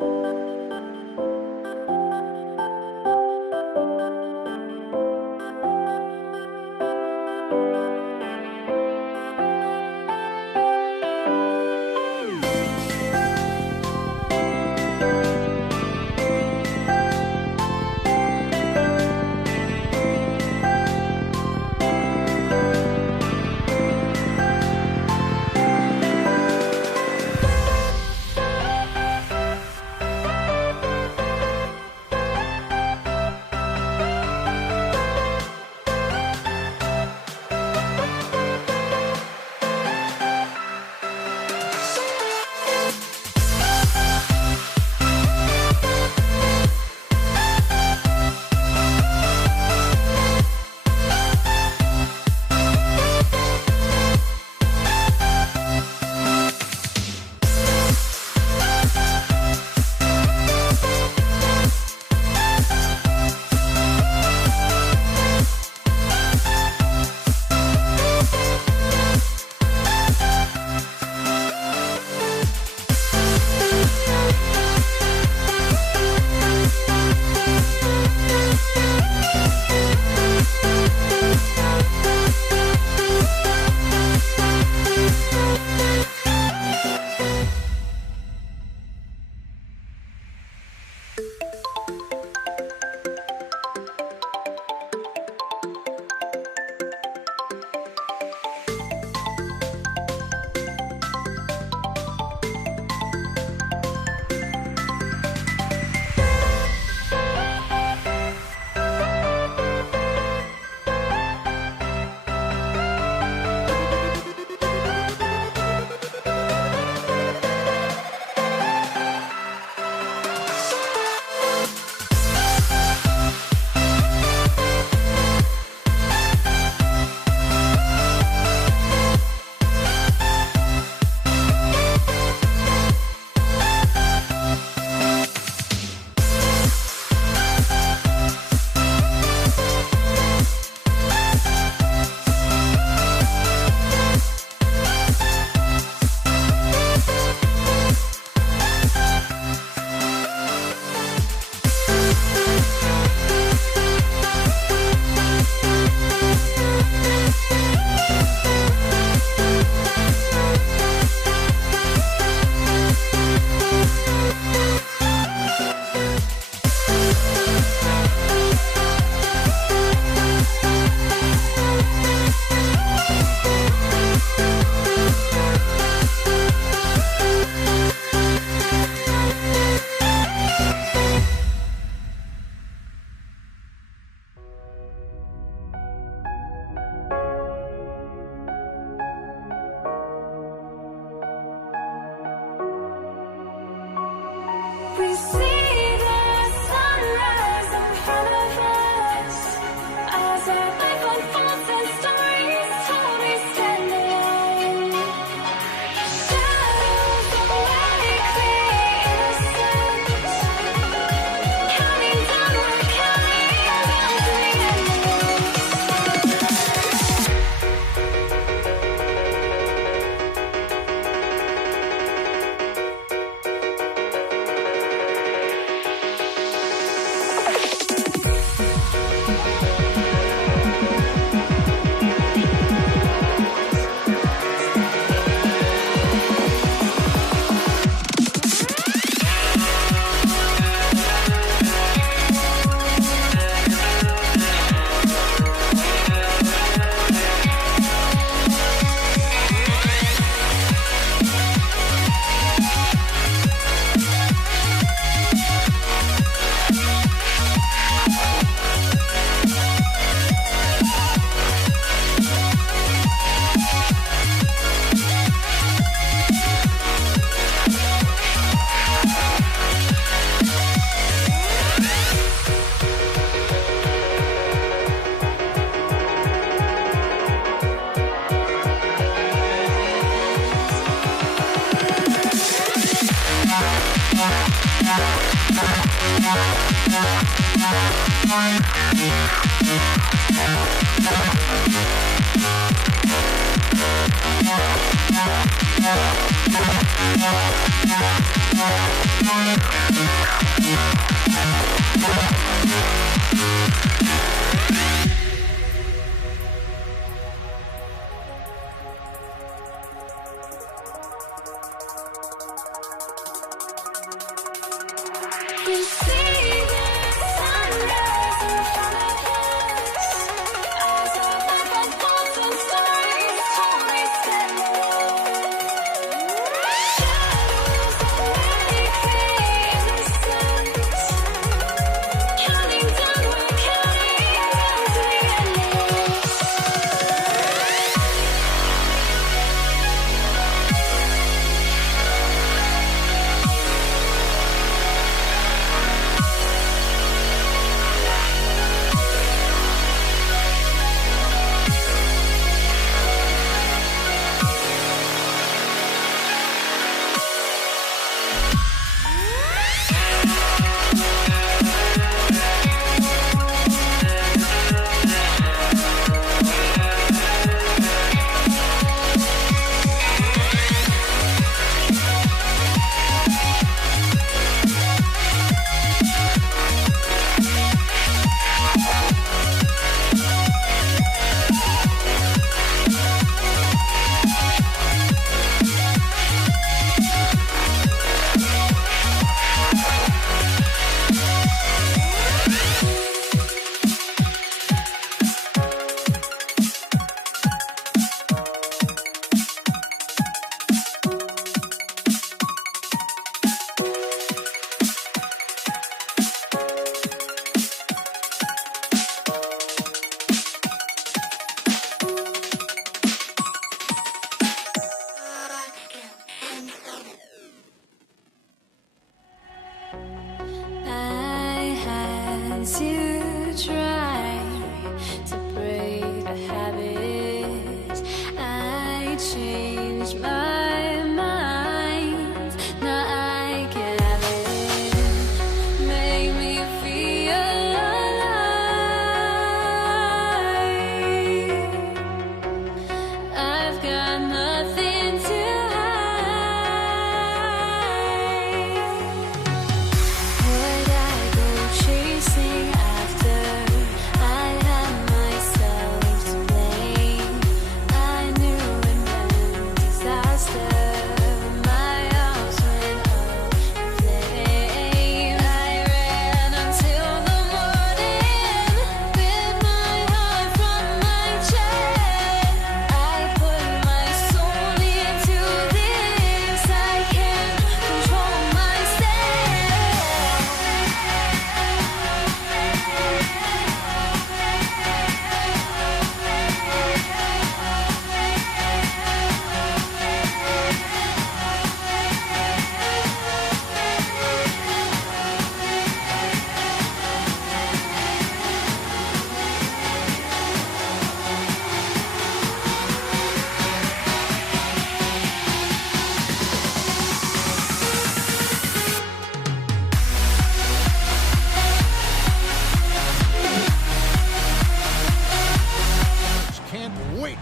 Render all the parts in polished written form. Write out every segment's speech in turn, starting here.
Yeah.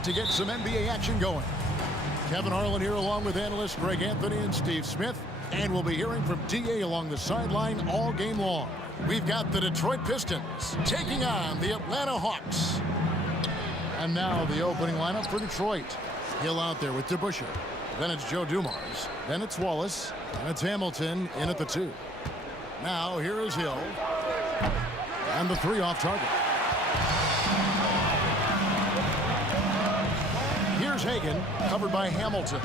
To get some NBA action going. Kevin Harlan here along with analysts Greg Anthony and Steve Smith. And we'll be hearing from DA along the sideline all game long. We've got the Detroit Pistons taking on the Atlanta Hawks. And now the opening lineup for Detroit. Hill out there with DeBusschere. Then it's Joe Dumars. Then it's Wallace. And it's Hamilton in at the 2. Now here is Hill. And the 3 off target. Here's Hagan, covered by Hamilton.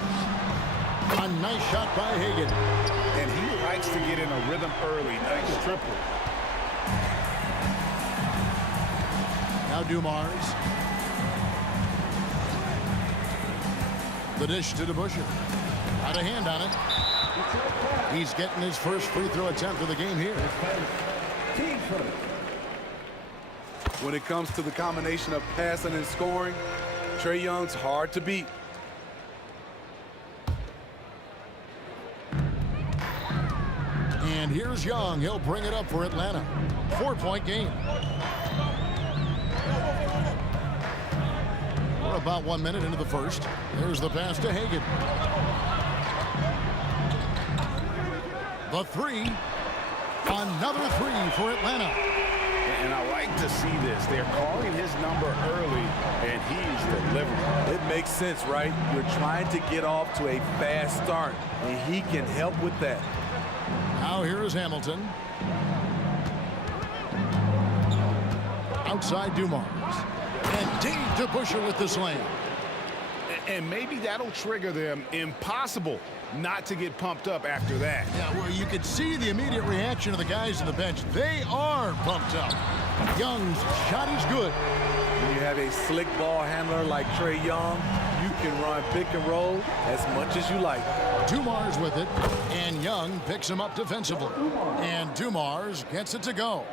A nice shot by Hagan. And he likes to get in a rhythm early. Nice triple. Now Dumars. The dish to DeBusschere. Got a hand on it. He's getting his first free throw attempt of the game here. When it comes to the combination of passing and scoring, Trae Young's hard to beat. And here's Young. He'll bring it up for Atlanta. 4-point game. We're about 1 minute into the first. There's the pass to Hagan. The three. Another three for Atlanta. And I like to see this. They're calling his number early, and he's delivering. It makes sense, right? You're trying to get off to a fast start, and he can help with that. Now here is Hamilton. Outside Dumars. And Dave DeBusschere with the slam. And maybe that'll trigger them. Impossible not to get pumped up after that. Yeah, well, you could see the immediate reaction of the guys on the bench. They are pumped up. Young's shot is good. When you have a slick ball handler like Trae Young, you can run pick and roll as much as you like. Dumars with it, and Young picks him up defensively. And Dumars gets it to go.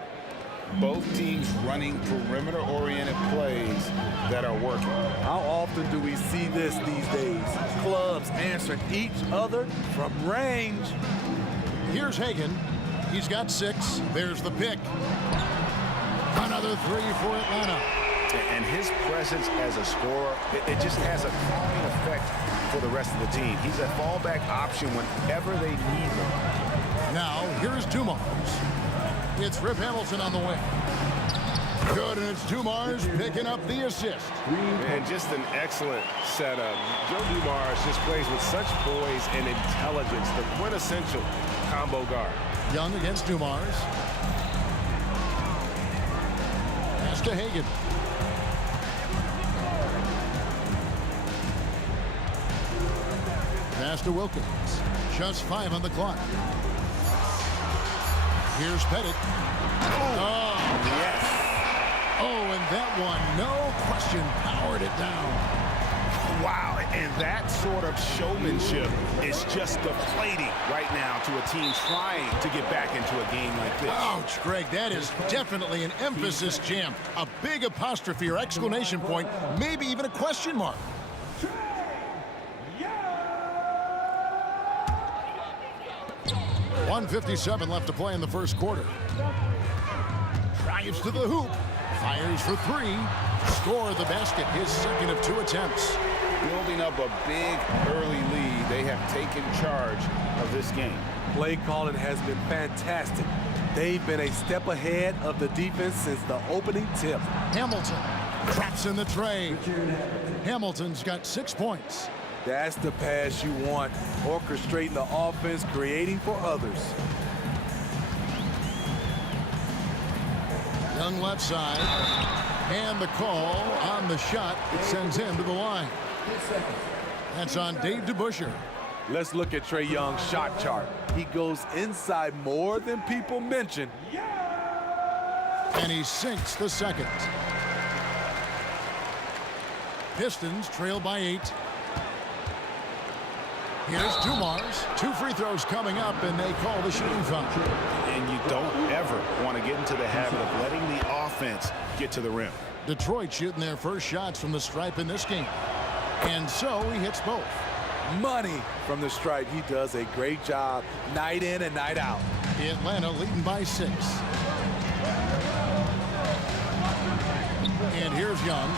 Both teams running perimeter-oriented plays that are working. How often do we see this these days? Clubs answering each other from range. Here's Hagan. He's got 6. There's the pick. Another three for Atlanta. And his presence as a scorer, it just has a calming effect for the rest of the team. He's a fallback option whenever they need him. Now, here's Dumars. It's Rip Hamilton on the wing. Good, and it's Dumars picking up the assist. And just an excellent setup. Joe Dumars just plays with such poise and intelligence, the quintessential combo guard. Young against Dumars. Pass to Hagan. Pass to Wilkins. Just 5 on the clock. Here's Pettit. Oh, Yes. oh, and that one, no question, powered it down. Wow, and that sort of showmanship is just deflating right now to a team trying to get back into a game like this. Ouch, Greg, that is definitely an emphasis jam. A big apostrophe or exclamation point, maybe even a question mark. .157 left to play in the first quarter. Drives to the hoop. Fires for 3. Score the basket, his second of 2 attempts. Building up a big early lead, they have taken charge of this game. Play calling has been fantastic. They've been a step ahead of the defense since the opening tip. Hamilton traps in the tray. Hamilton's got 6 points. That's the pass you want. Orchestrating the offense, creating for others. Young left side. And the call on the shot. It sends him to the line. That's on Dave DeBusschere. Let's look at Trae Young's shot chart. He goes inside more than people mention. And he sinks the second. Pistons trail by 8. Here's Dumars. 2 free throws coming up, and they call the shooting foul. And you don't ever want to get into the habit of letting the offense get to the rim. Detroit shooting their first shots from the stripe in this game. And so he hits both. Money from the stripe. He does a great job night in and night out. Atlanta leading by 6. And here's Young.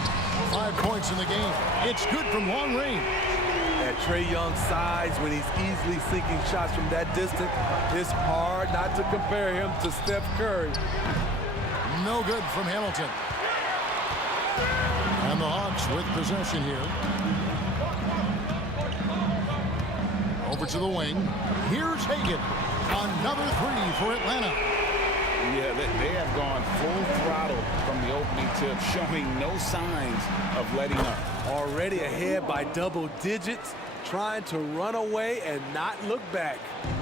5 points in the game. It's good from long range. At Trae Young's size, when he's easily sinking shots from that distance, it's hard not to compare him to Steph Curry. No good from Hamilton. And the Hawks with possession here. Over to the wing. Here's Hagan. Another 3 for Atlanta. Yeah, they have gone full throttle from the opening tip, showing no signs of letting up. Already ahead by double digits, trying to run away and not look back.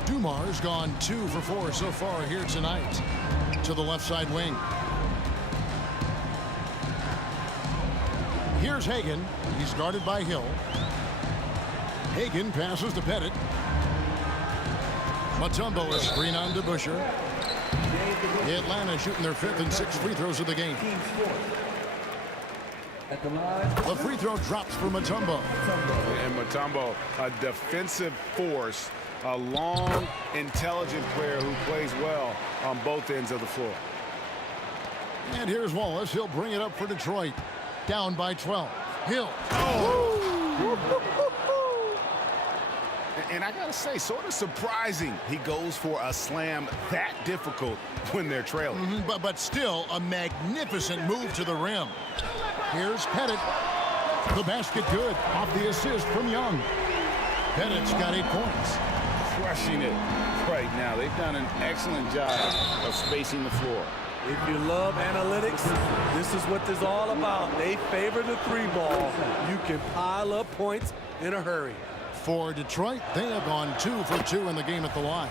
Dumars gone 2 for 4 so far here tonight. To the left side wing. Here's Hagan. He's guarded by Hill. Hagan passes to Pettit. Mutombo is screen on DeBusschere. Atlanta shooting their 5th and 6th free throws of the game. The free throw drops for Mutombo. And Mutombo, a defensive force, a long, intelligent player who plays well on both ends of the floor. And here's Wallace. He'll bring it up for Detroit. Down by 12. Hill. Oh. And I gotta say, sort of surprising he goes for a slam that difficult when they're trailing. But still a magnificent move to the rim. Here's Pettit. The basket good off the assist from Young. Pettit's got 8 points. Crushing it right now. They've done an excellent job of spacing the floor. If you love analytics, this is what this is all about. They favor the 3-ball. You can pile up points in a hurry. For Detroit, they have gone 2 for 2 in the game at the line.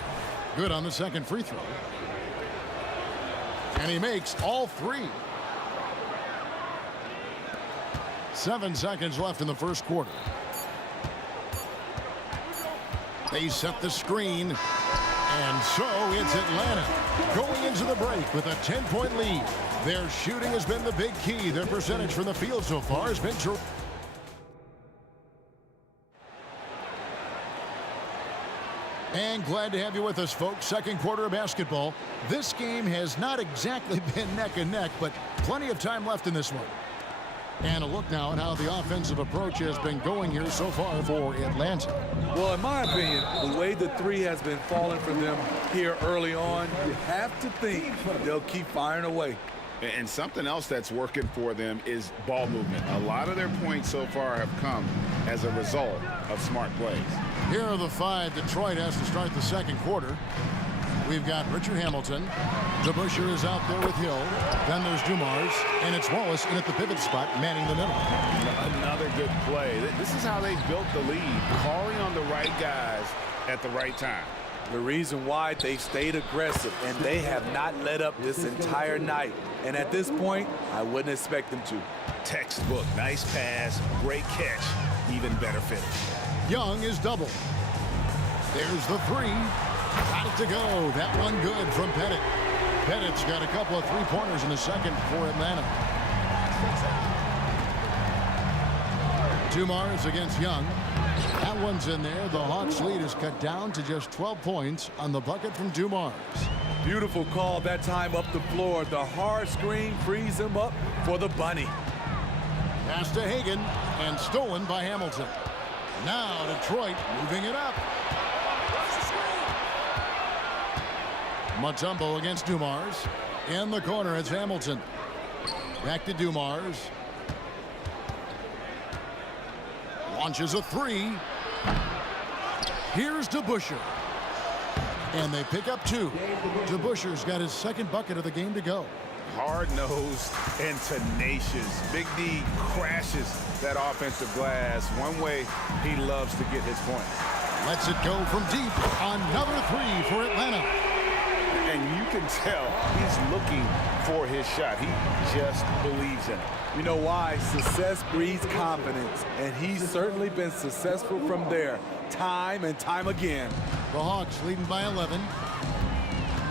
Good on the second free throw. And he makes all 3. 7 seconds left in the first quarter. They set the screen. And so it's Atlanta going into the break with a 10-point lead. Their shooting has been the big key. Their percentage from the field so far has been terrific. And glad to have you with us, folks. Second quarter of basketball. This game has not exactly been neck and neck, but plenty of time left in this one. And a look now at how the offensive approach has been going here so far for Atlanta. Well, in my opinion, the way the 3 has been falling for them here early on, you have to think they'll keep firing away. And something else that's working for them is ball movement. A lot of their points so far have come as a result of smart plays. Here are the 5 Detroit has to start the second quarter. We've got Richard Hamilton. DeBusschere is out there with Hill. Then there's Dumars. And it's Wallace in at the pivot spot, manning the middle. Another good play. This is how they built the lead, calling on the right guys at the right time. The reason why they've stayed aggressive, and they have not let up this entire night. And at this point, I wouldn't expect them to. Textbook. Nice pass. Great catch. Even better finish. Young is doubled. There's the 3. Got it to go. That one good from Pettit. Pettit's got a couple of 3-pointers in the second for Atlanta. Dumars against Young. That one's in there. The Hawks' lead is cut down to just 12 points on the bucket from Dumars. Beautiful call that time up the floor. The hard screen frees him up for the bunny. Pass to Hagan and stolen by Hamilton. Now Detroit moving it up. Mutombo against Dumars. In the corner, it's Hamilton. Back to Dumars. Launches a 3. Here's DeBusschere. And they pick up 2. DeBusschere's got his second bucket of the game to go. Hard-nosed and tenacious. Big D crashes that offensive glass. One way he loves to get his point. Lets it go from deep. Another 3 for Atlanta. And you can tell he's looking for his shot. He just believes in it. You know why? Success breeds confidence, and he's certainly been successful from there, time and time again. The Hawks leading by 11.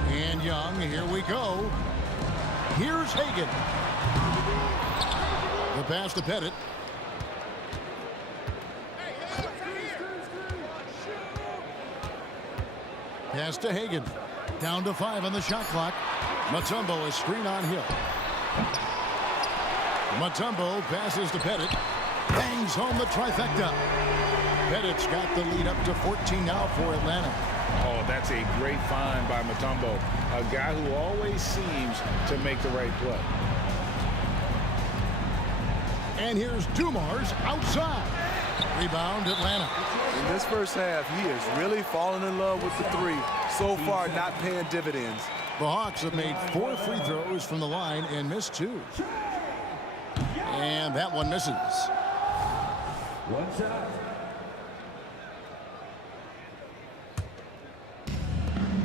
And Young, here we go. Here's Hagan. The pass to Pettit. Pass to Hagan. Down to 5 on the shot clock. Mutombo is screen on Hill. Mutombo passes to Pettit. Bangs home the trifecta. Pettit's got the lead up to 14 now for Atlanta. Oh, that's a great find by Mutombo. A guy who always seems to make the right play. And here's Dumars outside. Rebound Atlanta. In this first half, he is really falling in love with the 3. So far, not paying dividends. The Hawks have made 4 free throws from the line and missed 2. And that one misses.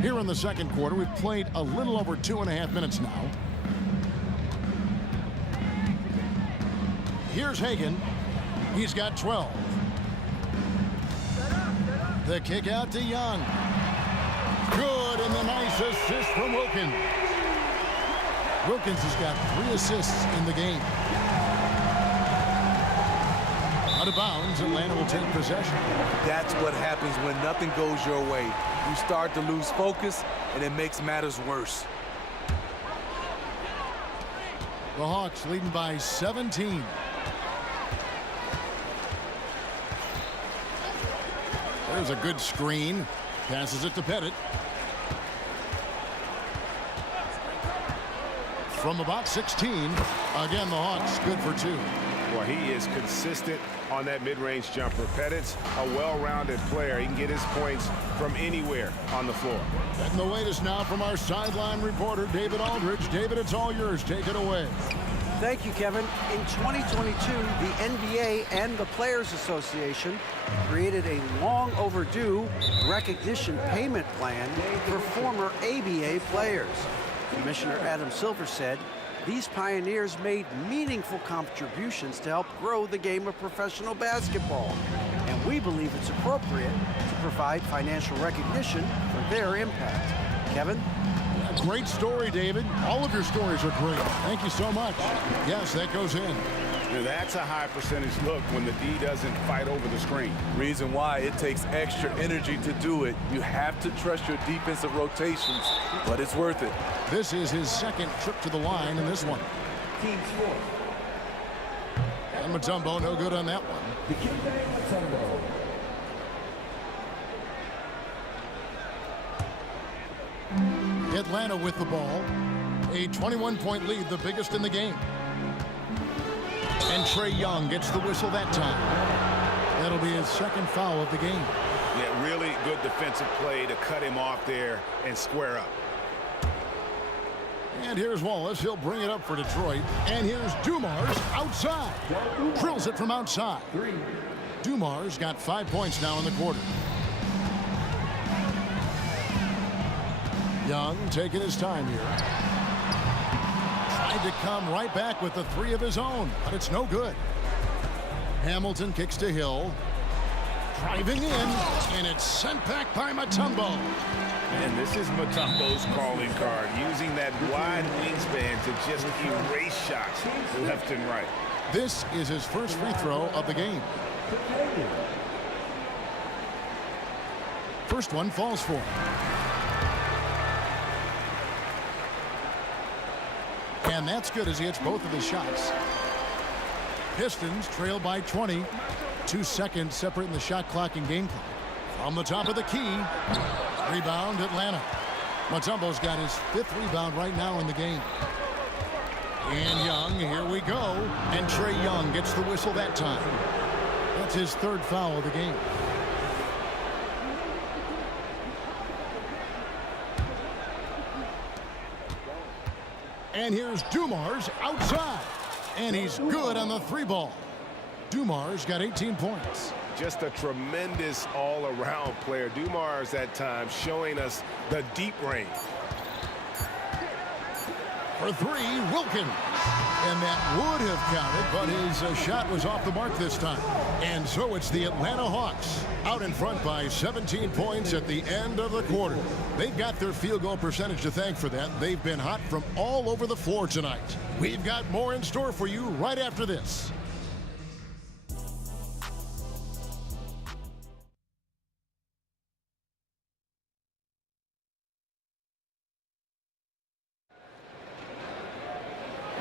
Here in the second quarter, we've played a little over 2.5 minutes now. Here's Hagan. He's got 12. The kick out to Young. Good, and the nice assist from Wilkins. Wilkins has got 3 assists in the game. Out of bounds, Atlanta will take possession. That's what happens when nothing goes your way. You start to lose focus, and it makes matters worse. The Hawks leading by 17. There's a good screen. Passes it to Pettit. From about 16. Again, the Hawks good for 2. Well, he is consistent on that mid-range jumper. Pettit's a well-rounded player. He can get his points from anywhere on the floor. And the latest now from our sideline reporter, David Aldridge. David, it's all yours. Take it away. Thank you, Kevin. In 2022, the NBA and the Players Association created a long overdue recognition payment plan for former ABA players. Commissioner Adam Silver said, these pioneers made meaningful contributions to help grow the game of professional basketball, and we believe it's appropriate to provide financial recognition for their impact. Kevin? Great story, David. All of your stories are great. Thank you so much. Yes, that goes in. Now, that's a high percentage look when the D doesn't fight over the screen. Reason why it takes extra energy to do it. You have to trust your defensive rotations, but it's worth it. This is his second trip to the line in this one. Team four. And Mutombo no good on that one. Mutombo. Atlanta with the ball. A 21-point lead, the biggest in the game. And Trae Young gets the whistle that time. That'll be his second foul of the game. Yeah, really good defensive play to cut him off there and square up. And here's Wallace. He'll bring it up for Detroit. And here's Dumars outside. Drills it from outside. Dumars got 5 points now in the quarter. Young taking his time here. Tried to come right back with the 3 of his own, but it's no good. Hamilton kicks to Hill. Driving in, and it's sent back by Mutombo. And this is Mutombo's calling card, using that wide wingspan to just erase shots left and right. This is his first free throw of the game. First one falls for him. And that's good as he hits both of his shots. Pistons trail by 20. 2 seconds separating the shot clock and game clock. From the top of the key. Rebound Atlanta. Mutombo's got his 5th rebound right now in the game. And Young, here we go. And Trae Young gets the whistle that time. That's his 3rd foul of the game. And here's Dumars outside. And he's good on the 3 ball. Dumars got 18 points. Just a tremendous all-around player. Dumars at times showing us the deep range. For 3, Wilkins. And that would have counted, but his shot was off the mark this time. And so it's the Atlanta Hawks out in front by 17 points at the end of the quarter. They've got their field goal percentage to thank for that. They've been hot from all over the floor tonight. We've got more in store for you right after this.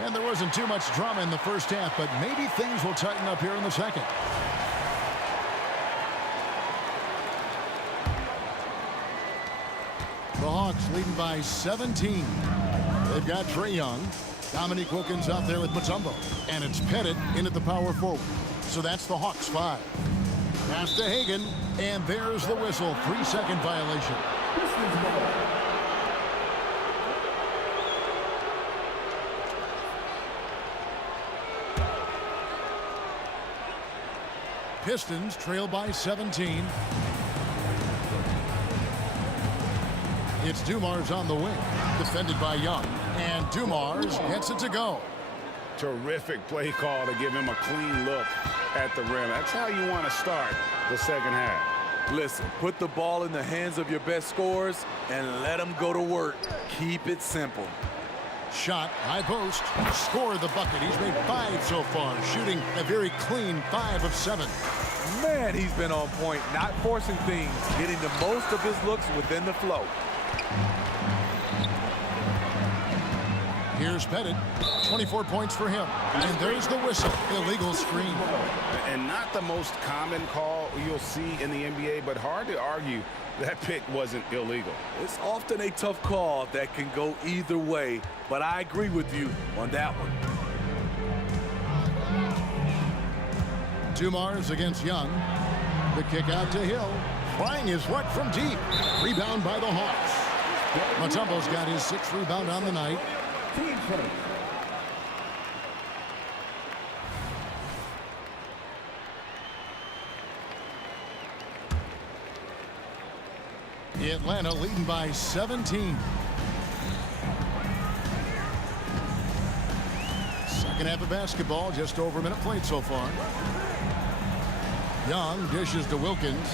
And there wasn't too much drama in the first half, but maybe things will tighten up here in the second. The Hawks leading by 17. They've got Trae Young. Dominique Wilkins out there with Mutombo. And it's Pettit in at the power forward. So that's the Hawks 5. Pass to Hagan. And there's the whistle. 3-second violation. Pistons trail by 17. It's Dumars on the wing, defended by Young. And Dumars gets it to go. Terrific play call to give him a clean look at the rim. That's how you want to start the second half. Listen, put the ball in the hands of your best scorers and let them go to work. Keep it simple. Shot, high post, score the bucket. He's made 5 so far, shooting a very clean 5 of 7. Man, he's been on point, not forcing things, getting the most of his looks within the flow. Here's Pettit. 24 points for him. And there's the whistle. Illegal screen. And not the most common call you'll see in the NBA, but hard to argue that pick wasn't illegal. It's often a tough call that can go either way, but I agree with you on that one. Dumars against Young. The kick out to Hill. Flying is what from deep. Rebound by the Hawks. Mutombo's got his 6th rebound on the night. Team first. Atlanta leading by 17. Second half of basketball, just over a minute played so far. Young dishes to Wilkins.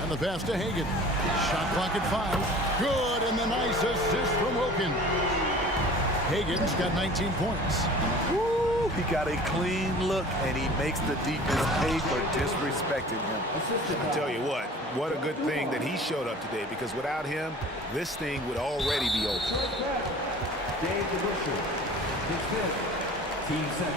And the pass to Hagan. Shot clock at 5. Good, and the nice assist from Wilkins. Hagan's got 19 points. Woo, he got a clean look, and he makes the defense pay for disrespecting him. I tell you what a good thing that he showed up today, because without him, this thing would already be over. Dave DeBusschere. His fifth. Team second.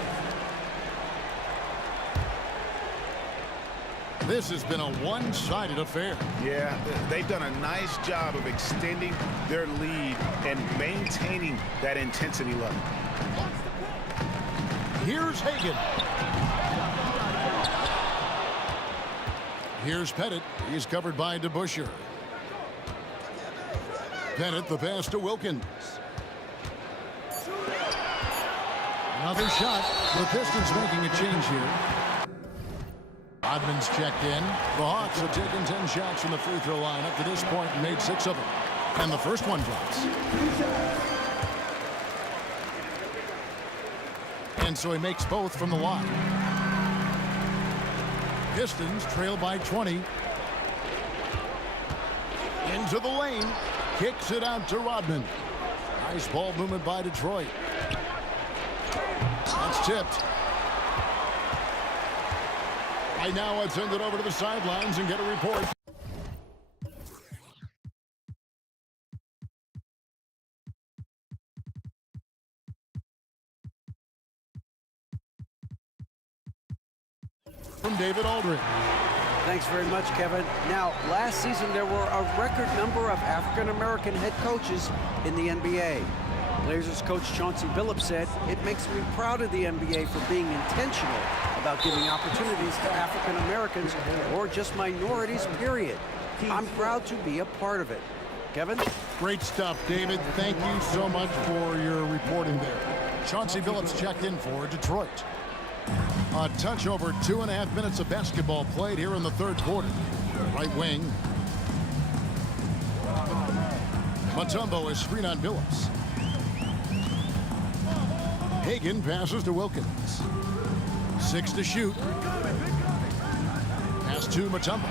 This has been a one-sided affair. Yeah, they've done a nice job of extending their lead and maintaining that intensity level. Here's Hagan. Here's Pettit. He's covered by DeBusschere. Pettit, the pass to Wilkins. Another shot. The Pistons making a change here. Rodman's checked in. The Hawks have taken 10 shots from the free throw line up to this point and made 6 of them. And the first one drops. And so he makes both from the line. Pistons trail by 20. Into the lane. Kicks it out to Rodman. Nice ball movement by Detroit. That's tipped. Right now, let's send it over to the sidelines and get a report. From David Aldridge. Thanks very much, Kevin. Now, last season there were a record number of African-American head coaches in the NBA. Blazers coach Chauncey Billups said, "It makes me proud of the NBA for being intentional about giving opportunities to African Americans or just minorities, period. I'm proud to be a part of it." Kevin? Great stuff, David. Thank you so much for your reporting there. Chauncey Billups checked in for Detroit. A touch over 2.5 minutes of basketball played here in the third quarter. Right wing. Mutombo is screen on Billups. Hagan passes to Wilkins. 6 to shoot. Pass to Mutombo.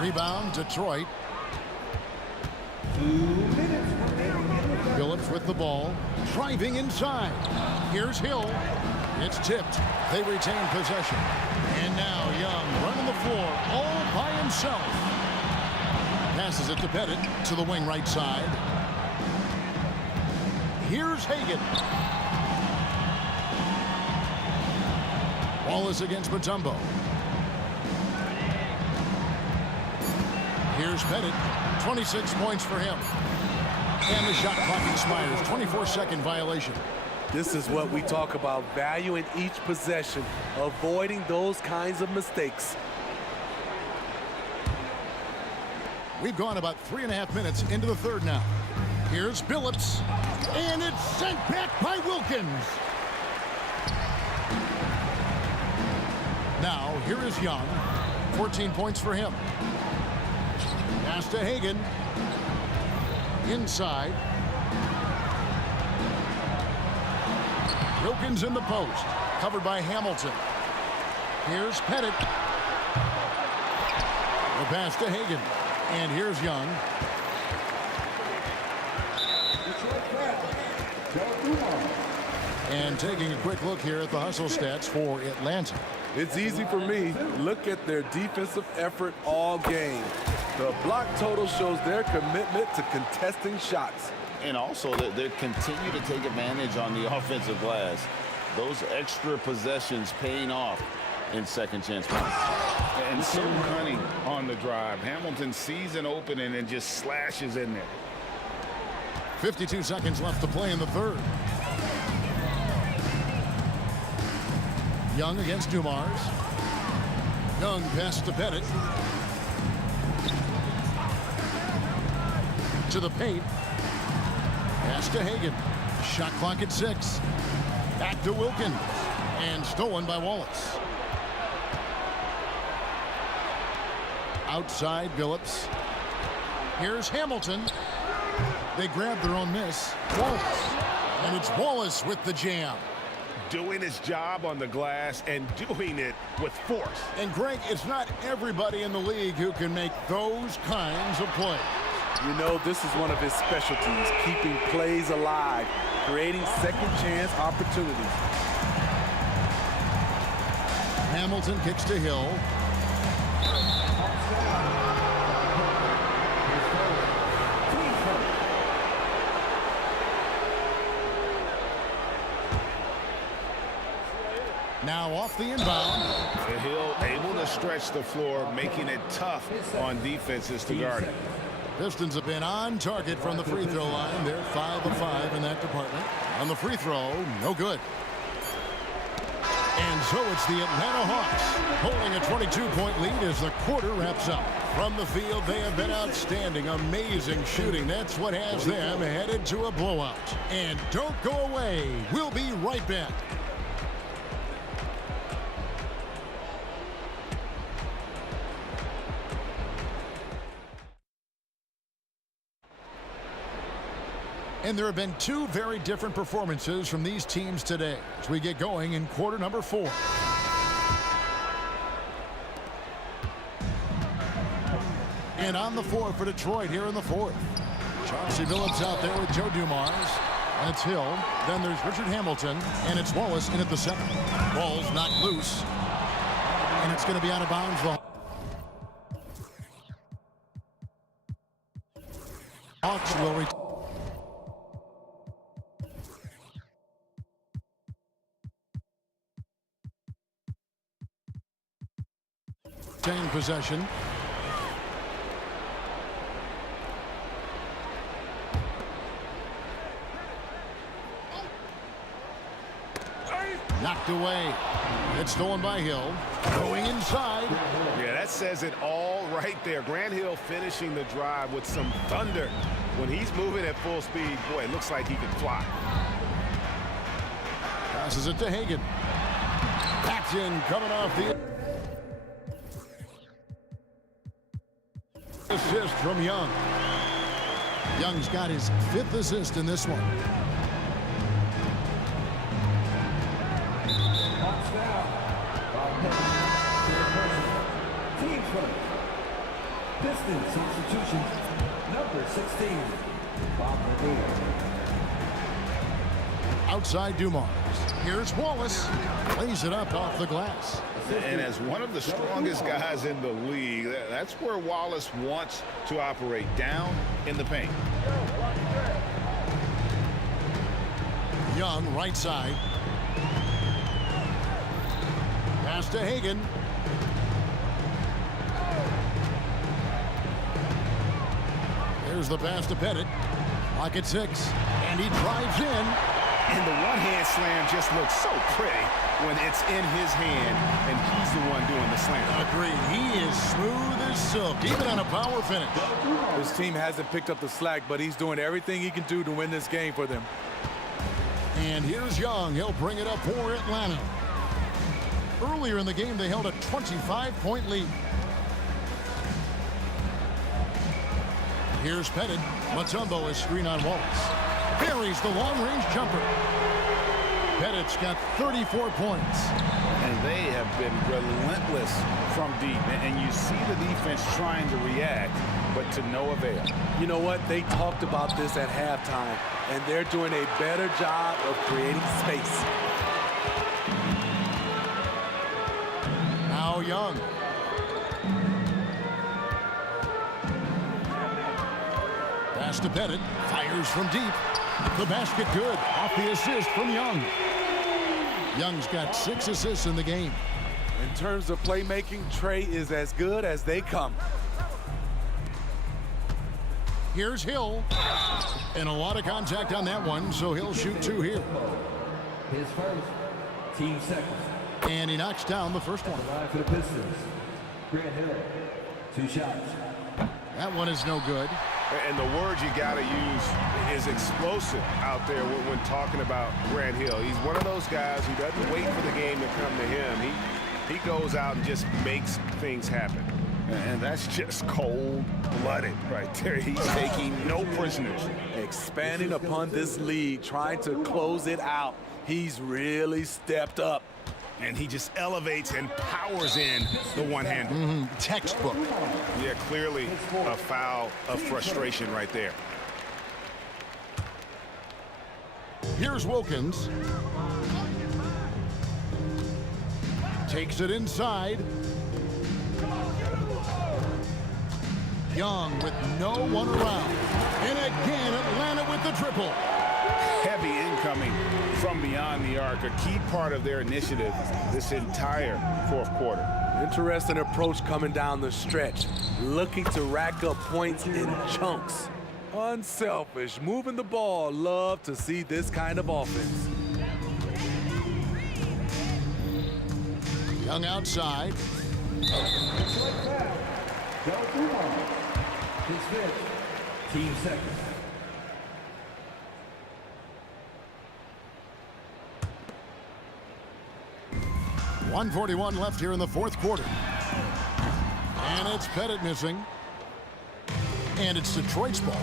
Rebound, Detroit. Billups with the ball. Driving inside. Here's Hill. It's tipped. They retain possession. And now Young running the floor all by himself. Passes it to Pettit to the wing right side. Here's Hagan. Wallace against Mutombo. Here's Pettit. 26 points for him. And the shot clock expires. 24-second violation. This is what we talk about, valuing each possession, avoiding those kinds of mistakes. We've gone about 3.5 minutes into the third now. Here's Billups. And it's sent back by Wilkins. Now, here is Young. 14 points for him. Pass to Hagan. Inside. Wilkins in the post. Covered by Hamilton. Here's Pettit. The pass to Hagan. And here's Young. And taking a quick look here at the hustle stats for Atlanta. It's easy for me. Look at their defensive effort all game. The block total shows their commitment to contesting shots. And also that they continue to take advantage on the offensive glass. Those extra possessions paying off in second chance points. And so cunning on the drive. Hamilton sees an opening and just slashes in there. 52 seconds left to play in the third. Young against Dumars. Young pass to Pettit. To the paint. Pass to Hagan. Shot clock at 6. Back to Wilkins. And stolen by Wallace. Outside Billups. Here's Hamilton. They grab their own miss. Wallace. And it's Wallace with the jam. Doing his job on the glass and doing it with force. And Greg, it's not everybody in the league who can make those kinds of plays. You know, this is one of his specialties, keeping plays alive, creating second chance opportunities. Hamilton kicks to Hill. Now off the inbound. Hill able to stretch the floor, making it tough on defenses to guard it. Pistons have been on target from the free throw line. They're 5 of 5 in that department. On the free throw, no good. And so it's the Atlanta Hawks holding a 22-point lead as the quarter wraps up. From the field, they have been outstanding. Amazing shooting. That's what has them headed to a blowout. And don't go away. We'll be right back. And there have been two very different performances from these teams today as we get going in quarter number 4. And on the floor for Detroit here in the 4th. Chauncey Billups out there with Joe Dumars. That's Hill. Then there's Richard Hamilton. And it's Wallace in at the center. Ball's knocked loose. And it's going to be out of bounds. The Hawks will return. Possession. Knocked away. It's stolen by Hill. Going inside. Yeah, that says it all right there. Grant Hill finishing the drive with some thunder. When he's moving at full speed, boy, it looks like he can fly. Passes it to Hagan. That's in, coming off the assist from Young. Young's got his 5th assist in this one. Team first. Pistons substitution. Number 16. Bob McGee. Outside Dumars. Here's Wallace. Plays it up off the glass. And as one of the strongest guys in the league, that's where Wallace wants to operate, down in the paint. Young, right side. Pass to Hagan. There's the pass to Pettit. Lock at 6. And he drives in. And the one-hand slam just looks so pretty when it's in his hand and he's the one doing the slam. Agreed. He is smooth as silk, even on a power finish. His team hasn't picked up the slack, but he's doing everything he can do to win this game for them. And here's Young. He'll bring it up for Atlanta. Earlier in the game, they held a 25-point lead. Here's Pettit. Mutombo is screen on Wallace. Buries the long-range jumper. Pettit's got 34 points. And they have been relentless from deep. And you see the defense trying to react, but to no avail. You know what? They talked about this at halftime, and they're doing a better job of creating space. Now Young. Kicks to Pettit. Fires from deep. The basket good. Off the assist from Young. Young's got 6 assists in the game. In terms of playmaking, Trey is as good as they come. Here's Hill. And a lot of contact on that one, so he'll shoot 2 here. His first, team second. And he knocks down the first one. Line for the Pistons. Grant Hill, 2 shots. That one is no good. And the word you got to use is explosive out there when talking about Grant Hill. He's one of those guys who doesn't wait for the game to come to him. He goes out and just makes things happen. And that's just cold-blooded right there. He's taking no prisoners. Expanding upon this lead, trying to close it out. He's really stepped up. And he just elevates and powers in the one-hander. Textbook. Yeah, clearly a foul of frustration right there. Here's Wilkins. Takes it inside. Young with no one around. And again, Atlanta with the triple. Heavy incoming from beyond the arc, a key part of their initiative this entire fourth quarter. Interesting approach coming down the stretch, looking to rack up points in chunks. Unselfish, moving the ball. Love to see this kind of offense. Young outside. His fifth, team second. .141 left here in the fourth quarter. And it's Pettit missing. And it's Detroit's ball.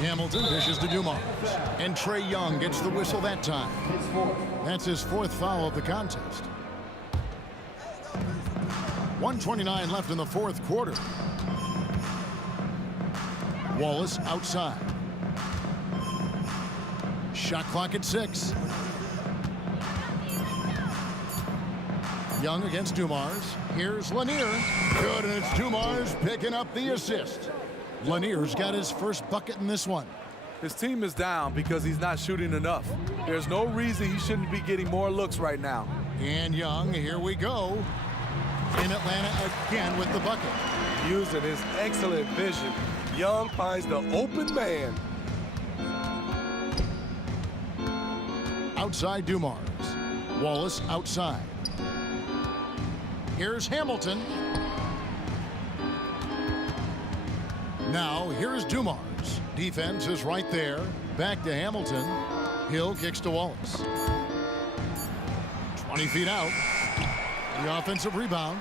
Hamilton dishes to Dumars. And Trae Young gets the whistle that time. That's his 4th foul of the contest. 1:29 left in the fourth quarter. Wallace outside. Shot clock at 6. Young against Dumars. Here's Lanier. Good, and it's Dumars picking up the assist. Lanier's got his first bucket in this one. His team is down because he's not shooting enough. There's no reason he shouldn't be getting more looks right now. And Young, here we go. In Atlanta again with the bucket. Using his excellent vision, Young finds the open man. Outside Dumars. Wallace outside. Here's Hamilton. Now here's Dumars. Defense is right there. Back to Hamilton. Hill kicks to Wallace. 20 feet out. The offensive rebound.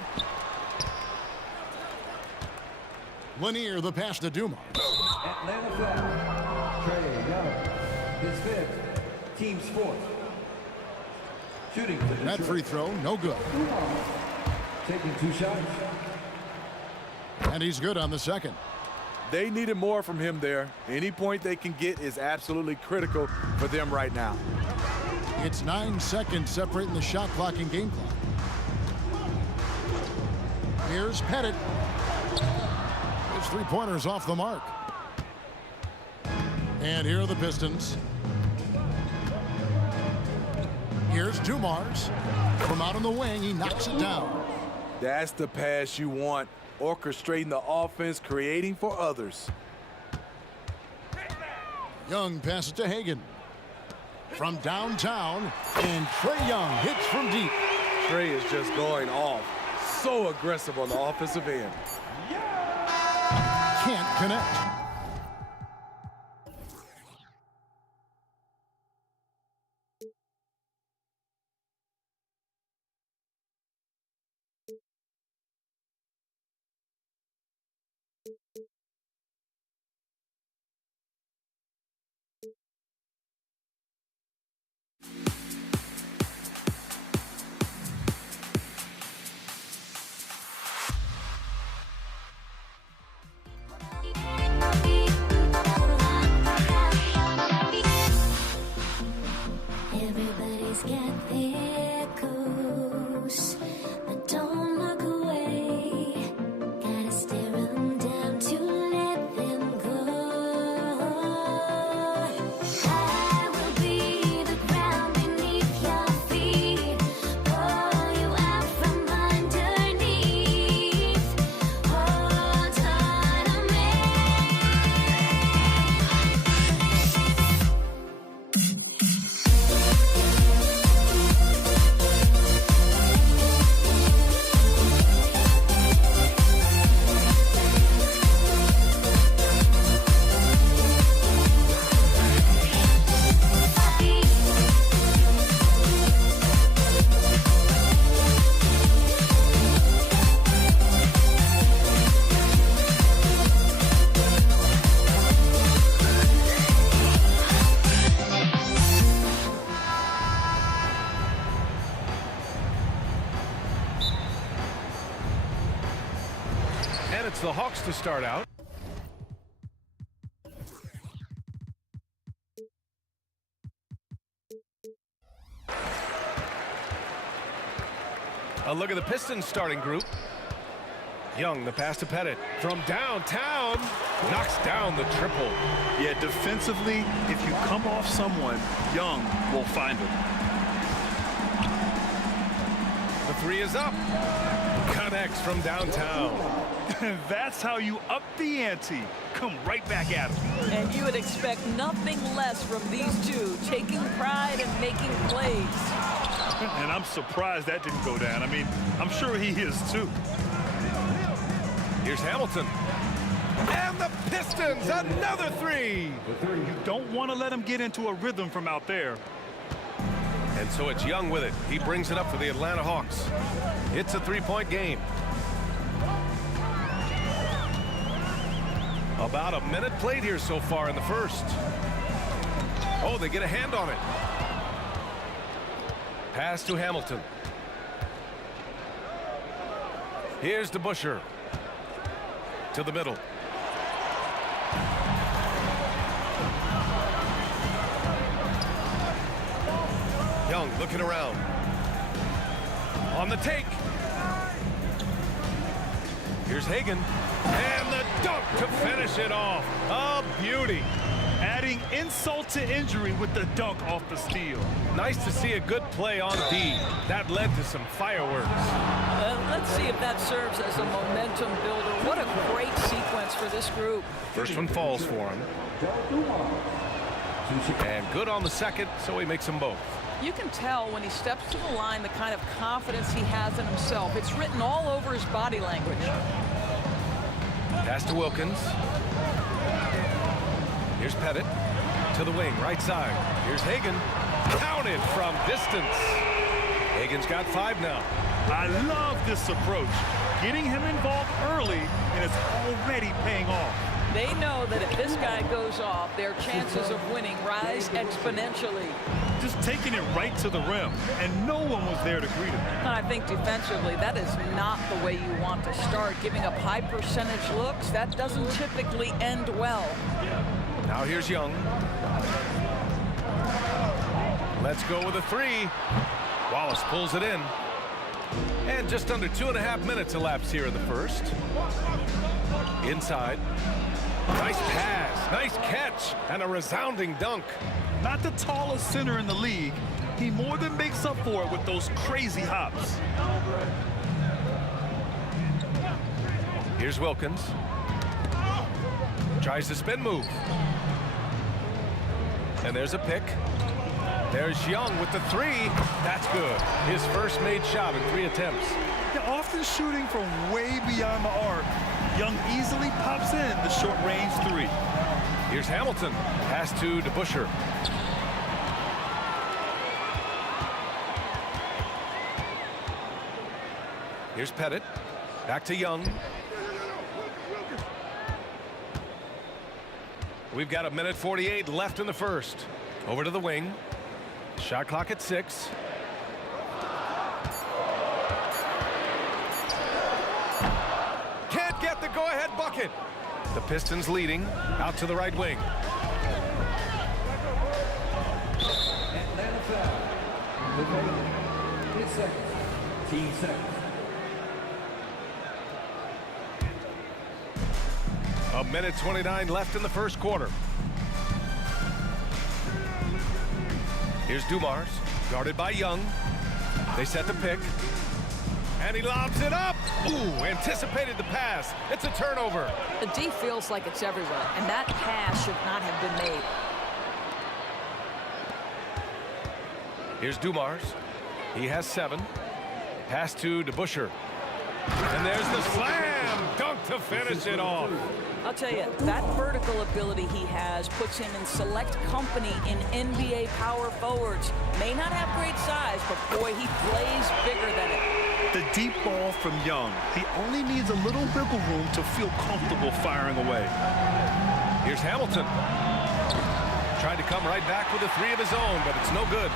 Lanier, the pass to Dumars. Atlanta foul. Trae Young, his fifth, team's 4th. Shooting for Detroit. That free throw, no good. Taking 2 shots. And he's good on the second. They needed more from him there. Any point they can get is absolutely critical for them right now. It's 9 seconds separating the shot clock and game clock. Here's Pettit. His 3-pointers off the mark. And here are the Pistons. Here's Dumars. From out on the wing, he knocks it down. That's the pass you want. Orchestrating the offense, creating for others. Young passes to Hagan. From downtown, and Trae Young hits from deep. Trae is just going off. So aggressive on the offensive end. Can't connect. Everybody's got their goals, but don't look away. Gotta stare 'em down. it's the Hawks to start out. A look at the Pistons starting group. Young, the pass to Pettit. From downtown, knocks down the triple. Yeah, defensively, if you come off someone, Young will find him. The three is up. Connects from downtown. That's how you up the ante. Come right back at him. And you would expect nothing less from these two, taking pride and making plays. And I'm surprised that didn't go down. I mean, I'm sure he is too. Here's Hamilton. And the Pistons, another three. You don't want to let him get into a rhythm from out there. And so it's Young with it. He brings it up for the Atlanta Hawks. It's a three-point game. About a minute played here so far in the first. Oh, they get a hand on it. Pass to Hamilton. Here's DeBusschere. To the middle. Young looking around. On the take. Here's Hagan. And the dunk to finish it off. A beauty. Adding insult to injury with the dunk off the steal. Nice to see a good play on D. That led to some fireworks. Let's see if that serves as a momentum builder. What a great sequence for this group. First one falls for him. And good on the second, so he makes them both. You can tell when he steps to the line the kind of confidence he has in himself. It's written all over his body language. Pass to Wilkins. Here's Pettit to the wing, right side. Here's Hagan. Counted from distance. Hagan's got 5 now. I love this approach. Getting him involved early, and it's already paying off. They know that if this guy goes off, their chances of winning rise exponentially. Just taking it right to the rim, and no one was there to greet him. And I think defensively, that is not the way you want to start. Giving up high percentage looks, that doesn't typically end well. Now here's Young. Let's go with a 3. Wallace pulls it in. And just under 2.5 minutes elapsed here in the first. Inside. Nice pass, nice catch, and a resounding dunk. Not the tallest center in the league. He more than makes up for it with those crazy hops. Here's Wilkins. Tries to spin move. And there's a pick. There's Young with the 3. That's good. His first made shot in 3 attempts. They're often shooting from way beyond the arc. Young easily pops in the short-range 3. Here's Hamilton. Pass to DeBusschere. Here's Pettit. Back to Young. We've got 1:48 left in the first. Over to the wing. Shot clock at 6. Can't get the go-ahead bucket. The Pistons leading. Out to the right wing. Atlanta foul. 10 seconds. Team seconds. 1:29 left in the first quarter. Here's Dumars, guarded by Young. They set the pick. And he lobs it up. Ooh, anticipated the pass. It's a turnover. The D feels like it's everywhere, and that pass should not have been made. Here's Dumars. He has 7. Pass to DeBusschere. And there's the slam dunk to finish it off. I'll tell you, that vertical ability he has puts him in select company in NBA power forwards. May not have great size, but boy, he plays bigger than it. The deep ball from Young. He only needs a little wiggle room to feel comfortable firing away. Here's Hamilton. Tried to come right back with a 3 of his own, but it's no good.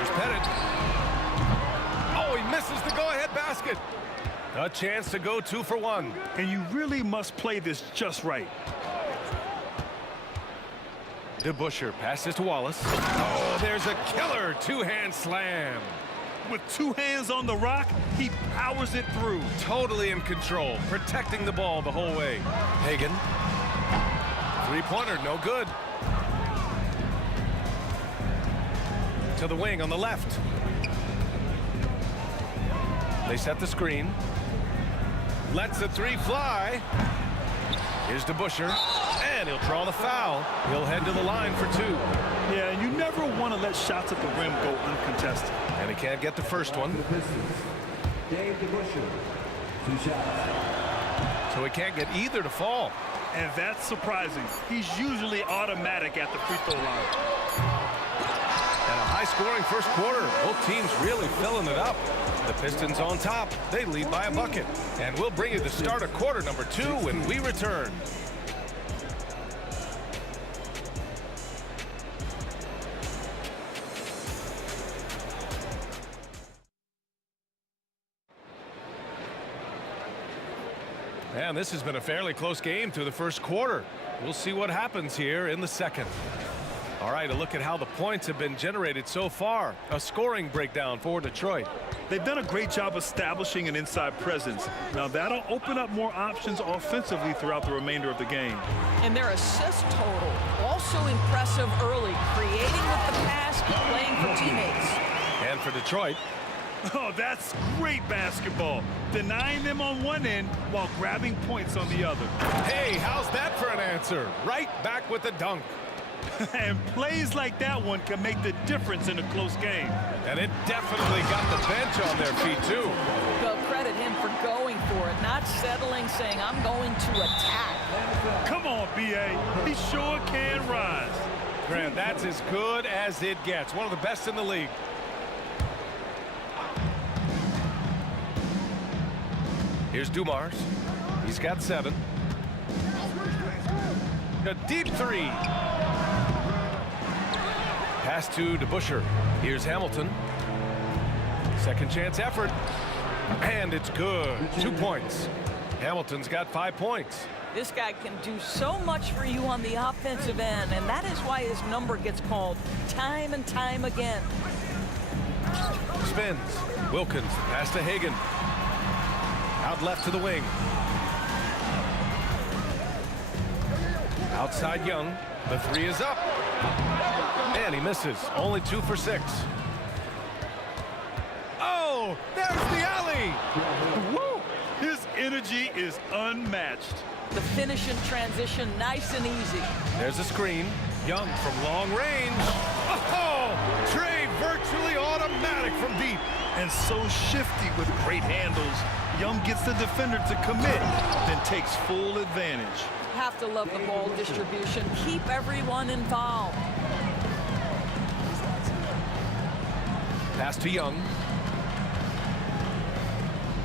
Here's Pettit. Oh, he misses the go-ahead basket. A chance to go 2 for 1. And you really must play this just right. DeBusschere passes to Wallace. Oh, there's a killer two-hand slam. With 2 hands on the rock, he powers it through. Totally in control, protecting the ball the whole way. Hagan. Three-pointer, no good. To the wing on the left. They set the screen. Lets the 3 fly. Here's DeBusschere, and he'll draw the foul. He'll head to the line for 2. Yeah, you never want to let shots at the rim go uncontested. And he can't get the first one. Dave DeBusschere, 2 shots. So he can't get either to fall. And that's surprising. He's usually automatic at the free throw line. And a high-scoring first quarter. Both teams really filling it up. The Pistons on top. They lead by a bucket. And we'll bring you the start of quarter number 2 when we return. And this has been a fairly close game through the first quarter. We'll see what happens here in the second. All right, a look at how the points have been generated so far. A scoring breakdown for Detroit. They've done a great job establishing an inside presence. Now that'll open up more options offensively throughout the remainder of the game. And their assist total, also impressive early, creating with the pass, playing for teammates. And for Detroit. Oh, that's great basketball. Denying them on one end while grabbing points on the other. Hey, how's that for an answer? Right back with the dunk. And plays like that one can make the difference in a close game. And it definitely got the bench on their feet, too. Well, credit him for going for it, not settling, saying, I'm going to attack. Come on, B.A. He sure can rise. Grant, that's as good as it gets. One of the best in the league. Here's Dumars. He's got 7. A deep 3. Pass to DeBusschere. Here's Hamilton. Second chance effort. And it's good. 2 points. Hamilton's got 5 points. This guy can do so much for you on the offensive end, and that is why his number gets called time and time again. Spins. Wilkins. Pass to Hagan. Out left to the wing. Outside Young. The 3 is up. And he misses. Only 2 for 6. Oh, there's the alley. Woo! His energy is unmatched. The finish in transition, nice and easy. There's a screen. Young from long range. Oh, Trey virtually automatic from deep. And so shifty with great handles. Young gets the defender to commit, then takes full advantage. Have to love the ball distribution. Keep everyone involved. Pass to Young.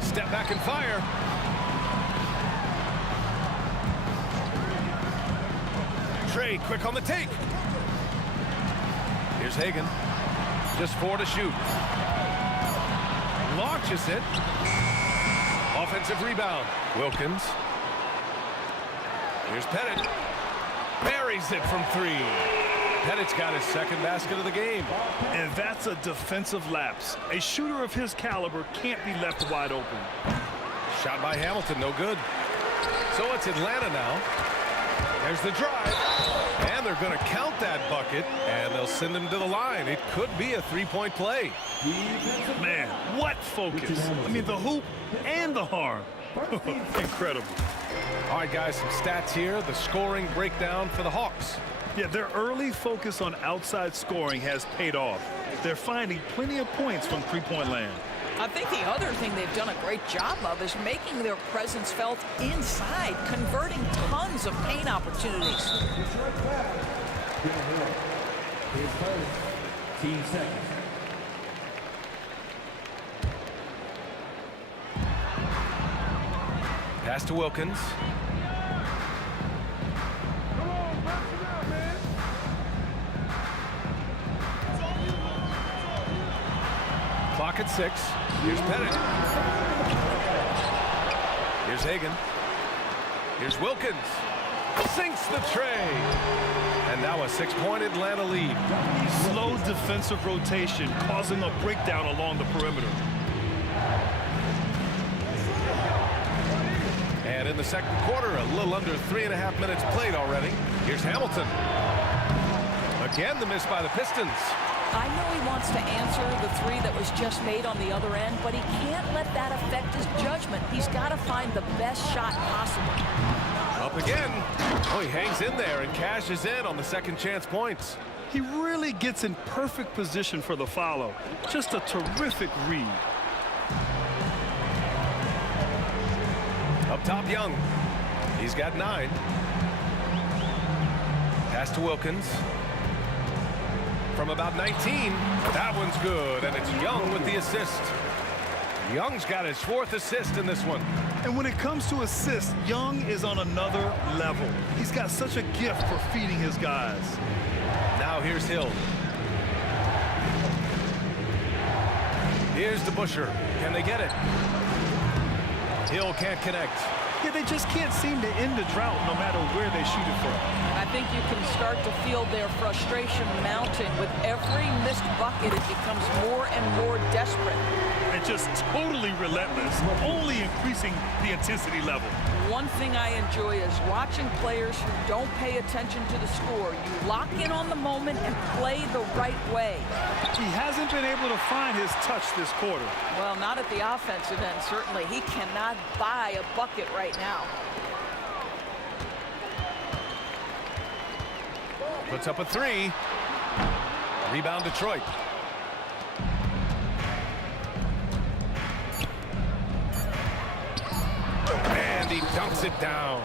Step back and fire. Trey quick on the take. Here's Hagan. Just 4 to shoot. Launches it. Offensive rebound. Wilkins. Here's Pettit. Buries it from 3. Pettit's got his second basket of the game. And that's a defensive lapse. A shooter of his caliber can't be left wide open. Shot by Hamilton, no good. So it's Atlanta now. There's the drive. And they're going to count that bucket, and they'll send him to the line. It could be a 3-point play. Man, what focus. I mean, the hoop and the harm. Incredible. All right, guys, some stats here. The scoring breakdown for the Hawks. Yeah, their early focus on outside scoring has paid off. They're finding plenty of points from three-point land. I think the other thing they've done a great job of is making their presence felt inside, converting tons of paint opportunities. His first, team second. Pass to Wilkins. Clock at 6. Here's Pettit. Here's Hagan. Here's Wilkins. Sinks the tray. And now a 6-point Atlanta lead. Slow defensive rotation causing a breakdown along the perimeter. And in the second quarter, a little under 3.5 minutes played already. Here's Hamilton. Again, the miss by the Pistons. I know he wants to answer the three that was just made on the other end, but he can't let that affect his judgment. He's got to find the best shot possible. Up again. Oh, he hangs in there and cashes in on the second chance points. He really gets in perfect position for the follow. Just a terrific read. Up top, Young. He's got 9. Pass to Wilkins. From about 19, that one's good, and it's Young with the assist. Young's got his 4th assist in this one. And when it comes to assists, Young is on another level. He's got such a gift for feeding his guys. Now here's Hill. Here's DeBusschere. Can they get it? Hill can't connect. Yeah, they just can't seem to end the drought no matter where they shoot it from. I think you can start to feel their frustration mounting. With every missed bucket, it becomes more and more desperate. And just totally relentless, only increasing the intensity level. One thing I enjoy is watching players who don't pay attention to the score. You lock in on the moment and play the right way. He hasn't been able to find his touch this quarter. Well, not at the offensive end, certainly. He cannot buy a bucket right now. Puts up a 3. Rebound Detroit. And he dunks it down.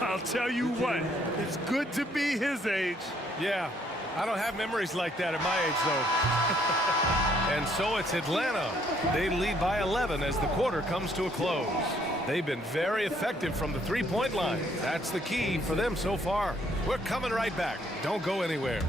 I'll tell you what, it's good to be his age. Yeah, I don't have memories like that at my age, though. And so it's Atlanta. They lead by 11 as the quarter comes to a close. They've been very effective from the 3-point line. That's the key for them so far. We're coming right back. Don't go anywhere.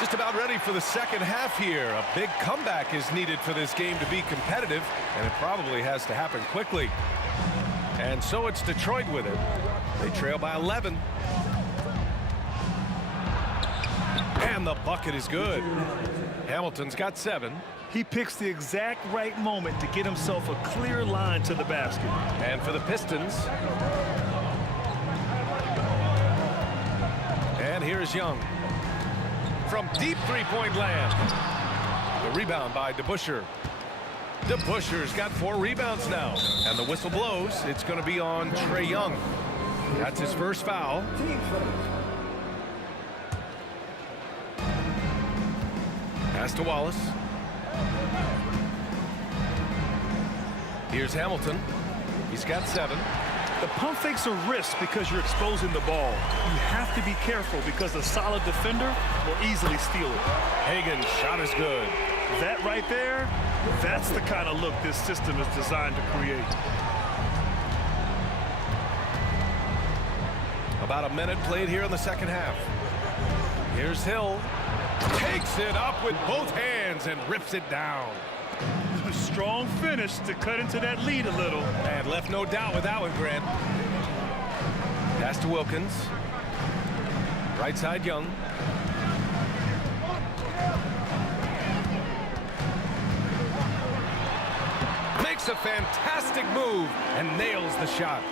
Just about ready for the second half here. A big comeback is needed for this game to be competitive, and it probably has to happen quickly. And so it's Detroit with it. They trail by 11. And the bucket is good. Hamilton's got 7. He picks the exact right moment to get himself a clear line to the basket. And for the Pistons. And here's Young. From deep 3-point land. The rebound by DeBusschere. DeBusschere's got 4 rebounds now. And the whistle blows. It's going to be on Trae Young. That's his first foul. Pass to Wallace. Here's Hamilton. He's got 7. The pump fake's a risk because you're exposing the ball. You have to be careful because a solid defender will easily steal it. Hagan's shot is good. That right there, that's the kind of look this system is designed to create. About a minute played here in the second half. Here's Hill. Takes it up with both hands and rips it down. A strong finish to cut into that lead a little. And left no doubt with that one, Grant. Pass to Wilkins. Right side, Young. Makes a fantastic move and nails the shot.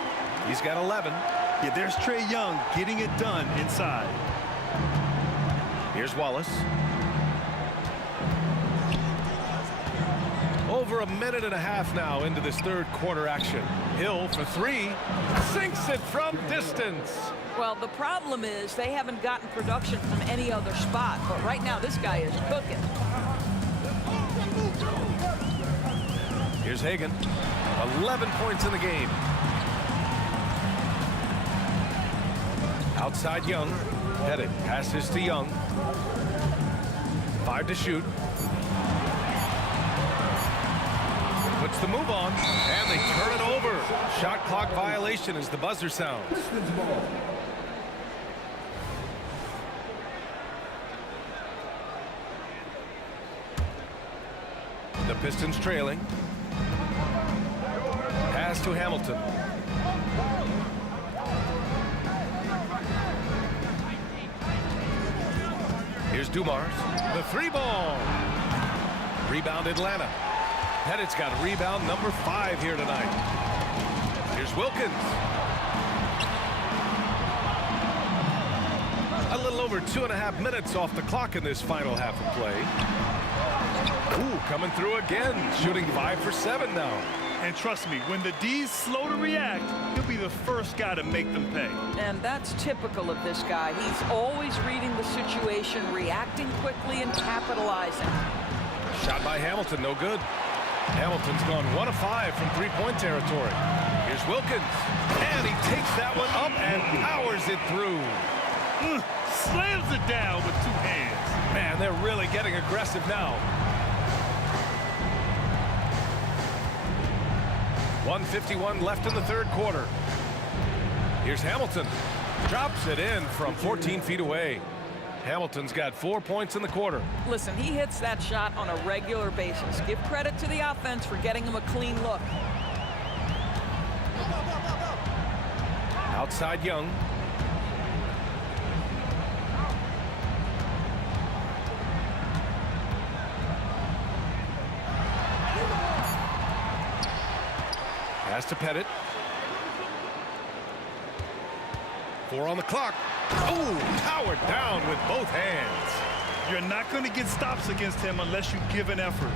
He's got 11. Yeah, there's Trae Young getting it done inside. Here's Wallace. Over a minute and a half now into this third quarter action. Hill for 3. Sinks it from distance. Well, the problem is they haven't gotten production from any other spot. But right now, this guy is cooking. Here's Hagan. 11 points in the game. Outside Young. Headed. Passes to Young. 5 to shoot. Puts the move on, and they turn it over. Shot clock violation as the buzzer sounds. Pistons ball. The Pistons trailing. Pass to Hamilton. Here's Dumars. The three ball. Rebound Atlanta. Pettit's got rebound number 5 here tonight. Here's Wilkins. A little over 2.5 minutes off the clock in this final half of play. Ooh, coming through again. Shooting 5 for 7 now. And trust me, when the D's slow to react, he'll be the first guy to make them pay. And that's typical of this guy. He's always reading the situation, reacting quickly, and capitalizing. Shot by Hamilton, no good. Hamilton's gone 1 of 5 from three-point territory. Here's Wilkins. And he takes that one up and powers it through. Slams it down with 2 hands. Man, they're really getting aggressive now. 1:51 left in the third quarter. Here's Hamilton. Drops it in from 14 feet away. Hamilton's got 4 points in the quarter. Listen, he hits that shot on a regular basis. Give credit to the offense for getting him a clean look. Outside Young. Pass to Pettit. 4 on the clock. Oh, powered down with both hands. You're not going to get stops against him unless you give an effort.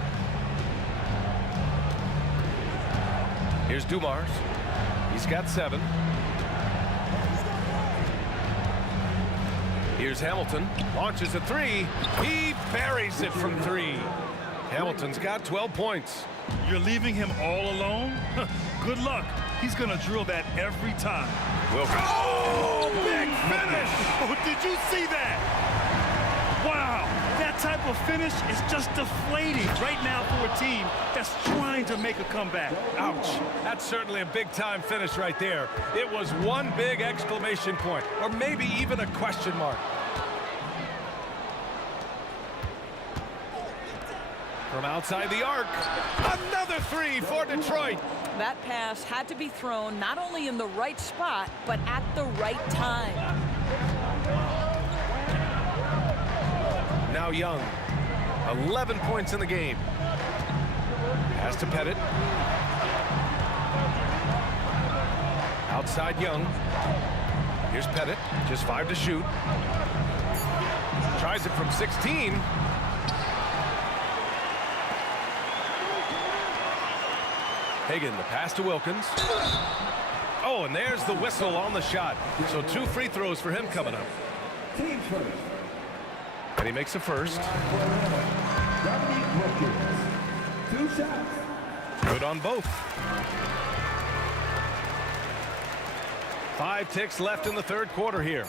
Here's Dumars. He's got 7. Here's Hamilton. Launches a 3. He buries it from 3. Hamilton's got 12 points. You're leaving him all alone? Good luck. He's going to drill that every time. Wilkins. Oh, big finish! Oh, did you see that? Wow, that type of finish is just deflating right now for a team that's trying to make a comeback. Ouch. That's certainly a big-time finish right there. It was one big exclamation point, or maybe even a question mark. From outside the arc, another 3 for Detroit. That pass had to be thrown not only in the right spot, but at the right time. Now Young, 11 points in the game. Pass to Pettit. Outside Young. Here's Pettit, just 5 to shoot. Tries it from 16. Hagan, the pass to Wilkins. Oh, and there's the whistle on the shot. So 2 free throws for him coming up. Team first. And he makes a first. Dominique Wilkins. 2 shots. Good on both. 5 ticks left in the third quarter here.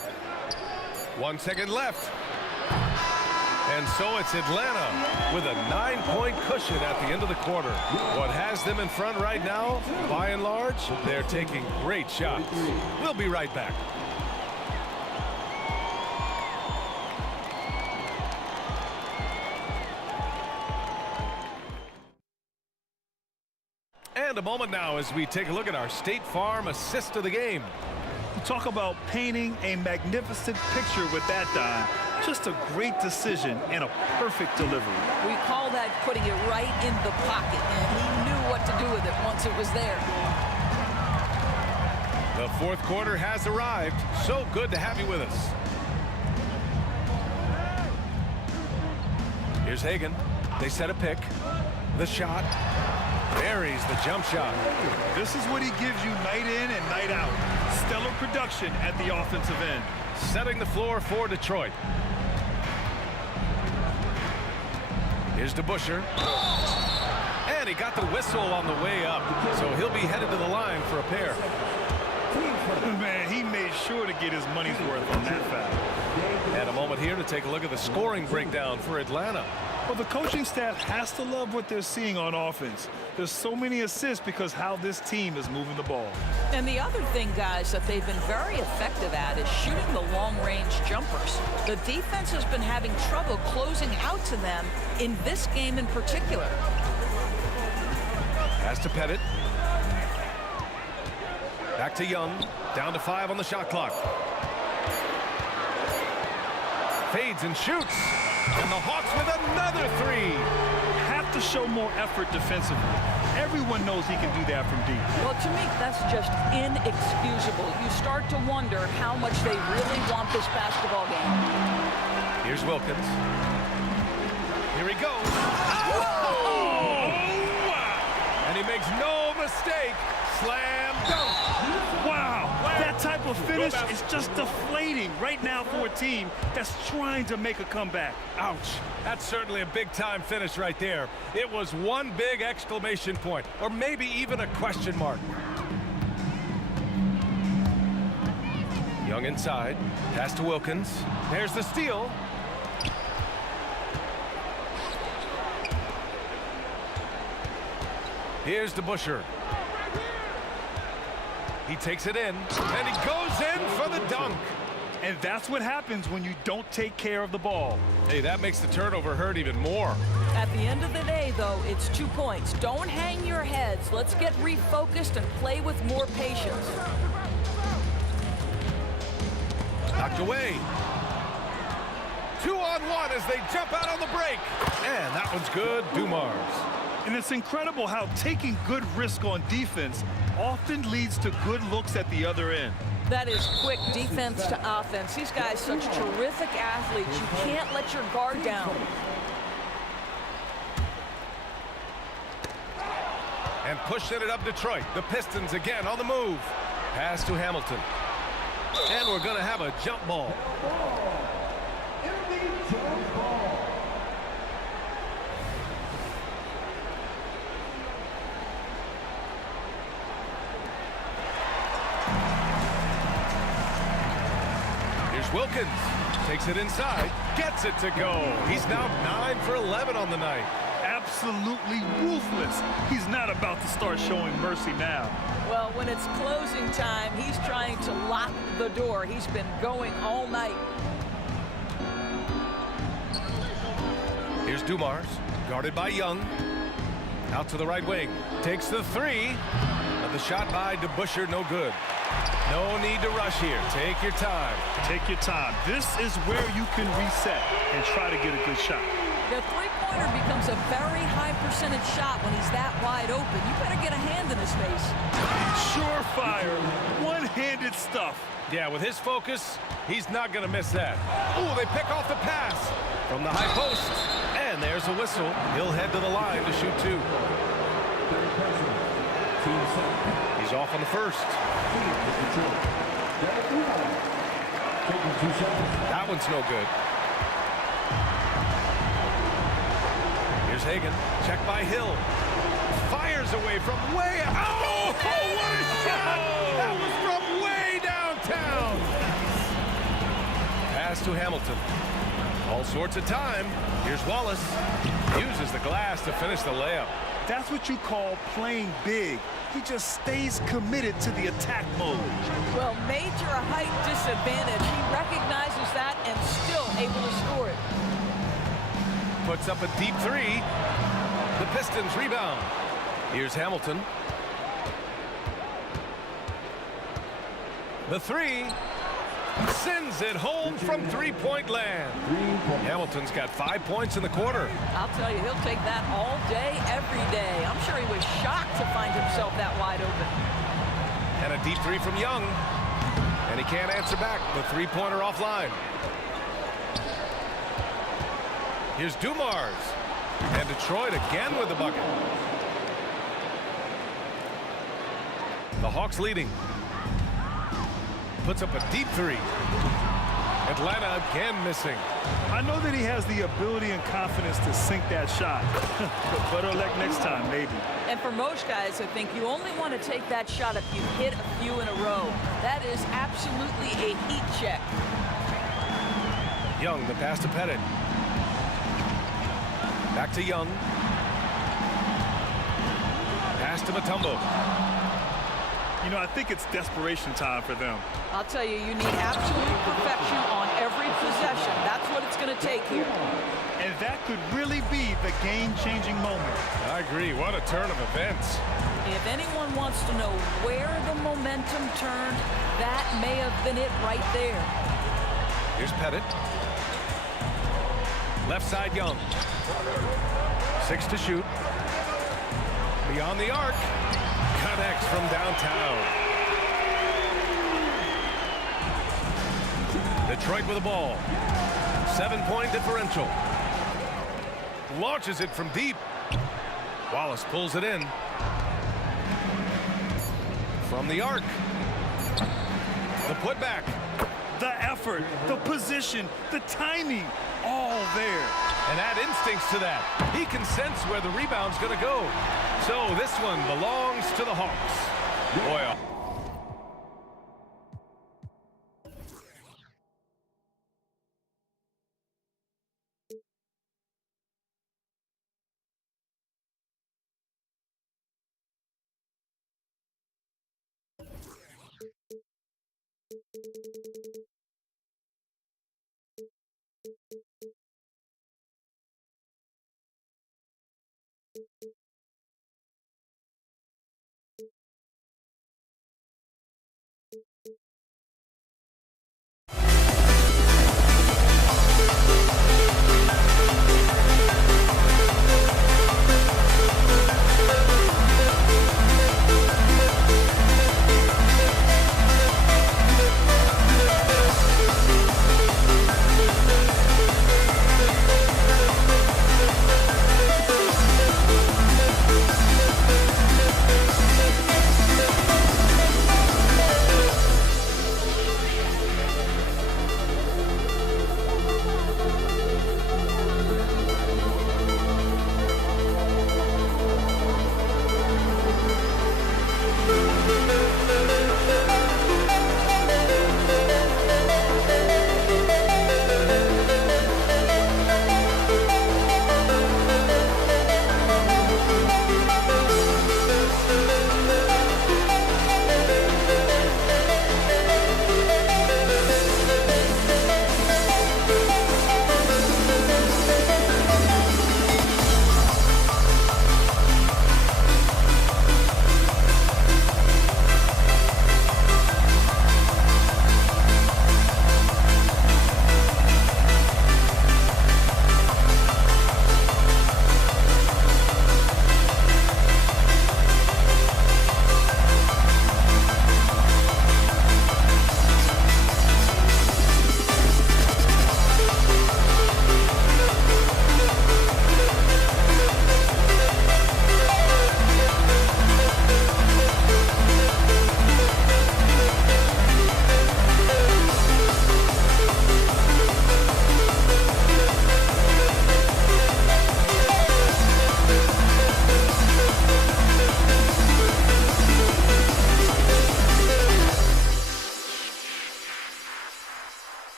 1 second left. And so it's Atlanta with a 9-point cushion at the end of the quarter. What has them in front right now, by and large, they're taking great shots. We'll be right back. And a moment now as we take a look at our State Farm assist of the game. Talk about painting a magnificent picture with that dime. Just a great decision and a perfect delivery. We call that putting it right in the pocket, and he knew what to do with it once it was there. The fourth quarter has arrived. So good to have you with us. Here's Hagan. They set a pick. The shot. Buries the jump shot. This is what he gives you night in and night out. Stellar production at the offensive end. Setting the floor for Detroit. Here's DeBuscher. And he got the whistle on the way up. So he'll be headed to the line for a pair. Man, he made sure to get his money's worth on that foul. And a moment here to take a look at the scoring breakdown for Atlanta. Well, the coaching staff has to love what they're seeing on offense. There's so many assists because how this team is moving the ball. And the other thing, guys, that they've been very effective at is shooting the long-range jumpers. The defense has been having trouble closing out to them in this game in particular. Pass to Pettit. Back to Young. Down to 5 on the shot clock. Fades and shoots. And the Hawks with another 3. Have to show more effort defensively. Everyone knows he can do that from deep. Well, to me, that's just inexcusable. You start to wonder how much they really want this basketball game. Here's Wilkins. Here he goes. Oh! And he makes no mistake. Slam dunk. Wow, that type of finish is just deflating right now for a team that's trying to make a comeback. Ouch. That's certainly a big-time finish right there. It was one big exclamation point, or maybe even a question mark. Young inside. Pass to Wilkins. There's the steal. Here's DeBusschere. He takes it in, and he goes in for the dunk. And that's what happens when you don't take care of the ball. Hey, that makes the turnover hurt even more. At the end of the day, though, it's 2 points. Don't hang your heads. Let's get refocused and play with more patience. Knocked away. 2-on-1 as they jump out on the break. And that one's good. Dumars. And it's incredible how taking good risk on defense often leads to good looks at the other end. That is quick defense to offense. These guys such terrific athletes. You can't let your guard down. And pushing it up Detroit. The Pistons again on the move. Pass to Hamilton. And we're going to have a jump ball. Wilkins takes it inside, gets it to go. He's now 9 for 11 on the night. Absolutely ruthless. He's not about to start showing mercy now. Well, when it's closing time, he's trying to lock the door. He's been going all night. Here's Dumars, guarded by Young. Out to the right wing, takes the 3. But the shot by DeBusschere, no good. No need to rush here. Take your time. Take your time. This is where you can reset and try to get a good shot. The three-pointer becomes a very high percentage shot when he's that wide open. You better get a hand in his face. Surefire, one-handed stuff. Yeah, with his focus, he's not going to miss that. Ooh, they pick off the pass from the high post. And there's a whistle. He'll head to the line to shoot 2. He's off on the first. That one's no good. Here's Hagan. Check by Hill. Fires away from way out. Oh, what a shot! That was from way downtown. Pass to Hamilton. All sorts of time. Here's Wallace. Uses the glass to finish the layup. That's what you call playing big. He just stays committed to the attack mode. Well, major height disadvantage. He recognizes that and still able to score it. Puts up a deep 3. The Pistons rebound. Here's Hamilton. The 3. Sends it home from three-point land. Hamilton's got 5 points in the quarter. I'll tell you, he'll take that all day, every day. I'm sure he was shocked to find himself that wide open. And a deep 3 from Young. And he can't answer back. The three-pointer offline. Here's Dumars. And Detroit again with the bucket. The Hawks leading. Puts up a deep 3. Atlanta again missing. I know that he has the ability and confidence to sink that shot. Better luck next time, maybe. And for most guys, I think you only want to take that shot if you hit a few in a row. That is absolutely a heat check. Young, the pass to Pettit. Back to Young. Pass to Mutombo. You know, I think it's desperation time for them. I'll tell you, you need absolute perfection on every possession. That's what it's going to take here. And that could really be the game-changing moment. I agree. What a turn of events. If anyone wants to know where the momentum turned, that may have been it right there. Here's Pettit. Left side, Young. 6 to shoot. Beyond the arc. Connects from downtown. Detroit with the ball. 7-point differential. Launches it from deep. Wallace pulls it in. From the arc. The putback. The effort, the position, the timing, all there. And add instincts to that. He can sense where the rebound's going to go. So this one belongs to the Hawks. Boy,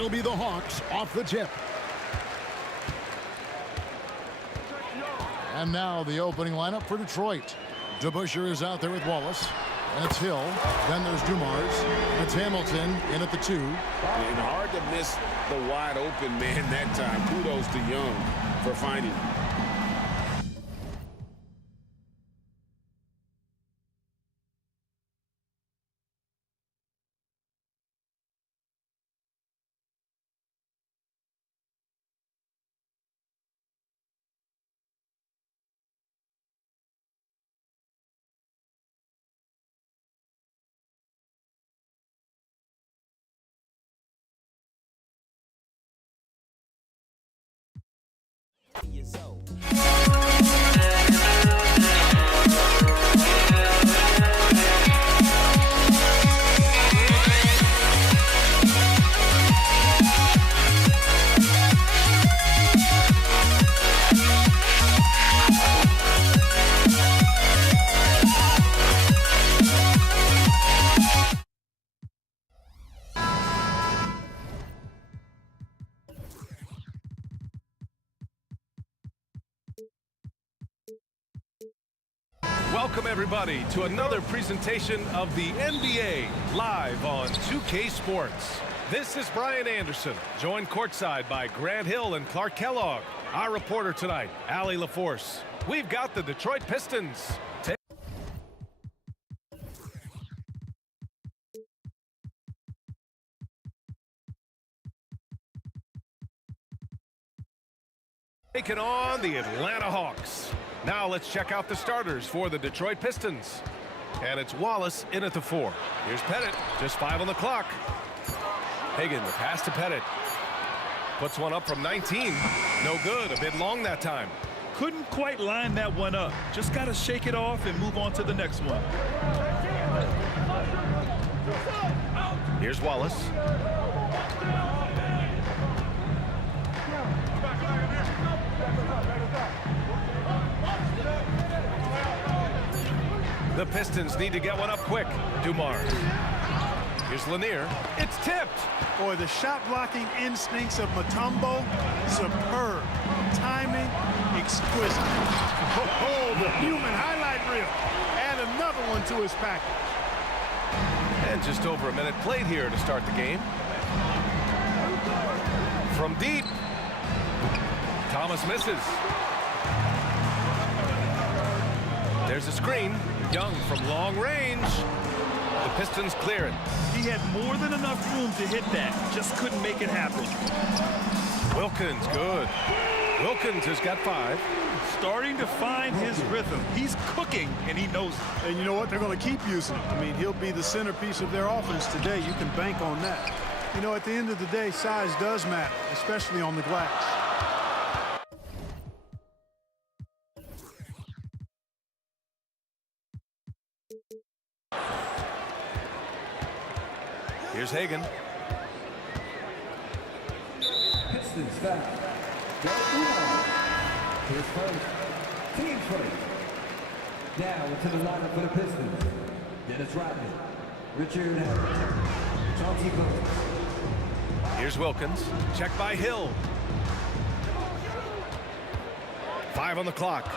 It'll be the Hawks off the tip. And now the opening lineup for Detroit. DeBusschere is out there with Wallace. And it's Hill. Then there's Dumars. It's Hamilton in at the 2. And hard to miss the wide open man that time. Kudos to Young for finding him. Welcome, everybody, to another presentation of the NBA live on 2K Sports. This is Brian Anderson, joined courtside by Grant Hill and Clark Kellogg. Our reporter tonight, Allie LaForce. We've got the Detroit Pistons. Taking on the Atlanta Hawks. Now let's check out the starters for the Detroit Pistons. And it's Wallace in at the 4. Here's Pettit, just 5 on the clock. Hagan, the pass to Pettit. Puts one up from 19. No good, a bit long that time. Couldn't quite line that one up. Just got to shake it off and move on to the next one. Here's Wallace. The Pistons need to get one up quick. Dumars. Here's Lanier. It's tipped. Boy, the shot blocking instincts of Mutombo, superb. Timing, exquisite. Oh, the human highlight reel. Add another one to his package. And just over a minute played here to start the game. From deep. Thomas misses. There's a screen. Young from long range. The Pistons clear it. He had more than enough room to hit that. Just couldn't make it happen. Wilkins, good. Wilkins has got 5. Starting to find his rhythm. He's cooking, and he knows it. And you know what? They're going to keep using him. I mean, he'll be the centerpiece of their offense today. You can bank on that. You know, at the end of the day, size does matter, especially on the glass. Here's Hagan. Pistons foul. Go Umar. Here's first. Team first. Now into the lineup for the Pistons. Dennis Rodman. Richard Hamilton. Chauncey Billups. Here's Wilkins. Check by Hill. 5 on the clock.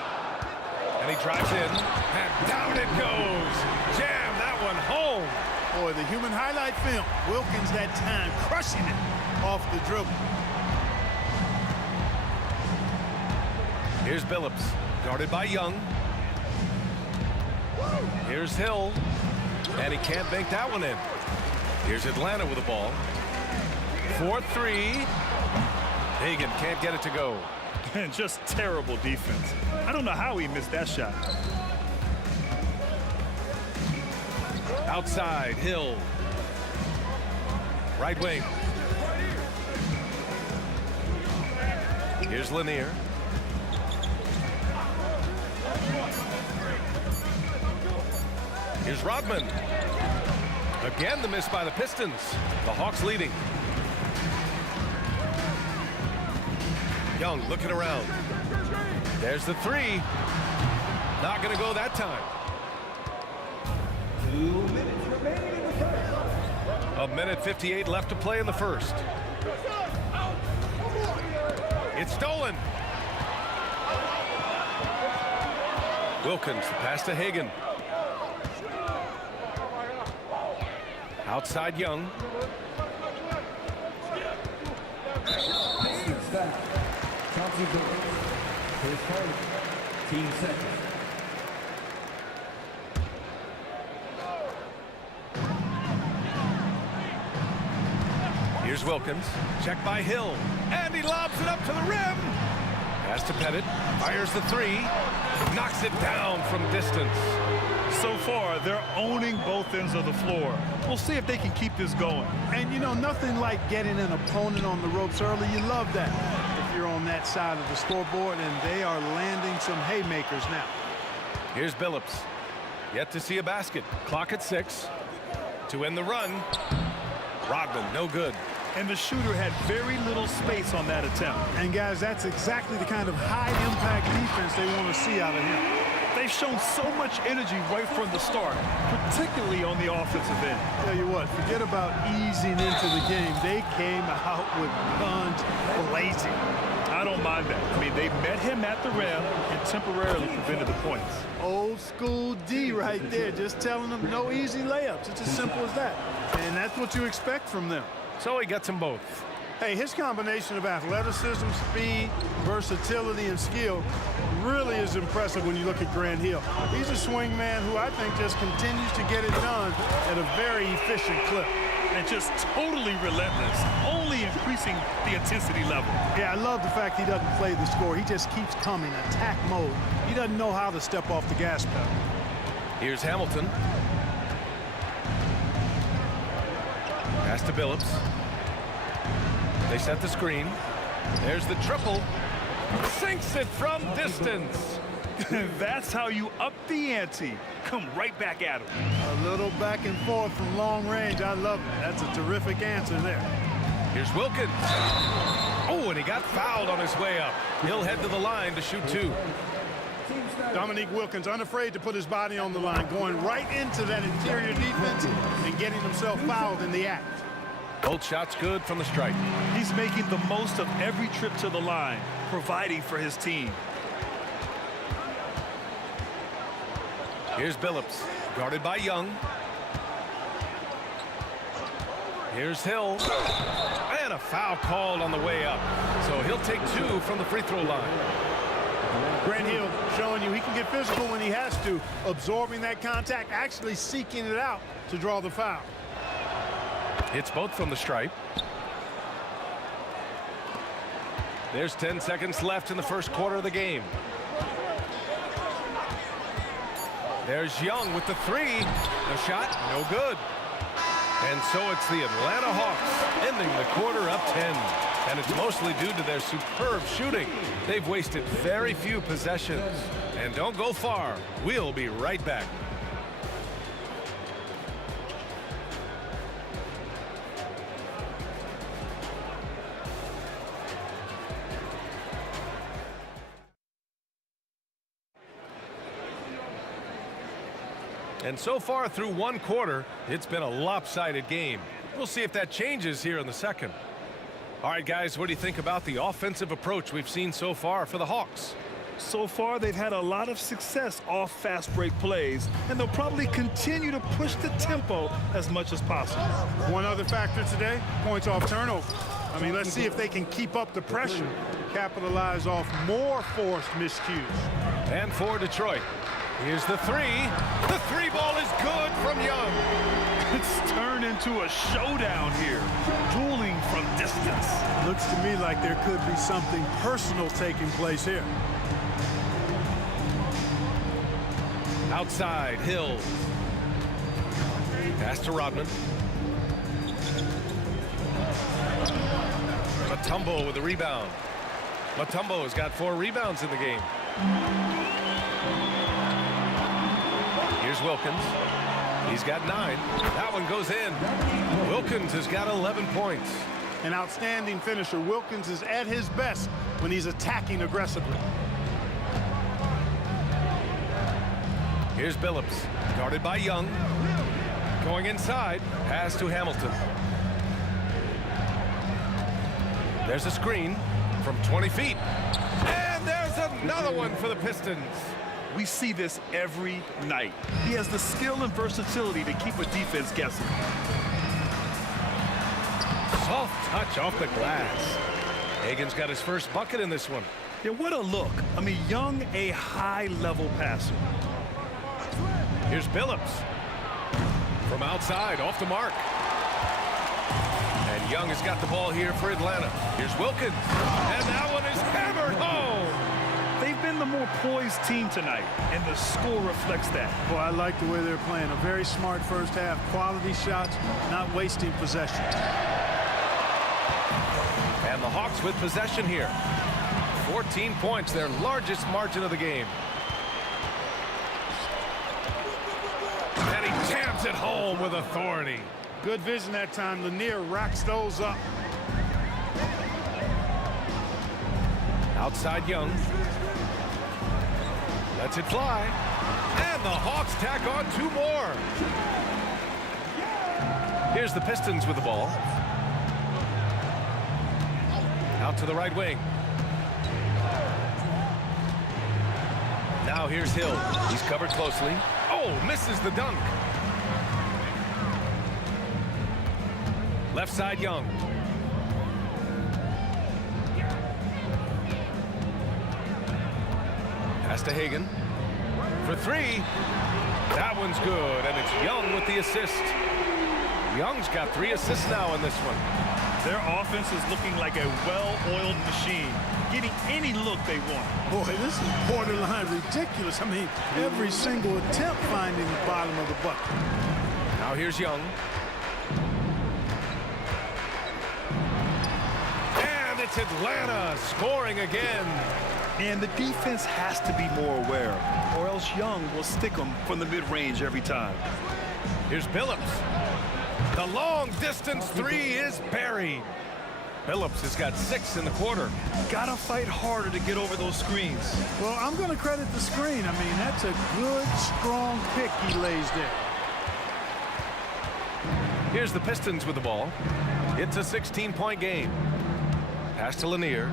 And he drives in. And down it goes. Jam that one home. Boy, the human highlight film. Wilkins that time crushing it off the dribble. Here's Billups, guarded by Young. Here's Hill, and he can't bank that one in. Here's Atlanta with the ball. 4-3. Hagan can't get it to go. And just terrible defense. I don't know how he missed that shot. Outside, Hill. Right wing. Here's Lanier. Here's Rodman. Again, the miss by the Pistons. The Hawks leading. Young looking around. There's the 3. Not going to go that time. 2 minutes remaining in the first. 1:58 left to play in the first. It's stolen. Wilkins, the pass to Hagan. Outside Young. Distance foul. Chauncey Billups. His first. Team second. Here's Wilkins. Check by Hill. And he lobs it up to the rim. Pass to Pettit. Fires the three. Knocks it down from distance. So far, they're owning both ends of the floor. We'll see if they can keep this going. And, you know, nothing like getting an opponent on the ropes early. You love that if you're on that side of the scoreboard, and they are landing some haymakers now. Here's Billups. Yet to see a basket. Clock at 6. To end the run. Rodman, no good. And the shooter had very little space on that attempt. And, guys, that's exactly the kind of high-impact defense they want to see out of him. They've shown so much energy right from the start, particularly on the offensive end. Tell you what, forget about easing into the game. They came out with guns blazing. I don't mind that. I mean, they met him at the rim and temporarily prevented the points. Old school D right there, just telling them no easy layups. It's as simple as that. And that's what you expect from them. So he gets them both. Hey, his combination of athleticism, speed, versatility, and skill really is impressive when you look at Grant Hill. He's a swing man who I think just continues to get it done at a very efficient clip. And just totally relentless, only increasing the intensity level. Yeah, I love the fact he doesn't play the score. He just keeps coming, attack mode. He doesn't know how to step off the gas pedal. Here's Hamilton. Pass to Billups. They set the screen. There's the triple. Sinks it from distance. That's how you up the ante. Come right back at him. A little back and forth from long range. I love it. That's a terrific answer there. Here's Wilkins. Oh, and he got fouled on his way up. He'll head to the line to shoot 2. Dominique Wilkins, unafraid to put his body on the line, going right into that interior defense and getting himself fouled in the act. Both shots good from the stripe. He's making the most of every trip to the line, providing for his team. Here's Billups, guarded by Young. Here's Hill. And a foul called on the way up. So he'll take 2 from the free throw line. Grant Hill showing you he can get physical when he has to, absorbing that contact, actually seeking it out to draw the foul. Hits both from the stripe. There's 10 seconds left in the first quarter of the game. There's Young with the 3. The shot, no good. And so it's the Atlanta Hawks ending the quarter up 10. And it's mostly due to their superb shooting. They've wasted very few possessions. And don't go far. We'll be right back. And so far through one quarter, it's been a lopsided game. We'll see if that changes here in the second. All right, guys, what do you think about the offensive approach we've seen so far for the Hawks? So far, they've had a lot of success off fast break plays, and they'll probably continue to push the tempo as much as possible. One other factor today, points off turnover. I mean, let's see if they can keep up the pressure, capitalize off more forced miscues. And for Detroit, here's the 3. The 3 ball is good from Young. It's turned into a showdown here, dueling from distance. Looks to me like there could be something personal taking place here. Outside, Hill. Pass to Rodman. Mutombo with the rebound. Mutombo has got 4 rebounds in the game. Here's Wilkins. He's got 9. That one goes in. Wilkins has got 11 points. An outstanding finisher. Wilkins is at his best when he's attacking aggressively. Here's Billups, guarded by Young. Going inside, pass to Hamilton. There's a screen. from 20 feet. And there's another one for the Pistons. We see this every night. He has the skill and versatility to keep a defense guessing. Soft touch off the glass. Hagan's got his first bucket in this one. Yeah, what a look. I mean, Young, a high-level passer. Here's Billups. From outside, off the mark. And Young has got the ball here for Atlanta. Here's Wilkins. And that one is hammered home. They've been the more poised team tonight, and the score reflects that. Boy, I like the way they're playing. A very smart first half. Quality shots, not wasting possession. And the Hawks with possession here. 14 points, their largest margin of the game. And he jams it home with authority. Good vision that time. Lanier racks those up. Outside Young. Lets it fly. And the Hawks tack on 2 more. Here's the Pistons with the ball. Out to the right wing. Now here's Hill. He's covered closely. Oh, misses the dunk. Left side Young. Pass to Hagan. For 3. That one's good, and it's Young with the assist. Young's got 3 assists now in this one. Their offense is looking like a well-oiled machine, getting any look they want. Boy, this is borderline ridiculous. I mean, every single attempt finding the bottom of the bucket. Now here's Young. And it's Atlanta scoring again. And the defense has to be more aware, or else Young will stick them from the mid-range every time. Here's Billups. The long-distance 3 is buried. Billups has got 6 in the quarter. Gotta fight harder to get over those screens. Well, I'm going to credit the screen. I mean, that's a good, strong pick he lays there. Here's the Pistons with the ball. It's a 16-point game. Pass to Lanier.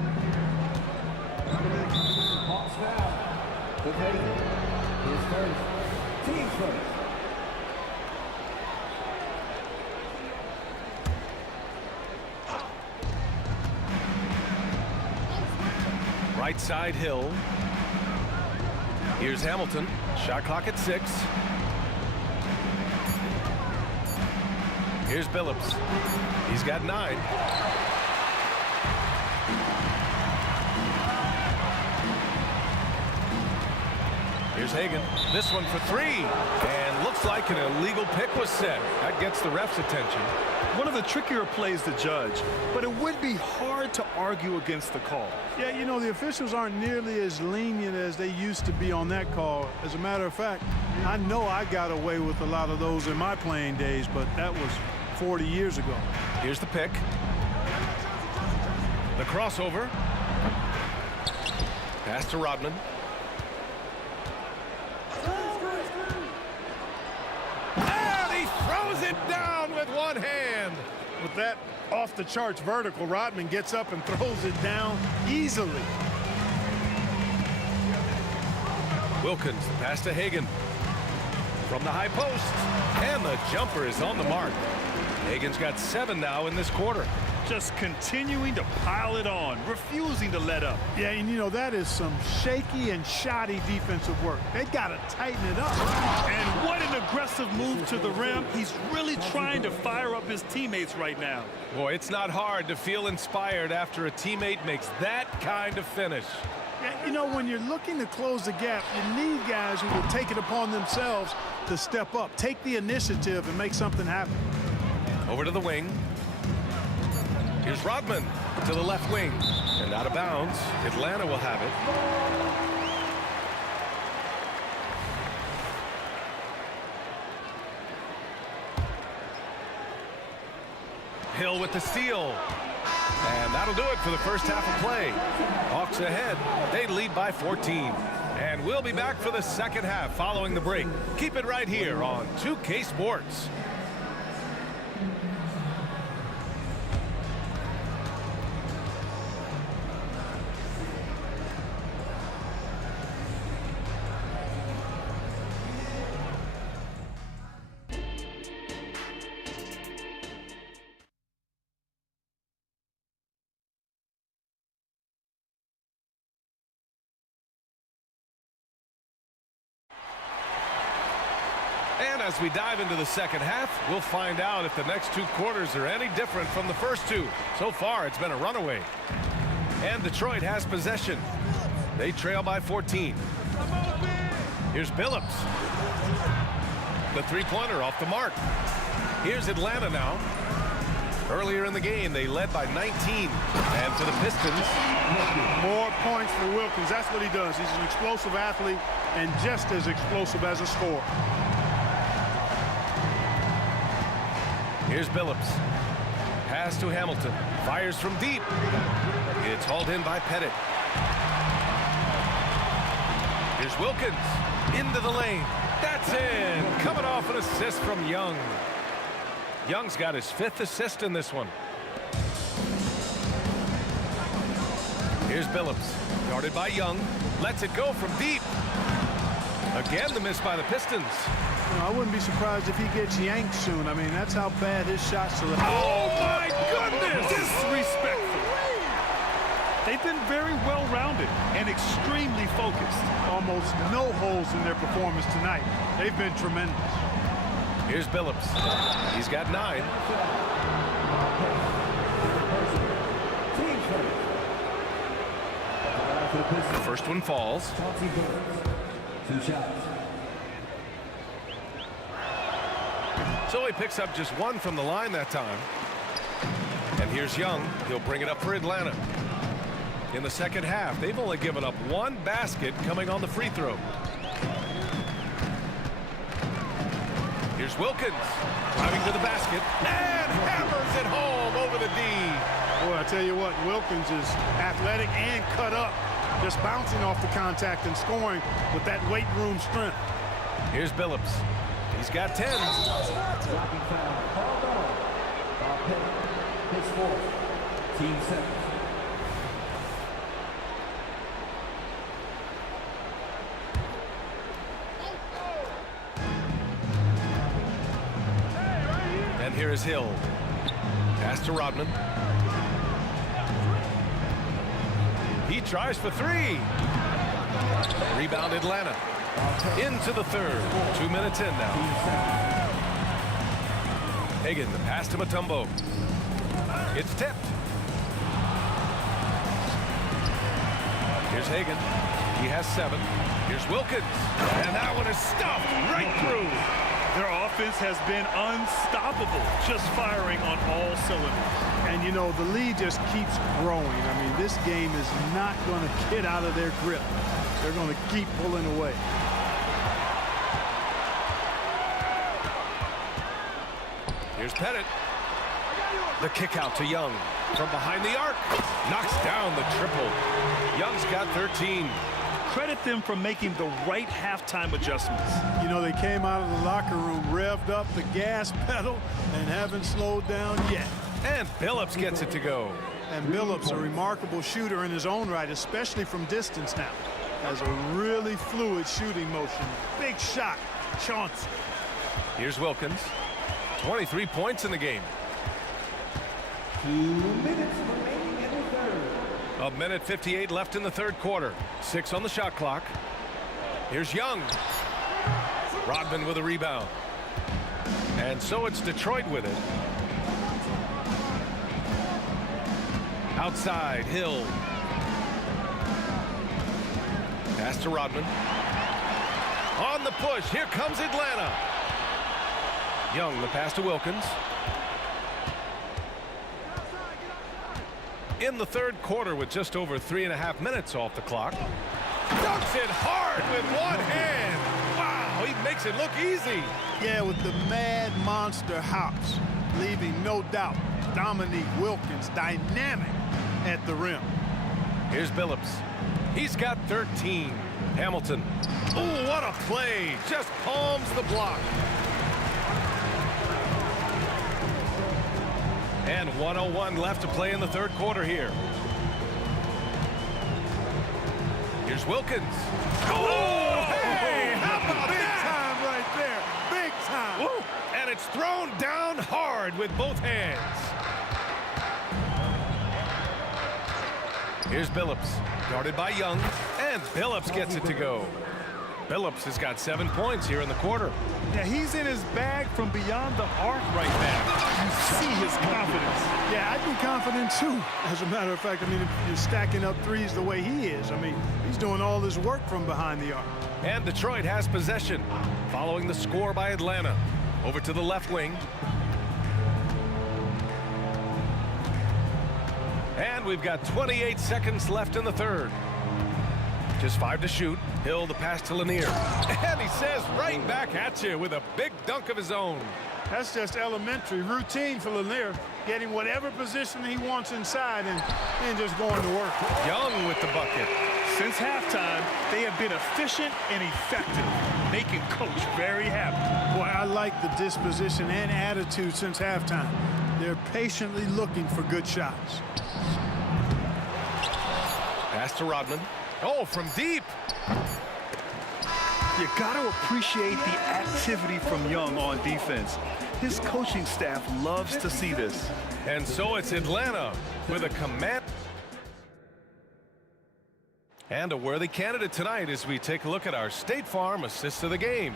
Hawks foul. The Hagan. His first. Team first. Right side Hill. Here's Hamilton. Shot clock at 6. Here's Billups. He's got 9. Here's Hagan. This one for 3. And looks like an illegal pick was set. That gets the ref's attention. One of the trickier plays to judge, but it would be hard to argue against the call. Yeah, you know, the officials aren't nearly as lenient as they used to be on that call. As a matter of fact, I know I got away with a lot of those in my playing days, but that was 40 years ago. Here's the pick. The crossover. Pass to Rodman. And he throws it down with one hand. With that off-the-charts vertical, Rodman gets up and throws it down easily. Wilkins, the pass to Hagan. From the high post. And the jumper is on the mark. Hagan's got 7 now in this quarter. Just continuing to pile it on, refusing to let up. Yeah, and you know, that is some shaky and shoddy defensive work. They got to tighten it up. And what an aggressive move to the rim. He's really trying to fire up his teammates right now. Boy, it's not hard to feel inspired after a teammate makes that kind of finish. Yeah, you know, when you're looking to close the gap, you need guys who will take it upon themselves to step up, take the initiative, and make something happen. Over to the wing. Here's Rodman to the left wing. And out of bounds. Atlanta will have it. Hill with the steal. And that'll do it for the first half of play. Hawks ahead. They lead by 14. And we'll be back for the second half following the break. Keep it right here on 2K Sports. And as we dive into the second half, we'll find out if the next 2 quarters are any different from the first 2. So far, it's been a runaway. And Detroit has possession. They trail by 14. Here's Billups. The three-pointer off the mark. Here's Atlanta now. Earlier in the game, they led by 19. And for the Pistons, more points for Wilkins. That's what he does. He's an explosive athlete and just as explosive as a scorer. Here's Billups. Pass to Hamilton. Fires from deep. It's hauled in by Pettit. Here's Wilkins. Into the lane. That's in. Coming off an assist from Young. Young's got his 5th assist in this one. Here's Billups. Guarded by Young. Lets it go from deep. Again, the miss by the Pistons. I wouldn't be surprised if he gets yanked soon. I mean, that's how bad his shots are. Oh, my goodness! Disrespectful. They've been very well-rounded and extremely focused. Almost no holes in their performance tonight. They've been tremendous. Here's Billups. He's got 9. The first one falls. 2 shots. So he picks up just 1 from the line that time. And here's Young. He'll bring it up for Atlanta. In the second half, they've only given up 1 basket coming on the free throw. Here's Wilkins. Driving to the basket. And hammers it home over the D. Boy, I tell you what, Wilkins is athletic and cut up. Just bouncing off the contact and scoring with that weight room strength. Here's Billups. He's got 10. Dropping foul. Called on. Pettit. His 4th. Team 7th. And here is Hill. Pass to Rodman. He tries for 3. Rebound Atlanta. Into the third. 2 minutes in now. Hagan, the pass to Mutombo. It's tipped. Here's Hagan. He has 7. Here's Wilkins. And that one is stuffed right through. Their offense has been unstoppable, just firing on all cylinders. And, you know, the lead just keeps growing. I mean, this game is not going to get out of their grip. They're going to keep pulling away. Here's Pettit. The kick out to Young. From behind the arc. Knocks down the triple. Young's got 13. Credit them for making the right halftime adjustments. You know, they came out of the locker room, revved up the gas pedal, and haven't slowed down yet. And Billups gets it to go. And Billups, a remarkable shooter in his own right, especially from distance now. Has a really fluid shooting motion. Big shot. Chauncey. Here's Wilkins. 23 points in the game. 2 minutes remaining in the third. 1:58 left in the third quarter. 6 on the shot clock. Here's Young. Rodman with a rebound. And so it's Detroit with it. Outside, Hill. Pass to Rodman. On the push, here comes Atlanta. Young, the pass to Wilkins. In the third quarter with just over 3.5 minutes off the clock. Dunks it hard with 1 hand. Wow, he makes it look easy. Yeah, with the mad monster hops, leaving no doubt Dominique Wilkins dynamic at the rim. Here's Billups. He's got 13. Hamilton. Oh, what a play. Just palms the block. And 1:01 left to play in the third quarter here. Here's Wilkins. Oh, hey, how about Big that? time right there. Big time. Woo. And it's thrown down hard with both hands. Here's Billups. Guarded by Young. And Billups gets it to go. Billups has got 7 points here in the quarter. Yeah, he's in his bag from beyond the arc right now. You see his confidence. Yeah, I'd be confident too. As a matter of fact, I mean, if you're stacking up threes the way he is, I mean, he's doing all his work from behind the arc. And Detroit has possession following the score by Atlanta. Over to the left wing. And we've got 28 seconds left in the third. Just 5 to shoot. Hill the pass to Lanier. And he says right back at you with a big dunk of his own. That's just elementary routine for Lanier, getting whatever position he wants inside and just going to work. Young with the bucket. Since halftime, they have been efficient and effective, making Coach very happy. Boy, I like the disposition and attitude since halftime. They're patiently looking for good shots. Pass to Rodman. Oh, from deep. You got to appreciate the activity from Young on defense. His coaching staff loves to see this. And so it's Atlanta with a command. And a worthy candidate tonight as we take a look at our State Farm assist of the game.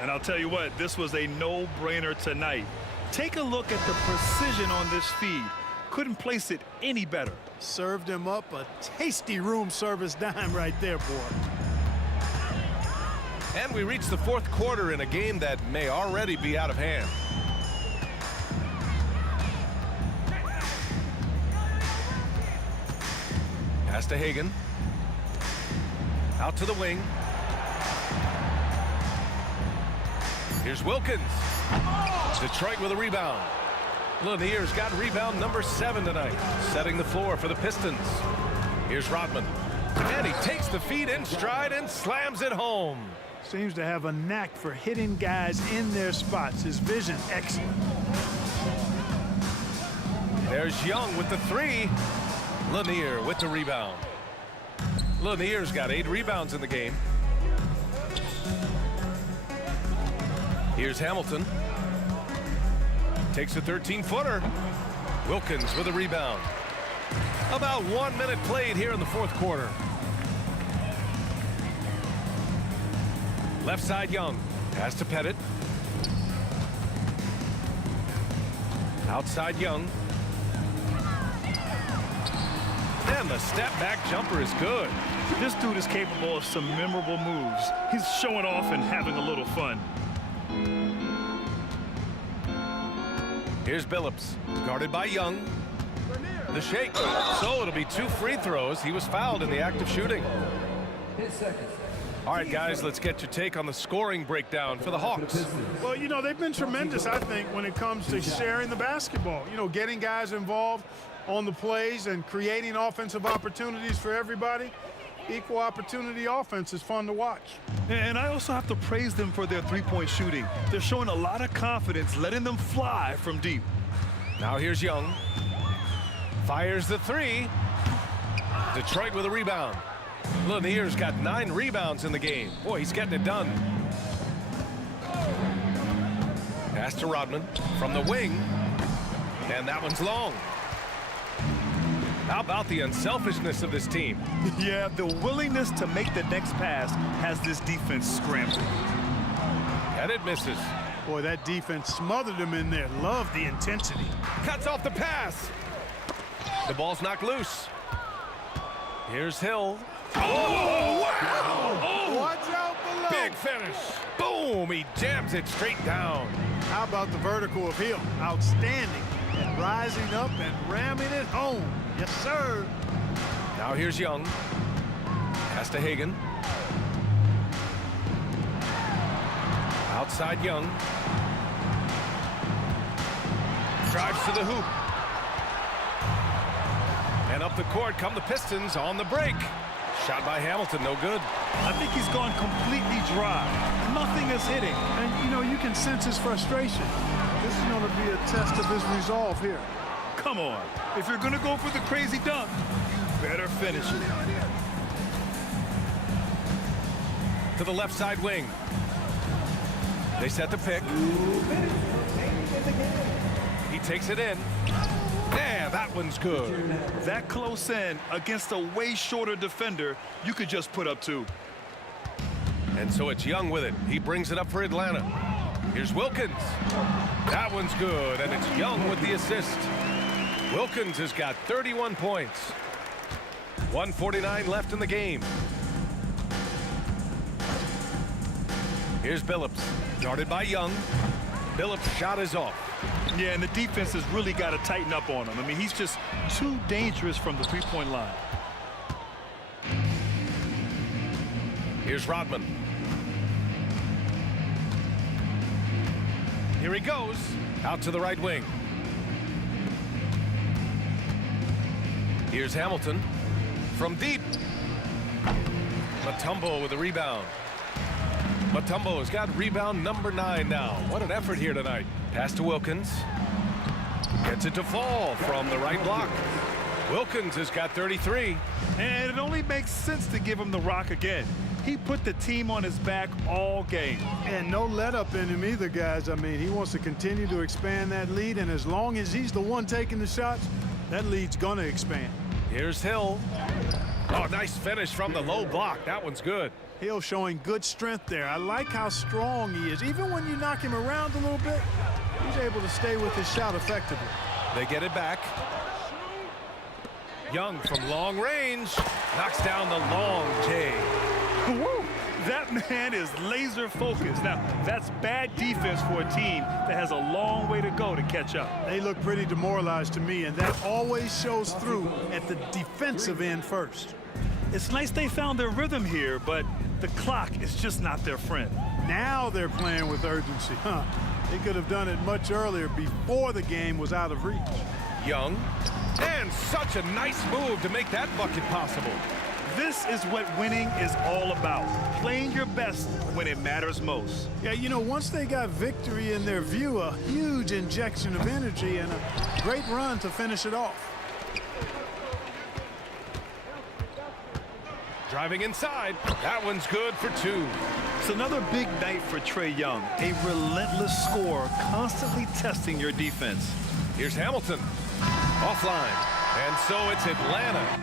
And I'll tell you what, this was a no-brainer tonight. Take a look at the precision on this feed. Couldn't place it any better. Served him up a tasty room service dime right there, boy. And we reach the fourth quarter in a game that may already be out of hand. Pass to Hagan. Out to the wing. Here's Wilkins. Detroit with a rebound. Lanier's got rebound number 7 tonight, setting the floor for the Pistons. Here's Rodman. And he takes the feed in stride and slams it home. Seems to have a knack for hitting guys in their spots. His vision, excellent. There's Young with the 3. Lanier with the rebound. Lanier's got 8 rebounds in the game. Here's Hamilton. Takes a 13-footer. Wilkins with a rebound. About 1 minute played here in the fourth quarter. Left side Young. Pass to Pettit. Outside Young. And the step back jumper is good. This dude is capable of some memorable moves. He's showing off and having a little fun. Here's Billups, guarded by Young. The shake. So it'll be 2 free throws. He was fouled in the act of shooting. All right, guys, let's get your take on the scoring breakdown for the Hawks. Well, you know, they've been tremendous, I think, when it comes to sharing the basketball. You know, getting guys involved on the plays and creating offensive opportunities for everybody. Equal opportunity offense is fun to watch. And I also have to praise them for their three-point shooting. They're showing a lot of confidence, letting them fly from deep. Now here's Young. Fires the 3. Detroit with a rebound. Lanier's got 9 rebounds in the game. Boy, he's getting it done. Pass to Rodman from the wing. And that one's long. How about the unselfishness of this team? Yeah, the willingness to make the next pass has this defense scrambling. And it misses. Boy, that defense smothered him in there. Love the intensity. Cuts off the pass. The ball's knocked loose. Here's Hill. Oh, wow! Oh, watch out below. Big finish. Boom, he jams it straight down. How about the vertical of Hill? Outstanding. And rising up and ramming it home. Yes, sir. Now here's Young. Pass to Hagan. Outside Young. Drives to the hoop. And up the court come the Pistons on the break. Shot by Hamilton, no good. I think he's gone completely dry. Nothing is hitting. And, you know, you can sense his frustration. This is going to be a test of his resolve here. Come on. If you're going to go for the crazy dunk, you better finish it. To the left side wing. They set the pick. He takes it in. Yeah, that one's good. That close in against a way shorter defender, you could just put up 2. And so it's Young with it. He brings it up for Atlanta. Here's Wilkins. That one's good, and it's Young with the assist. Wilkins has got 31 points. 1:49 left in the game. Here's Billups, guarded by Young. Billups' shot is off. Yeah, and the defense has really got to tighten up on him. I mean, he's just too dangerous from the three-point line. Here's Rodman. Here he goes, out to the right wing. Here's Hamilton from deep. Mutombo with the rebound. Mutombo has got rebound number 9 now. What an effort here tonight. Pass to Wilkins. Gets it to fall from the right block. Wilkins has got 33. And it only makes sense to give him the rock again. He put the team on his back all game. And no let up in him either, guys. I mean, he wants to continue to expand that lead, and as long as he's the one taking the shots, that lead's going to expand. Here's Hill. Oh, nice finish from the low block. That one's good. Hill showing good strength there. I like how strong he is. Even when you knock him around a little bit, he's able to stay with his shot effectively. They get it back. Young from long range knocks down the long J. Woo! That man is laser focused. Now, that's bad defense for a team that has a long way to go to catch up. They look pretty demoralized to me, and that always shows through at the defensive end first. It's nice they found their rhythm here, but the clock is just not their friend. Now they're playing with urgency. They could have done it much earlier, before the game was out of reach. Young, and such a nice move to make that bucket possible. This is what winning is all about. Playing your best when it matters most. Yeah, you know, once they got victory in their view, a huge injection of energy and a great run to finish it off. Driving inside. That one's good for 2. It's another big night for Trae Young. A relentless scorer, constantly testing your defense. Here's Hamilton. Offline. And so it's Atlanta.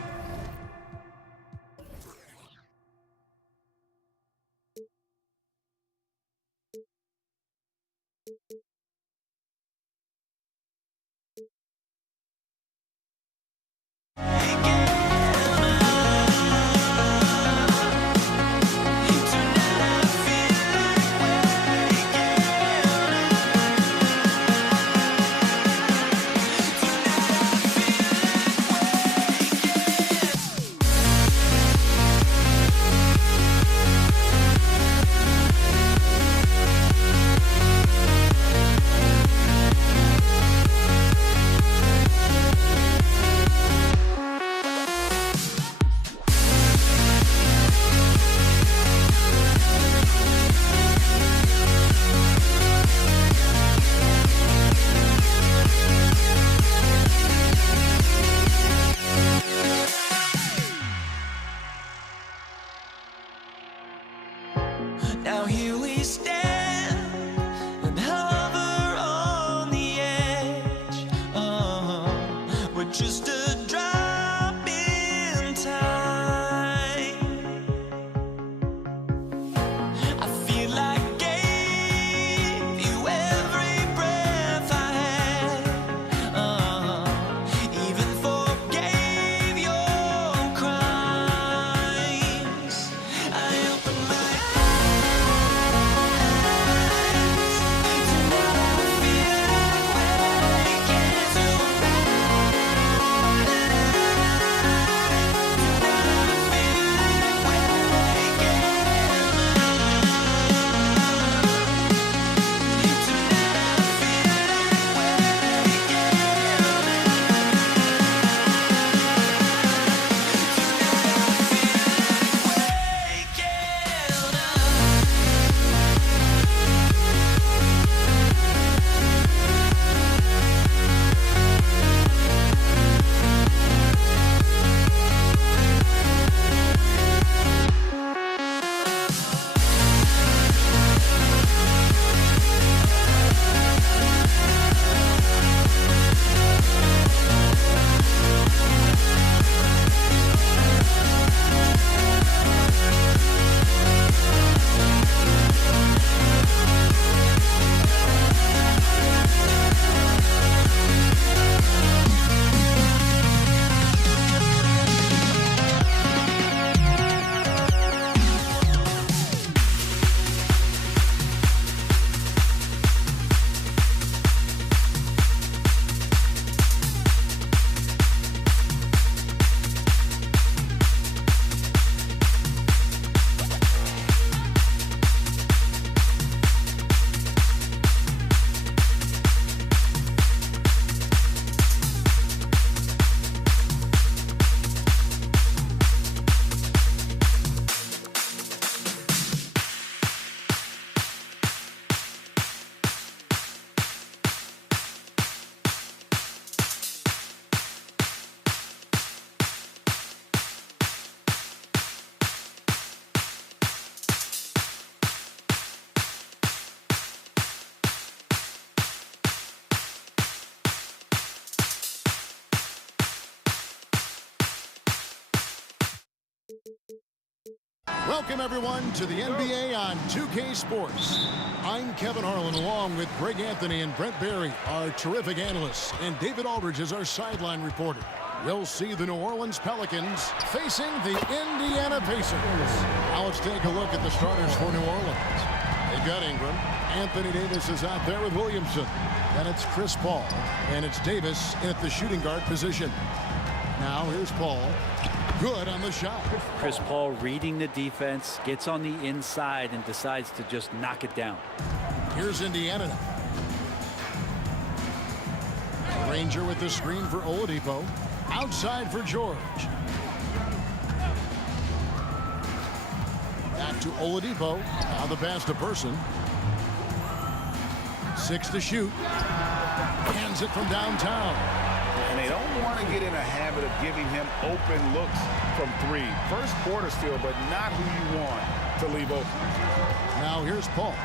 Welcome, everyone, to the NBA on 2K Sports. I'm Kevin Harlan, along with Greg Anthony and Brent Barry, our terrific analysts, and David Aldridge is our sideline reporter. We'll see the New Orleans Pelicans facing the Indiana Pacers. Now let's take a look at the starters for New Orleans. They've got Ingram. Anthony Davis is out there with Williamson. Then it's Chris Paul. And it's Davis at the shooting guard position. Now here's Paul. Good on the shot. Chris Paul reading the defense, gets on the inside and decides to just knock it down. Here's Indiana now. Ranger with the screen for Oladipo. Outside for George. Back to Oladipo. Now the pass to Person. 6 to shoot. Hands it from downtown. And they don't want to get in a habit of giving him open looks from 3. First quarter still, but not who you want to leave open. Now here's Paul.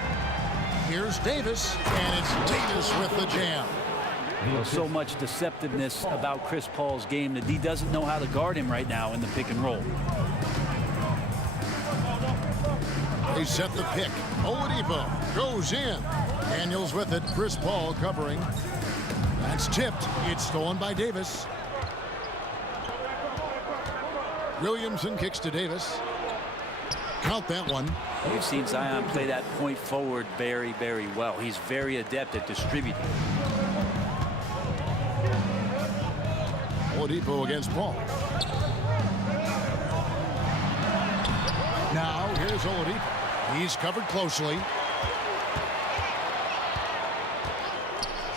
Here's Davis, and it's Davis with the jam. So much deceptiveness about Chris Paul's game that he doesn't know how to guard him right now in the pick and roll. They set the pick. Oladipo goes in. Daniels with it. Chris Paul covering. That's tipped. It's stolen by Davis. Williamson kicks to Davis. Count that one. We've seen Zion play that point forward very, very well. He's very adept at distributing. Oladipo against Paul. Now here's Oladipo. He's covered closely.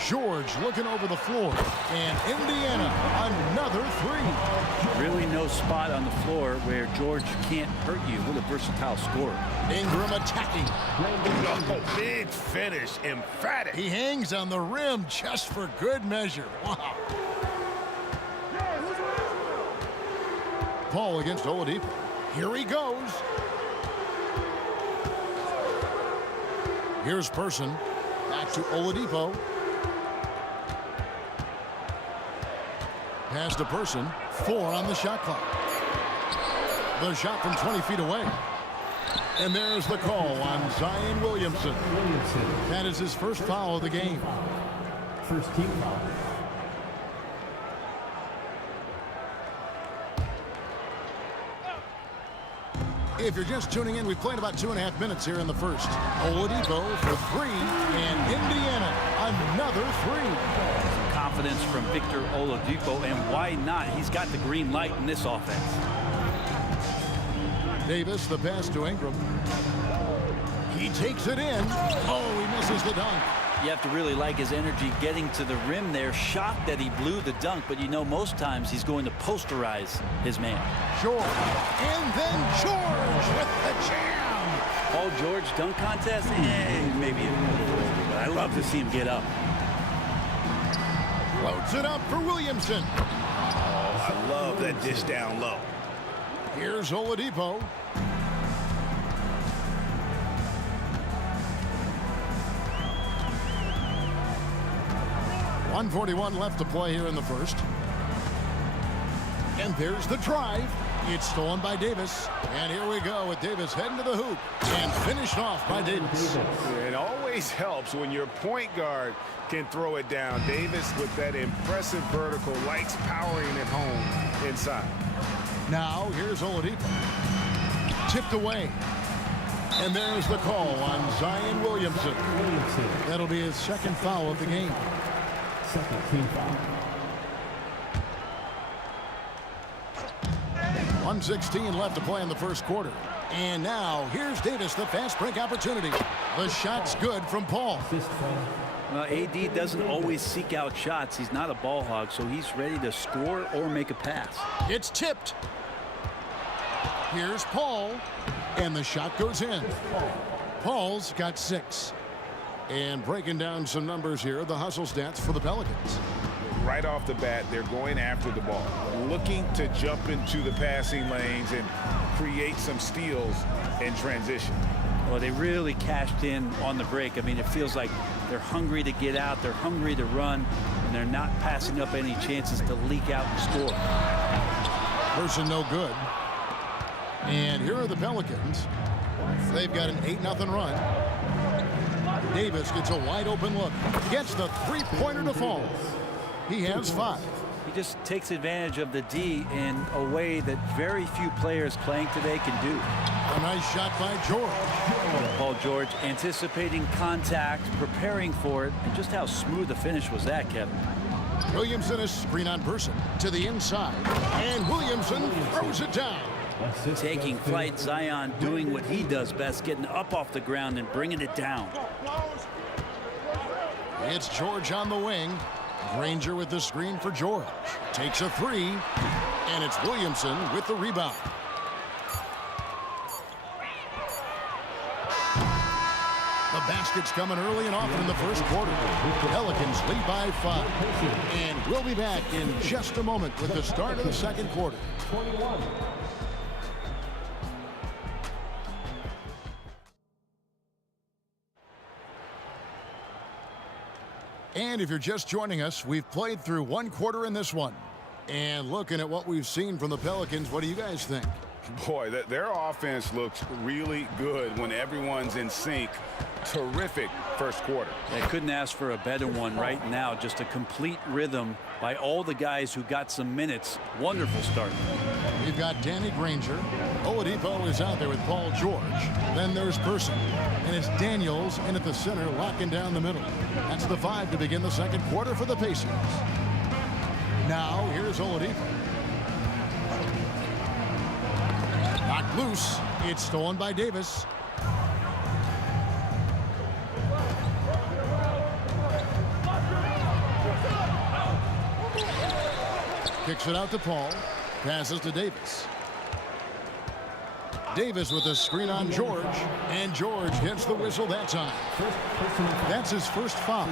George looking over the floor. And Indiana, another 3. Really no spot on the floor where George can't hurt you. What a versatile scorer. Ingram attacking. Oh, big finish, emphatic. He hangs on the rim just for good measure. Wow. Paul against Oladipo. Here he goes. Here's Person. Back to Oladipo. Pass to Person. 4 on the shot clock. The shot from 20 feet away. And there's the call on Zion Williamson. That is his first foul of the game. First team foul. If you're just tuning in, we've played about 2.5 minutes here in the first. Oladipo for 3, and Indiana, another 3. Confidence from Victor Oladipo, and why not? He's got the green light in this offense. Davis, the pass to Ingram. He takes it in. Oh, he misses the dunk. You have to really like his energy getting to the rim there. Shocked that he blew the dunk, but you know most times he's going to posterize his man. George, and then George with the jam. Paul George dunk contest? Maybe a little over, but I love to see him get up. Floats it up for Williamson. Oh, I love that dish down low. Here's Oladipo. .141 left to play here in the first. And there's the drive. It's stolen by Davis. And here we go with Davis heading to the hoop. And finished off by Davis. It always helps when your point guard can throw it down. Davis with that impressive vertical likes powering it home inside. Now here's Oladipo. Tipped away. And there's the call on Zion Williamson. That'll be his second foul of the game. Second team foul. 1:16 left to play in the first quarter. And now here's Davis, the fast break opportunity. The shot's good from Paul. Well, AD doesn't always seek out shots. He's not a ball hog, so he's ready to score or make a pass. It's tipped. Here's Paul. And the shot goes in. Paul's got 6. And breaking down some numbers here, the hustle stats for the Pelicans. Right off the bat, they're going after the ball, looking to jump into the passing lanes and create some steals in transition. Well, they really cashed in on the break. I mean, it feels like they're hungry to get out, they're hungry to run, and they're not passing up any chances to leak out and score. Person no good. And here are the Pelicans. They've got an 8-0 run. Davis gets a wide open look. Gets the three-pointer to fall. He has 5. He just takes advantage of the D in a way that very few players playing today can do. A nice shot by George. Paul George anticipating contact, preparing for it, and just how smooth the finish was that, Kevin. Williamson is screen on person to the inside. And Williamson throws it down. Taking flight, Zion doing what he does best, getting up off the ground and bringing it down. It's George on the wing. Granger with the screen for George. Takes a 3, and it's Williamson with the rebound. The basket's coming early and often in the first quarter. Pelicans lead by 5. And we'll be back in just a moment with the start of the second quarter. And if you're just joining us, we've played through one quarter in this one. And looking at what we've seen from the Pelicans, what do you guys think? Boy, their offense looks really good when everyone's in sync. Terrific first quarter. They couldn't ask for a better one right now. Just a complete rhythm by all the guys who got some minutes. Wonderful start. We've got Danny Granger. Oladipo is out there with Paul George. Then there's Person. And it's Daniels in at the center, locking down the middle. That's the 5 to begin the second quarter for the Pacers. Now, here's Oladipo. Knocked loose. It's stolen by Davis. Kicks it out to Paul. Passes to Davis. Davis with a screen on George. And George gets the whistle that time. That's his first foul.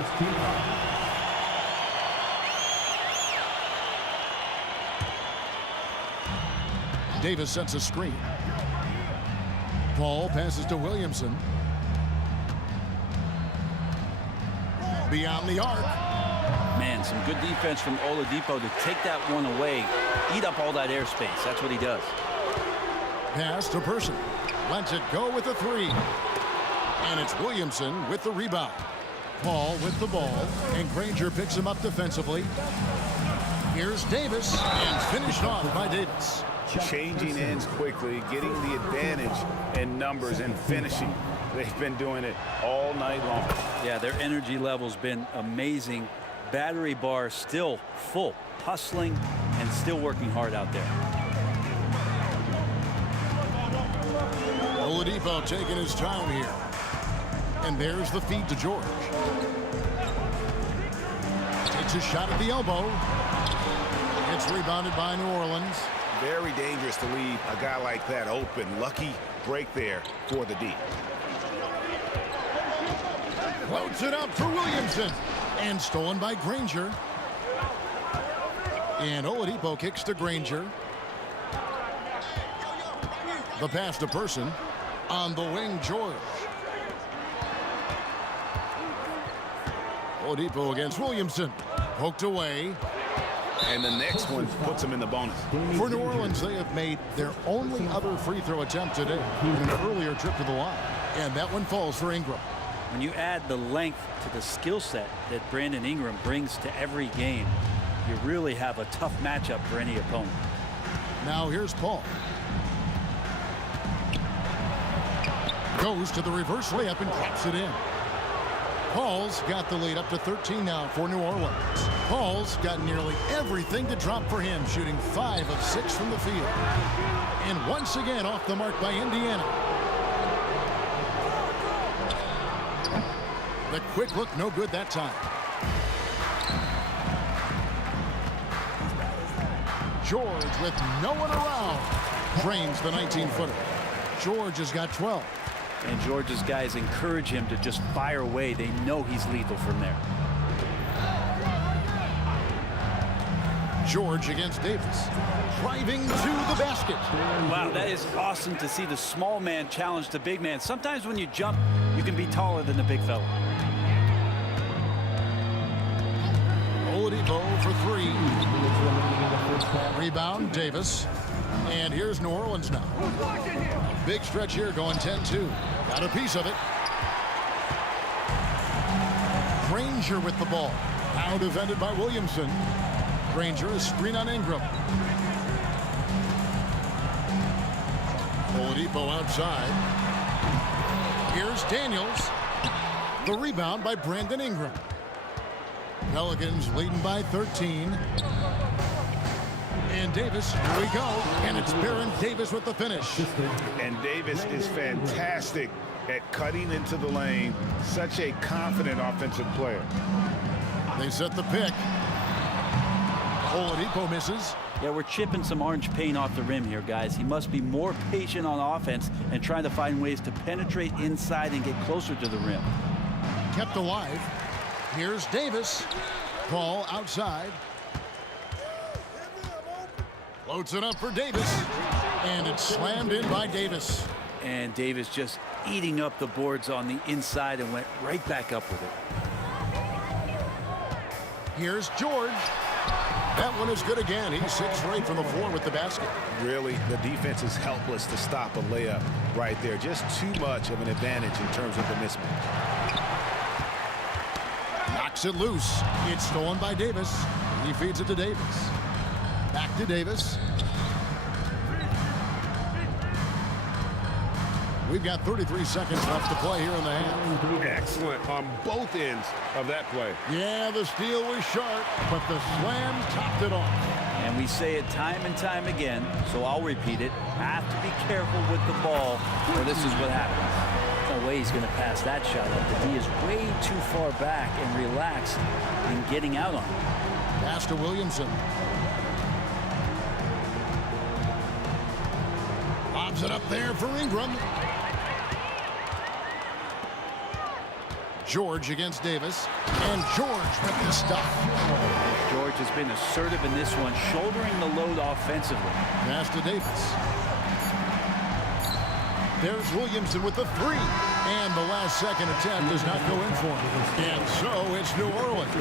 Davis sets a screen. Paul passes to Williamson. Beyond the arc. Man, some good defense from Oladipo to take that one away. Eat up all that airspace. That's what he does. Pass to Person. Lets it go with a 3. And it's Williamson with the rebound. Paul with the ball. And Granger picks him up defensively. Here's Davis. And finished off by Davis. Changing ends quickly, getting the advantage in numbers and finishing. They've been doing it all night long. Yeah, their energy level's been amazing. Battery bar still full, hustling and still working hard out there. Oladipo taking his time here. And there's the feed to George. Takes a shot at the elbow. It's rebounded by New Orleans. Very dangerous to leave a guy like that open. Lucky break there for the D. Floats it up for Williamson. And stolen by Granger. And Oladipo kicks to Granger. The pass to Person. On the wing, George. Oladipo against Williamson. Poked away. And the next one puts him in the bonus. For New Orleans, they have made their only other free throw attempt today in an earlier trip to the line. And that one falls for Ingram. When you add the length to the skill set that Brandon Ingram brings to every game, you really have a tough matchup for any opponent. Now here's Paul. Goes to the reverse layup and drops it in. Paul's got the lead up to 13 now for New Orleans. Paul's got nearly everything to drop for him, shooting 5 of 6 from the field. And once again off the mark by Indiana. The quick look, no good that time. George with no one around. Drains the 19-footer. George has got 12. And George's guys encourage him to just fire away. They know he's lethal from there. George against Davis. Driving to the basket. Wow, that is awesome to see the small man challenge the big man. Sometimes when you jump, you can be taller than the big fella. Oladipo for 3. Rebound, Davis. And here's New Orleans now. Big stretch here going 10-2. Got a piece of it. Granger with the ball. Now defended by Williamson. Granger, a screen on Ingram. Oladipo outside. Here's Daniels. The rebound by Brandon Ingram. Pelicans leading by 13. And Davis, here we go. And it's Baron Davis with the finish. And Davis is fantastic at cutting into the lane. Such a confident offensive player. They set the pick. Oladipo misses. Yeah, we're chipping some orange paint off the rim here, guys. He must be more patient on offense and trying to find ways to penetrate inside and get closer to the rim. Kept alive. Here's Davis. Ball outside. Floats it up for Davis. And it's slammed in by Davis. And Davis just eating up the boards on the inside and went right back up with it. Here's George. That one is good again. He's 6 straight from the floor with the basket. Really, the defense is helpless to stop a layup right there. Just too much of an advantage in terms of the mismatch. Knocks it loose. It's stolen by Davis. He feeds it to Davis. Back to Davis. We've got 33 seconds left to play here in the half. Excellent on both ends of that play. Yeah, the steal was sharp, but the slam topped it off. And we say it time and time again, so I'll repeat it. Have to be careful with the ball, or this is what happens. No way he's going to pass that shot up. The D is way too far back and relaxed in getting out on it. Pass to Williamson. Lobs it up there for Ingram. George against Davis. And George with the stuff. George has been assertive in this one, shouldering the load offensively. Pass to Davis. There's Williamson with the 3. And the last second attempt does not go in for him. And so it's New Orleans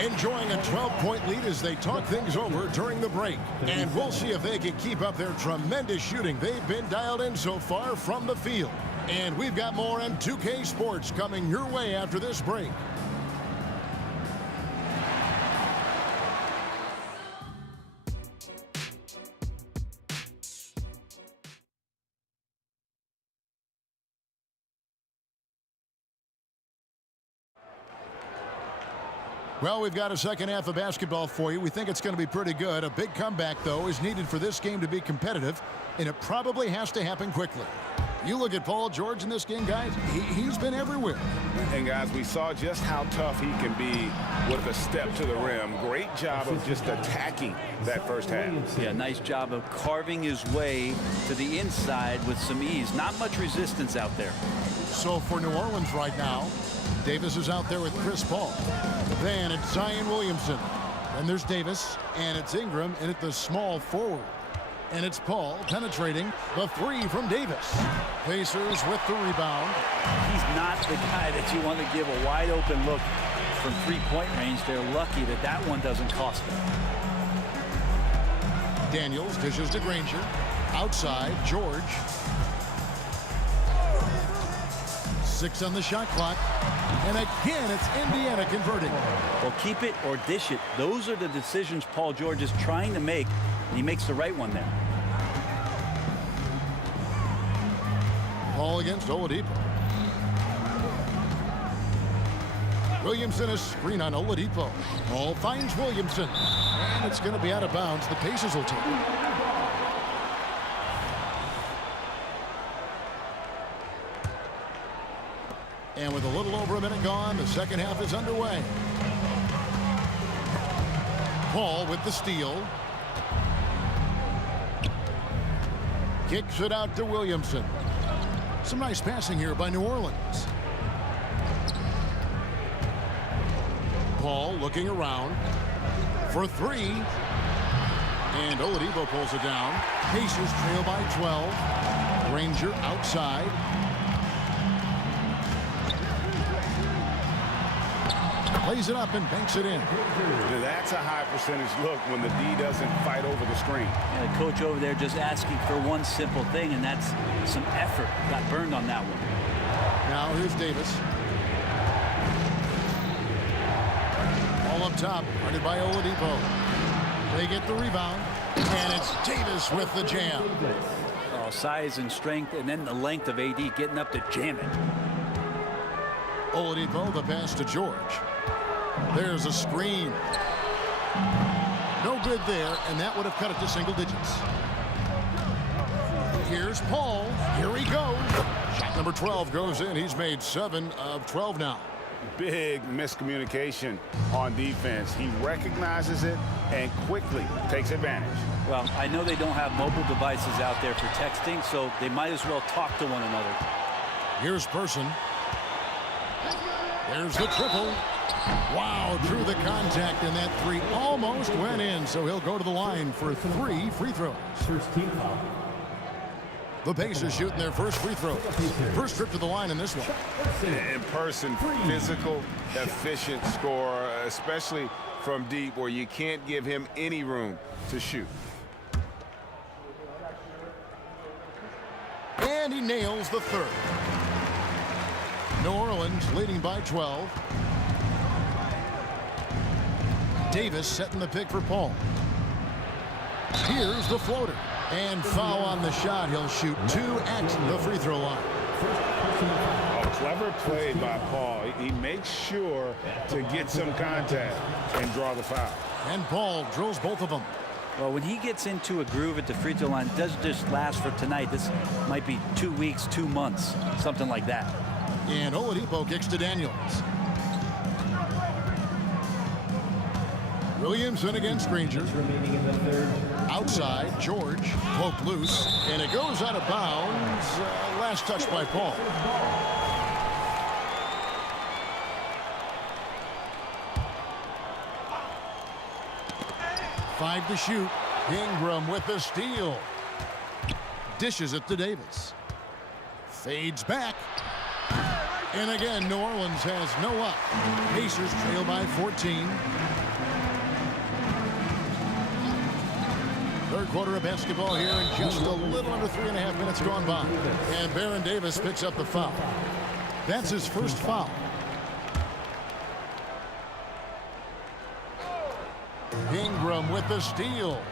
enjoying a 12-point lead as they talk things over during the break. And we'll see if they can keep up their tremendous shooting they've been dialed in so far from the field. And we've got more on 2K Sports coming your way after this break. Well, we've got a second half of basketball for you. We think it's going to be pretty good. A big comeback, though, is needed for this game to be competitive, and it probably has to happen quickly. You look at Paul George in this game, guys, he's been everywhere. And, guys, we saw just how tough he can be with a step to the rim. Great job of just attacking that first half. Yeah, nice job of carving his way to the inside with some ease. Not much resistance out there. So for New Orleans right now, Davis is out there with Chris Paul. Then it's Zion Williamson. Then there's Davis, and it's Ingram, and it's the small forward. And it's Paul penetrating the 3 from Davis. Pacers with the rebound. He's not the guy that you want to give a wide open look from three-point range. They're lucky that that one doesn't cost them. Daniels dishes to Granger. Outside, George. 6 on the shot clock. And again, it's Indiana converting. Well, keep it or dish it. Those are the decisions Paul George is trying to make, and he makes the right one there. Paul against Oladipo. Williamson a screen on Oladipo. Paul finds Williamson. And it's going to be out of bounds. The Pacers will take it. And with a little over a minute gone, the second half is underway. Paul with the steal. Kicks it out to Williamson. Some nice passing here by New Orleans. Paul looking around for 3. And Oladipo pulls it down. Pacers trail by 12. Granger outside. Plays it up and banks it in. That's a high percentage look when the D doesn't fight over the screen. Yeah, the coach over there just asking for one simple thing, and that's some effort. Got burned on that one. Now here's Davis. All up top, guarded by Oladipo. They get the rebound, and it's Davis with the jam. Oh, size and strength, and then the length of AD getting up to jam it. Oladipo, the pass to George. There's a screen. No good there, and that would have cut it to single digits. Here's Paul. Here he goes. Shot number 12 goes in. He's made 7 of 12 now. Big miscommunication on defense. He recognizes it and quickly takes advantage. Well, I know they don't have mobile devices out there for texting, so they might as well talk to one another. Here's Person. There's the triple. Wow, through the contact, and that 3 almost went in, so he'll go to the line for 3 free throws. First team foul. The Pacers shooting their first free throw. First trip to the line in this one. In person, physical, efficient scorer, especially from deep where you can't give him any room to shoot. And he nails the third. New Orleans leading by 12. Davis setting the pick for Paul. Here's the floater. And foul on the shot. He'll shoot 2 at the free throw line. A clever play by Paul. He makes sure to get some contact and draw the foul. And Paul drills both of them. Well, when he gets into a groove at the free throw line, it doesn't just last for tonight. This might be 2 weeks, 2 months, something like that. And Oladipo kicks to Daniels. Williamson against Granger. Outside, George poked loose, and it goes out of bounds. Last touch by Paul. Five to shoot. Ingram with the steal. Dishes it to Davis. Fades back. And again, New Orleans has no up. Pacers trail by 14. Third quarter of basketball here, and just a little under 3.5 minutes gone by. And Baron Davis picks up the foul. That's his first foul. Ingram with the steal.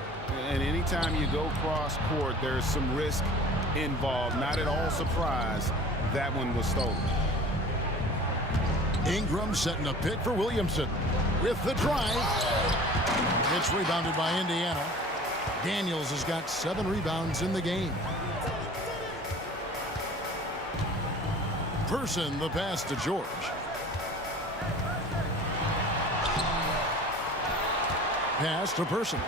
And anytime you go cross court, there's some risk involved. Not at all surprised that one was stolen. Ingram setting a pick for Williamson with the drive. It's rebounded by Indiana. Daniels has got 7 rebounds in the game. Person the pass to George. Pass to Person.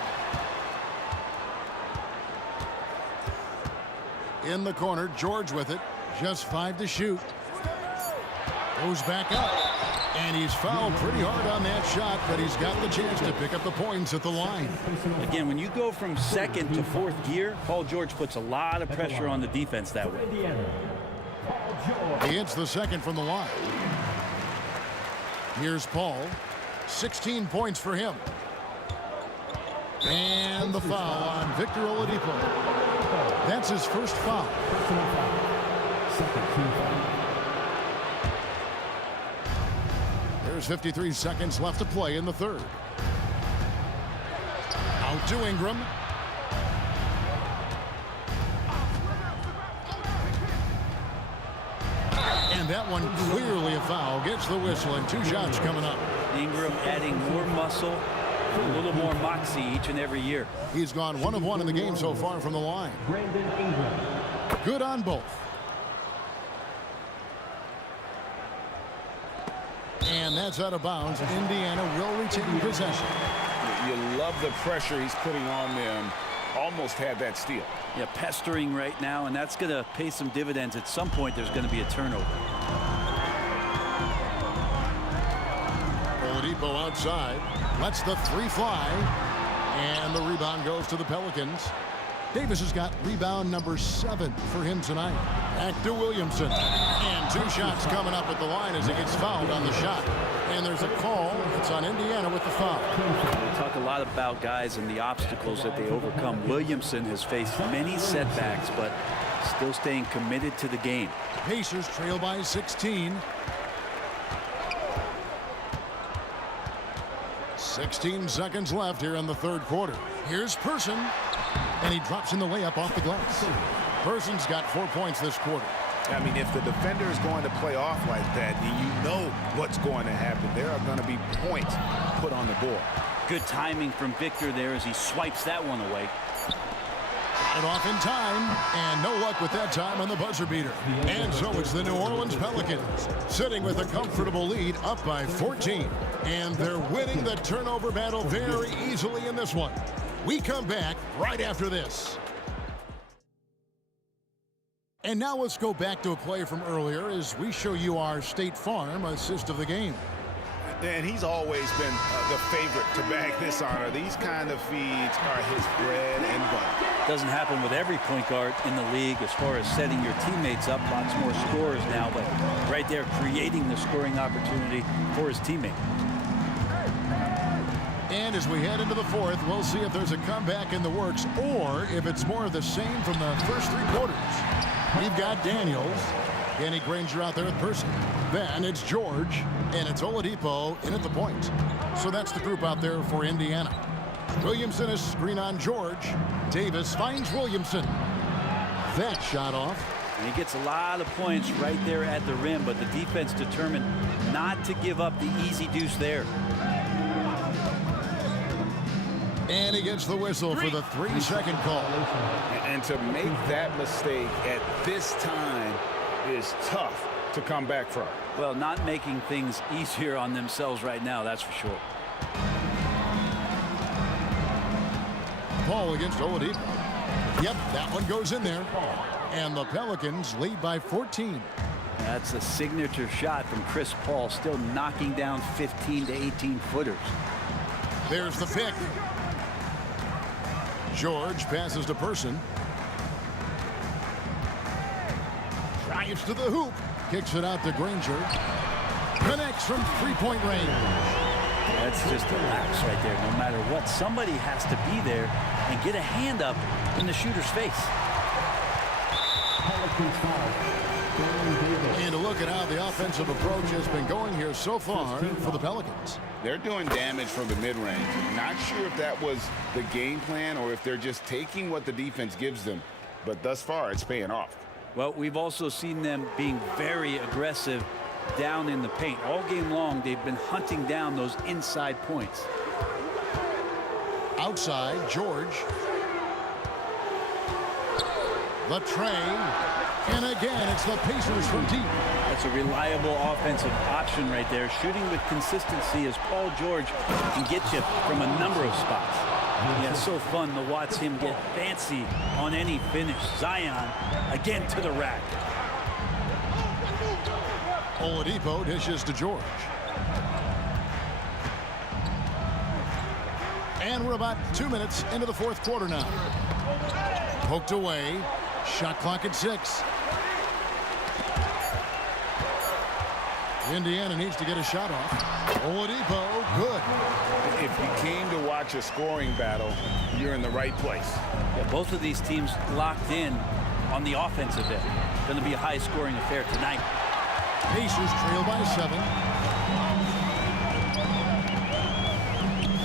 In the corner, George with it. Just 5 to shoot. Goes back up. And he's fouled pretty hard on that shot, but he's got the chance to pick up the points at the line. Again, when you go from second to fourth gear, Paul George puts a lot of pressure on the defense that way. He hits the second from the line. Here's Paul. 16 points for him. And the foul on Victor Oladipo. That's his first foul. There's 53 seconds left to play in the third. Out to Ingram. And that one clearly a foul. Gets the whistle, and 2 shots coming up. Ingram adding more muscle, a little more moxie each and every year. He's gone 1 of 1 in the game so far from the line. Good on both. And that's out of bounds. Indiana will retain possession. You love the pressure he's putting on them. Almost had that steal. Yeah, pestering right now, and that's going to pay some dividends. At some point, there's going to be a turnover. Oladipo outside. Lets the 3 fly. And the rebound goes to the Pelicans. Davis has got rebound number 7 for him tonight. Back to Williamson. And And 2 shots coming up at the line as he gets fouled on the shot. And there's a call. It's on Indiana with the foul. We talk a lot about guys and the obstacles that they overcome. Williamson has faced many setbacks, but still staying committed to the game. Pacers trail by 16. 16 seconds left here in the third quarter. Here's Person, and he drops in the layup off the glass. Person's got 4 points this quarter. I mean, if the defender is going to play off like that, you know what's going to happen. There are going to be points put on the board. Good timing from Victor there as he swipes that one away. And off in time, and no luck with that time on the buzzer beater. And so it's the New Orleans Pelicans sitting with a comfortable lead up by 14. And they're winning the turnover battle very easily in this one. We come back right after this. And now let's go back to a play from earlier as we show you our State Farm assist of the game. And he's always been the favorite to bag this honor. These kind of feeds are his bread and butter. Doesn't happen with every point guard in the league as far as setting your teammates up. Lots more scorers now, but right there creating the scoring opportunity for his teammate. And as we head into the fourth, we'll see if there's a comeback in the works or if it's more of the same from the first 3 quarters. We've got Daniels, Danny Granger out there with Person. Then it's George, and it's Oladipo in at the point. So that's the group out there for Indiana. Williamson is screen on George. Davis finds Williamson. That shot off. And he gets a lot of points right there at the rim, but the defense determined not to give up the easy deuce there. And he gets the whistle for the 3-second call. And to make that mistake at this time is tough to come back from. Well, not making things easier on themselves right now, that's for sure. Paul against Oladipo. Yep, that one goes in there. And the Pelicans lead by 14. That's a signature shot from Chris Paul, still knocking down 15 to 18 footers. There's the pick. George passes to Person. Drives to the hoop. Kicks it out to Granger. Connects from 3-point range. That's just a lapse right there. No matter what, somebody has to be there and get a hand up in the shooter's face. And a look at how the offensive approach has been going here so far for the Pelicans. They're doing damage from the mid-range. Not sure if that was the game plan or if they're just taking what the defense gives them. But thus far, it's paying off. Well, we've also seen them being very aggressive down in the paint. All game long, they've been hunting down those inside points. Outside, George. The tray. And again, it's the Pacers from deep. That's a reliable offensive option right there. Shooting with consistency as Paul George can get you from a number of spots. Yeah, it's so fun to watch him get fancy on any finish. Zion again to the rack. Oladipo dishes to George. And we're about 2 minutes into the fourth quarter now. Poked away. Shot clock at 6. Indiana needs to get a shot off. Oladipo, good. If you came to watch a scoring battle, you're in the right place. Yeah, both of these teams locked in on the offensive end. Going to be a high-scoring affair tonight. Pacers trail by 7.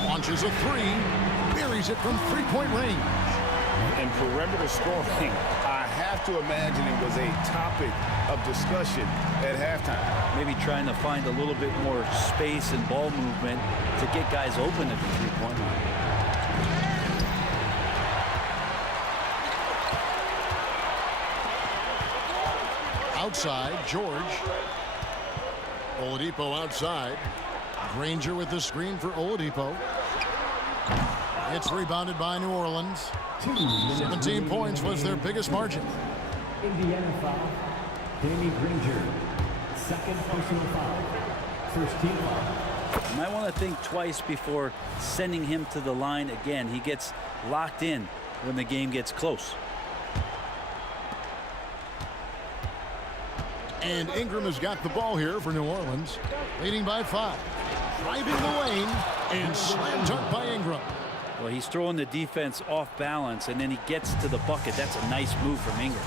Launches a 3. Buries it from 3-point range. And perimeter scoring, I have to imagine it was a topic of discussion at halftime. Maybe trying to find a little bit more space and ball movement to get guys open at the 3-point line. Outside, George. Oladipo outside. Granger with the screen for Oladipo. It's rebounded by New Orleans. 17 points was their biggest margin. Indiana foul. Danny Granger. Second personal foul. First team foul. You might want to think twice before sending him to the line again. He gets locked in when the game gets close. And Ingram has got the ball here for New Orleans, leading by 5. Driving the lane and slam dunk by Ingram. Well, he's throwing the defense off balance, and then he gets to the bucket. That's a nice move from Ingram.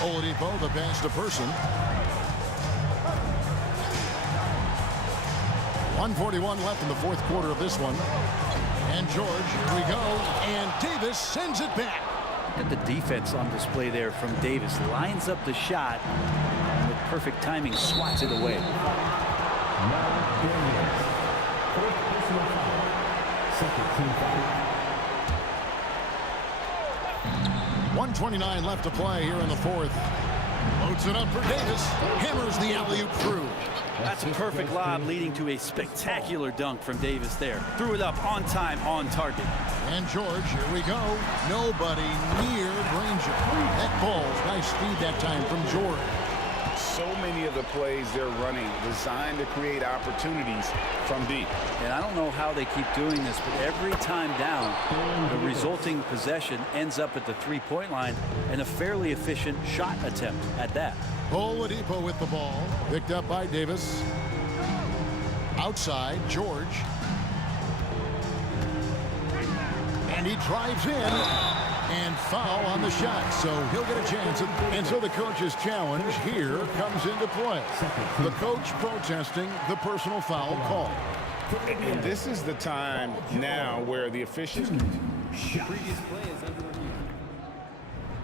Oladipo, the pass to Person. 1:41 left in the fourth quarter of this one. And George, here we go. And Davis sends it back. Look at the defense on display there from Davis. Lines up the shot, and with perfect timing, swats it away. 1:29 left to play here in the fourth. Loads it up for Davis. Hammers the alley-oop through. That's a perfect lob leading to a spectacular dunk from Davis there. Threw it up on time, on target. And George, here we go. Nobody near Granger. That ball's nice speed that time from George. So many of the plays they're running designed to create opportunities from deep. And I don't know how they keep doing this, but every time down, the resulting possession ends up at the three-point line and a fairly efficient shot attempt at that. Oladipo with the ball. Picked up by Davis. Outside, George. And he drives in. And foul on the shot, so he'll get a chance. And so the coach's challenge here comes into play. The coach protesting the personal foul call. And this is the time now where the officials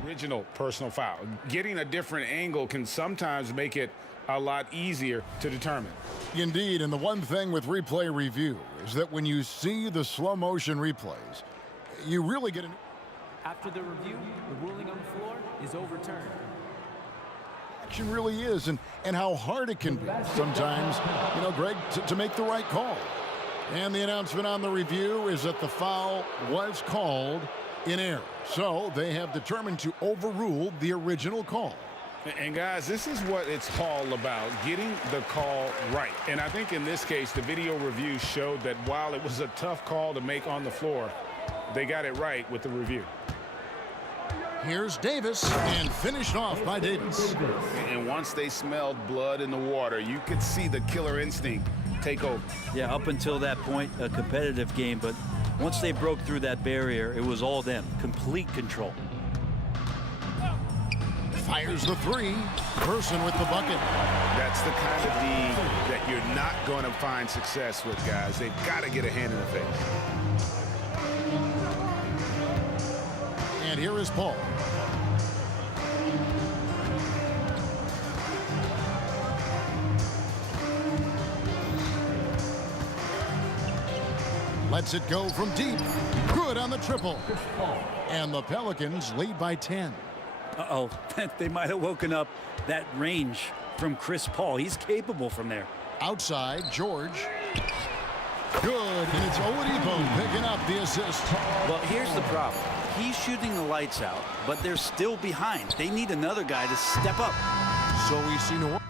original personal foul. Getting a different angle can sometimes make it a lot easier to determine. Indeed, and the one thing with replay review is that when you see the slow motion replays, you really get an... After the review, the ruling on the floor is overturned. Action really is, and how hard it can be sometimes, you know, Greg, to make the right call. And the announcement on the review is that the foul was called in error. So they have determined to overrule the original call. And guys, this is what it's all about, getting the call right. And I think in this case, the video review showed that while it was a tough call to make on the floor, they got it right with the review. Here's Davis, and finished off by Davis. And once they smelled blood in the water, you could see the killer instinct take over. Yeah, up until that point, a competitive game, but once they broke through that barrier, it was all them. Complete control. Fires the three. Person with the bucket. That's the kind of D that you're not going to find success with, guys. They've got to get a hand in the face. And here is Paul. Lets it go from deep. Good on the triple. And the Pelicans lead by 10. Uh-oh, they might have woken up that range from Chris Paul. He's capable from there. Outside, George. Good, and it's Oladipo picking up the assist. Well, here's the problem. He's shooting the lights out, but they're still behind. They need another guy to step up. So we see New Orleans.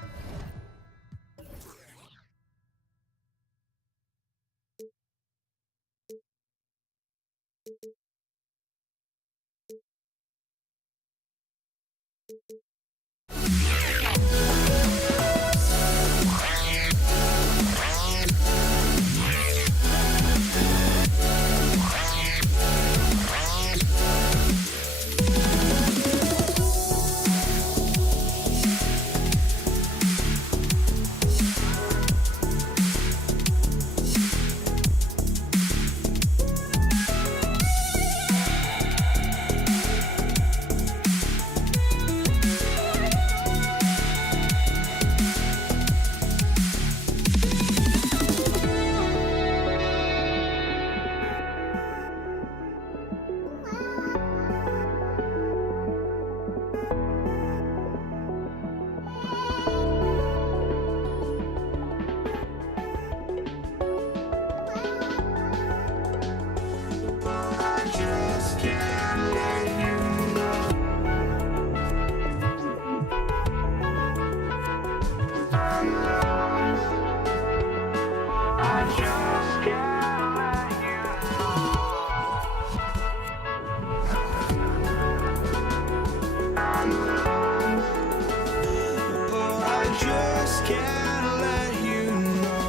just can't let you know.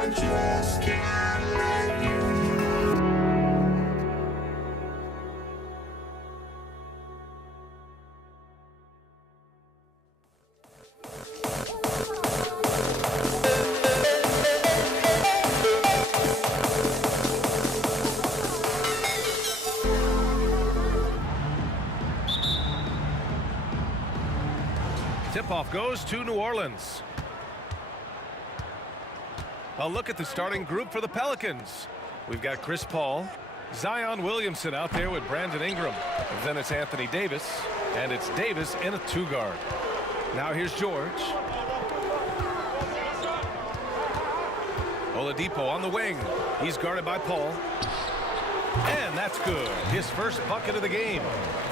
I just can't let you know. Tip-off goes to New Orleans. A look at the starting group for the Pelicans. We've got Chris Paul, Zion Williamson out there with Brandon Ingram. And then it's Anthony Davis, and it's Davis in a two-guard. Now here's George. Oladipo on the wing. He's guarded by Paul. And that's good. His first bucket of the game.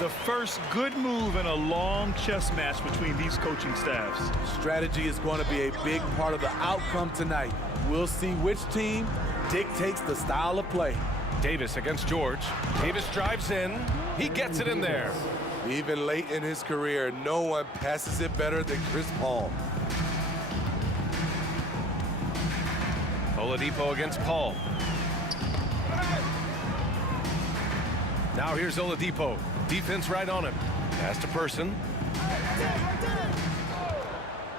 The first good move in a long chess match between these coaching staffs. Strategy is going to be a big part of the outcome tonight. We'll see which team dictates the style of play. Davis against George. Davis drives in. He gets it in there. Even late in his career, no one passes it better than Chris Paul. Oladipo against Paul. Now here's Oladipo. Defense right on him. Pass to Person.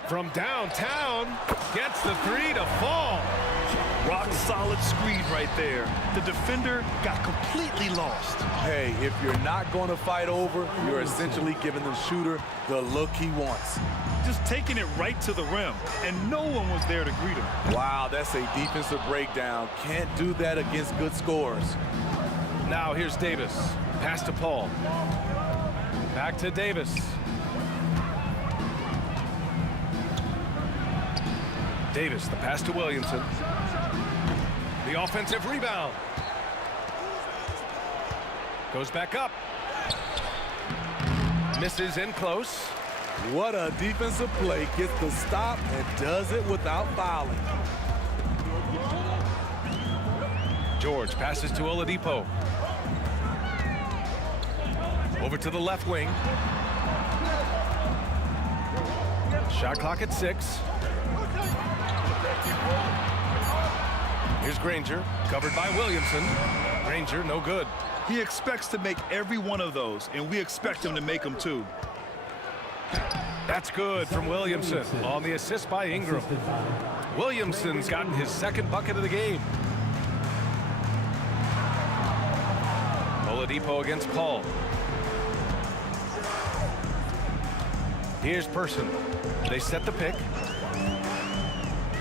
From downtown, gets the three to fall. Rock solid screen right there. The defender got completely lost. Hey, if you're not going to fight over, you're essentially giving the shooter the look he wants. Just taking it right to the rim, and no one was there to greet him. Wow, that's a defensive breakdown. Can't do that against good scorers. Now here's Davis. Pass to Paul. Back to Davis. Davis, the pass to Williamson. The offensive rebound. Goes back up. Misses in close. What a defensive play. Gets the stop and does it without fouling. George passes to Oladipo. Over to the left wing. Shot clock at 6. Here's Granger, covered by Williamson. Granger, no good. He expects to make every one of those, and we expect him to make them too. That's good from Williamson on the assist by Ingram. Williamson's gotten his second bucket of the game. Oladipo against Paul. Here's Person. They set the pick.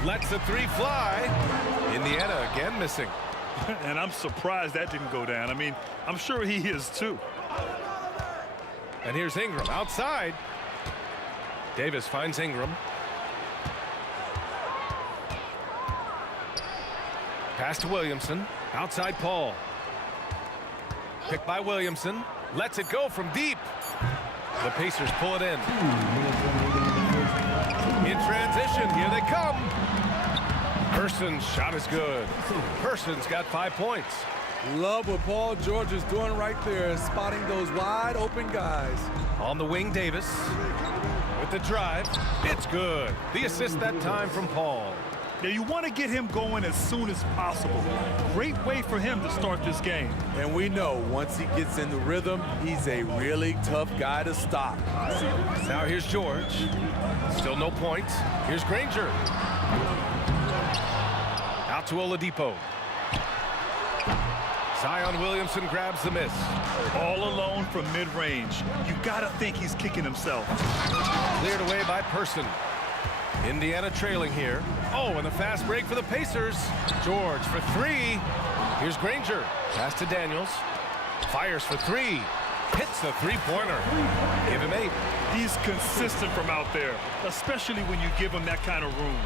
Lets the three fly. Indiana again missing. And I'm surprised that didn't go down. I mean, I'm sure he is too. And here's Ingram outside. Davis finds Ingram. Pass to Williamson. Outside Paul. Picked by Williamson. Lets it go from deep. The Pacers pull it in. In transition, here they come. Person's shot is good. Person's got 5 points. Love what Paul George is doing right there, spotting those wide open guys. On the wing, Davis. with the drive. It's good. The assist that time from Paul. Now you want to get him going as soon as possible. Great way for him to start this game. And we know once he gets in the rhythm, he's a really tough guy to stop. Now here's George. Still no points. Here's Granger. Out to Oladipo. Zion Williamson grabs the miss. All alone from mid-range. You got to think he's kicking himself. Cleared away by Person. Indiana trailing here. Oh, and the fast break for the Pacers. George for three. Here's Granger. Pass to Daniels. Fires for three. Hits the three-pointer. Give him 8. He's consistent from out there, especially when you give him that kind of room.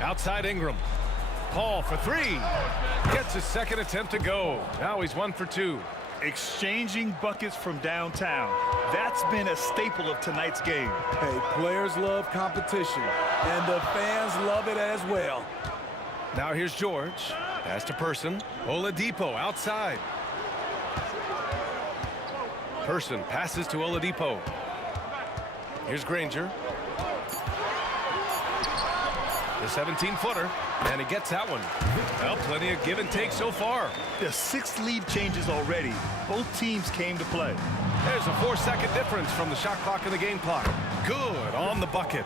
Outside Ingram. Paul for three. Gets his second attempt to go. Now he's 1 for 2. Exchanging buckets from downtown. That's been a staple of tonight's game. Hey, players love competition, and the fans love it as well. Now here's George. Pass to Person. Oladipo outside. Person passes to Oladipo. Here's Granger. The 17-footer, and he gets that one. Well, plenty of give and take so far. There's 6 lead changes already. Both teams came to play. There's a 4-second difference from the shot clock and the game clock. Good on the bucket.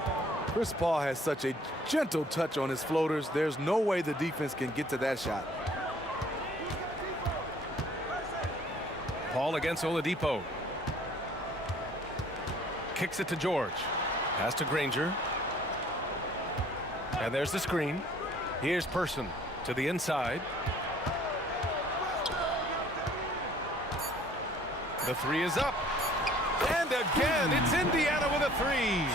Chris Paul has such a gentle touch on his floaters. There's no way the defense can get to that shot. Paul against Oladipo. Kicks it to George. Pass to Granger. And there's the screen. Here's Person to the inside. The three is up. And again, it's Indiana with a three.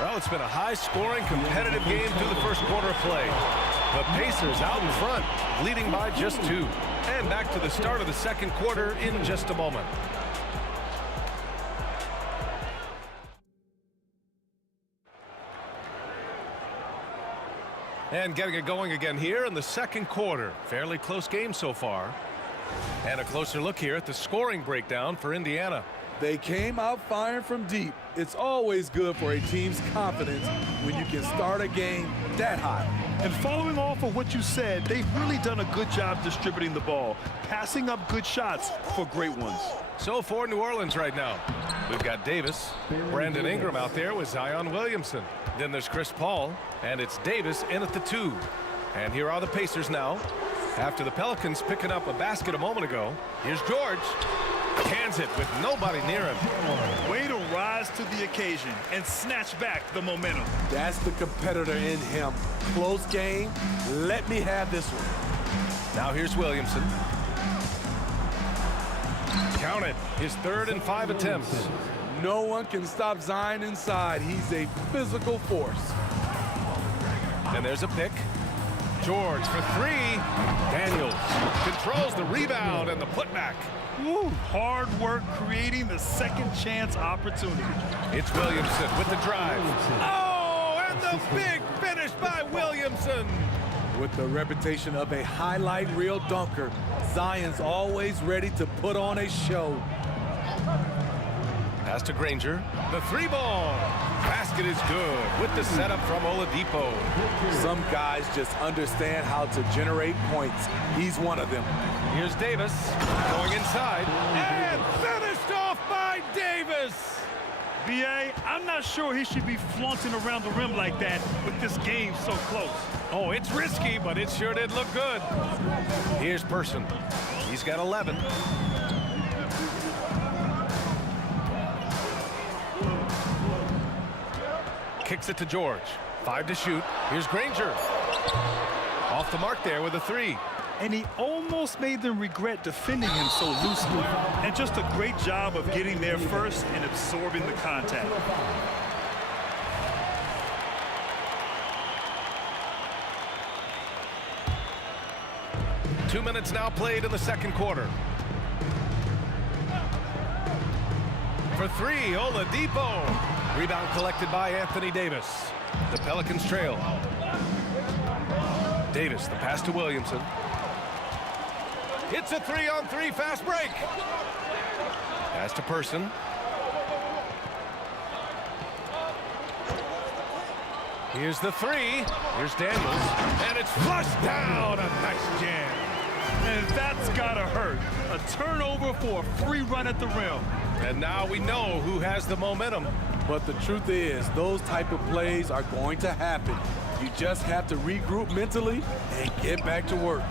Well, it's been a high-scoring, competitive game through the first quarter of play. The Pacers out in front, leading by just 2. And back to the start of the second quarter in just a moment. And getting it going again here in the second quarter. Fairly close game so far. And a closer look here at the scoring breakdown for Indiana. They came out firing from deep. It's always good for a team's confidence when you can start a game that high. And following off of what you said, they've really done a good job distributing the ball, passing up good shots for great ones. So for New Orleans right now, we've got Davis, Brandon Ingram out there with Zion Williamson. Then there's Chris Paul, and it's Davis in at the 2. And here are the Pacers now. After the Pelicans picking up a basket a moment ago, here's George. Cans it with nobody near him. Way to rise to the occasion and snatch back the momentum. That's the competitor in him. Close game. Let me have this one. Now here's Williamson. Count it. His 3rd and 5 attempts. No one can stop Zion inside. He's a physical force. And there's a pick. George for 3. Daniels controls the rebound and the putback. Woo, hard work creating the second chance opportunity. It's Williamson with the drive. Oh, and the big finish by Williamson. With the reputation of a highlight reel dunker, Zion's always ready to put on a show. Pass to Granger. The 3-ball. Basket is good with the setup from Oladipo. Some guys just understand how to generate points. He's one of them. Here's Davis going inside and finished off by Davis. B.A., I'm not sure he should be flaunting around the rim like that with this game so close. Oh, it's risky, but it sure did look good. Here's Person. He's got 11. Kicks it to George. 5 to shoot. Here's Granger. Off the mark there with a 3. And he almost made them regret defending him so loosely. And just a great job of getting there first and absorbing the contact. Two minutes now played in the second quarter. For 3, Oladipo. Rebound collected by Anthony Davis. The Pelicans trail. Davis, the pass to Williamson. It's a 3-on-3 fast break. Pass to Person. Here's the three. Here's Daniels. And it's flushed down. A nice jam. And that's gotta hurt. A turnover for a free run at the rim. And now we know who has the momentum. But the truth is, those type of plays are going to happen. You just have to regroup mentally and get back to work.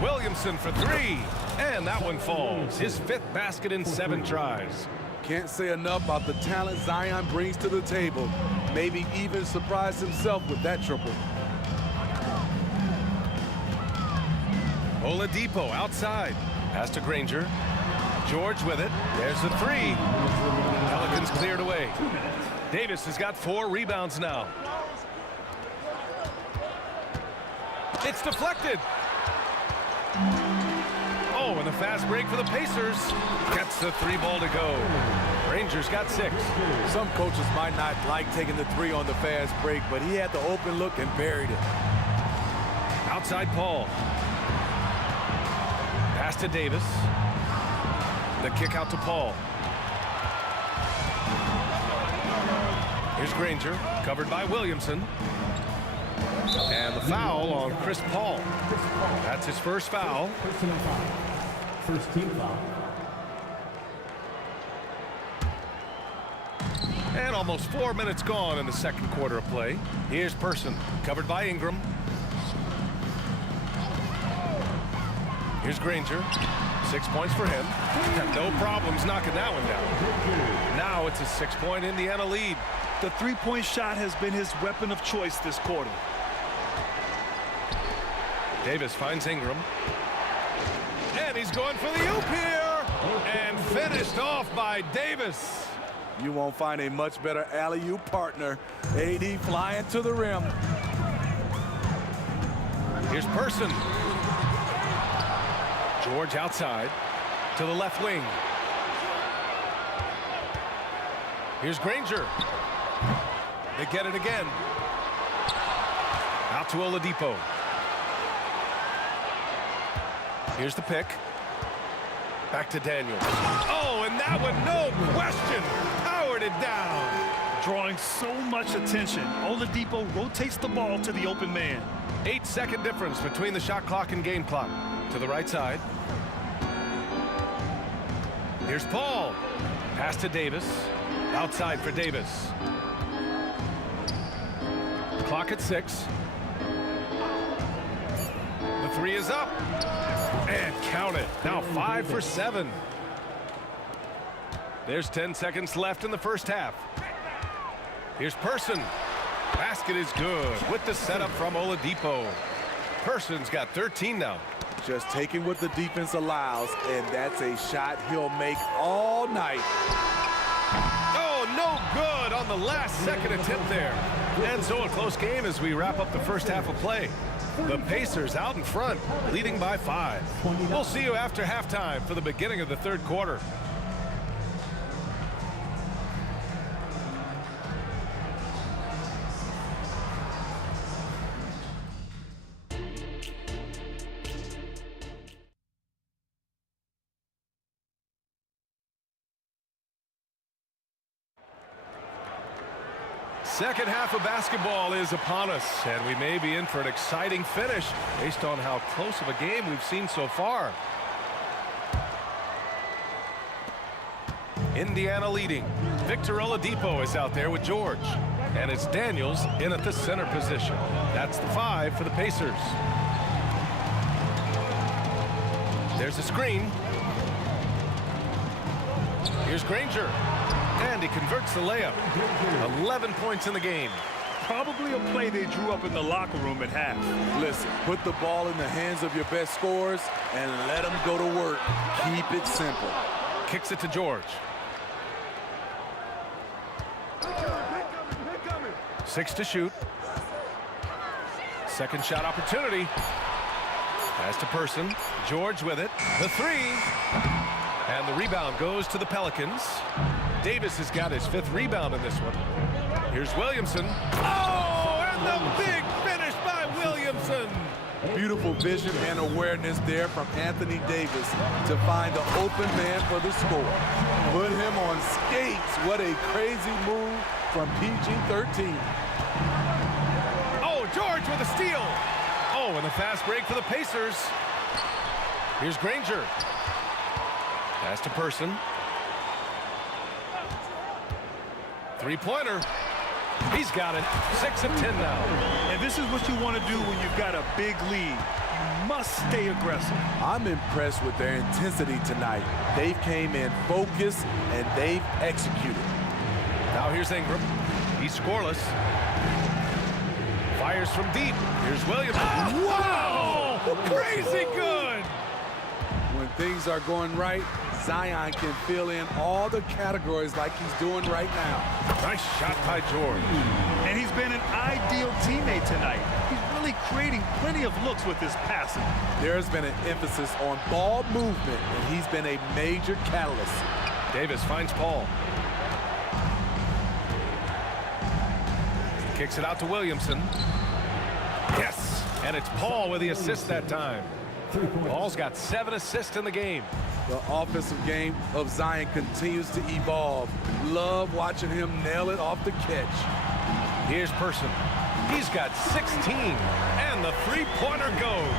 Williamson for three. And that one falls. His 5th basket in 7 tries. Can't say enough about the talent Zion brings to the table. Maybe even surprise himself with that triple. Oladipo outside. Pass to Granger. George with it. There's the three. Pelicans cleared away. Davis has got 4 rebounds now. It's deflected. Oh, and the fast break for the Pacers. Gets the 3 ball to go. Rangers got 6. Some coaches might not like taking the 3 on the fast break, but he had the open look and buried it. Outside Paul. Pass to Davis. The kick out to Paul. Here's Granger, covered by Williamson. And the foul on Chris Paul. That's his first foul. Personal foul. First team foul. And almost 4 minutes gone in the second quarter of play. Here's Person, covered by Ingram. Here's Granger. 6 points for him. No problems knocking that one down. Now it's a 6-point Indiana lead. The three-point shot has been his weapon of choice this quarter. Davis finds Ingram. And he's going for the oop here. And finished off by Davis. You won't find a much better alley-oop partner. AD flying to the rim. Here's Person. George outside to the left wing. Here's Granger. They get it again. Out to Oladipo. Here's the pick. Back to Daniels. Oh, and that one, no question, powered it down. Drawing so much attention, Oladipo rotates the ball to the open man. 8-second difference between the shot clock and game clock. To the right side. Here's Paul. Pass to Davis. Outside for Davis. Clock at 6. The 3 is up. And count it. Now 5 for 7. There's 10 seconds left in the first half. Here's Person. Basket is good with the setup from Oladipo. Person's got 13 now. Just taking what the defense allows, and that's a shot he'll make all night. Oh, no good on the last second attempt there. And so a close game as we wrap up the first half of play. The Pacers out in front, leading by 5. We'll see you after halftime for the beginning of the third quarter. Second half of basketball is upon us, and we may be in for an exciting finish based on how close of a game we've seen so far. Indiana leading. Victor Oladipo is out there with George, and it's Daniels in at the center position. That's the 5 for the Pacers. There's a screen. Here's Granger. And he converts the layup. 11 points in the game. Probably a play they drew up in the locker room at half. Listen, put the ball in the hands of your best scorers and let them go to work. Keep it simple. Kicks it to George. 6 to shoot. Second shot opportunity. Pass to Person. George with it. The 3. And the rebound goes to the Pelicans. Davis has got his 5th rebound in this one. Here's Williamson. Oh, and the big finish by Williamson. Beautiful vision and awareness there from Anthony Davis to find the open man for the score. Put him on skates. What a crazy move from PG-13. Oh, George with a steal. Oh, and a fast break for the Pacers. Here's Granger. Pass to Person. Three-pointer. He's got it. 6 of 10 now. And this is what you want to do when you've got a big lead. You must stay aggressive. I'm impressed with their intensity tonight. They came in focused and they've executed. Now here's Ingram. He's scoreless. Fires from deep. Here's Williams. Oh, wow! Crazy good! When things are going right, Zion can fill in all the categories like he's doing right now. Nice shot by George. And he's been an ideal teammate tonight. He's really creating plenty of looks with his passing. There's been an emphasis on ball movement, and he's been a major catalyst. Davis finds Paul. Kicks it out to Williamson. Yes, and it's Paul with the assist that time. Paul's got 7 assists in the game. The offensive game of Zion continues to evolve. Love watching him nail it off the catch. Here's Person. He's got 16, and the three-pointer goes.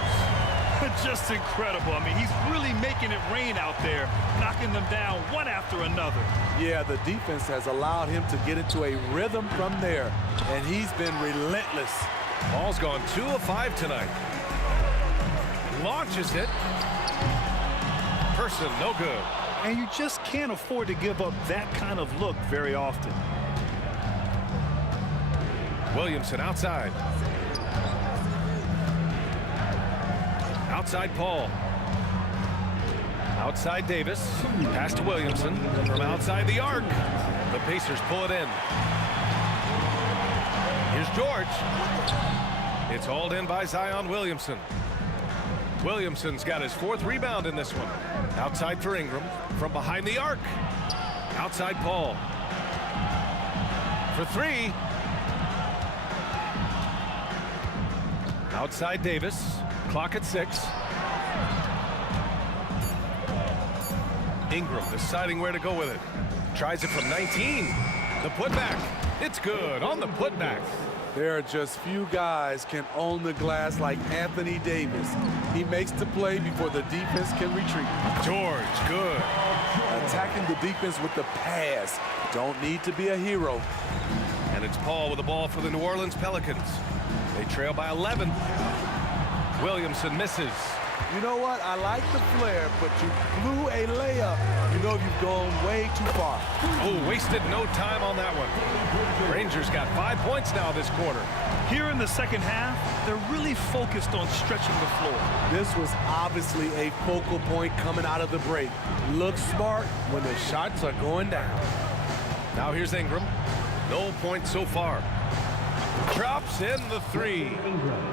Just incredible. I mean, he's really making it rain out there, knocking them down one after another. Yeah, the defense has allowed him to get into a rhythm from there, and he's been relentless. Paul's gone 2 of 5 tonight. Launches it. Person, no good. And you just can't afford to give up that kind of look very often. Williamson outside. Outside Paul. Outside Davis. Pass to Williamson. From outside the arc. The Pacers pull it in. Here's George. It's hauled in by Zion Williamson. Williamson's got his 4th rebound in this one. Outside for Ingram. From behind the arc. Outside Paul. For 3. Outside Davis. Clock at 6. Ingram deciding where to go with it. Tries it from 19. The putback. It's good on the putback. There are just few guys can own the glass like Anthony Davis. He makes the play before the defense can retreat. George, good. Attacking the defense with the pass. Don't need to be a hero. And it's Paul with the ball for the New Orleans Pelicans. They trail by 11. Williamson misses. You know what? I like the flare, but you blew a layup. You know you've gone way too far. Oh, wasted no time on that one. Rangers got 5 points now this quarter. Here in the second half, they're really focused on stretching the floor. This was obviously a focal point coming out of the break. Look smart when the shots are going down. Now here's Ingram. No points so far. Drops in the 3.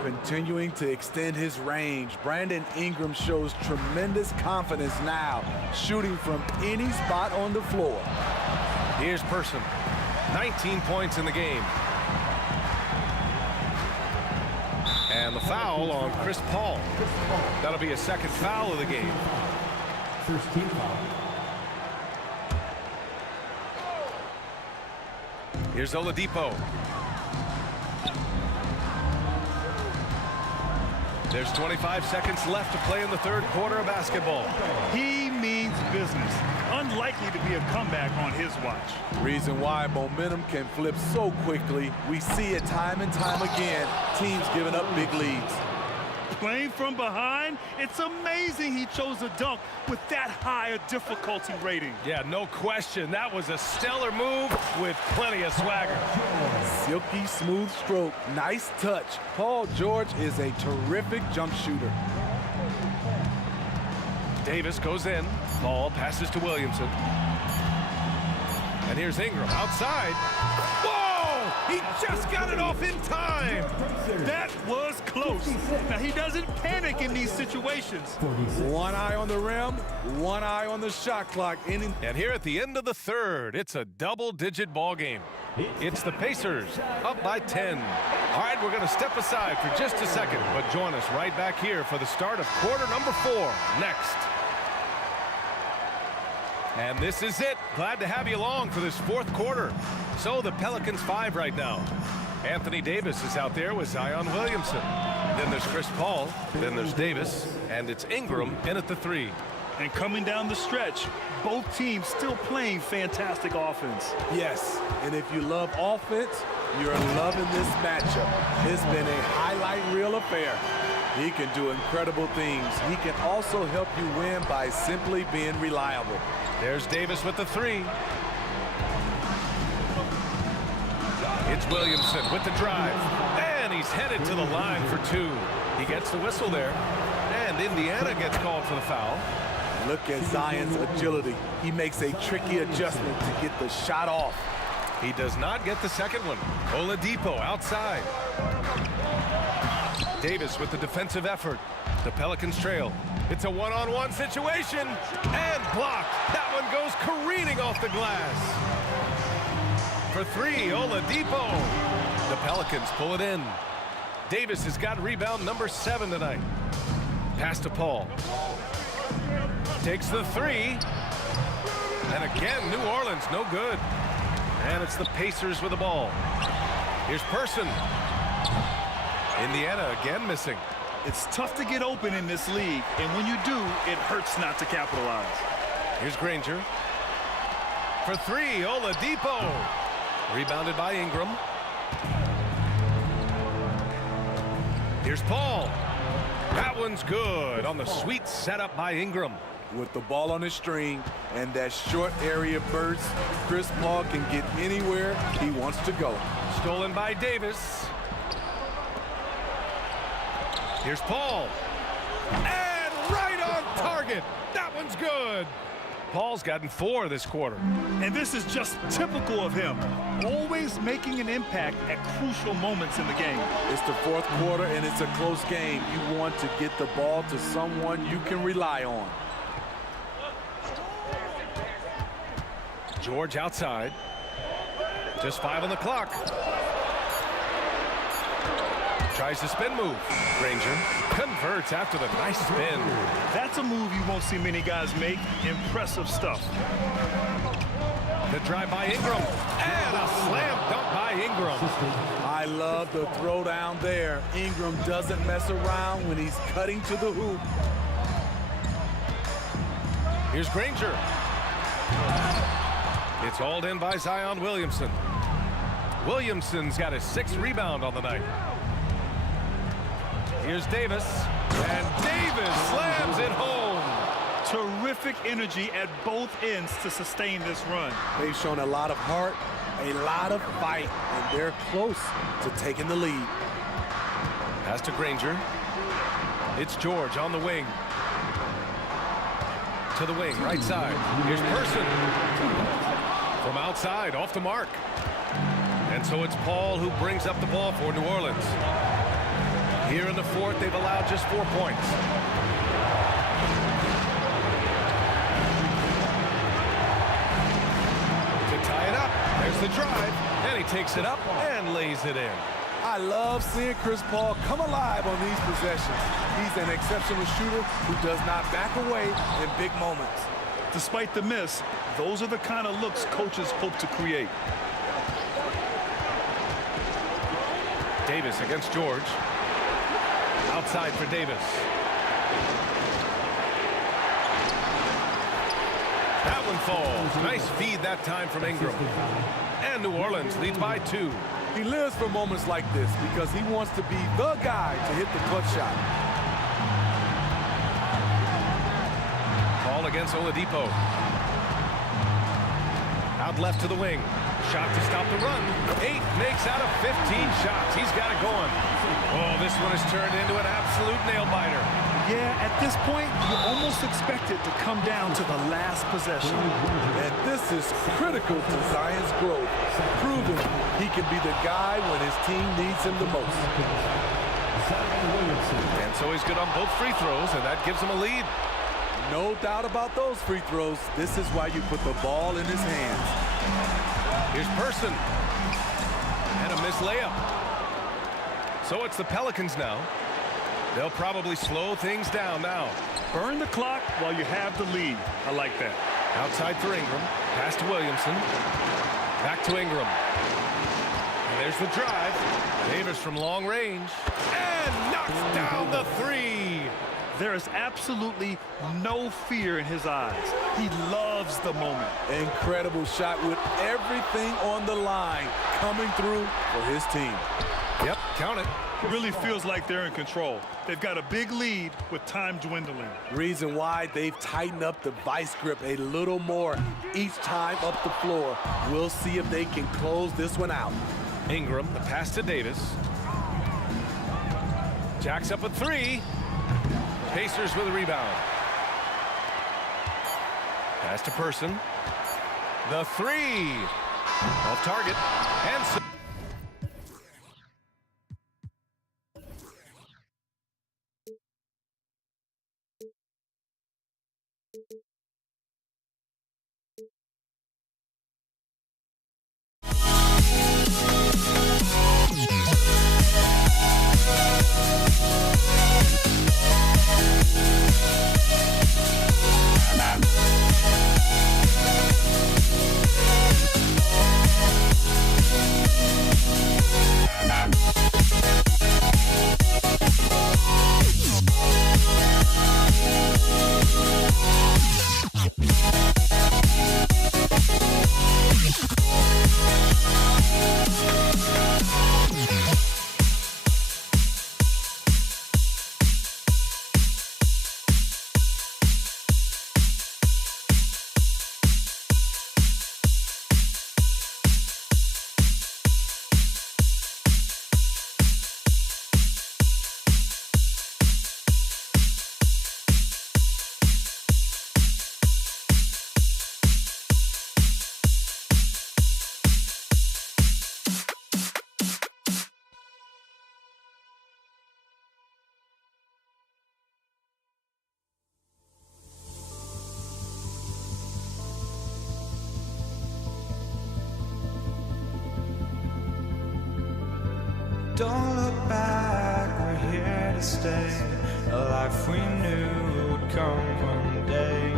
Continuing to extend his range, Brandon Ingram shows tremendous confidence now, shooting from any spot on the floor. Here's Person. 19 points in the game. And the foul on Chris Paul. That'll be a 2nd foul of the game. First team foul. Here's Oladipo. There's 25 seconds left to play in the 3rd quarter of basketball. He means business. Unlikely to be a comeback on his watch. Reason why momentum can flip so quickly. We see it time and time again. Teams giving up big leads. Playing from behind, it's amazing he chose a dunk with that high a difficulty rating. Yeah, no question. That was a stellar move with plenty of swagger. Silky smooth stroke, nice touch. Paul George is a terrific jump shooter. Davis goes in. Paul passes to Williamson. And here's Ingram outside. Whoa! He just got it off in time. That was close. Now, he doesn't panic in these situations. One eye on the rim, one eye on the shot clock. And here at the end of the third, it's a double-digit ball game. It's the Pacers up by 10. All right, we're going to step aside for just a second, but join us right back here for the start of quarter number 4 next. And this is it. Glad to have you along for this fourth quarter. So the Pelicans 5 right now. Anthony Davis is out there with Zion Williamson. Then there's Chris Paul. Then there's Davis. And it's Ingram in at the 3. And coming down the stretch, both teams still playing fantastic offense. Yes, and if you love offense, you're loving this matchup. It's been a highlight reel affair. He can do incredible things. He can also help you win by simply being reliable. There's Davis with the 3. It's Williamson with the drive. And he's headed to the line for 2. He gets the whistle there. And Indiana gets called for the foul. Look at Zion's agility. He makes a tricky adjustment to get the shot off. He does not get the second one. Oladipo outside. Davis with the defensive effort. The Pelicans trail. It's a one-on-one situation. And blocked. That one goes careening off the glass. For 3, Oladipo. The Pelicans pull it in. Davis has got rebound number 7 tonight. Pass to Paul. Takes the 3. And again, New Orleans, no good. And it's the Pacers with the ball. Here's Person. Indiana again missing. It's tough to get open in this league, and when you do, it hurts not to capitalize. Here's Granger. For 3, Oladipo. Rebounded by Ingram. Here's Paul. That one's good on the sweet setup by Ingram. With the ball on his string and that short area burst, Chris Paul can get anywhere he wants to go. Stolen by Davis. Here's Paul. And right on target. That one's good. Paul's gotten 4 this quarter. And this is just typical of him. Always making an impact at crucial moments in the game. It's the fourth quarter and it's a close game. You want to get the ball to someone you can rely on. George outside. Just 5 on the clock. Tries the spin move. Granger converts after the nice spin. That's a move you won't see many guys make. Impressive stuff. The drive by Ingram. And a slam dunk by Ingram. I love the throwdown there. Ingram doesn't mess around when he's cutting to the hoop. Here's Granger. It's hauled in by Zion Williamson. Williamson's got his 6th rebound on the night. Here's Davis. And Davis slams it home. Terrific energy at both ends to sustain this run. They've shown a lot of heart, a lot of fight, and they're close to taking the lead. Pass to Granger. It's George on the wing. To the wing, right side. Here's Person. From outside, off the mark. And so it's Paul who brings up the ball for New Orleans. Here in the fourth, they've allowed just 4 points. To tie it up, there's the drive. And he takes it up and lays it in. I love seeing Chris Paul come alive on these possessions. He's an exceptional shooter who does not back away in big moments. Despite the miss, those are the kind of looks coaches hope to create. Davis against George. Outside for Davis. That one falls. Nice feed that time from Ingram. And New Orleans leads by 2. He lives for moments like this because he wants to be the guy to hit the clutch shot. Paul against Oladipo. Out left to the wing. Shot to stop the run. 8 makes out of 15 shots. He's got it going. Oh, this one is turned into an absolute nail-biter. Yeah, at this point, you almost expect it to come down to the last possession. And this is critical to Zion's growth, proving he can be the guy when his team needs him the most. And so he's good on both free throws, and that gives him a lead. No doubt about those free throws. This is why you put the ball in his hands. Here's Person. And a missed layup. So it's the Pelicans now. They'll probably slow things down now. Burn the clock while you have the lead. I like that. Outside for Ingram. Pass to Williamson. Back to Ingram. And there's the drive. Davis from long range. And knocks down the three. There is absolutely no fear in his eyes. He loves the moment. Incredible shot with everything on the line coming through for his team. Yep, count it. Really feels like they're in control. They've got a big lead with time dwindling. Reason why they've tightened up the vice grip a little more each time up the floor. We'll see if they can close this one out. Ingram, the pass to Davis. Jacks up a three. Pacers with a rebound. Pass to Person. The three. Off target. And so Don't look back, we're here to stay. A life we knew would come one day.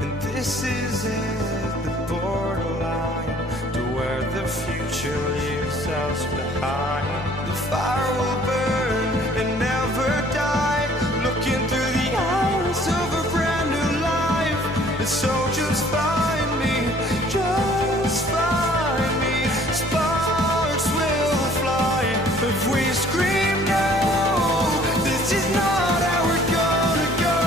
And this is it, the borderline to where the future leaves us behind. The fire will burn and never die, looking through the eyes of a brand new life. And so just find me, just find me. Sparks will fly if we scream no. This is not how we're gonna go.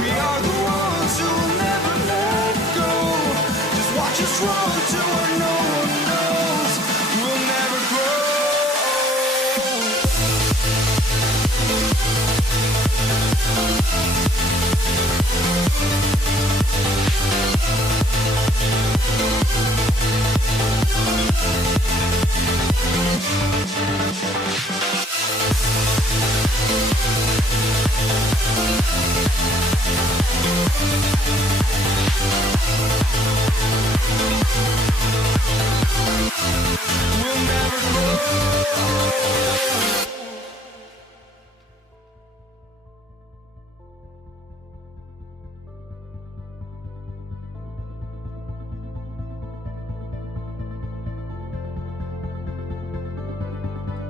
We are the ones who will never let go. Just watch us run to where no one knows. We'll never grow. We'll never grow.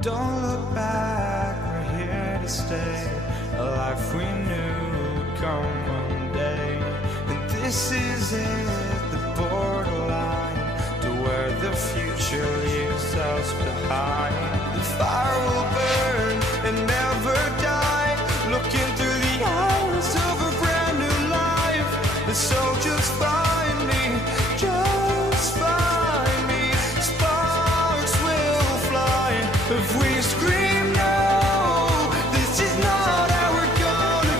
Don't look back, we're here to stay. A life we knew would come one day. And this is it, the borderline to where the future leaves us behind. The fire will burn and never die, looking through the eyes of a brand new life. And so just find me, just find me. Sparks will fly if we scream no. This is not how we're gonna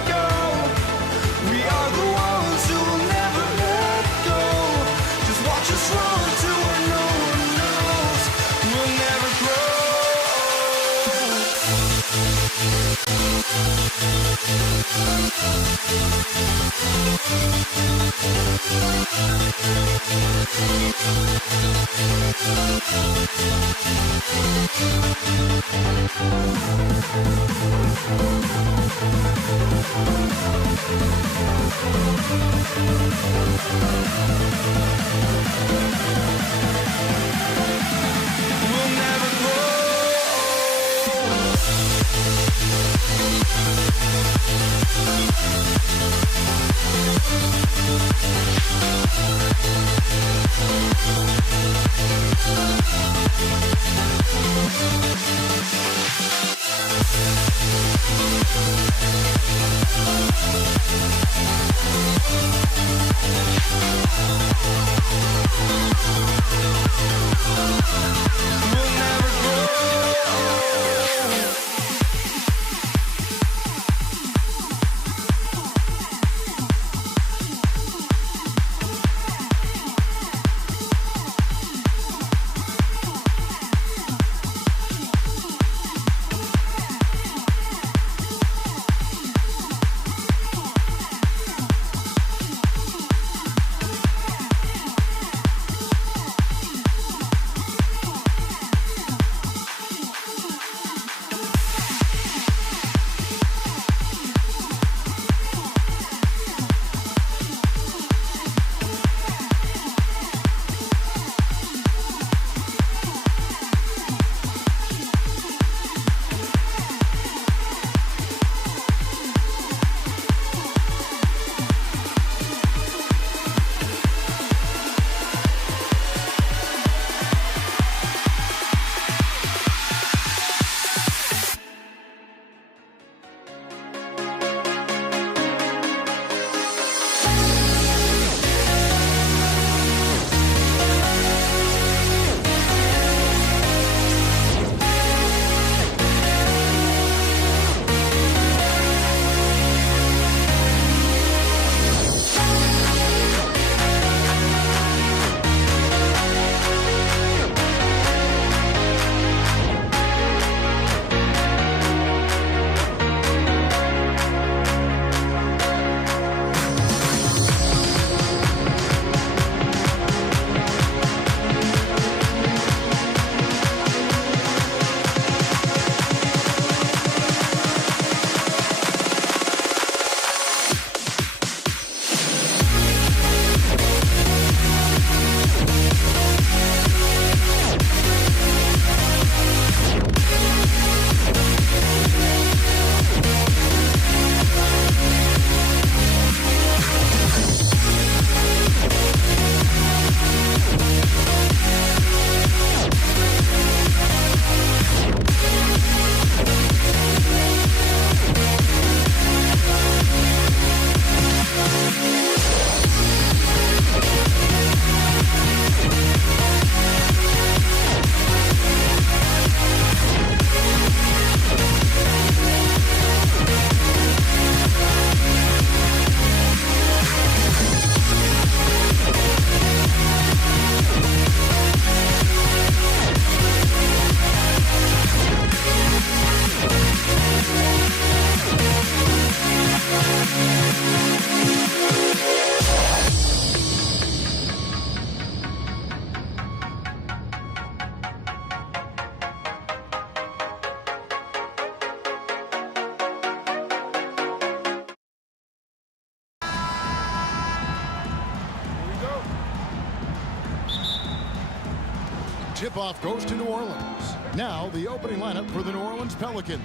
tip-off goes to New Orleans. Now the opening lineup for the New Orleans Pelicans.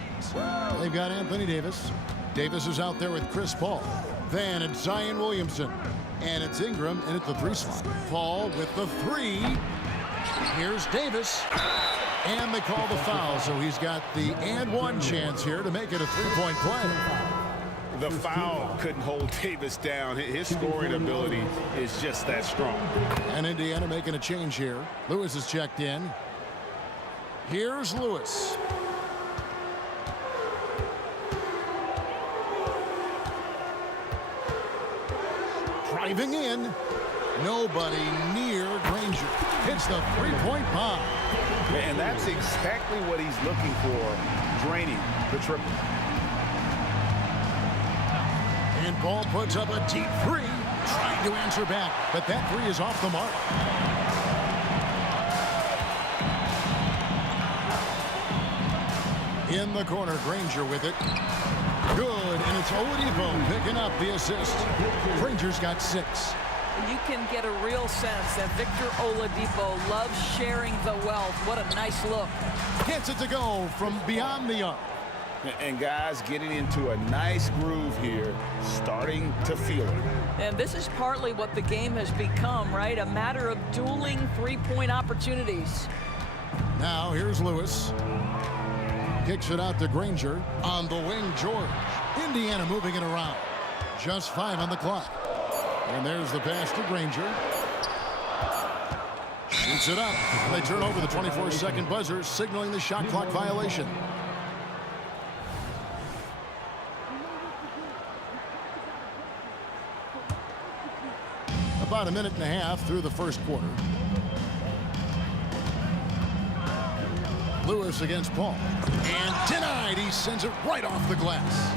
They've got Anthony Davis. Davis is out there with Chris Paul. Then it's Zion Williamson. And it's Ingram in at the 3 slot. Paul with the 3. Here's Davis. And they call the foul, so he's got the and 1 chance here to make it a 3-point play. The foul couldn't hold Davis down. His scoring ability is just that strong. And Indiana making a change here. Lewis is checked in. Here's Lewis. Driving in. Nobody near Granger. Hits the 3-point bomb. And that's exactly what he's looking for, draining the triple. And Paul puts up a deep 3, trying to answer back, but that 3 is off the mark. In the corner, Granger with it. Good, and it's Oladipo picking up the assist. Granger's got 6. You can get a real sense that Victor Oladipo loves sharing the wealth. What a nice look. Gets it to go from beyond the arc. And guys getting into a nice groove here, starting to feel it. And this is partly what the game has become, right? A matter of dueling 3-point opportunities. Now here's Lewis. Kicks it out to Granger. On the wing, George. Indiana moving it around. Just 5 on the clock. And there's the pass to Granger. Shoots it up. And they turn over the 24-second buzzer, signaling the shot clock violation. About a minute and a half through the first quarter. Lewis against Paul. And denied. He sends it right off the glass.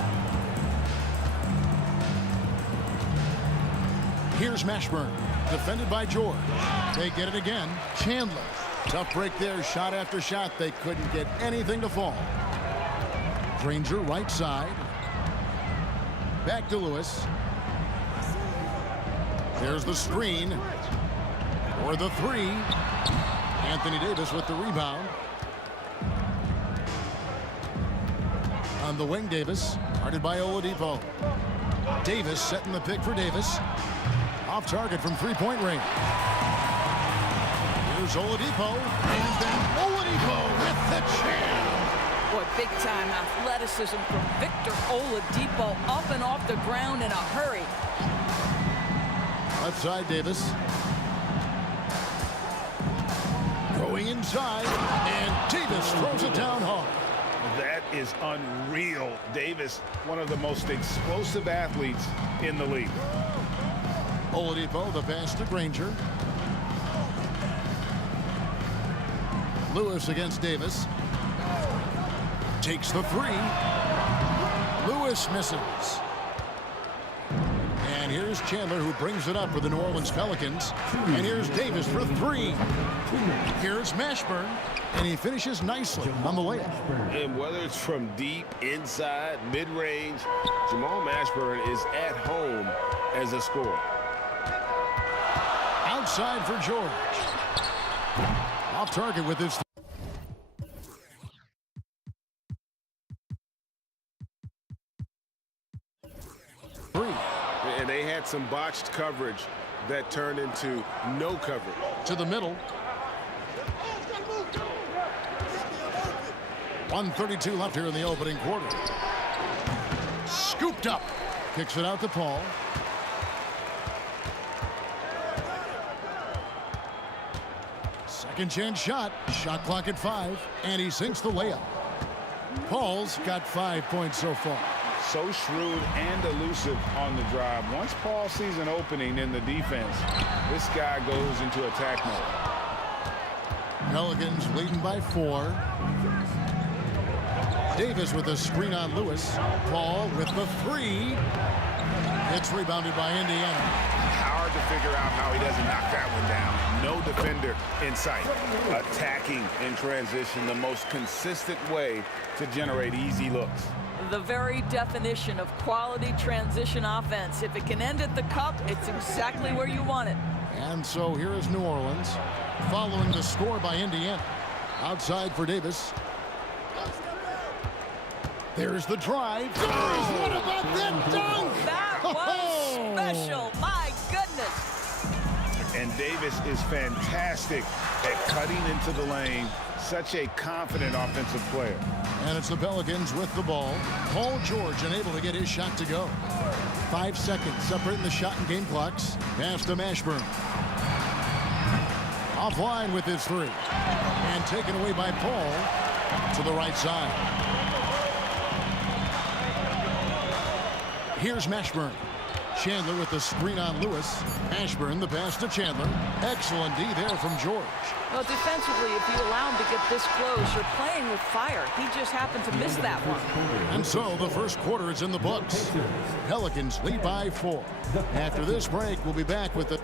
Here's Mashburn. Defended by George. They get it again. Chandler. Tough break there. Shot after shot. They couldn't get anything to fall. Granger right side. Back to Lewis. There's the screen. Or the 3. Anthony Davis with the rebound. On the wing, Davis. Guarded by Oladipo. Davis setting the pick for Davis. Off target from 3-point range. Here's Oladipo. And then Oladipo with the jam. Boy, big-time athleticism from Victor Oladipo. Up and off the ground in a hurry. Left side, Davis. Going inside. And Davis throws it down hard. That is unreal. Davis, one of the most explosive athletes in the league. Oladipo, the pass to Granger. Lewis against Davis. Takes the 3. Lewis misses. And here's Chandler, who brings it up for the New Orleans Pelicans. And here's Davis for 3. Here's Mashburn. And he finishes nicely on the layup. And whether it's from deep, inside, mid-range, Jamal Mashburn is at home as a scorer. Outside for George. Off target with his 3. And they had some botched coverage that turned into no coverage. To the middle. 1:32 left here in the opening quarter. Scooped up. Kicks it out to Paul. Second chance shot. Shot clock at 5. And he sinks the layup. Paul's got 5 points so far. So shrewd and elusive on the drive. Once Paul sees an opening in the defense, this guy goes into attack mode. Pelicans leading by 4. Davis with a screen on Lewis. Paul with the 3. It's rebounded by Indiana. Hard to figure out how he doesn't knock that one down. No defender in sight. Attacking in transition, the most consistent way to generate easy looks. The very definition of quality transition offense. If it can end at the cup, it's exactly where you want it. And so here is New Orleans following the score by Indiana. Outside for Davis. There's the drive. Oh, what about that dunk? That was special. My goodness. And Davis is fantastic at cutting into the lane. Such a confident offensive player. And it's the Pelicans with the ball. Paul George unable to get his shot to go. 5 seconds separating the shot and game clocks. Pass to Mashburn. Offline with his three. And taken away by Paul to the right side. Here's Mashburn. Chandler with the screen on Lewis. Mashburn the pass to Chandler. Excellent D there from George. Well, defensively, if you allow him to get this close, you're playing with fire. He just happened to miss that one. And so the first quarter is in the books. Pelicans lead by 4. After this break, we'll be back with the...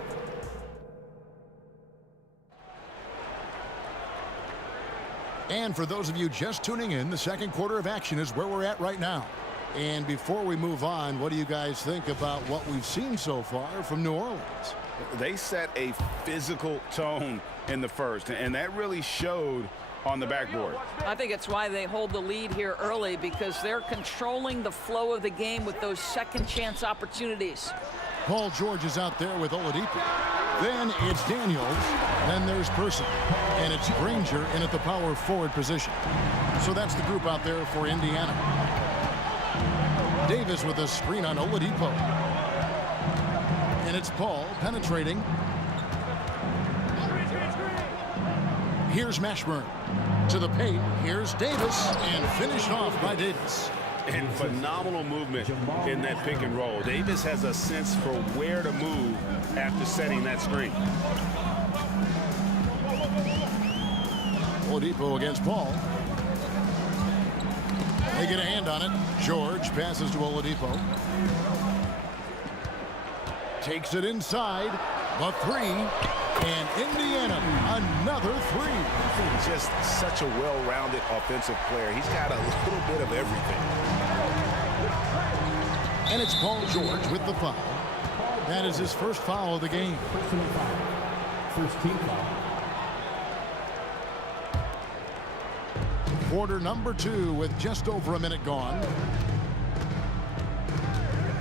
And for those of you just tuning in, the second quarter of action is where we're at right now. And before we move on, what do you guys think about what we've seen so far from New Orleans? They set a physical tone in the first, and that really showed on the backboard. I think it's why they hold the lead here early, because they're controlling the flow of the game with those second chance opportunities. Paul George is out there with Oladipo. Then it's Daniels. Then there's Person. And it's Granger in at the power forward position. So that's the group out there for Indiana. Davis with a screen on Oladipo. And it's Paul penetrating. Here's Mashburn to the paint. Here's Davis, and finished off by Davis. And phenomenal movement in that pick and roll. Davis has a sense for where to move after setting that screen. Oladipo against Paul. They get a hand on it. George passes to Oladipo. Takes it inside. The three. And Indiana, another three. Just such a well-rounded offensive player. He's got a little bit of everything. And it's Paul George with the foul. That is his first foul of the game. Personal foul. First team foul. Quarter number 2 with just over a minute gone.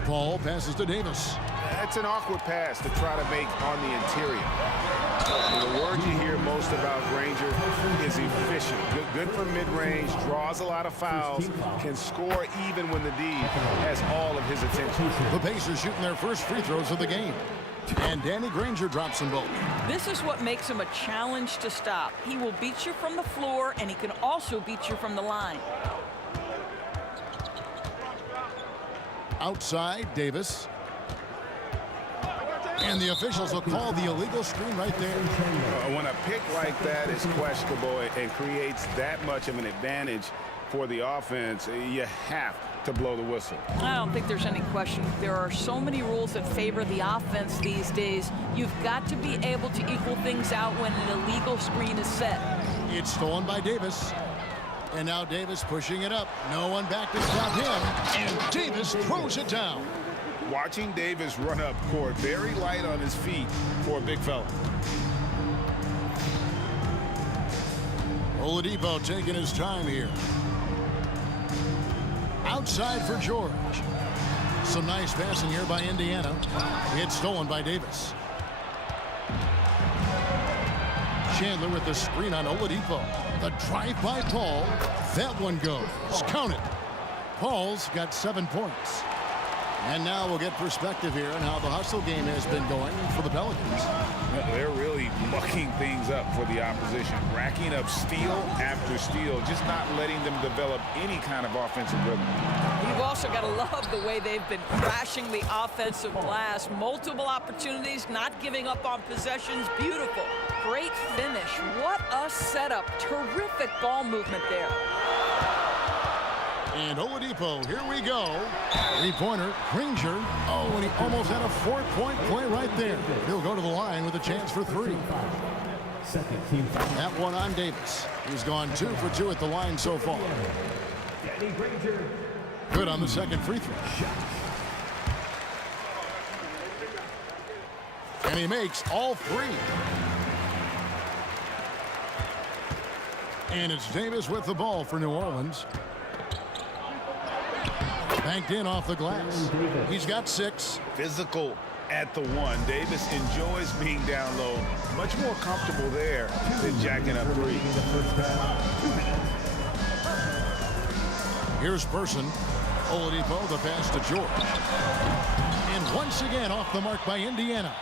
Paul passes to Davis. That's an awkward pass to try to make on the interior. The word you hear most about Granger is efficient. Good from mid-range, draws a lot of fouls, can score even when the D has all of his attention. The Pacers shooting their first free throws of the game. And Danny Granger drops them both. This is what makes him a challenge to stop. He will beat you from the floor, and he can also beat you from the line. Outside, Davis. And the officials will call the illegal screen right there. When a pick like that is questionable and creates that much of an advantage for the offense, you have to blow the whistle. I don't think there's any question. There are so many rules that favor the offense these days. You've got to be able to equal things out when an illegal screen is set. It's stolen by Davis. And now Davis pushing it up. No one back to stop him. And Davis throws it down. Watching Davis run up court, very light on his feet for a big fella. Oladipo taking his time here. Outside for George. Some nice passing here by Indiana. It's stolen by Davis. Chandler with the screen on Oladipo. The drive by Paul. That one goes. Count it. Paul's got 7 points. And now we'll get perspective here on how the hustle game has been going for the Pelicans. They're really mucking things up for the opposition, racking up steal after steal, just not letting them develop any kind of offensive rhythm. You've also got to love the way they've been crashing the offensive glass. Multiple opportunities, not giving up on possessions. Beautiful. Great finish. What a setup. Terrific ball movement there. And Oladipo, here we go. Three-pointer, Granger. Oh, and he almost had a 4-point play right there. He'll go to the line with a chance for 3. Second team foul. That one on Davis. He's gone 2 for 2 at the line so far. Danny Granger. Good on the second free throw. And he makes all three. And it's Davis with the ball for New Orleans. Banked in off the glass. He's got 6. Physical at the 1. Davis enjoys being down low. Much more comfortable there than jacking up 3. Here's Person. Oladipo, the pass to George. And once again off the mark by Indiana.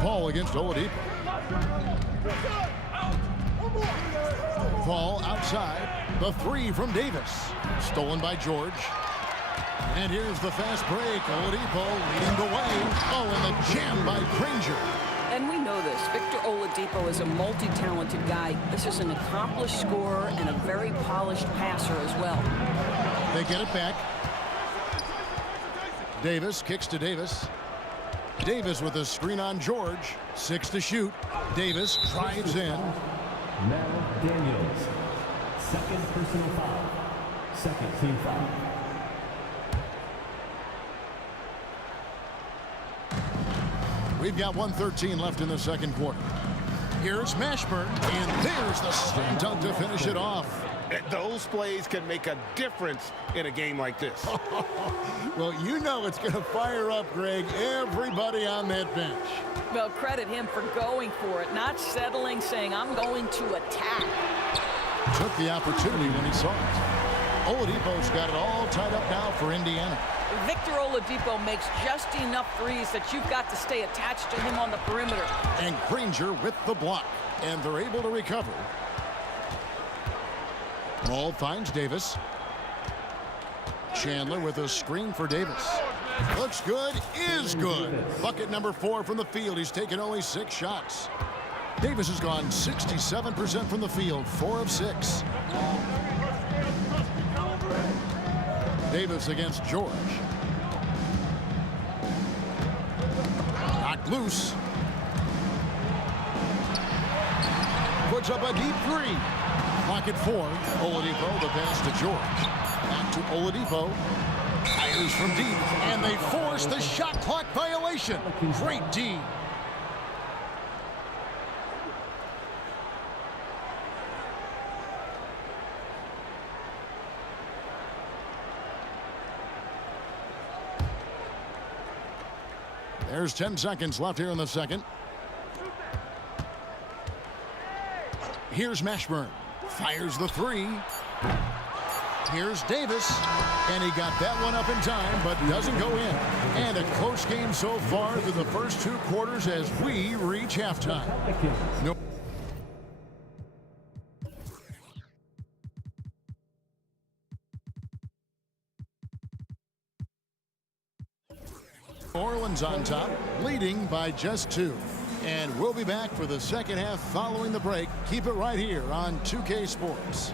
Paul against Oladipo. Paul outside. The 3 from Davis. Stolen by George. And here's the fast break. Oladipo leading the way. Oh, and the jam by Granger. And we know this. Victor Oladipo is a multi-talented guy. This is an accomplished scorer and a very polished passer as well. They get it back. Davis kicks to Davis. Davis with a screen on George. 6 to shoot. Davis drives in. Now Daniels. Second personal foul. Second team foul. We've got 1:13 left in the second quarter. Here's Mashburn, and there's the slam dunk to finish it off. Those plays can make a difference in a game like this. Well, you know it's going to fire up, Greg, everybody on that bench. Well, credit him for going for it, not settling, saying, I'm going to attack. Took the opportunity when he saw it. Oladipo's got it all tied up now for Indiana. Victor Oladipo makes just enough threes that you've got to stay attached to him on the perimeter. And Granger with the block, and they're able to recover. Ball finds Davis. Chandler with a screen for Davis. Looks good, is good. Bucket number 4 from the field. He's taken only 6 shots. Davis has gone 67% from the field, 4 of 6. Davis against George. Knocked loose. Puts up a deep 3. Clock at 4. Oladipo, the pass to George. Back to Oladipo. Fires from deep, and they force the shot clock violation. Great D. There's 10 seconds left here in the second. Here's Mashburn. Fires the 3. Here's Davis. And he got that one up in time, but doesn't go in. And a close game so far through the first 2 quarters as we reach halftime. No. Orleans on top, leading by just 2. And we'll be back for the second half following the break. Keep it right here on 2K Sports.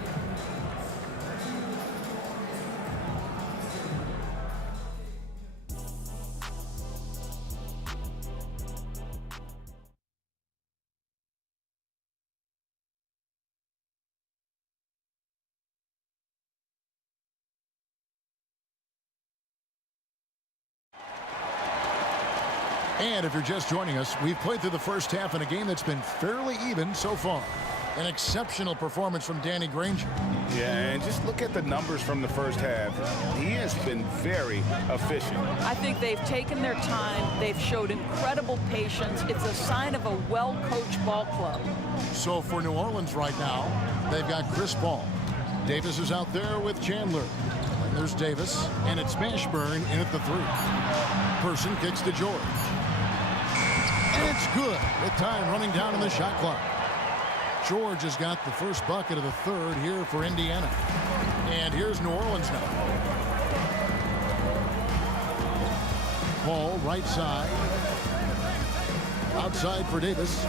And if you're just joining us, we've played through the first half in a game that's been fairly even so far. An exceptional performance from Danny Granger. Yeah, and just look at the numbers from the first half. He has been very efficient. I think they've taken their time. They've showed incredible patience. It's a sign of a well-coached ball club. So for New Orleans right now, they've got Chris Paul. Davis is out there with Chandler. And there's Davis, and it's Mashburn in at the 3. Person kicks to George. And it's good with time running down on the shot clock. George has got the first bucket of the 3rd here for Indiana. And here's New Orleans now. Paul right side. Outside for Davis.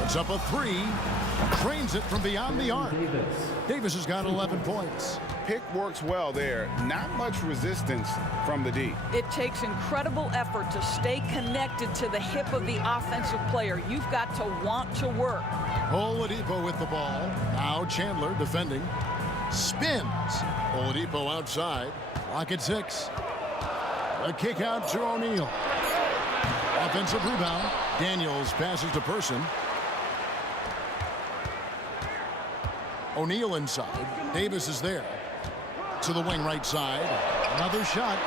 Puts up a 3. Trains it from beyond the arc. Davis has got 11 points. Pick works well there. Not much resistance from the D. It takes incredible effort to stay connected to the hip of the offensive player. You've got to want to work. Oladipo with the ball. Now Chandler defending. Spins. Oladipo outside. Clock at 6. A kick out to O'Neal. Offensive rebound. Daniels passes to Person. O'Neal inside. Davis is there. To the wing right side. Another shot.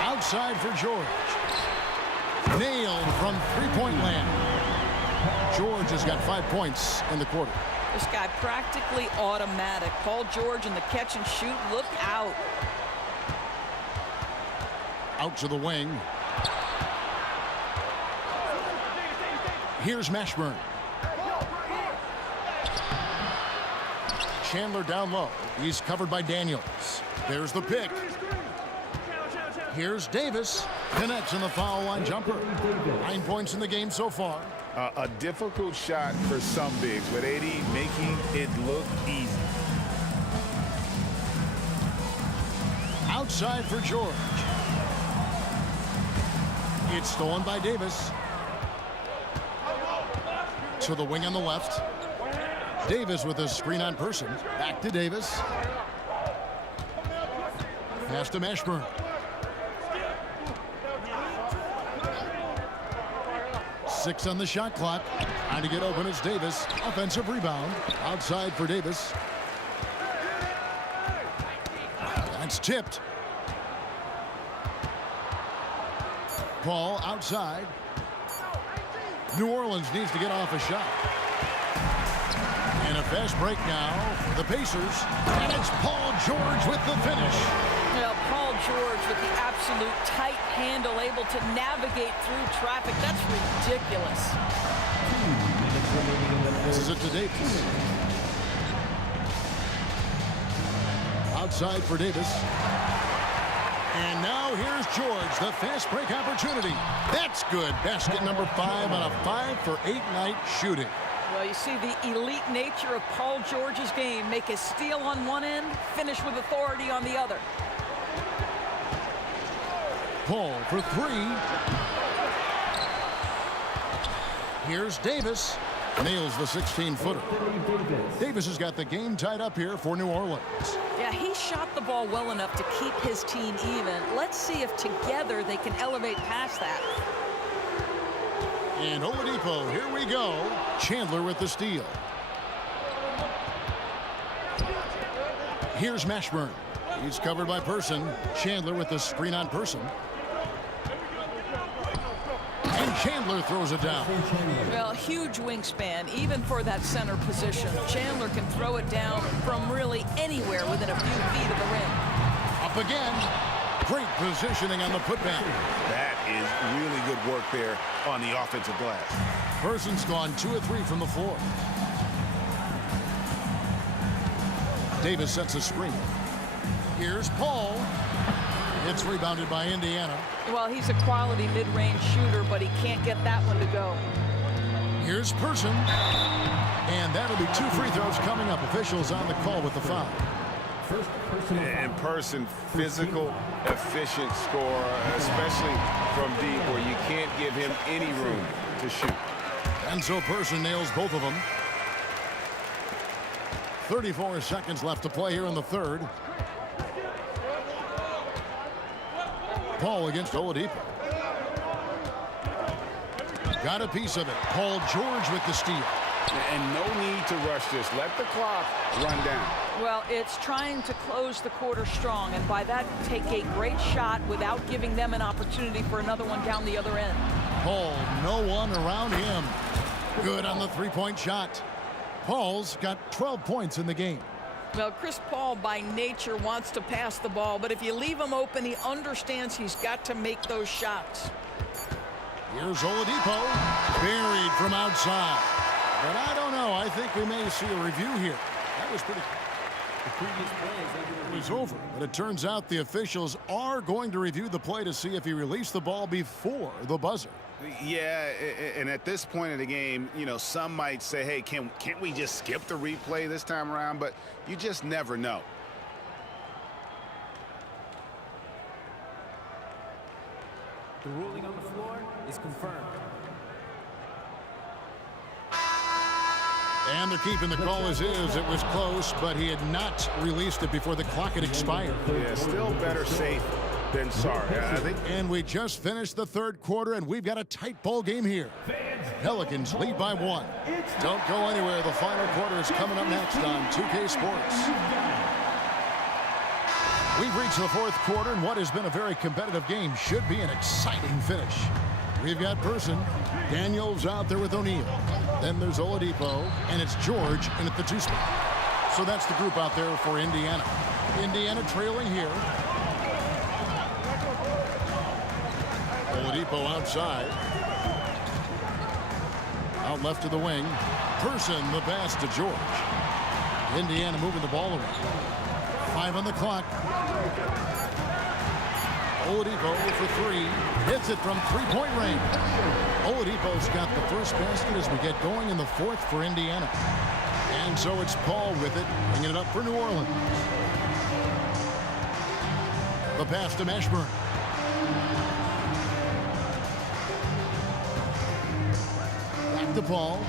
Outside for George. Nailed from three-point land. George has got 5 points in the quarter. This guy practically automatic. Paul George in the catch and shoot. Look out. Out to the wing. Here's Mashburn. Chandler down low. He's covered by Daniels. There's the pick. Here's Davis. Connects in the foul line jumper. 9 points in the game so far. A difficult shot for some bigs, but AD making it look easy. Outside for George. It's stolen by Davis. To the wing on the left. Davis with a screen on Person. Back to Davis. Pass to Mashburn. Six on the shot clock. Trying to get open is Davis. Offensive rebound. Outside for Davis. That's tipped. Paul outside. New Orleans needs to get off a shot. And a fast break now for the Pacers. And it's Paul George with the finish. Well, Paul George with the absolute tight handle, able to navigate through traffic. That's ridiculous. This is it to Davis. Outside for Davis. And now here's George, the fast break opportunity. That's good. Basket number 5 on a 5-for-8 night shooting. Well, you see the elite nature of Paul George's game. Make a steal on one end, finish with authority on the other. Paul for 3. Here's Davis. Nails the 16-footer. Davis has got the game tied up here for New Orleans. Yeah, he shot the ball well enough to keep his team even. Let's see if together they can elevate past that. And Oladipo, here we go. Chandler with the steal. Here's Mashburn. He's covered by Person. Chandler with the screen on Person. And Chandler throws it down. Well, huge wingspan, even for that center position. Chandler can throw it down from really anywhere within a few feet of the rim. Up again. Great positioning on the putback. That is really good work there on the offensive glass. Person's gone 2 of 3 from the floor. Davis sets a screen. Here's Paul. It's rebounded by Indiana. Well, he's a quality mid-range shooter, but he can't get that one to go. Here's Person. And that'll be 2 free throws coming up. Officials on the call with the foul. And Person, physical, efficient scorer, especially from deep where you can't give him any room to shoot. And so Person nails both of them. 34 seconds left to play here in the third. Paul against Oladipo. Got a piece of it. Paul George with the steal. And no need to rush this. Let the clock run down. Well, it's trying to close the quarter strong, and by that, take a great shot without giving them an opportunity for another one down the other end. Paul, no one around him. Good on the three-point shot. Paul's got 12 points in the game. Well, Chris Paul by nature wants to pass the ball, but if you leave him open, he understands he's got to make those shots. Here's Oladipo, buried from outside. But I don't know. I think we may see a review here. That was pretty. The previous play It was over, but it turns out the officials are going to review the play to see if he released the ball before the buzzer. Yeah, and at this point in the game, you know, some might say, hey, can't we just skip the replay this time around? But you just never know. The ruling on the floor is confirmed. And they're keeping the call as is. It was close, but he had not released it before the clock had expired. Yeah, still better safe than sorry, I think. And we just finished the third quarter, and we've got a tight ball game here. Pelicans lead by 1. Don't go anywhere. The final quarter is coming up next on 2K Sports. We've reached the fourth quarter, and what has been a very competitive game should be an exciting finish. We've got Person. Daniels out there with O'Neal. Then there's Oladipo, and it's George in at the 2 spot. So that's the group out there for Indiana. Indiana trailing here. Oladipo outside. Out left to the wing. Person the pass to George. Indiana moving the ball around. 5 on the clock. Oladipo for 3. Hits it from 3-point range. Oladipo's got the first basket as we get going in the fourth for Indiana. And so it's Paul with it, bringing it up for New Orleans. The pass to Mashburn. Back to Paul.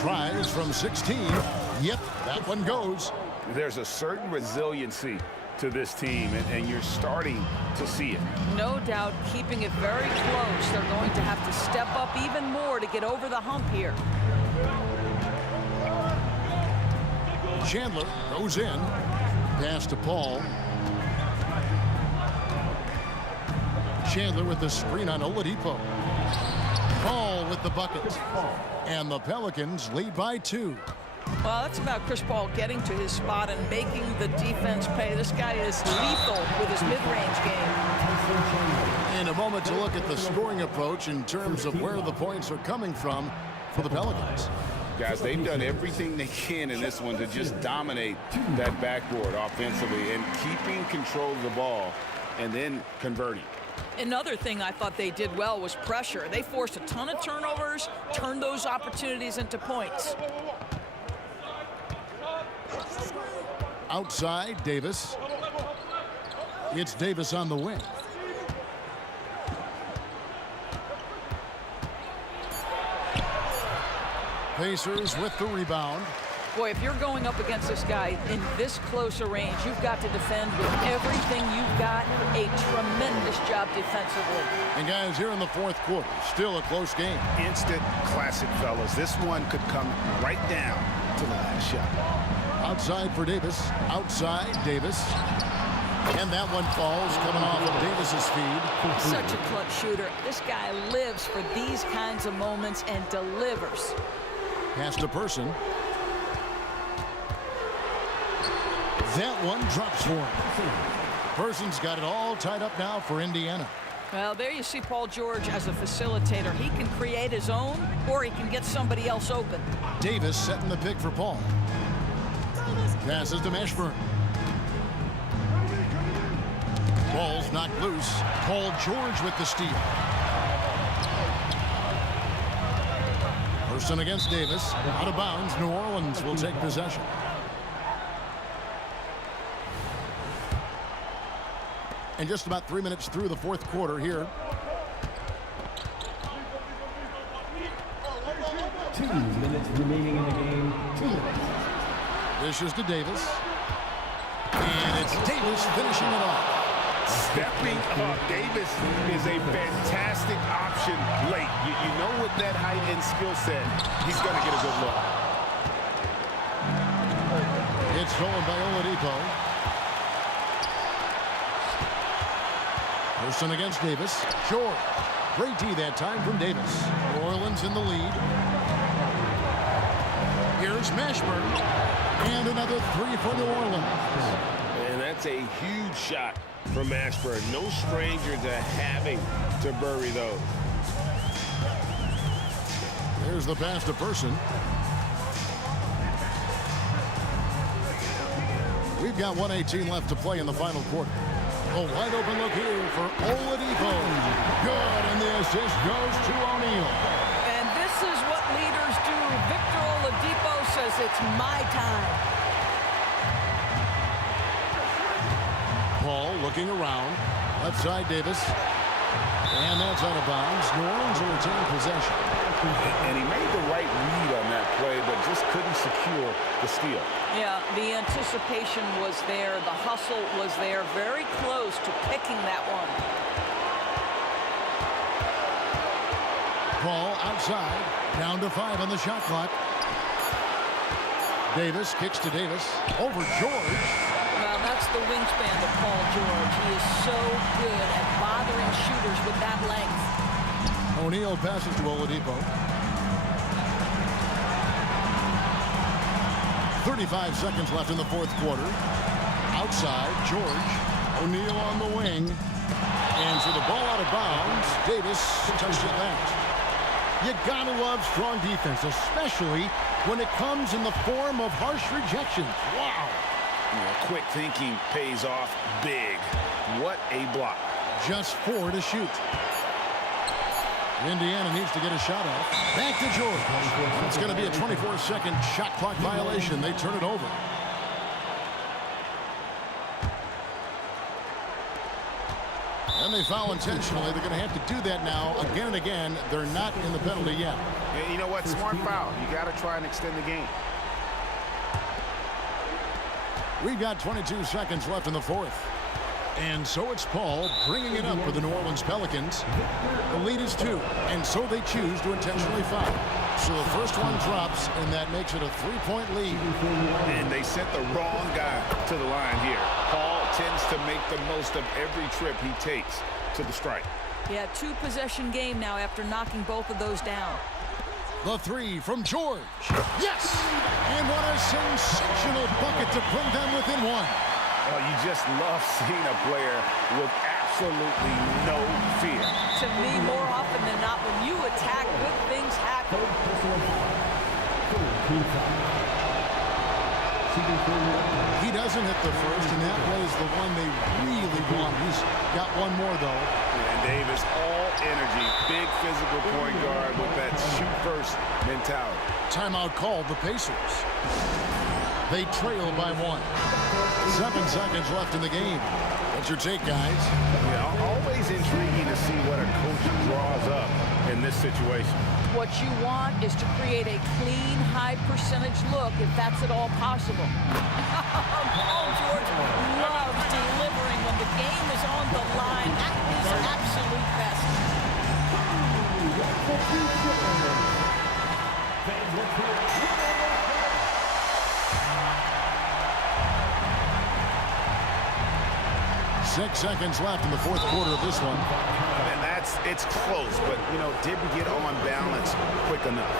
Tries from 16. Yep, that one goes. There's a certain resiliency to this team, and you're starting to see it. No doubt, keeping it very close. They're going to have to step up even more to get over the hump here. Chandler goes in. Pass to Paul. Chandler with the screen on Oladipo. Paul with the bucket. And the Pelicans lead by 2. Well, that's about Chris Paul getting to his spot and making the defense pay. This guy is lethal with his mid-range game. In a moment to look at the scoring approach in terms of where the points are coming from for the Pelicans. Guys, they've done everything they can in this one to just dominate that backboard offensively and keeping control of the ball and then converting. Another thing I thought they did well was pressure. They forced a ton of turnovers, turned those opportunities into points. Outside, Davis. It's Davis on the wing. Pacers with the rebound. Boy, if you're going up against this guy in this close a range, you've got to defend with everything you've got. A tremendous job defensively. And guys, here in the fourth quarter, still a close game. Instant classic, fellas. This one could come right down to the last shot. Outside for Davis. Outside, Davis. And that one falls, coming off of Davis's feed. Such a clutch shooter. This guy lives for these kinds of moments and delivers. Pass to Person. That one drops for him. Person's got it all tied up now for Indiana. Well, there you see Paul George as a facilitator. He can create his own, or he can get somebody else open. Davis setting the pick for Paul. Passes to Mashburn. Ball's knocked loose. Paul George with the steal. Person against Davis. Out of bounds. New Orleans will take possession. And just about 3 minutes through the fourth quarter here. 2 minutes remaining in the game. 2 minutes. Dishes to Davis. And it's Davis finishing it off. Stepping up. Davis is a fantastic option late. You know, with that height and skill set, he's going to get a good look. It's stolen by Oladipo. Person against Davis. Short. Great D that time from Davis. New Orleans in the lead. Here's Mashburn. And another 3 for New Orleans. And that's a huge shot from Mashburn. No stranger to having to bury those. There's the pass to Person. We've got 1:18 left to play in the final quarter. A wide open look here for Oladipo. Good, and the assist goes to O'Neal. And this is what leaders do. Victor Oladipo says it's my time. Paul looking around. Left side, Davis. And that's out of bounds. New Orleans will retain possession. And he made the right read on that play, but just couldn't secure the steal. Yeah, the anticipation was there. The hustle was there. Very close to picking that one. Ball outside. Down to 5 on the shot clock. Davis kicks to Davis. Over George. Well, that's the wingspan of Paul George. He is so good at bothering shooters with that length. O'Neal passes to Oladipo. 35 seconds left in the fourth quarter. Outside, George. O'Neal on the wing. And for the ball out of bounds, Davis touched it last. You gotta love strong defense, especially when it comes in the form of harsh rejections. Wow. Quick thinking pays off big. What a block. Just 4 to shoot. Indiana needs to get a shot off. Back to George. It's going to be a 24-second shot clock violation. They turn it over. And they foul intentionally. They're going to have to do that now again and again. They're not in the penalty yet. And you know what? Smart foul. You got to try and extend the game. We've got 22 seconds left in the fourth. And so it's Paul bringing it up for the New Orleans Pelicans. The lead is 2, and so they choose to intentionally foul. So the first one drops, and that makes it a 3-point lead. And they sent the wrong guy to the line here. Paul tends to make the most of every trip he takes to the strike. Yeah, 2-possession game now after knocking both of those down. The 3 from George. Yes! And what a sensational bucket to bring them within 1. Oh, you just love seeing a player with absolutely no fear. To me, more often than not, when you attack, good things happen. He doesn't hit the first, and that was the one they really want. He's got one more, though. And Davis, all energy, big physical point guard with that shoot-first mentality. Timeout called the Pacers. They trail by 1. 7 seconds left in the game. What's your take, guys? Yeah, always intriguing to see what a coach draws up in this situation. What you want is to create a clean, high-percentage look, if that's at all possible. Paul George loves delivering when the game is on the line at his absolute best. 6 seconds left in the fourth quarter of this one. And it's close, but, you know, didn't get on balance quick enough.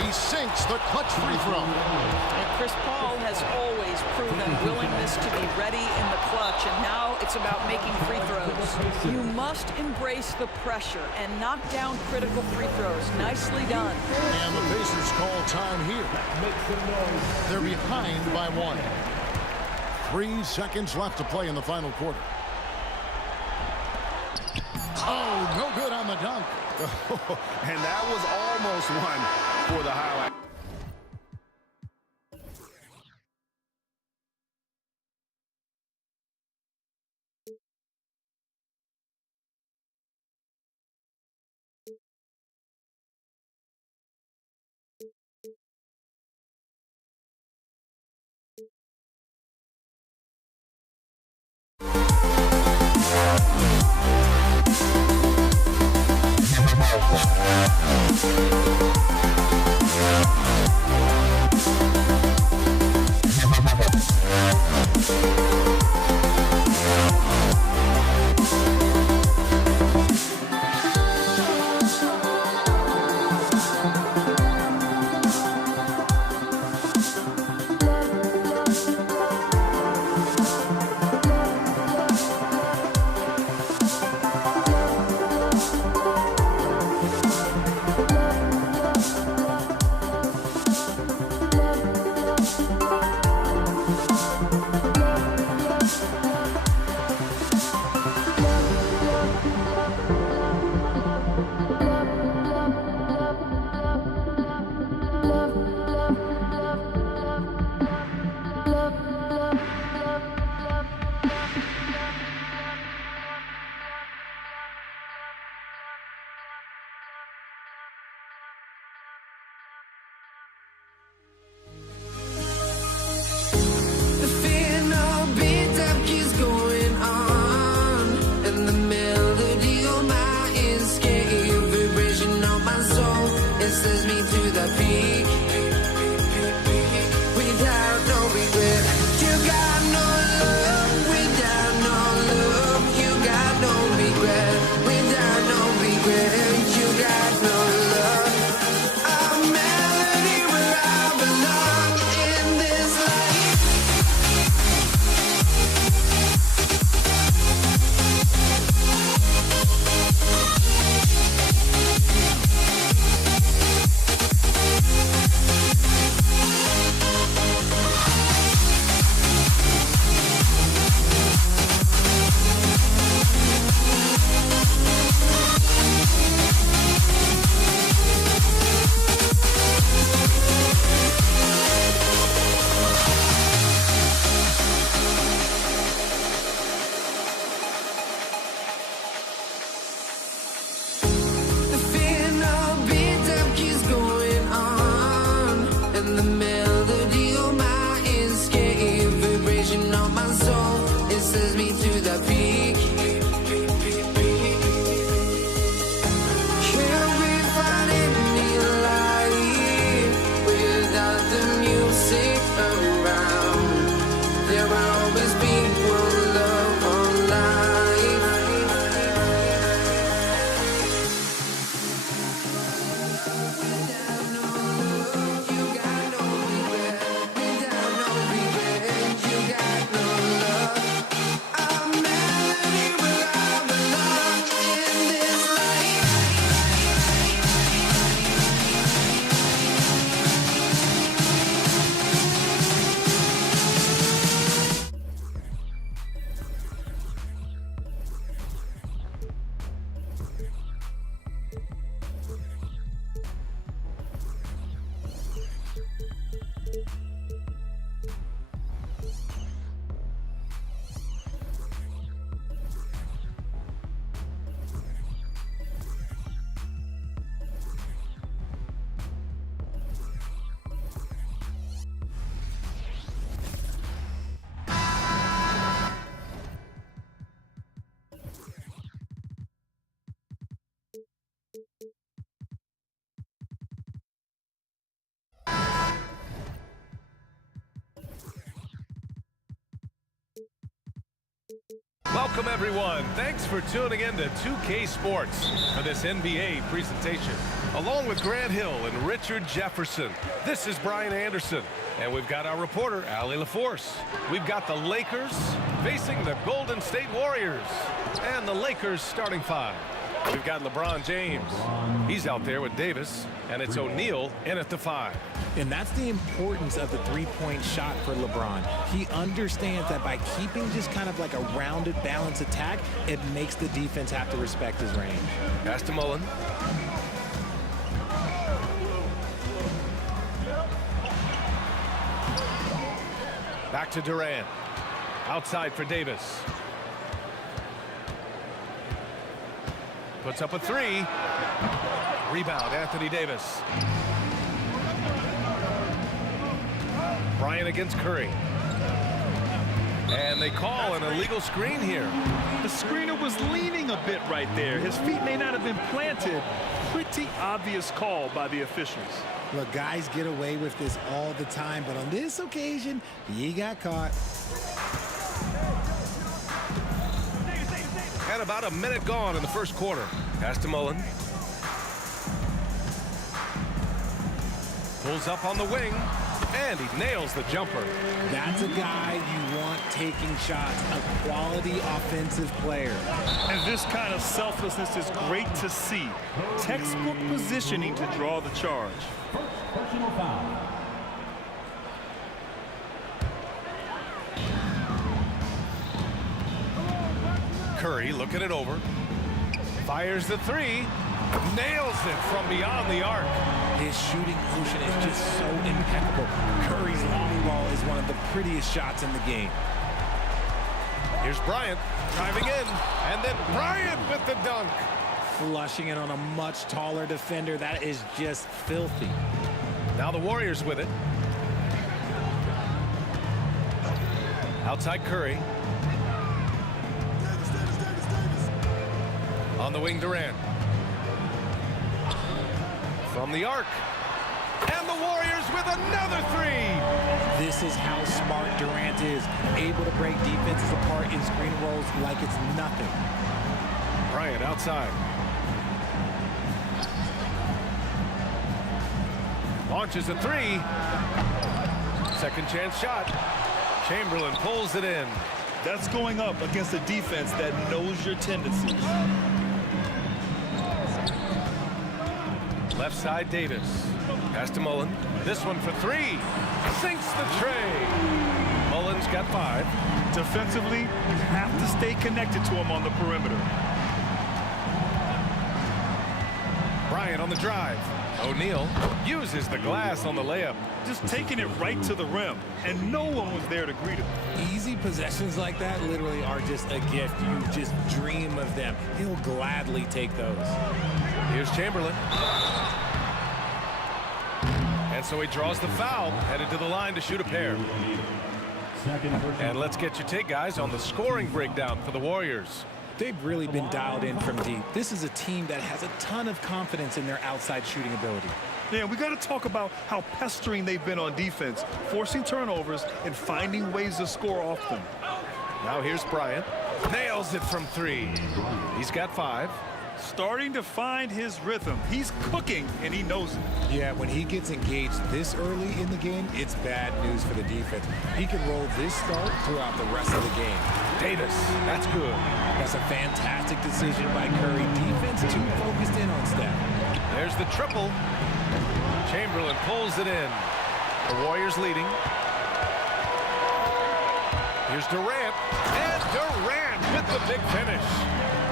He sinks the clutch free throw. And Chris Paul has always proven willingness to be ready in the clutch, and now it's about making free throws. You must embrace the pressure and knock down critical free throws. Nicely done. And the Pacers call time here. They're behind by 1. 3 seconds left to play in the final quarter. Oh, no good on the dunk. And that was almost one for the highlight. We'll be right back. sends me to the peak. Can't we find any light without the music around? There will always be one love, one life. Without no love, you got no regret. Without no regret, you got no love. I'm melody where I belong in this life. Welcome, everyone. Thanks for tuning in to 2K Sports for this NBA presentation. Along with Grant Hill and Richard Jefferson, this is Brian Anderson. And we've got our reporter, Allie LaForce. We've got the Lakers facing the Golden State Warriors. And the Lakers starting five. We've got LeBron James. He's out there with Davis. And it's O'Neal in at the 5. And that's the importance of the three-point shot for LeBron. He understands that by keeping just kind of like a rounded, balanced attack, it makes the defense have to respect his range. Pass to Mullen. Back to Durant. Outside for Davis. Puts up a 3. Rebound, Anthony Davis. Bryant against Curry. And they call an illegal screen here. The screener was leaning a bit right there. His feet may not have been planted. Pretty obvious call by the officials. Look, guys get away with this all the time, but on this occasion, he got caught. And about a minute gone in the first quarter. Pass to Mullen. Pulls up on the wing, and he nails the jumper. That's a guy you want taking shots, a quality offensive player. And this kind of selflessness is great to see. Textbook positioning to draw the charge. Personal foul. Curry looking it over. Fires the 3. Nails it from beyond the arc. His shooting motion is just so impeccable. Curry's long ball is one of the prettiest shots in the game. Here's Bryant driving in, and then Bryant with the dunk. Flushing it on a much taller defender. That is just filthy. Now the Warriors with it. Outside Curry. On the wing, Durant. From the arc. And the Warriors with another 3. This is how smart Durant is. Able to break defenses apart in screen rolls like it's nothing. Bryant outside. Launches a 3. Second chance shot. Chamberlain pulls it in. That's going up against a defense that knows your tendencies. Left side, Davis. Pass to Mullen. This one for 3. Sinks the tray. Mullen's got 5. Defensively, you have to stay connected to him on the perimeter. Bryant on the drive. O'Neal uses the glass on the layup. Just taking it right to the rim, and no one was there to greet him. Easy possessions like that literally are just a gift. You just dream of them. He'll gladly take those. Here's Chamberlain. And so he draws the foul, headed to the line to shoot a pair. And let's get your take, guys, on the scoring breakdown for the Warriors. They've really been dialed in from deep. This is a team that has a ton of confidence in their outside shooting ability. Yeah, we got to talk about how pestering they've been on defense, forcing turnovers and finding ways to score off them. Now here's Bryant. Nails it from 3. He's got 5. Starting to find his rhythm. He's cooking, and he knows it. Yeah, when he gets engaged this early in the game, it's bad news for the defense. He can roll this start throughout the rest of the game. Davis, that's good. That's a fantastic decision by Curry. Defense too focused in on Steph. There's the triple. Chamberlain pulls it in. The Warriors leading. Here's Durant. And Durant with the big finish.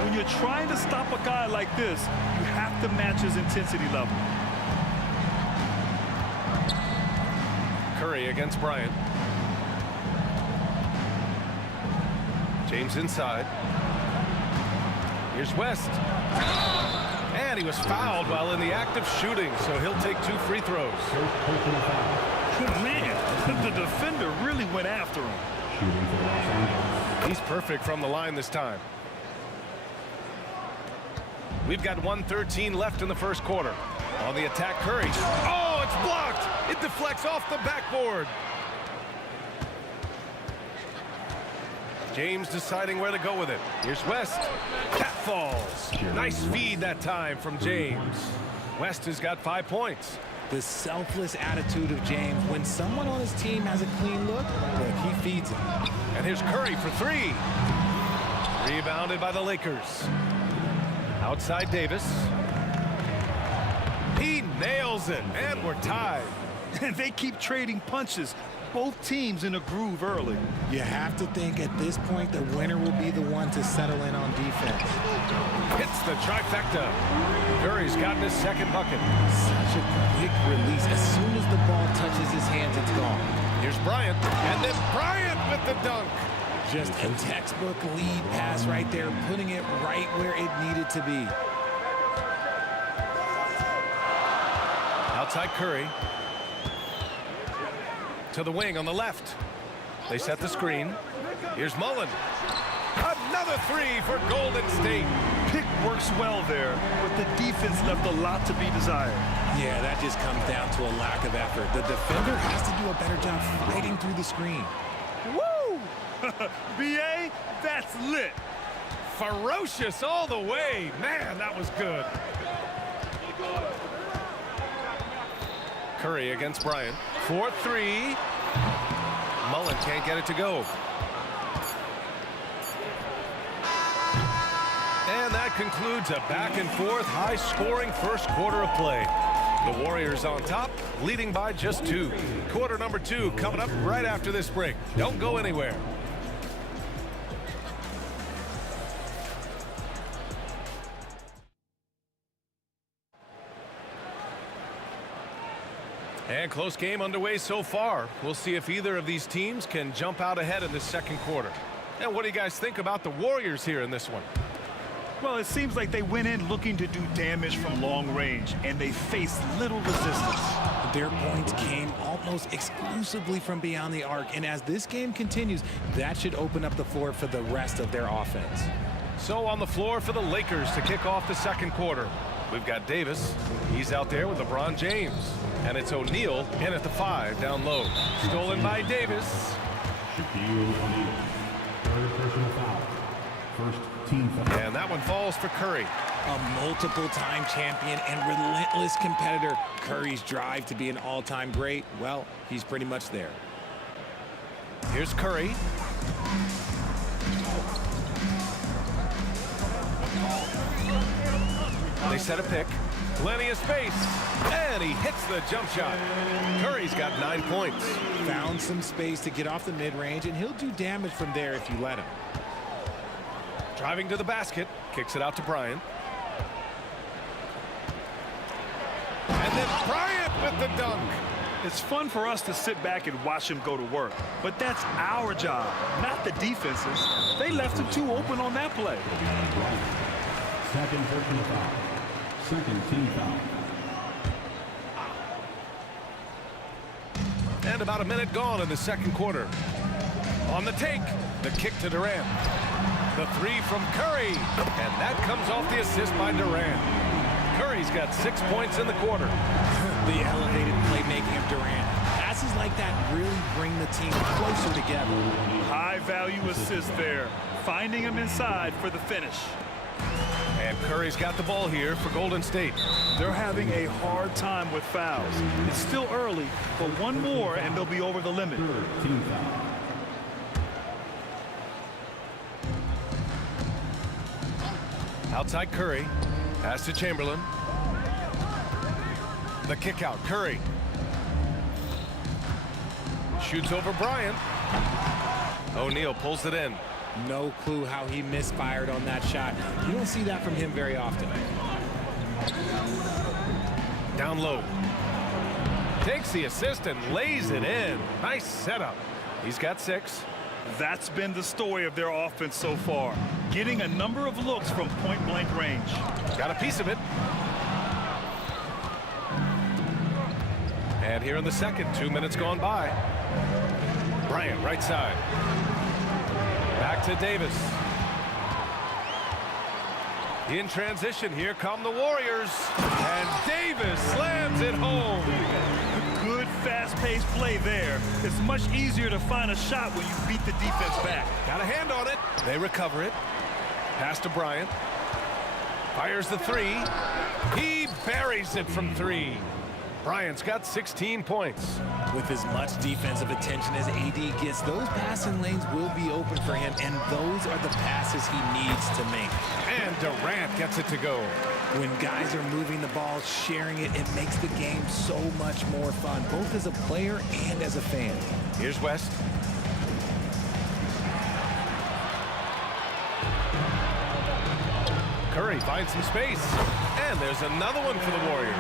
When you're trying to stop a guy like this, you have to match his intensity level. Curry against Bryant. James inside. Here's West. And he was fouled while in the act of shooting, so he'll take 2 free throws. Man, the defender really went after him. He's perfect from the line this time. We've got 1:13 left in the first quarter. On the attack, Curry. Oh, it's blocked. It deflects off the backboard. James deciding where to go with it. Here's West. That falls. Nice feed that time from James. West has got 5 points. The selfless attitude of James. When someone on his team has a clean look, he feeds him. And here's Curry for 3. Rebounded by the Lakers. Outside Davis. He nails it, and we're tied. And they keep trading punches. Both teams in a groove early. You have to think at this point the winner will be the one to settle in on defense. Hits the trifecta. Curry's gotten his second bucket. Such a quick release. As soon as the ball touches his hands, it's gone. Here's Bryant, and then Bryant with the dunk. Just a textbook lead pass right there, putting it right where it needed to be. Outside Curry. To the wing on the left. They set the screen. Here's Mullen. Another 3 for Golden State. Pick works well there, but the defense left a lot to be desired. Yeah, that just comes down to a lack of effort. The defender has to do a better job fighting through the screen. Woo! BA, that's lit. Ferocious all the way. Man, that was good. Curry against Bryant. 4-3. Mullen can't get it to go. And that concludes a back-and-forth, high-scoring first quarter of play. The Warriors on top, leading by just 2. Quarter number 2 coming up right after this break. Don't go anywhere. And close game underway so far. We'll see if either of these teams can jump out ahead in the second quarter. And what do you guys think about the Warriors here in this one? Well, it seems like they went in looking to do damage from long range, and they faced little resistance. Their points came almost exclusively from beyond the arc, and as this game continues, that should open up the floor for the rest of their offense. So on the floor for the Lakers to kick off the second quarter. We've got Davis. He's out there with LeBron James. And it's O'Neal in at the 5 down low. Stolen by Davis. And that one falls for Curry. A multiple-time champion and relentless competitor. Curry's drive to be an all-time great, well, he's pretty much there. Here's Curry. They set a pick. Plenty of space. And he hits the jump shot. Curry's got 9 points. Found some space to get off the mid-range, and he'll do damage from there if you let him. Driving to the basket. Kicks it out to Bryant. And then Bryant with the dunk. It's fun for us to sit back and watch him go to work. But that's our job, not the defense's. They left him too open on that play. Second personal foul. Second team foul. And about a minute gone in the second quarter. On the take, the kick to Durant. The three from Curry, and that comes off the assist by Durant. Curry's got 6 points in the quarter. The elevated playmaking of Durant. Passes like that really bring the team closer together. High-value assist there, finding him inside for the finish. And Curry's got the ball here for Golden State. They're having a hard time with fouls. It's still early, but one more and they'll be over the limit. Team foul. Outside Curry. Pass to Chamberlain. The kick out. Curry. Shoots over Bryant. O'Neal pulls it in. No clue how he misfired on that shot. You don't see that from him very often. Down low. Takes the assist and lays it in. Nice setup. He's got 6. That's been the story of their offense so far. Getting a number of looks from point-blank range. Got a piece of it. And here in the second, 2 minutes gone by. Bryant, right side. Back to Davis. In transition, here come the Warriors. And Davis slams it home. Good fast-paced play there. It's much easier to find a shot when you beat the defense back. Got a hand on it. They recover it. Pass to Bryant. Fires the three. He buries it from 3. Bryant's got 16 points. With as much defensive attention as AD gets, those passing lanes will be open for him, and those are the passes he needs to make. And Durant gets it to go. When guys are moving the ball, sharing it, it makes the game so much more fun, both as a player and as a fan. Here's West. Curry finds some space. And there's another one for the Warriors.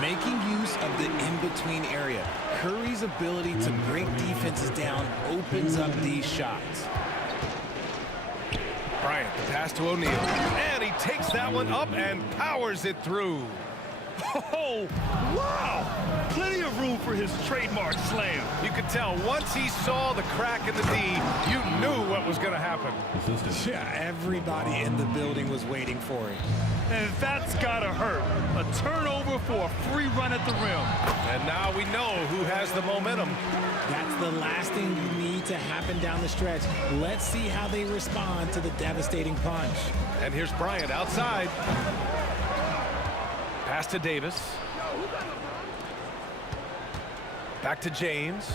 Making use of the in-between area. Curry's ability to break defenses down opens up these shots. Bryant, the pass to O'Neal. And he takes that one up and powers it through. Oh, wow! Plenty of room for his trademark slam. You could tell once he saw the crack in the D, you knew what was going to happen. Yeah, everybody in the building was waiting for it. And that's gotta hurt. A turnover for a free run at the rim. And now we know who has the momentum. That's the last thing you need to happen down the stretch. Let's see how they respond to the devastating punch. And here's Bryant outside. Pass to Davis. Back to James.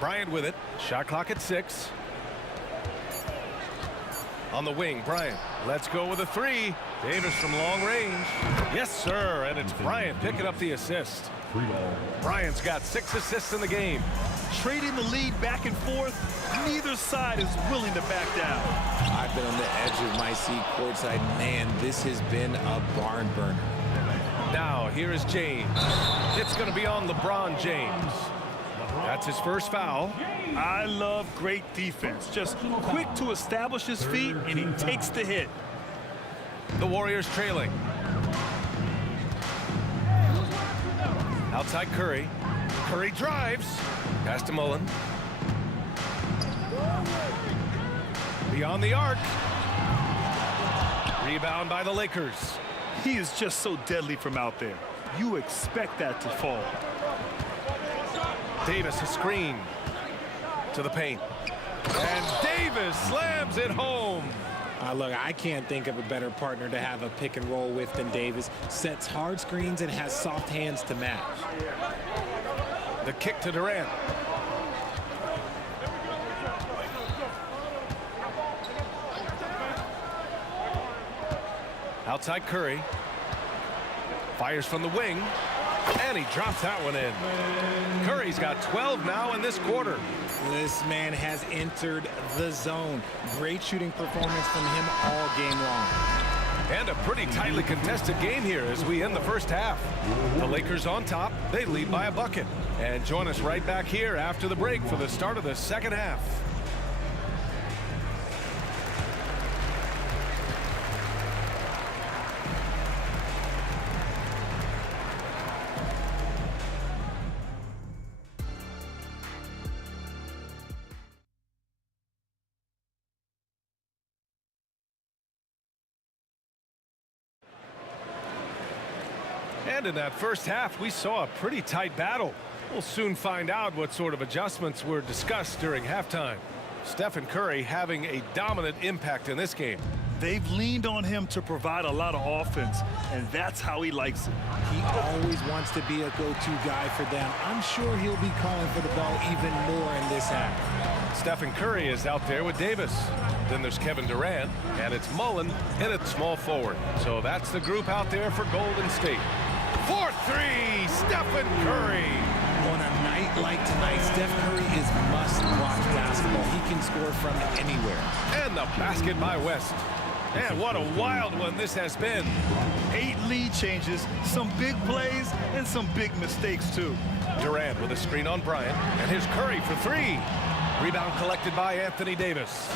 Bryant with it. Shot clock at 6. On the wing, Bryant. Let's go with a 3. Davis from long range. Yes, sir. And it's Bryant picking up the assist. Bryant's got 6 assists in the game. Trading the lead back and forth, neither side is willing to back down. I've been on the edge of my seat courtside. Man, this has been a barn burner. Now, here is James. It's going to be on LeBron James. That's his first foul. I love great defense. Just quick to establish his feet, and he takes the hit. The Warriors trailing. Outside Curry. Curry drives. Pass to Mullen. Beyond the arc. Rebound by the Lakers. He is just so deadly from out there. You expect that to fall. Davis a screen to the paint. And Davis slams it home. Look, I can't think of a better partner to have a pick and roll with than Davis. Sets hard screens and has soft hands to match. The kick to Durant. Outside Curry. Fires from the wing. And he drops that one in. Curry's got 12 now in this quarter. This man has entered the zone. Great shooting performance from him all game long. And a pretty tightly contested game here as we end the first half. The Lakers on top. They lead by a bucket. And join us right back here after the break for the start of the second half. And in that first half, we saw a pretty tight battle. We'll soon find out what sort of adjustments were discussed during halftime. Stephen Curry having a dominant impact in this game. They've leaned on him to provide a lot of offense, and that's how he likes it. He always wants to be a go-to guy for them. I'm sure he'll be calling for the ball even more in this half. Stephen Curry is out there with Davis. Then there's Kevin Durant, and it's Mullen in at small forward. So that's the group out there for Golden State. 4-3, Stephen Curry. On a night like tonight, Steph Curry is must-watch basketball. He can score from anywhere. And the basket by West. And what a wild one this has been. 8 lead changes, some big plays, and some big mistakes, too. Durant with a screen on Bryant, and here's Curry for 3. Rebound collected by Anthony Davis.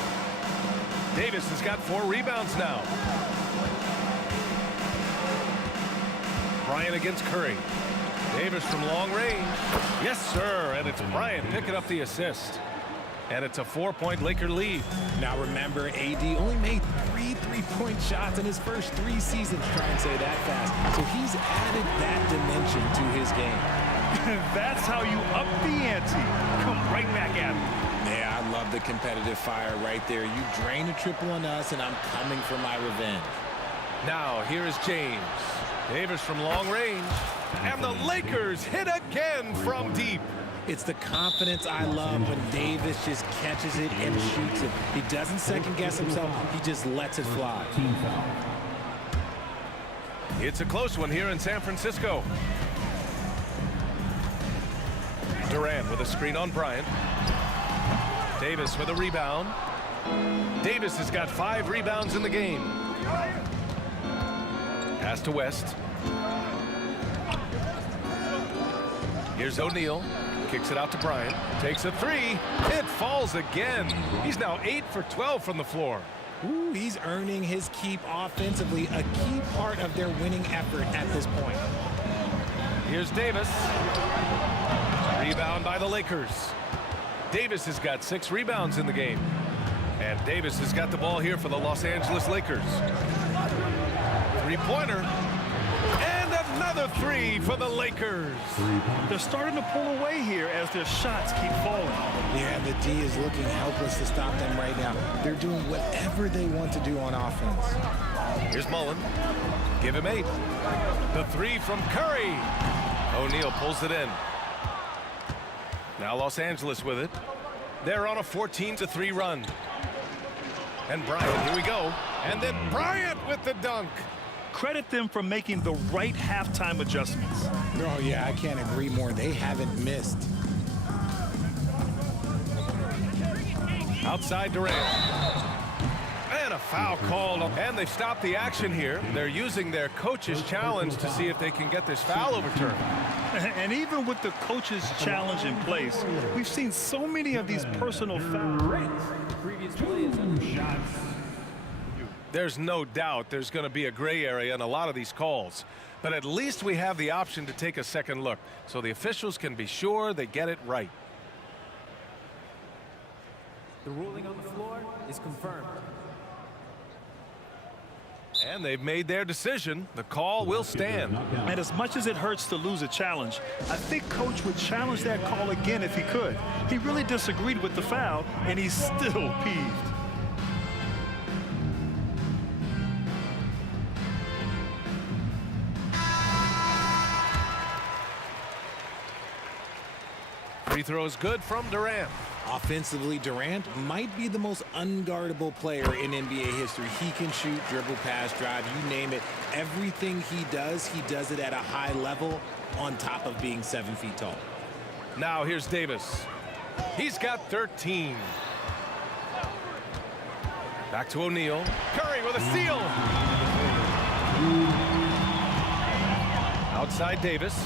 Davis has got 4 rebounds now. Bryant against Curry. Davis from long range. Yes, sir. And it's Bryant picking up the assist. And it's a 4-point Laker lead. Now remember, AD only made 3 3-point shots in his first 3 seasons. Try and say that fast. So he's added that dimension to his game. That's how you up the ante. Come right back at him. Yeah, I love the competitive fire right there. You drain a triple on us, and I'm coming for my revenge. Now, here is James. Davis from long range. And the Lakers hit again from deep. It's the confidence I love when Davis just catches it and shoots it. He doesn't second-guess himself. He just lets it fly. It's a close one here in San Francisco. Durant with a screen on Bryant. Davis with a rebound. Davis has got 5 rebounds in the game. Pass to West. Here's O'Neal. Kicks it out to Bryant. Takes a 3. It falls again. He's now 8 for 12 from the floor. Ooh, he's earning his keep offensively, a key part of their winning effort at this point. Here's Davis. Rebound by the Lakers. Davis has got 6 rebounds in the game. And Davis has got the ball here for the Los Angeles Lakers. 3-pointer. And another 3 for the Lakers. They're starting to pull away here as their shots keep falling. Yeah, the D is looking helpless to stop them right now. They're doing whatever they want to do on offense. Here's Mullen. Give him 8. The 3 from Curry. O'Neal pulls it in. Now Los Angeles with it. They're on a 14-3 run. And Bryant, here we go. And then Bryant with the dunk. Credit them for making the right halftime adjustments. Oh, yeah, I can't agree more. They haven't missed. Outside Durant. And a foul called. And they've stopped the action here. They're using their coach's challenge to see if they can get this foul overturned. And even with the coach's challenge in place, we've seen so many of these personal fouls. Previous play is under shots. There's no doubt there's going to be a gray area in a lot of these calls. But at least we have the option to take a second look so the officials can be sure they get it right. The ruling on the floor is confirmed. And they've made their decision. The call will stand. And as much as it hurts to lose a challenge, I think Coach would challenge that call again if he could. He really disagreed with the foul, and he's still peeved. Free throw is good from Durant. Offensively, Durant might be the most unguardable player in NBA history. He can shoot, dribble, pass, drive, you name it. Everything he does it at a high level on top of being 7 feet tall. Now here's Davis. He's got 13. Back to O'Neal. Curry with a steal. Outside Davis.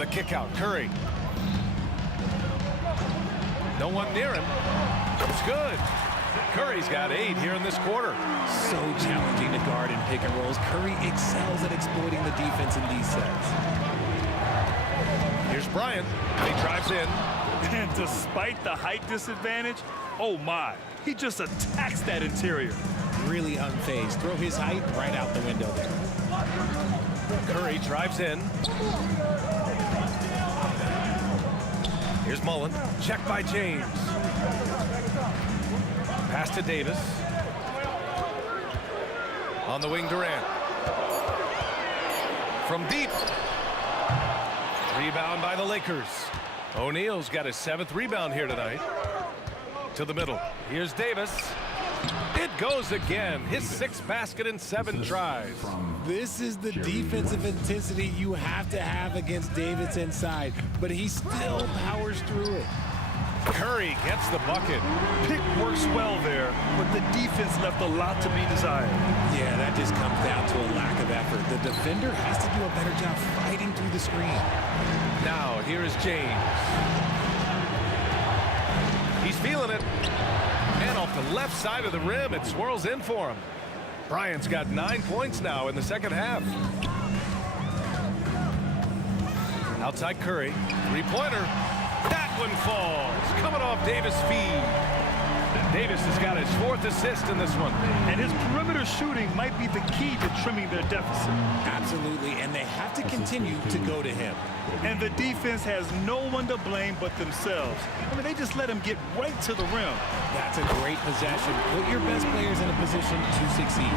The kick out, Curry. No one near him. It's good. Curry's got 8 here in this quarter. So challenging to guard in pick and rolls. Curry excels at exploiting the defense in these sets. Here's Bryant. He drives in. And despite the height disadvantage, oh my, he just attacks that interior. really unfazed. Throw his height right out the window there. Curry drives in. Here's Mullen. Check by James. Pass to Davis. On the wing, Durant. From deep. Rebound by the Lakers. O'Neal's got his 7th rebound here tonight. To the middle. Here's Davis. It goes again. His 6th basket in 7 tries. This is the defensive intensity you have to have against Davis inside, but he still powers through it. Curry gets the bucket. Pick works well there, but the defense left a lot to be desired. Yeah, that just comes down to a lack of effort. The defender has to do a better job fighting through the screen. Now, here is James. He's feeling it. And off the left side of the rim, it swirls in for him. Bryant's got 9 points now in the second half. Outside Curry. 3-pointer. That one falls. Coming off Davis' feed. Davis has got his 4th assist in this one. And his perimeter shooting might be the key to trimming their deficit. Absolutely, and they have to continue to go to him. And the defense has no one to blame but themselves. I mean, they just let him get right to the rim. That's a great possession. Put your best players in a position to succeed.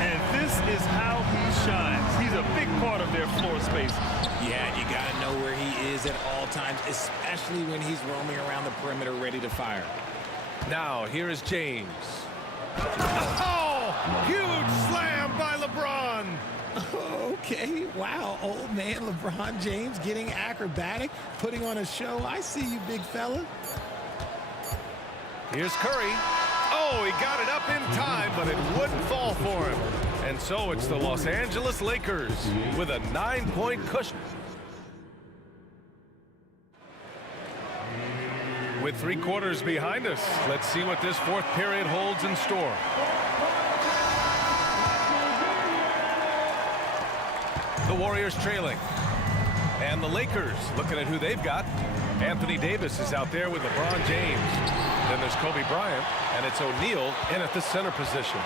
And this is how he shines. He's a big part of their floor space. Yeah, you got to know where he is at all times, especially when he's roaming around the perimeter ready to fire. Now, here is James. Oh! Huge slam by LeBron! Okay, wow, old man LeBron James getting acrobatic, putting on a show. I see you, big fella. Here's Curry. Oh, he got it up in time, but it wouldn't fall for him. And so it's the Los Angeles Lakers with a 9-point cushion. With 3 quarters behind us, let's see what this 4th period holds in store. The Warriors trailing. And the Lakers looking at who they've got. Anthony Davis is out there with LeBron James. Then there's Kobe Bryant, and it's O'Neal in at the center position.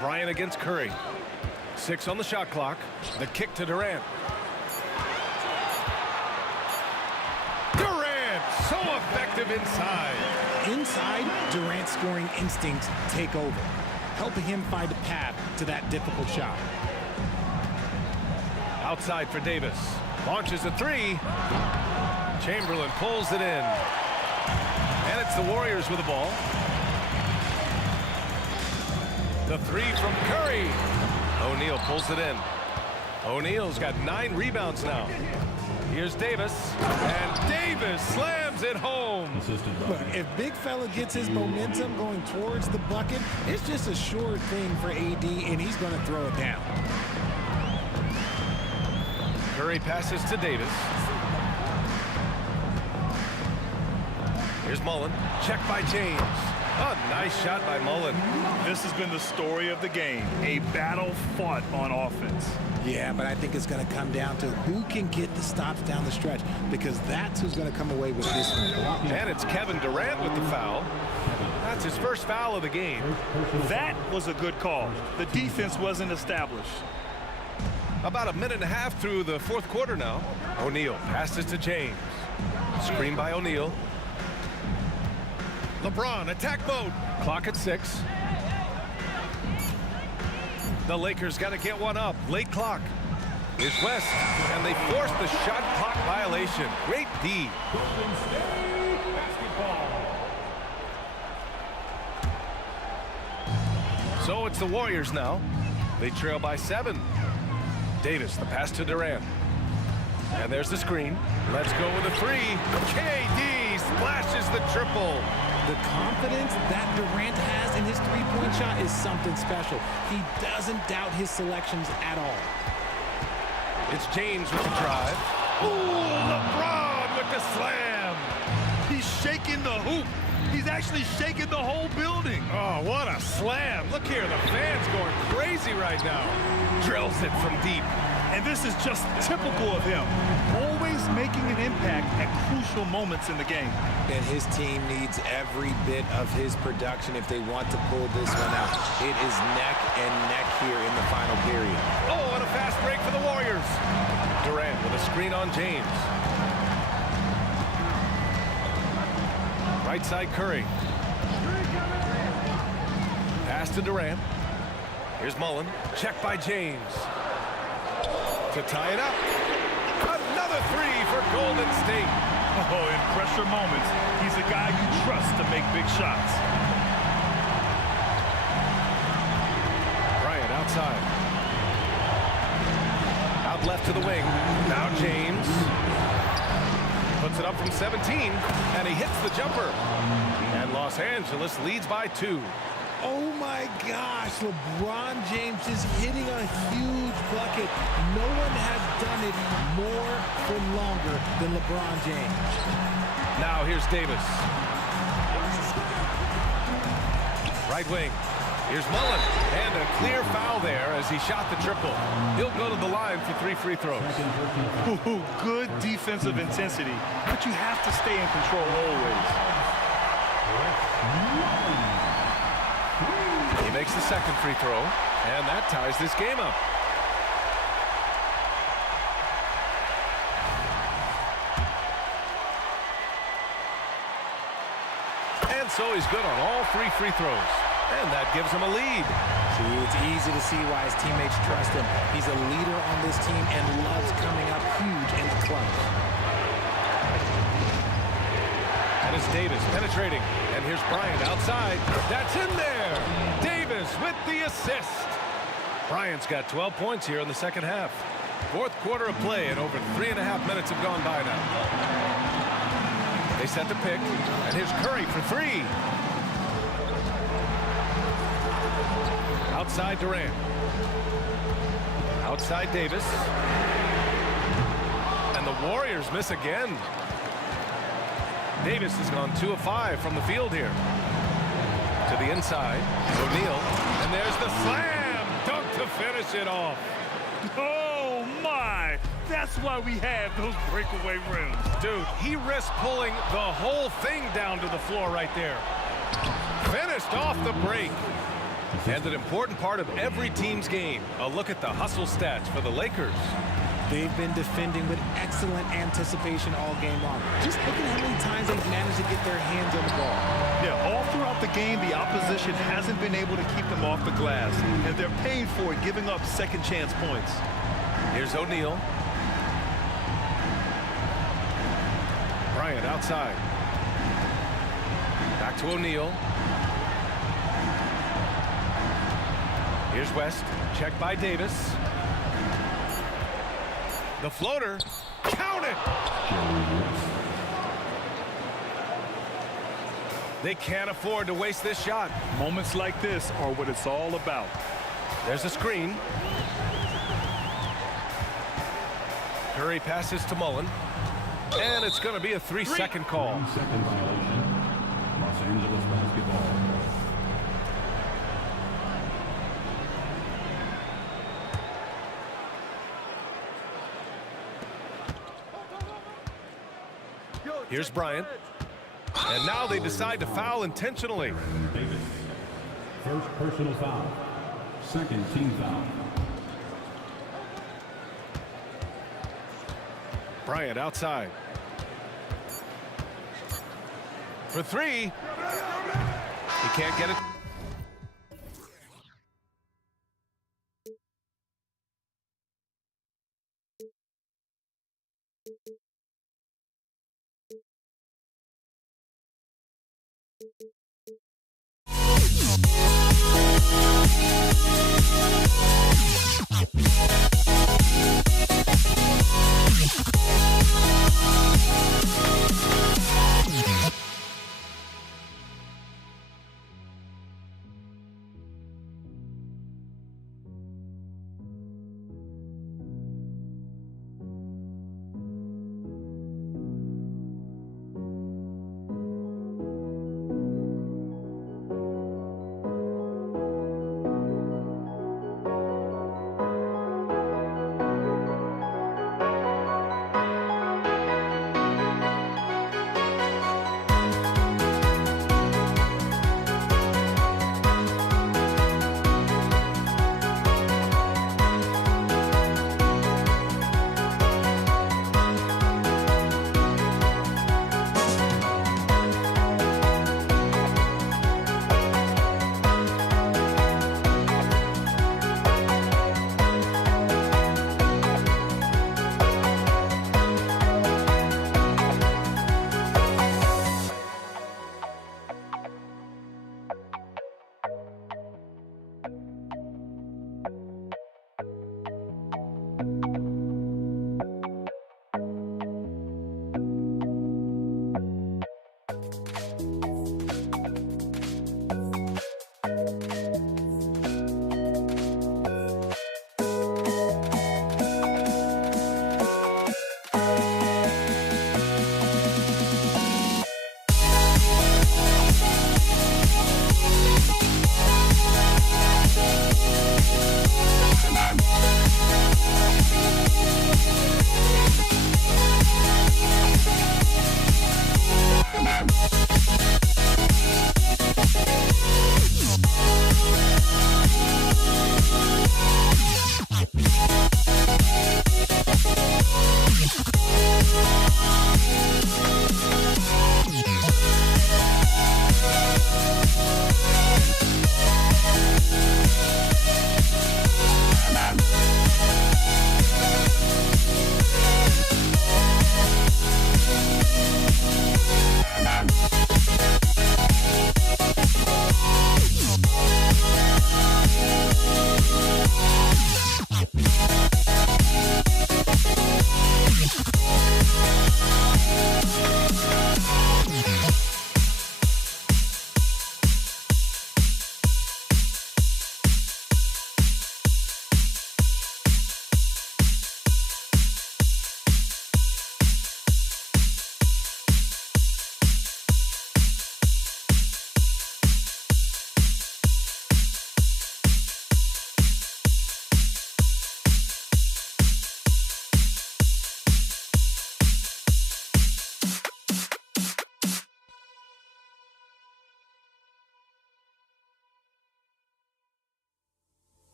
Bryant against Curry. 6 on the shot clock. The kick to Durant. Durant, so effective inside. Inside, Durant's scoring instincts take over, helping him find a path to that difficult shot. Outside for Davis. Launches a 3. Chamberlain pulls it in. And it's the Warriors with the ball. The 3 from Curry. O'Neal pulls it in. O'Neal's got 9 rebounds now. Here's Davis. And Davis slams it home. Look, if big fella gets his momentum going towards the bucket, it's just a sure thing for AD, and he's going to throw it down. Curry passes to Davis. Here's Mullen. Check by James. Oh, nice shot by Mullen. This has been the story of the game. A battle fought on offense. Yeah, but I think it's going to come down to who can get the stops down the stretch, because that's who's going to come away with this one. And it's Kevin Durant with the foul. That's his first foul of the game. That was a good call. The defense wasn't established. About a minute and a half through the 4th quarter now. O'Neal passes to James. Screen by O'Neal. LeBron, attack mode. Clock at 6. The Lakers got to get one up. Late clock. Here's West, and they force the shot clock violation. Great D. So it's the Warriors now. They trail by 7. Davis, the pass to Durant. And there's the screen. Let's go with a 3. KD splashes the triple. The confidence that Durant has in his three-point shot is something special. He doesn't doubt his selections at all. It's James with the drive. Ooh, LeBron with the slam. He's shaking the hoop. He's actually shaking the whole building. Oh, what a slam. Look here, the fans going crazy right now. Drills it from deep. And this is just typical of him. Always He's making an impact at crucial moments in the game. And his team needs every bit of his production if they want to pull this one out. It is neck and neck here in the final period. Oh, and a fast break for the Warriors. Durant with a screen on James. Right side Curry. Pass to Durant. Here's Mullen. Check by James. To tie it up. Another three for Golden State. Oh, in pressure moments, he's a guy you trust to make big shots. Bryant outside. Out left to the wing. Now James. Puts it up from 17, and he hits the jumper. And Los Angeles leads by 2. Oh my gosh, LeBron James is hitting a huge bucket. No one has done it more for longer than LeBron James. Now here's Davis. Right wing. Here's Mullen. And a clear foul there as he shot the triple. He'll go to the line for 3 free throws. Ooh, good defensive intensity, but you have to stay in control always. He makes the second free throw, and that ties this game up. And so he's good on all 3 free throws. And that gives him a lead. See, it's easy to see why his teammates trust him. He's a leader on this team and loves coming up huge in the clutch. And it's Davis penetrating. And here's Bryant outside. That's in there. Davis with the assist. Bryant's got 12 points here in the second half. Fourth quarter of play, and over 3.5 minutes have gone by now. They set the pick. And here's Curry for 3. Outside Durant. Outside Davis. And the Warriors miss again. Davis has gone 2 of 5 from the field here. To the inside. O'Neal. And there's the slam dunk to finish it off. Oh, my. That's why we have those breakaway rims. Dude, he risked pulling the whole thing down to the floor right there. Finished off the break. And an important part of every team's game. A look at the hustle stats for the Lakers. They've been defending with excellent anticipation all game long. Just look at how many times they've managed to get their hands on the ball. Yeah, all throughout the game, the opposition hasn't been able to keep them off the glass, and they're paid for it, giving up second chance points. Here's O'Neal. Bryant outside. Back to O'Neal. Here's West. Checked by Davis. The floater. Count it! They can't afford to waste this shot. Moments like this are what it's all about. There's a screen. Curry passes to Mullen. And it's going to be a 3-second call. 3-second violation. Los Angeles basketball. Here's Bryant. And now they decide to foul intentionally. Davis. First personal foul. Second team foul. Bryant outside. For 3. He can't get it.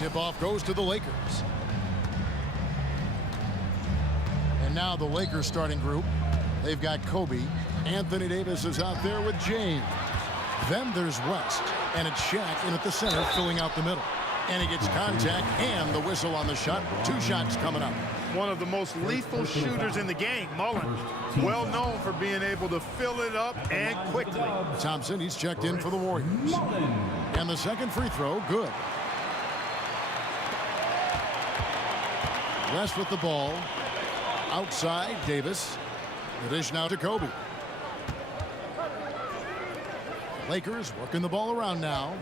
Tip-off goes to the Lakers. And now the Lakers starting group. They've got Kobe. Anthony Davis is out there with James. Then there's West. And it's Shaq in at the center, filling out the middle. And he gets contact and the whistle on the shot. 2 shots coming up. One of the most lethal shooters in the game, Mullen. Well known for being able to fill it up and quickly. Thompson, he's checked in for the Warriors. And the second free throw, good. West with the ball. Outside, Davis. The dish now to Kobe. Lakers working the ball around now.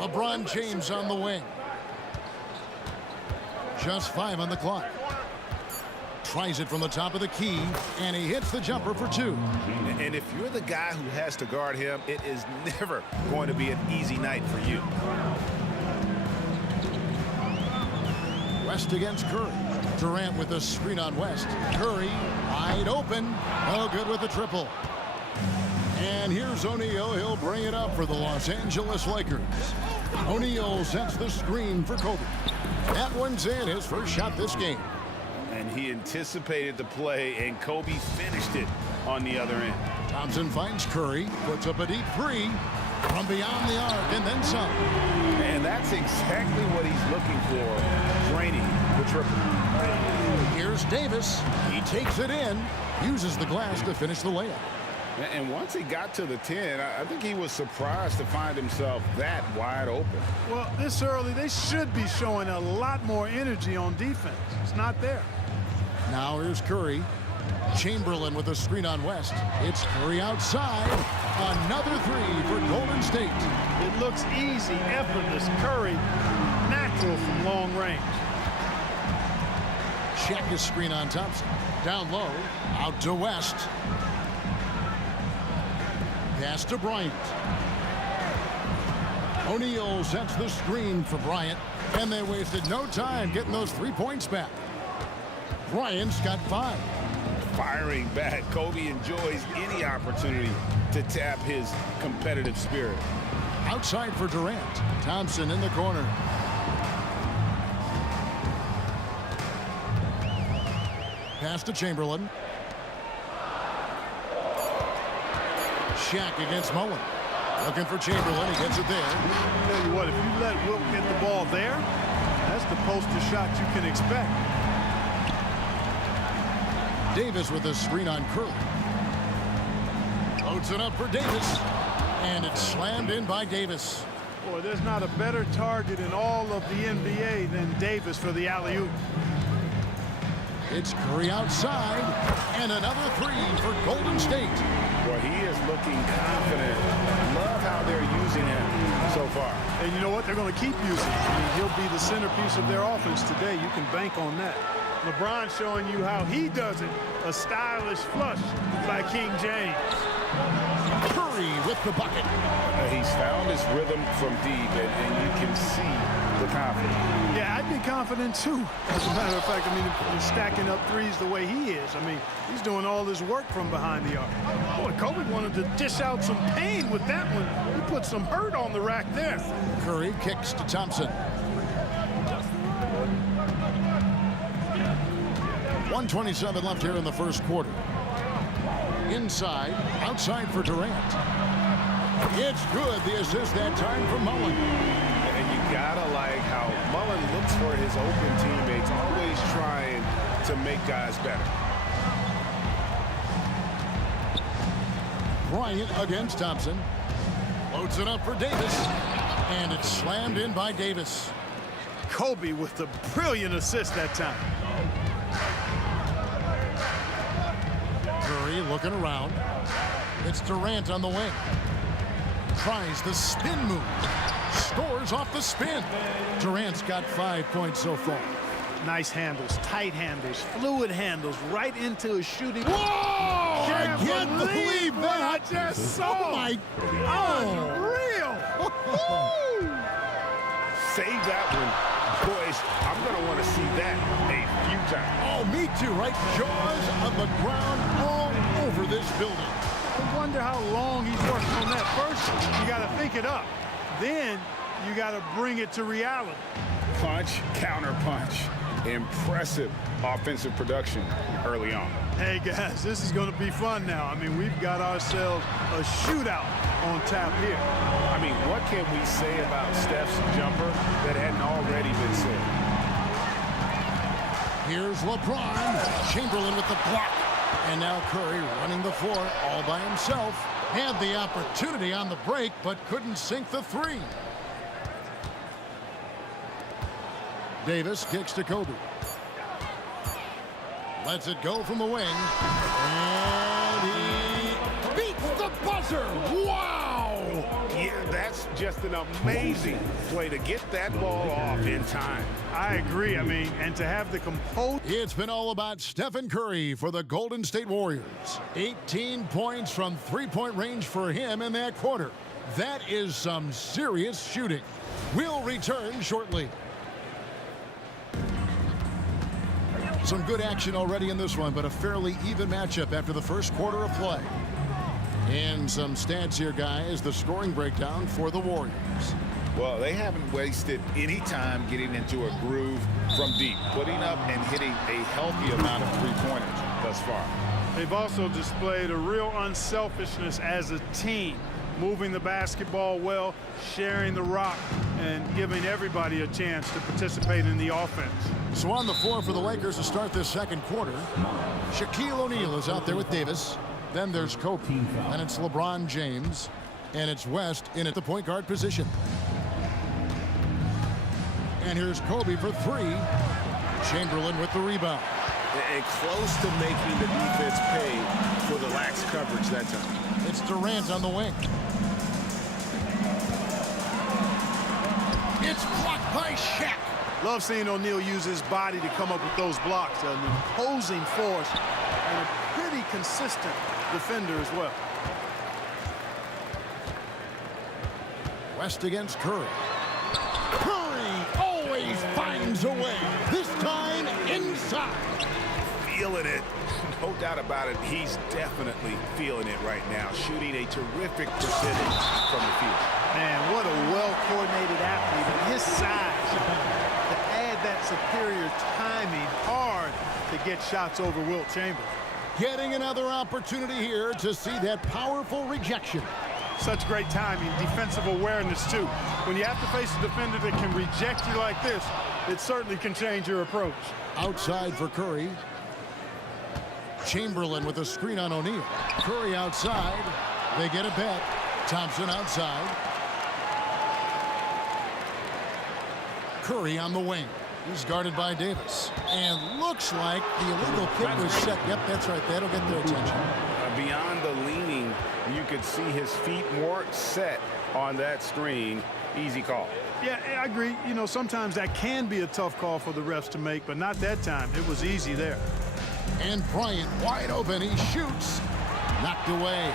LeBron James on the wing. Just 5 on the clock. Tries it from the top of the key, and he hits the jumper for 2. And if you're the guy who has to guard him, it is never going to be an easy night for you. West against Curry. Durant with the screen on West. Curry wide open. No good with the triple. And here's O'Neal. He'll bring it up for the Los Angeles Lakers. O'Neal sets the screen for Kobe. That one's in, his first shot this game. And he anticipated the play, and Kobe finished it on the other end. Thompson finds Curry, puts up a deep 3 from beyond the arc, and then some. And that's exactly what he's looking for, draining the triple. Here's Davis. He takes it in, uses the glass to finish the layup. And once he got to the 10, I think he was surprised to find himself that wide open. Well, this early, they should be showing a lot more energy on defense. It's not there. Now here's Curry. Chamberlain with a screen on West. It's Curry outside. Another 3 for Golden State. It looks easy, effortless. Curry, natural from long range. Shaq is screen on Thompson. Down low, out to West. Pass to Bryant. O'Neal sets the screen for Bryant, and they wasted no time getting those 3 points back. Bryant's got 5. Firing back, Kobe enjoys any opportunity to tap his competitive spirit. Outside for Durant. Thompson in the corner. Pass to Chamberlain. Shaq against Mullen. Looking for Chamberlain. He gets it there. Tell you what, if you let Wilt get the ball there, that's the poster shot you can expect. Davis with a screen on Curry. Loads it up for Davis. And it's slammed in by Davis. Boy, there's not a better target in all of the NBA than Davis for the alley-oop. It's Curry outside. And another 3 for Golden State. Well, he is looking confident. Love how they're using him so far. And you know what? They're going to keep using him. I mean, he'll be the centerpiece of their offense today. You can bank on that. LeBron showing you how he does it. A stylish flush by King James. Curry with the bucket. He's found his rhythm from deep, and you can see the confidence. Yeah, I'd be confident too. As a matter of fact, I mean, stacking up 3s the way he is. I mean, he's doing all his work from behind the arc. Boy, Kobe wanted to dish out some pain with that one. He put some hurt on the rack there. Curry kicks to Thompson. 1:27 left here in the first quarter. Inside, outside for Durant. It's good. The assist that time from Mullen. And you gotta like how Mullen looks for his open teammates, always trying to make guys better. Bryant against Thompson. Loads it up for Davis. And it's slammed in by Davis. Kobe with the brilliant assist that time. Curry looking around. It's Durant on the wing. Tries the spin move. Scores off the spin. Durant's got 5 points so far. Nice handles, tight handles, fluid handles, right into his shooting. Whoa! I can't believe that. I just saw. Oh, my. Unreal. Save that one. Boys, I'm going to want to see that a few times. Oh, me too, right? Jaws on the ground all over this building. I wonder how long he's working on that. First, you got to think it up. Then you got to bring it to reality. Punch, counter punch. Impressive offensive production early on. Hey, guys, this is going to be fun now. I mean, we've got ourselves a shootout on tap here. I mean, what can we say about Steph's jumper that hadn't already been said? Here's LeBron. Chamberlain with the block. And now Curry running the floor all by himself. Had the opportunity on the break, but couldn't sink the three. Davis kicks to Kobe. Lets it go from the wing. And he beats the buzzer. Wow! Yeah, that's just an amazing play to get that ball off in time. I agree. I mean, and to have the composure. It's been all about Stephen Curry for the Golden State Warriors. 18 points from three-point range for him in that quarter. That is some serious shooting. We'll return shortly. Some good action already in this one, but a fairly even matchup after the first quarter of play. And some stats here, guys, the scoring breakdown for the Warriors. Well, they haven't wasted any time getting into a groove from deep, putting up and hitting a healthy amount of three-pointers thus far. They've also displayed a real unselfishness as a team, moving the basketball well, sharing the rock, and giving everybody a chance to participate in the offense. So on the floor for the Lakers to start this second quarter, Shaquille O'Neal is out there with Davis. Then there's Kobe, and it's LeBron James, and it's West in at the point guard position. And here's Kobe for three. Chamberlain with the rebound. And close to making the defense pay for the lax coverage that time. It's Durant on the wing. It's blocked by Shaq. Love seeing O'Neal use his body to come up with those blocks. An imposing force and a pretty consistent defender as well. West against Curry. Curry always finds a way. This time inside. Feeling it. No doubt about it. He's definitely feeling it right now. Shooting a terrific percentage from the field. Man, what a well-coordinated athlete. And his size, to add that superior timing, hard to get shots over Wilt Chamberlain. Getting another opportunity here to see that powerful rejection. Such great timing, defensive awareness, too. When you have to face a defender that can reject you like this, it certainly can change your approach. Outside for Curry. Chamberlain with a screen on O'Neal. Curry outside. They get a bet. Thompson outside. Curry on the wing. He's guarded by Davis. And looks like the illegal kick was set. Yep, that's right. That'll get their attention. Beyond the leaning, you could see his feet more set on that screen. Easy call. Yeah, I agree. You know, sometimes that can be a tough call for the refs to make, but not that time. It was easy there. And Bryant wide open. He shoots. Knocked away.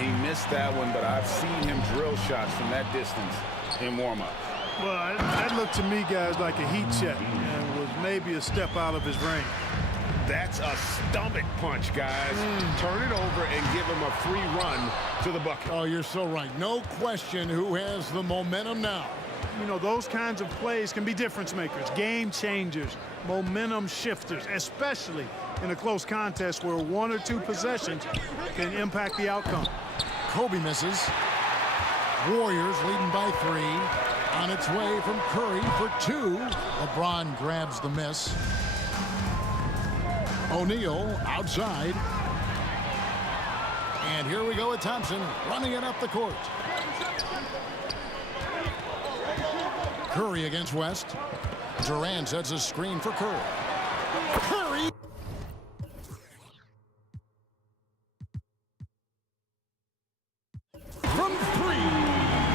He missed that one, but I've seen him drill shots from that distance in warm-up. Well, that looked to me, guys, like a heat check and was maybe a step out of his range. That's a stomach punch, guys. Turn it over and give him a free run to the bucket. Oh, you're so right. No question who has the momentum now. You know, those kinds of plays can be difference makers, game changers, momentum shifters, especially in a close contest where one or two possessions can impact the outcome. Kobe misses. Warriors leading by 3. On its way from Curry for 2. LeBron grabs the miss. O'Neal outside. And here we go with Thompson running it up the court. Curry against West. Durant sets a screen for Curry. Curry. From 3.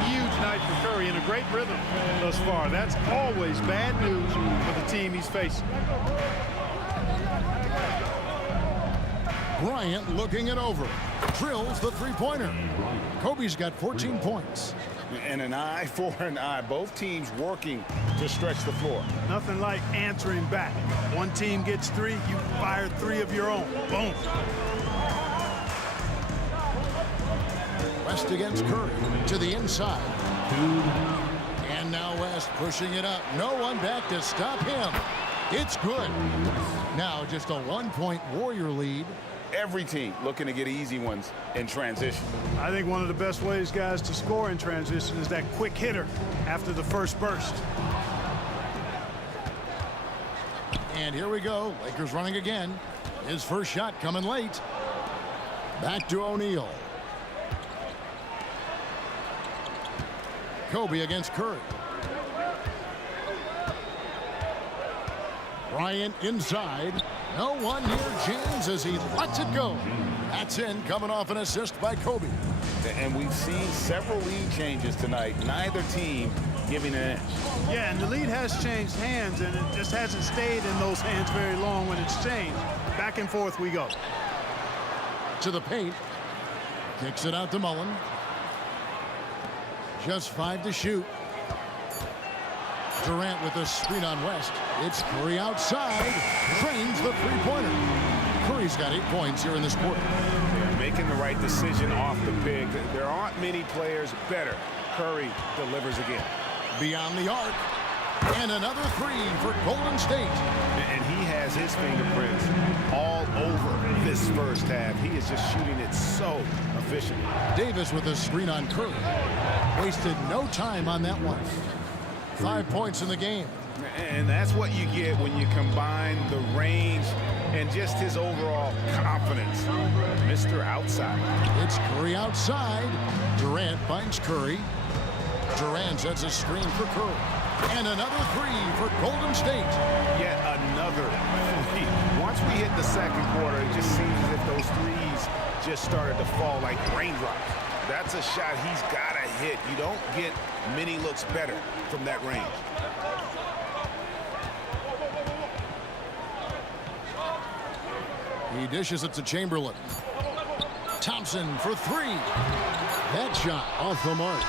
Huge night for Curry and a great rhythm thus far. That's always bad news for the team he's facing. Bryant looking it over. Drills the three-pointer. Kobe's got 14 points. And an eye for an eye. Both teams working to stretch the floor. Nothing like answering back. One team gets 3, you fire 3 of your own. Boom. West against Curry to the inside. And now West pushing it up. No one back to stop him. It's good. Now just a 1-point Warrior lead. Every team looking to get easy ones in transition. I think one of the best ways, guys, to score in transition is that quick hitter after the first burst. And here we go. Lakers running again. His first shot coming late. Back to O'Neal. Kobe against Curry. Bryant inside. No one near James as he lets it go. That's in, coming off an assist by Kobe. And we've seen several lead changes tonight. Neither team giving an inch. Yeah, and the lead has changed hands, and it just hasn't stayed in those hands very long when it's changed. Back and forth we go. To the paint. Kicks it out to Mullen. Just 5 to shoot. Durant with a screen on West. It's Curry outside. Drains the three-pointer. Curry's got 8 points here in this quarter. They're making the right decision off the pick. There aren't many players better. Curry delivers again. Beyond the arc. And another 3 for Golden State. And he has his fingerprints all over this first half. He is just shooting it so efficiently. Davis with a screen on Curry. Wasted no time on that one. 5 points in the game. And that's what you get when you combine the range and just his overall confidence. Mr. Outside. It's Curry outside. Durant finds Curry. Durant sets a screen for Curry. And another 3 for Golden State. Yet another 3. Once we hit the second quarter, it just seems as if those threes just started to fall like raindrops. That's a shot he's got to hit. You don't get many looks better from that range. He dishes it to Chamberlain. Thompson for 3. That shot off the mark.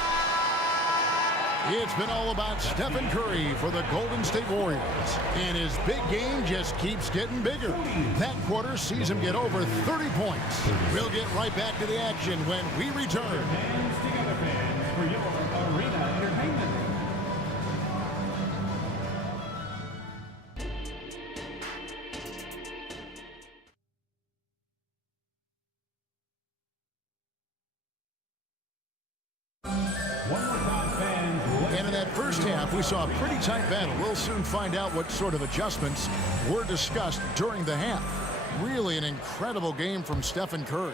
It's been all about Stephen Curry for the Golden State Warriors. And his big game just keeps getting bigger. That quarter sees him get over 30 points. We'll get right back to the action when we return. Hands together, fans, for your arena entertainment. And in that first half, we saw a pretty tight battle. We'll soon find out what sort of adjustments were discussed during the half. Really an incredible game from Stephen Curry.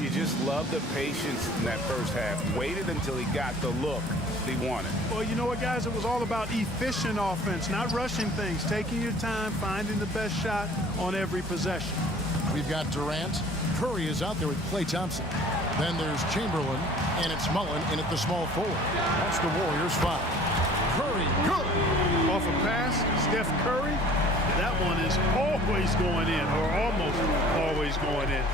You just love the patience in that first half. Waited until he got the look he wanted. Well, you know what, guys? It was all about efficient offense, not rushing things, taking your time, finding the best shot on every possession. We've got Durant. Curry is out there with Klay Thompson. Then there's Chamberlain, and it's Mullen in at the small forward. That's the Warriors' foul. Curry, good. Off a pass, Steph Curry. That one is always going in, or almost always going in.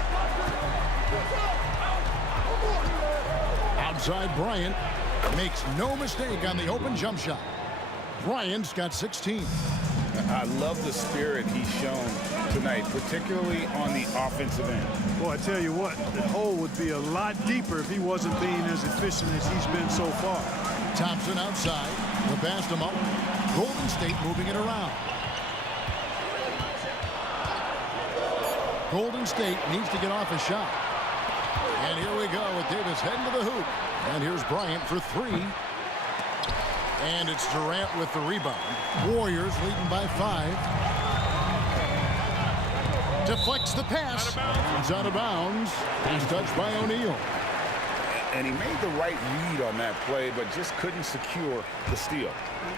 Outside Bryant makes no mistake on the open jump shot. Bryant's got 16. I love the spirit he's shown tonight, particularly on the offensive end. Boy, I tell you what, the hole would be a lot deeper if he wasn't being as efficient as he's been so far. Thompson outside. The pass to Mullen. Golden State moving it around. Golden State needs to get off a shot. And here we go with Davis heading to the hoop. And here's Bryant for 3. And it's Durant with the rebound. Warriors leading by 5. Deflects the pass. It's out of bounds. He's touched by O'Neal. And he made the right read on that play, but just couldn't secure the steal.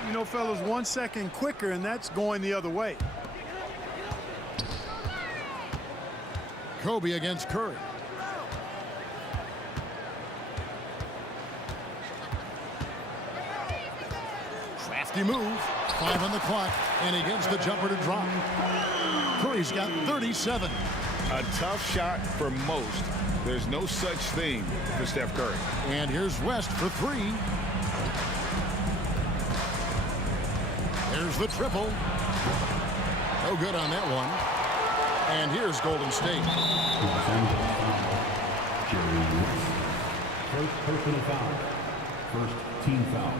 You know, fellas, 1 second quicker, and that's going the other way. Kobe against Curry. Crafty move. 5 on the clock, and he gets the jumper to drop. Curry's got 37. A tough shot for most. There's no such thing for Steph Curry. And here's West for 3. There's the triple. No good on that one. And here's Golden State. First personal foul. First team foul.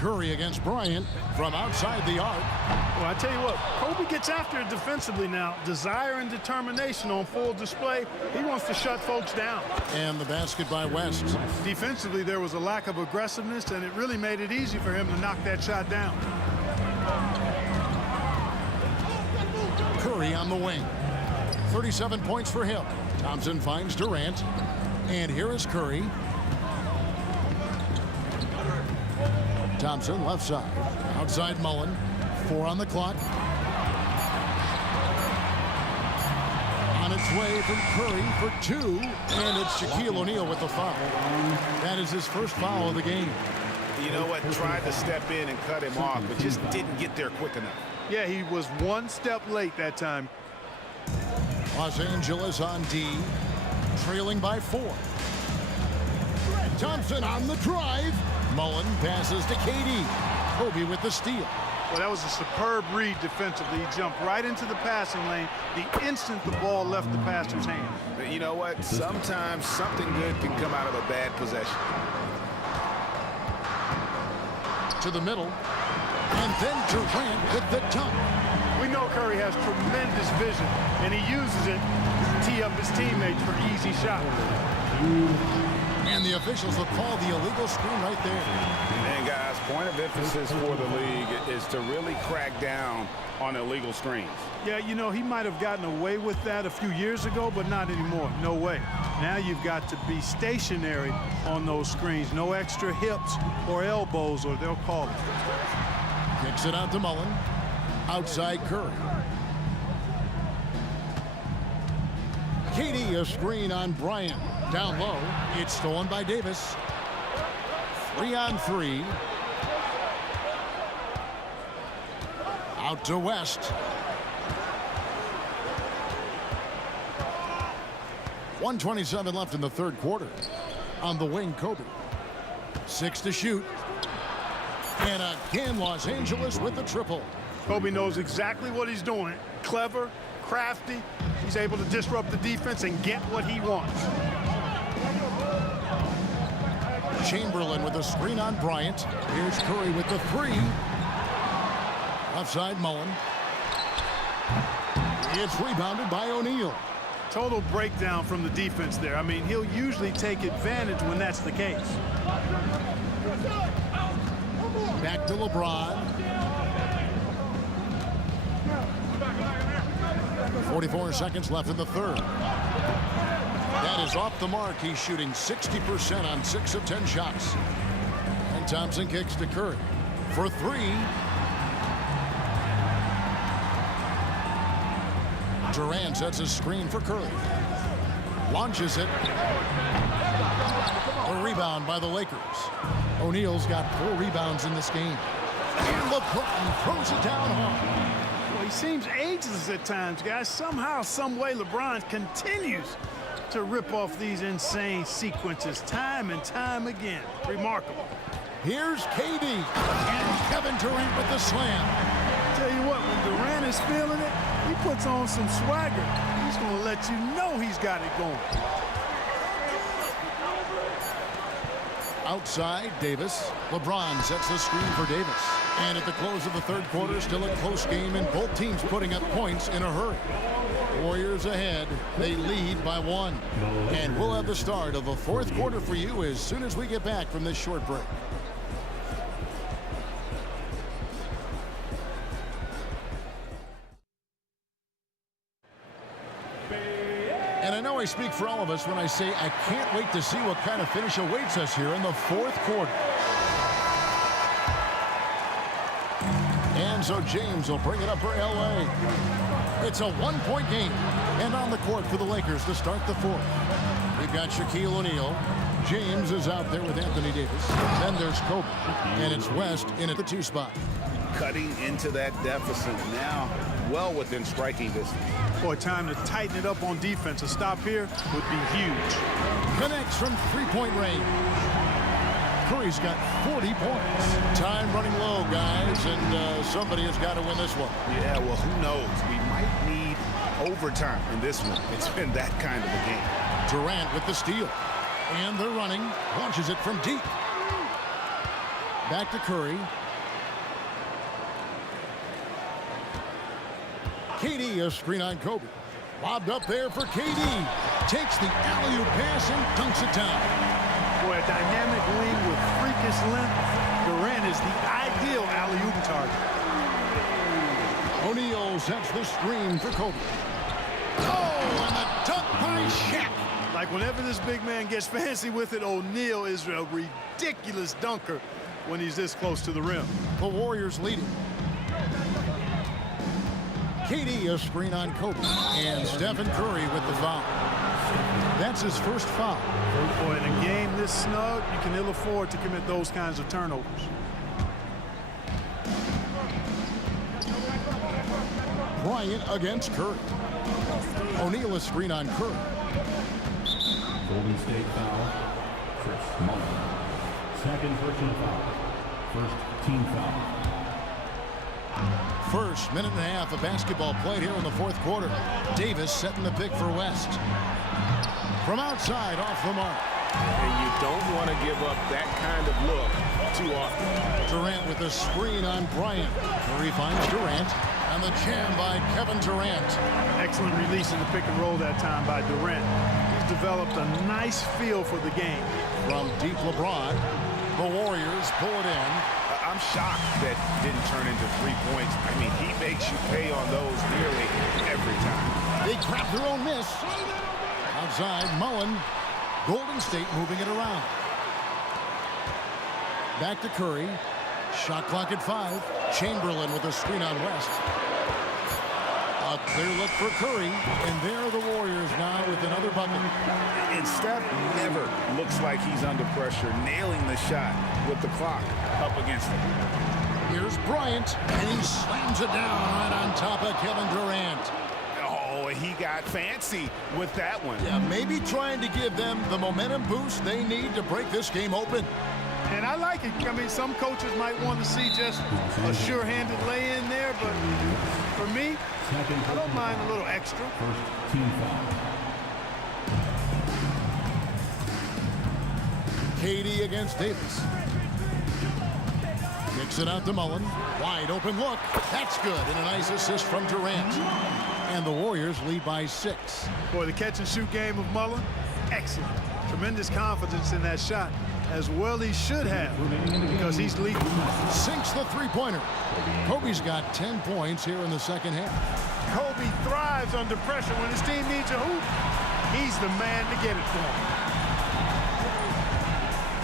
Curry against Bryant from outside the arc. Well, I tell you what, Kobe gets after it defensively now. Desire and determination on full display. He wants to shut folks down. And the basket by West. Defensively, there was a lack of aggressiveness, and it really made it easy for him to knock that shot down. Curry on the wing. 37 points for him. Thompson finds Durant. And here is Curry. Thompson left side. Outside Mullen. 4 on the clock. On its way from Curry for 2. And it's Shaquille O'Neal with the foul. That is his first foul of the game. You know what? Tried to step in and cut him off, but just didn't get there quick enough. Yeah, he was one step late that time. Los Angeles on D, trailing by 4. Thompson on the drive. Mullen passes to KD. Kobe with the steal. Well, that was a superb read defensively. He jumped right into the passing lane the instant the ball left the passer's hand. But you know what? Sometimes something good can come out of a bad possession. To the middle. And then Durant with the dunk. We know Curry has tremendous vision, and he uses it to tee up his teammates for easy shots. And the officials will call the illegal screen right there. And guys, point of emphasis for the league is to really crack down on illegal screens. Yeah, you know, he might have gotten away with that a few years ago, but not anymore. No way. Now you've got to be stationary on those screens. No extra hips or elbows, or they'll call it. Kicks it out to Mullen. Outside Curry. KD, a screen on Bryant. Down low. It's stolen by Davis. 3 on 3. Out to West. 1:27 left in the third quarter. On the wing, Kobe. 6 to shoot. And again, Los Angeles with the triple. Kobe knows exactly what he's doing. Clever, crafty. He's able to disrupt the defense and get what he wants. Chamberlain with a screen on Bryant. Here's Curry with the 3. Left side, Mullen. It's rebounded by O'Neal. Total breakdown from the defense there. I mean, he'll usually take advantage when that's the case. Back to LeBron. 44 seconds left in the third. That is off the mark. He's shooting 60% on 6 of 10 shots. And Thompson kicks to Curry for 3. Durant sets a screen for Curry. Launches it. A rebound by the Lakers. O'Neal's got 4 rebounds in this game. And LeBron throws it down hard. Well, he seems ageless at times, guys. Somehow, some way, LeBron continues to rip off these insane sequences time and time again. Remarkable. Here's KD and Kevin Durant with the slam. Tell you what, when Durant is feeling it, he puts on some swagger. He's going to let you know he's got it going. Outside, Davis. LeBron sets the screen for Davis. And at the close of the third quarter, still a close game, and both teams putting up points in a hurry. Warriors ahead. They lead by 1. And we'll have the start of the fourth quarter for you as soon as we get back from this short break. And I know I speak for all of us when I say I can't wait to see what kind of finish awaits us here in the fourth quarter. And so James will bring it up for L.A. It's a 1-point game. And on the court for the Lakers to start the fourth. We've got Shaquille O'Neal. James is out there with Anthony Davis. Then there's Kobe. And it's West in at the 2 spot. Cutting into that deficit now, well within striking distance. Boy, time to tighten it up on defense. A stop here would be huge. Connects from 3-point range. Curry's got 40 points. Time running low, guys, and somebody has got to win this one. Yeah, well, who knows? We might need overtime in this one. It's been that kind of a game. Durant with the steal. And they're running. Launches it from deep. Back to Curry. KD, a screen on Kobe. Lobbed up there for KD. Takes the alley-oop pass and dunks it down. For a dynamic wing with freakish length, Durant is the ideal alley-oop target. O'Neal sets the screen for Kobe. Oh, and the dunk by Shaq. Like whenever this big man gets fancy with it, O'Neal is a ridiculous dunker when he's this close to the rim. The Warriors leading. KD, a screen on Kobe. And Stephen Curry with the foul. That's his first foul. Boy, in a game this snug, you can ill afford to commit those kinds of turnovers. Bryant against Curry. O'Neal, a screen on Curry. Golden State foul. Chris Muller. Second personal foul. First team foul. First minute and a half of basketball played here in the fourth quarter. Davis setting the pick for West. From outside, off the mark. And you don't want to give up that kind of look too often. Durant with a screen on Bryant. Curry finds Durant. And the jam by Kevin Durant. Excellent release in the pick and roll that time by Durant. He's developed a nice feel for the game. From deep LeBron, the Warriors pull it in. I'm shocked that didn't turn into 3 points. I mean, he makes you pay on those nearly every time. They grab their own miss. Outside, Mullen. Golden State moving it around. Back to Curry. Shot clock at 5. Chamberlain with a screen on West. A clear look for Curry. And there are the Warriors now with another bucket. And Steph never looks like he's under pressure, nailing the shot with the clock up against him. Here's Bryant, and he slams it down right on top of Kevin Durant. Oh, he got fancy with that one. Yeah, maybe trying to give them the momentum boost they need to break this game open. And I like it. I mean, some coaches might want to see just a sure-handed lay-in there, but for me, I don't mind a little extra. First team foul. KD against Davis. Kicks it out to Mullen. Wide open look. That's good. And a nice assist from Durant. And the Warriors lead by 6. Boy, the catch-and-shoot game of Mullen, excellent. Tremendous confidence in that shot, as well he should have, because he's leading. Sinks the three-pointer. Kobe's got 10 points here in the second half. Kobe thrives under pressure. When his team needs a hoop, he's the man to get it for him.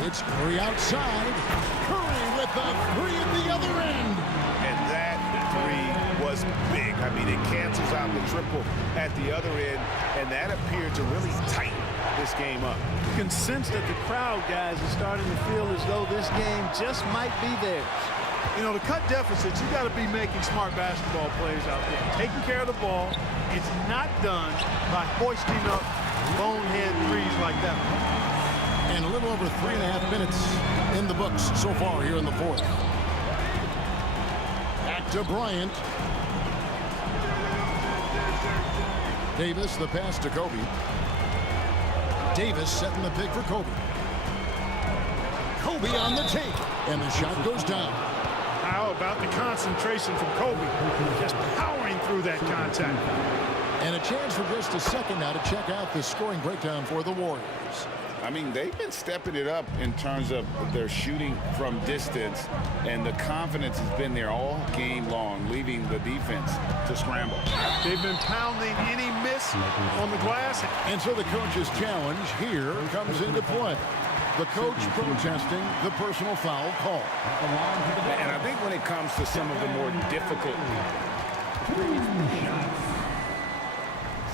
It's Curry outside. Curry with the 3 at the other end. And that 3 was big. I mean, it cancels out the triple at the other end, and that appeared to really tighten this game up. You can sense that the crowd, guys, is starting to feel as though this game just might be theirs. You know, to cut deficits, you got to be making smart basketball plays out there. Taking care of the ball. It's not done by hoisting up bonehead threes like that. And a little over 3.5 minutes in the books so far here in the fourth. Back to Bryant. Davis, the pass to Kobe. Davis setting the pick for Kobe. Kobe on the take. And the shot goes down. How about the concentration from Kobe? Just powering through that contact. And a chance for just a second now to check out the scoring breakdown for the Warriors. I mean, they've been stepping it up in terms of their shooting from distance, and the confidence has been there all game long, leaving the defense to scramble. They've been pounding any miss on the glass. And so the coach's challenge here comes into play. The coach protesting the personal foul call. And I think when it comes to some of the more difficult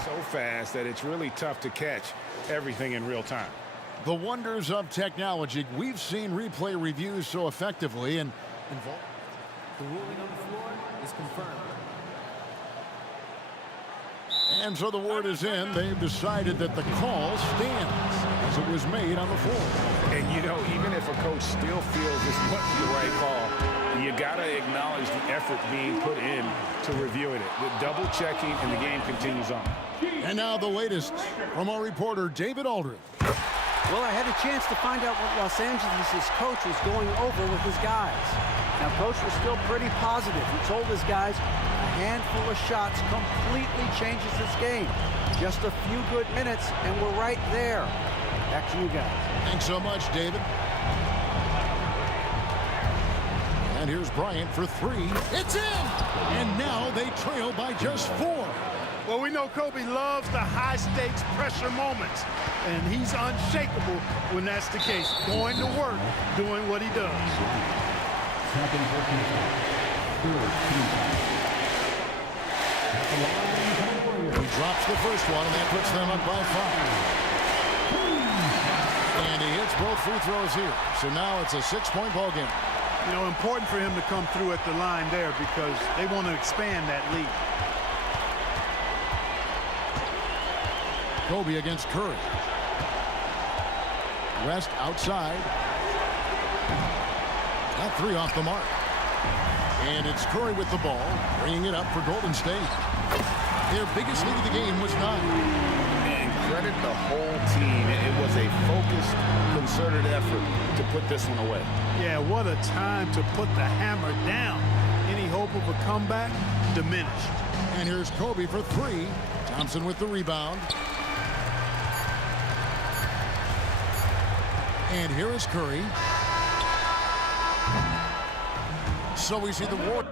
so fast that it's really tough to catch everything in real time. The wonders of technology. We've seen replay reviews so effectively and involved. The ruling on the floor is confirmed. And so the word is in. They've decided that the call stands as it was made on the floor. And, you know, even if a coach still feels this wasn't the right call, you got to acknowledge the effort being put in to reviewing it. With double checking, and the game continues on. And now the latest from our reporter, David Aldridge. Well, I had a chance to find out what Los Angeles' coach was going over with his guys. Now, coach was still pretty positive. He told his guys a handful of shots completely changes this game. Just a few good minutes, and we're right there. Back to you guys. Thanks so much, David. And here's Bryant for three. It's in! And now they trail by just 4. Well, we know Kobe loves the high-stakes pressure moments, and he's unshakable when that's the case. Going to work, doing what he does. He drops the first one, and that puts them up by 5. And he hits both free throws here. So now it's a 6-point ball game. You know, important for him to come through at the line there because they want to expand that lead. Kobe against Curry. West outside. That 3 off the mark. And it's Curry with the ball, bringing it up for Golden State. Their biggest lead of the game was 9. And credit the whole team. It was a focused, concerted effort to put this one away. Yeah, what a time to put the hammer down. Any hope of a comeback diminished. And here's Kobe for 3. Thompson with the rebound. And here is Curry. So we see the war.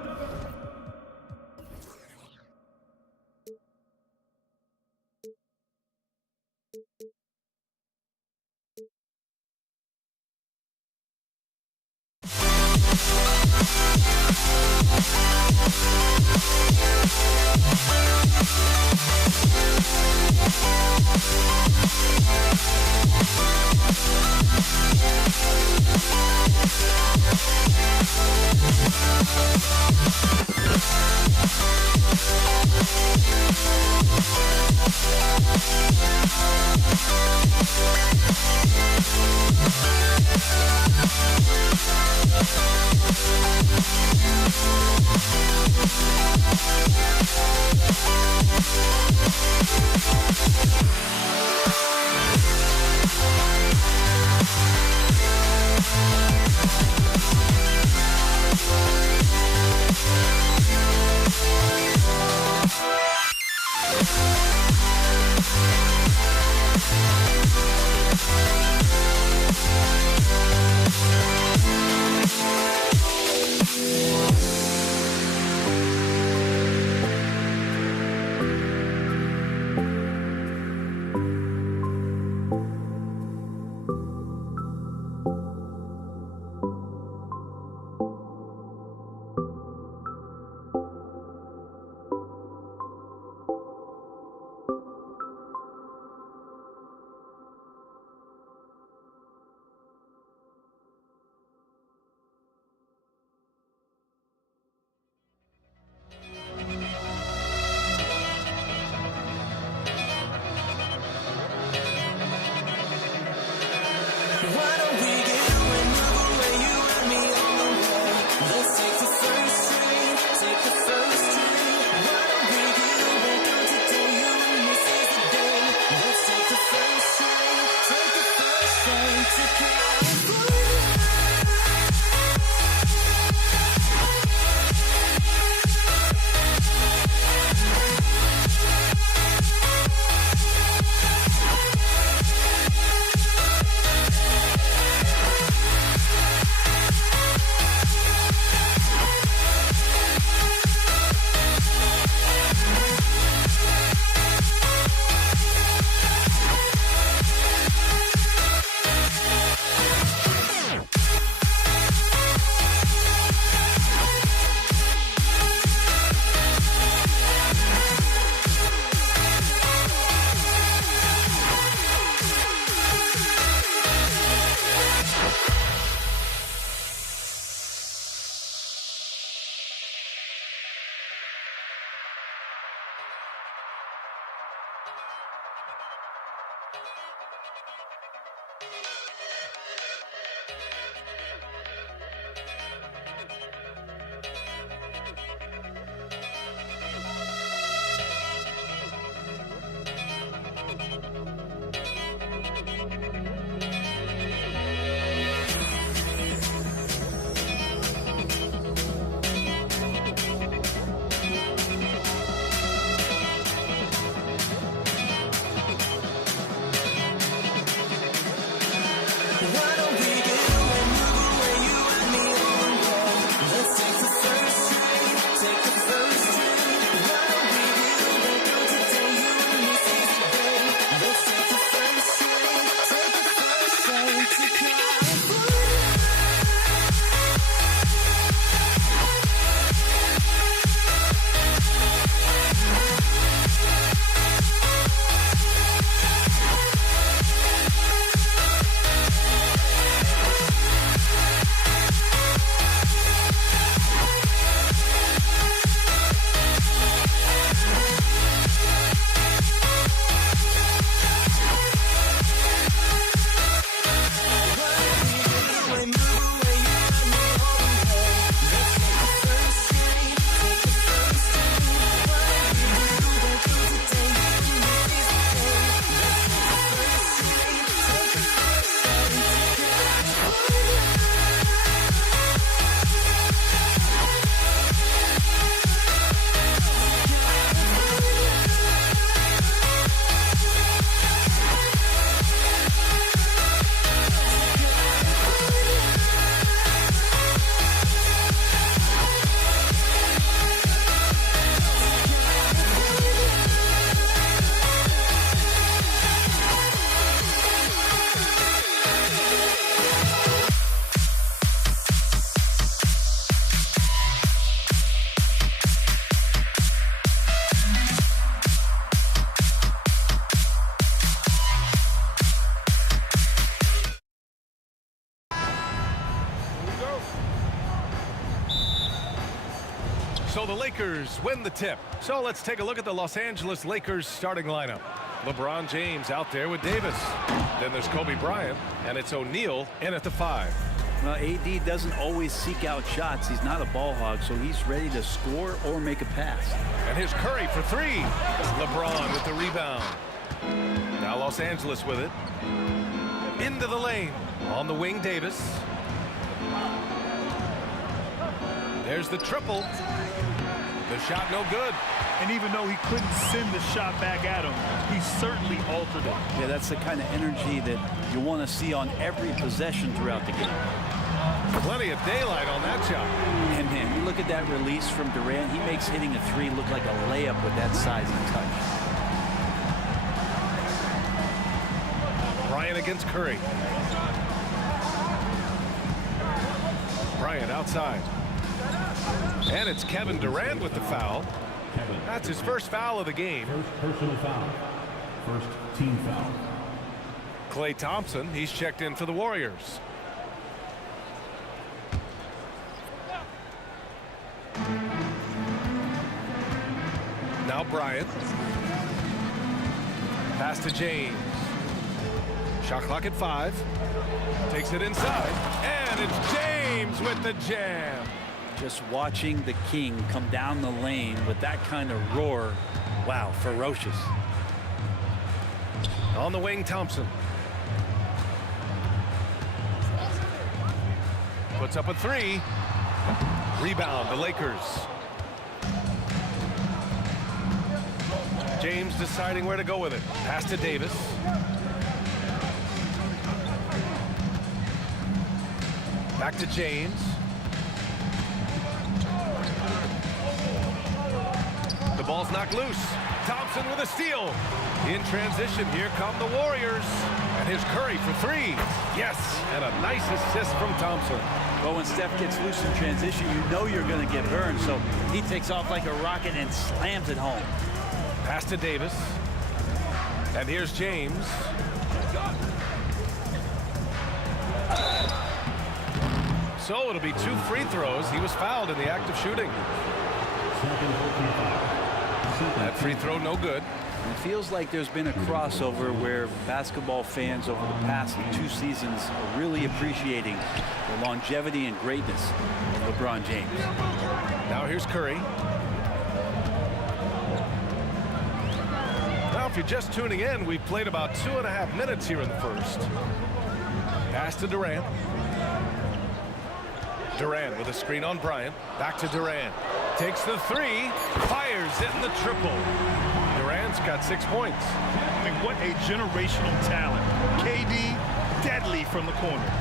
So the Lakers win the tip. So let's take a look at the Los Angeles Lakers starting lineup. LeBron James out there with Davis. Then there's Kobe Bryant, and it's O'Neal in at the 5. Well, AD doesn't always seek out shots. He's not a ball hog, so he's ready to score or make a pass. And here's Curry for 3. LeBron with the rebound. Now Los Angeles with it. Into the lane. On the wing, Davis. There's the triple. The shot no good. And even though he couldn't send the shot back at him, he certainly altered it. Yeah, that's the kind of energy that you want to see on every possession throughout the game. Plenty of daylight on that shot. And man, you look at that release from Durant. He makes hitting a 3 look like a layup with that size and touch. Bryant against Curry. Bryant outside. And it's Kevin Durant with the foul. That's his first foul of the game. First personal foul. First team foul. Klay Thompson, he's checked in for the Warriors. Now Bryant. Pass to James. Shot clock at 5. Takes it inside. And it's James with the jam. Just watching the King come down the lane with that kind of roar. Wow, ferocious. On the wing, Thompson. Puts up a 3. Rebound, the Lakers. James deciding where to go with it. Pass to Davis. Back to James. The ball's knocked loose. Thompson with a steal. In transition, here come the Warriors. And here's Curry for 3. Yes, and a nice assist from Thompson. Well, when Steph gets loose in transition, you know you're going to get burned. So he takes off like a rocket and slams it home. Pass to Davis. And here's James. So it'll be 2 free throws. He was fouled in the act of shooting. That free throw no good. It feels like there's been a crossover where basketball fans over the past 2 seasons are really appreciating the longevity and greatness of LeBron James. Now here's Curry. Now if you're just tuning in, we've played about 2.5 minutes here in the first. Pass to Durant. Durant with a screen on Bryant. Back to Durant. Takes the 3. Fires in the triple. Durant's got 6 points. I mean, what a generational talent. KD, deadly from the corner.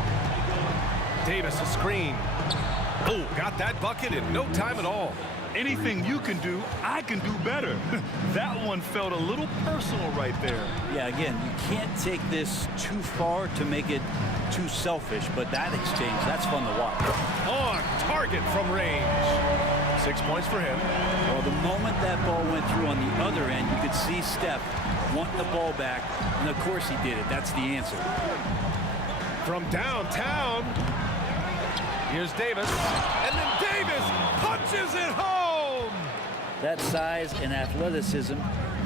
Davis a screen. Oh, got that bucket in no time at all. Anything you can do, I can do better. That one felt a little personal right there. Yeah, again, you can't take this too far to make it too selfish, but that exchange, that's fun to watch. On target from range. 6 points for him. Well, the moment that ball went through on the other end, you could see Steph wanting the ball back, and of course he did it. That's the answer. From downtown, here's Davis, and then Davis punches it home. That size and athleticism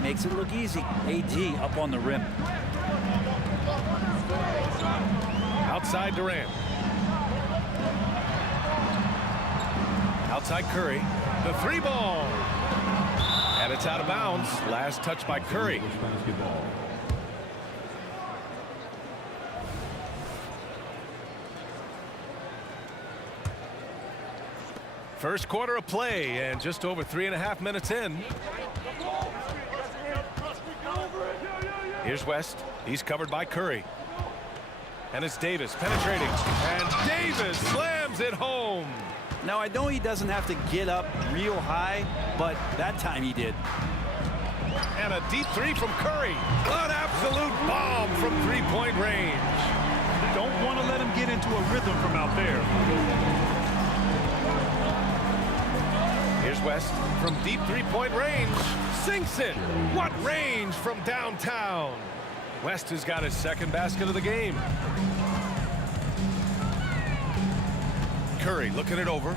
makes it look easy. AD up on the rim. Outside Durant. Outside Curry. The 3 ball. And it's out of bounds. Last touch by Curry. First quarter of play, and just over 3.5 minutes in. Here's West. He's covered by Curry. And it's Davis penetrating. And Davis slams it home. Now, I know he doesn't have to get up real high, but that time he did. And a deep 3 from Curry. An absolute bomb from 3-point range. Don't want to let him get into a rhythm from out there. Here's West from deep 3-point range. Sinks it. What range from downtown. West has got his 2nd basket of the game. Curry looking it over.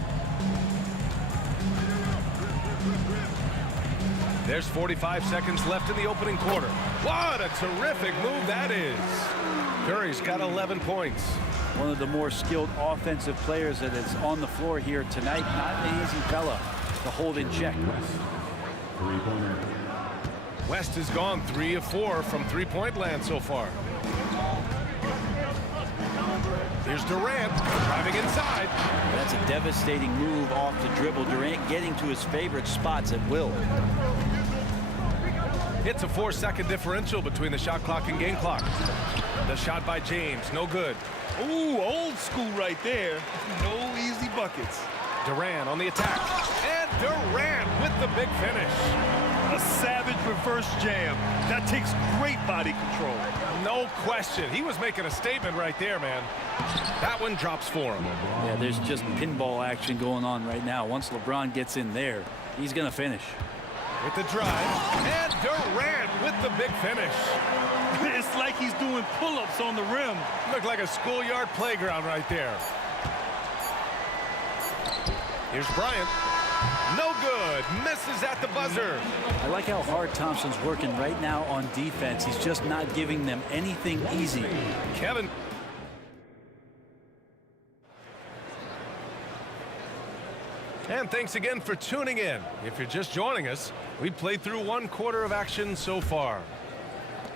There's 45 seconds left in the opening quarter. What a terrific move that is. Curry's got 11 points. One of the more skilled offensive players that is on the floor here tonight. Not an easy fella to hold in check. West has gone 3 of 4 from three-point land so far. Here's Durant driving inside. That's a devastating move off the dribble. Durant getting to his favorite spots at will. It's a 4-second differential between the shot clock and game clock. The shot by James, no good. Ooh, old school right there. No easy buckets. Durant on the attack. And Durant with the big finish. A savage reverse jam. That takes great body control. No question. He was making a statement right there, man. That one drops for him. Yeah, there's just pinball action going on right now. Once LeBron gets in there, he's going to finish. With the drive. And Durant with the big finish. It's like he's doing pull-ups on the rim. Looked like a schoolyard playground right there. Here's Bryant. No good. Misses at the buzzer. I like how hard Thompson's working right now on defense. He's just not giving them anything easy. Kevin. And thanks again for tuning in. If you're just joining us, we played through 1 quarter of action so far.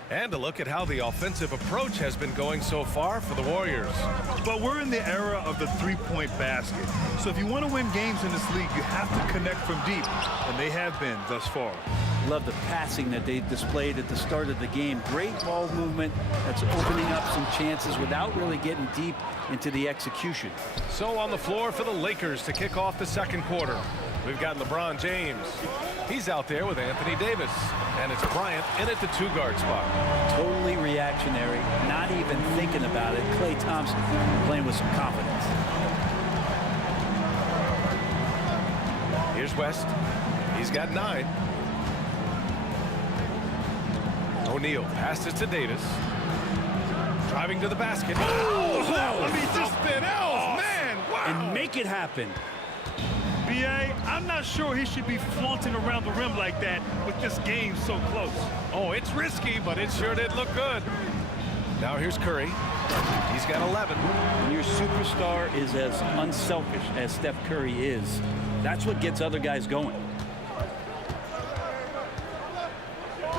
And a look at how the offensive approach has been going so far for the Warriors. But we're in the era of the three-point basket. So if you want to win games in this league, you have to connect from deep. And they have been thus far. Love the passing that they displayed at the start of the game. Great ball movement that's opening up some chances without really getting deep into the execution. So on the floor for the Lakers to kick off the second quarter. We've got LeBron James. He's out there with Anthony Davis. And it's Bryant in at the 2-guard spot. Totally reactionary, not even thinking about it. Klay Thompson playing with some confidence. Here's West. He's got 9. O'Neal passes it to Davis. Driving to the basket. Oh, I mean, something else, man. Wow. And make it happen. B.A., I'm not sure he should be flaunting around the rim like that with this game so close. Oh, it's risky, but it sure did look good. Now here's Curry. He's got 11. When your superstar is as unselfish as Steph Curry is, that's what gets other guys going.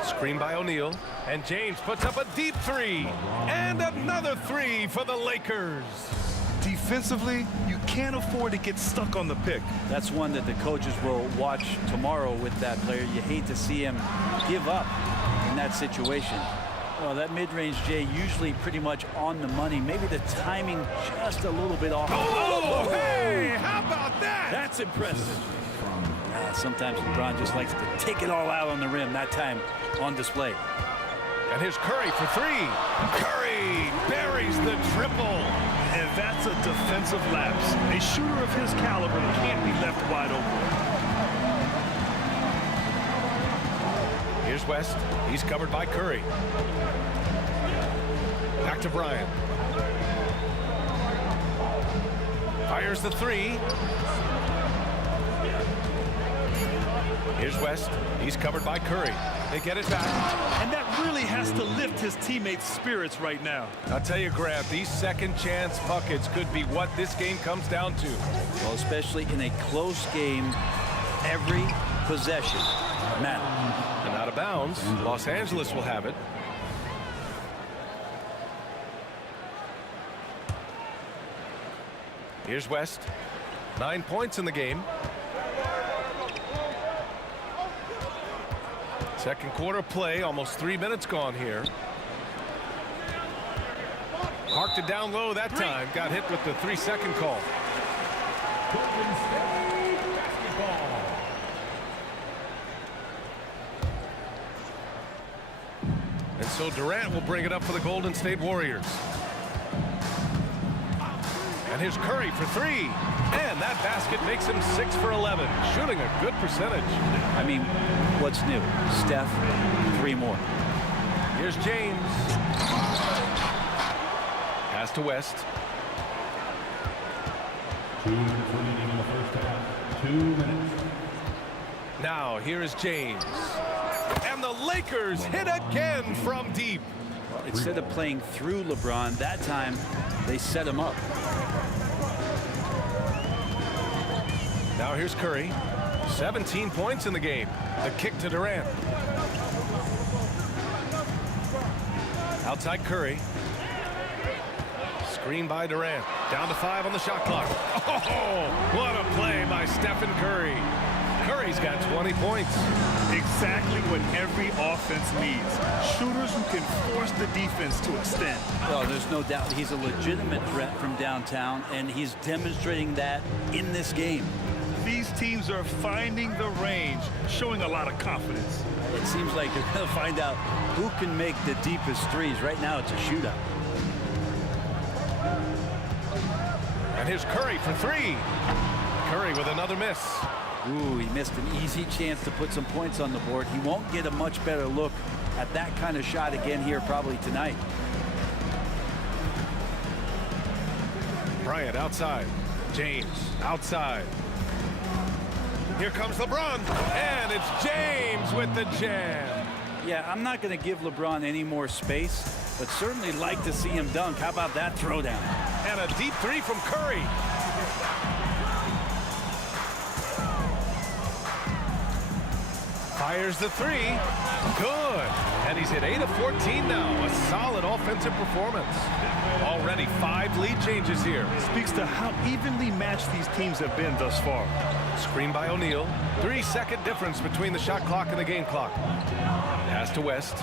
Screen by O'Neal. And James puts up a deep 3. And another 3 for the Lakers. Defensively, you can't afford to get stuck on the pick. That's one that the coaches will watch tomorrow with that player. You hate to see him give up in that situation. Well, that mid-range Jay usually pretty much on the money. Maybe the timing just a little bit off. Oh, hey, how about that? That's impressive. Sometimes LeBron just likes to take it all out on the rim. That time on display. And here's Curry for 3. Curry buries the triple. And that's a defensive lapse. A shooter of his caliber can't be left wide open. Here's West. He's covered by Curry. Back to Bryant. Fires the 3. Here's West. He's covered by Curry. They get it back. And that really has to lift his teammates' spirits right now. I'll tell you, Grant, these second chance buckets could be what this game comes down to. Well, especially in a close game, every possession matters. And out of bounds, Los Angeles will have it. Here's West. 9 points in the game. Second quarter play, almost 3 minutes gone here. Parked it down low that time. Got hit with the 3-second call. And so Durant will bring it up for the Golden State Warriors. And here's Curry for 3. And that basket makes him 6 for 11, shooting a good percentage. I mean, what's new? Steph, 3 more. Here's James. Pass to West. 2 minutes remaining in the first half. 2 minutes. Now here is James. And the Lakers hit again from deep. Well, instead of playing through LeBron, that time they set him up. Now here's Curry. 17 points in the game. The kick to Durant. Outside Curry. Screen by Durant. Down to 5 on the shot clock. Oh, what a play by Stephen Curry. Curry's got 20 points. Exactly what every offense needs. Shooters who can force the defense to extend. Well, there's no doubt he's a legitimate threat from downtown, and he's demonstrating that in this game. These teams are finding the range, showing a lot of confidence. It seems like they're going to find out who can make the deepest threes. Right now, it's a shootout. And here's Curry for 3. Curry with another miss. Ooh, he missed an easy chance to put some points on the board. He won't get a much better look at that kind of shot again here probably tonight. Bryant outside. James outside. Here comes LeBron, and it's James with the jam. Yeah, I'm not going to give LeBron any more space, but certainly like to see him dunk. How about that throwdown? And a deep 3 from Curry. Fires the 3. Good. And he's hit 8 of 14 now. A solid offensive performance. Already 5 lead changes here. Speaks to how evenly matched these teams have been thus far. Screen by O'Neal. 3-second difference between the shot clock and the game clock. Pass to West.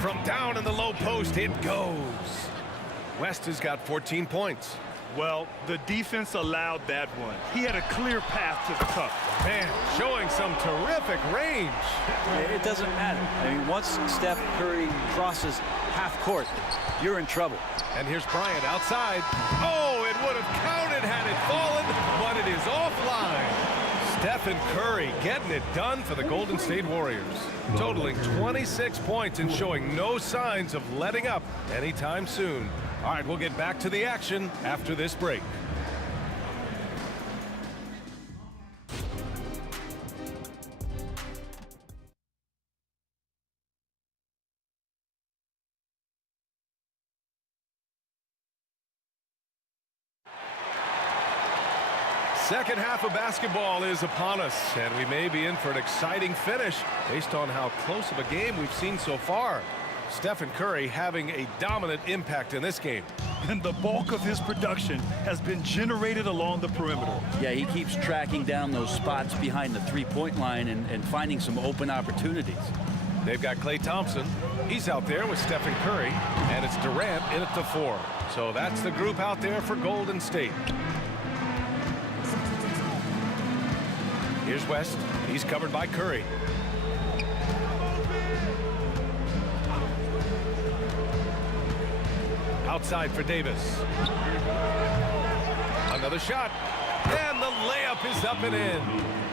From down in the low post, it goes. West has got 14 points. Well, the defense allowed that one. He had a clear path to the cup. Man, showing some terrific range. It doesn't matter. I mean, once Steph Curry crosses half court, you're in trouble. And here's Bryant outside. Oh, it would have counted had it fallen, but it is offline. Stephen Curry getting it done for the Golden State Warriors, totaling 26 points and showing no signs of letting up anytime soon. All right, we'll get back to the action after this break. Second half of basketball is upon us, and we may be in for an exciting finish based on how close of a game we've seen so far. Stephen Curry having a dominant impact in this game. And the bulk of his production has been generated along the perimeter. Yeah, he keeps tracking down those spots behind the three-point line and finding some open opportunities. They've got Klay Thompson. He's out there with Stephen Curry, and it's Durant in at the 4. So that's the group out there for Golden State. Here's West. He's covered by Curry. Outside for Davis. Another shot. And the layup is up and in.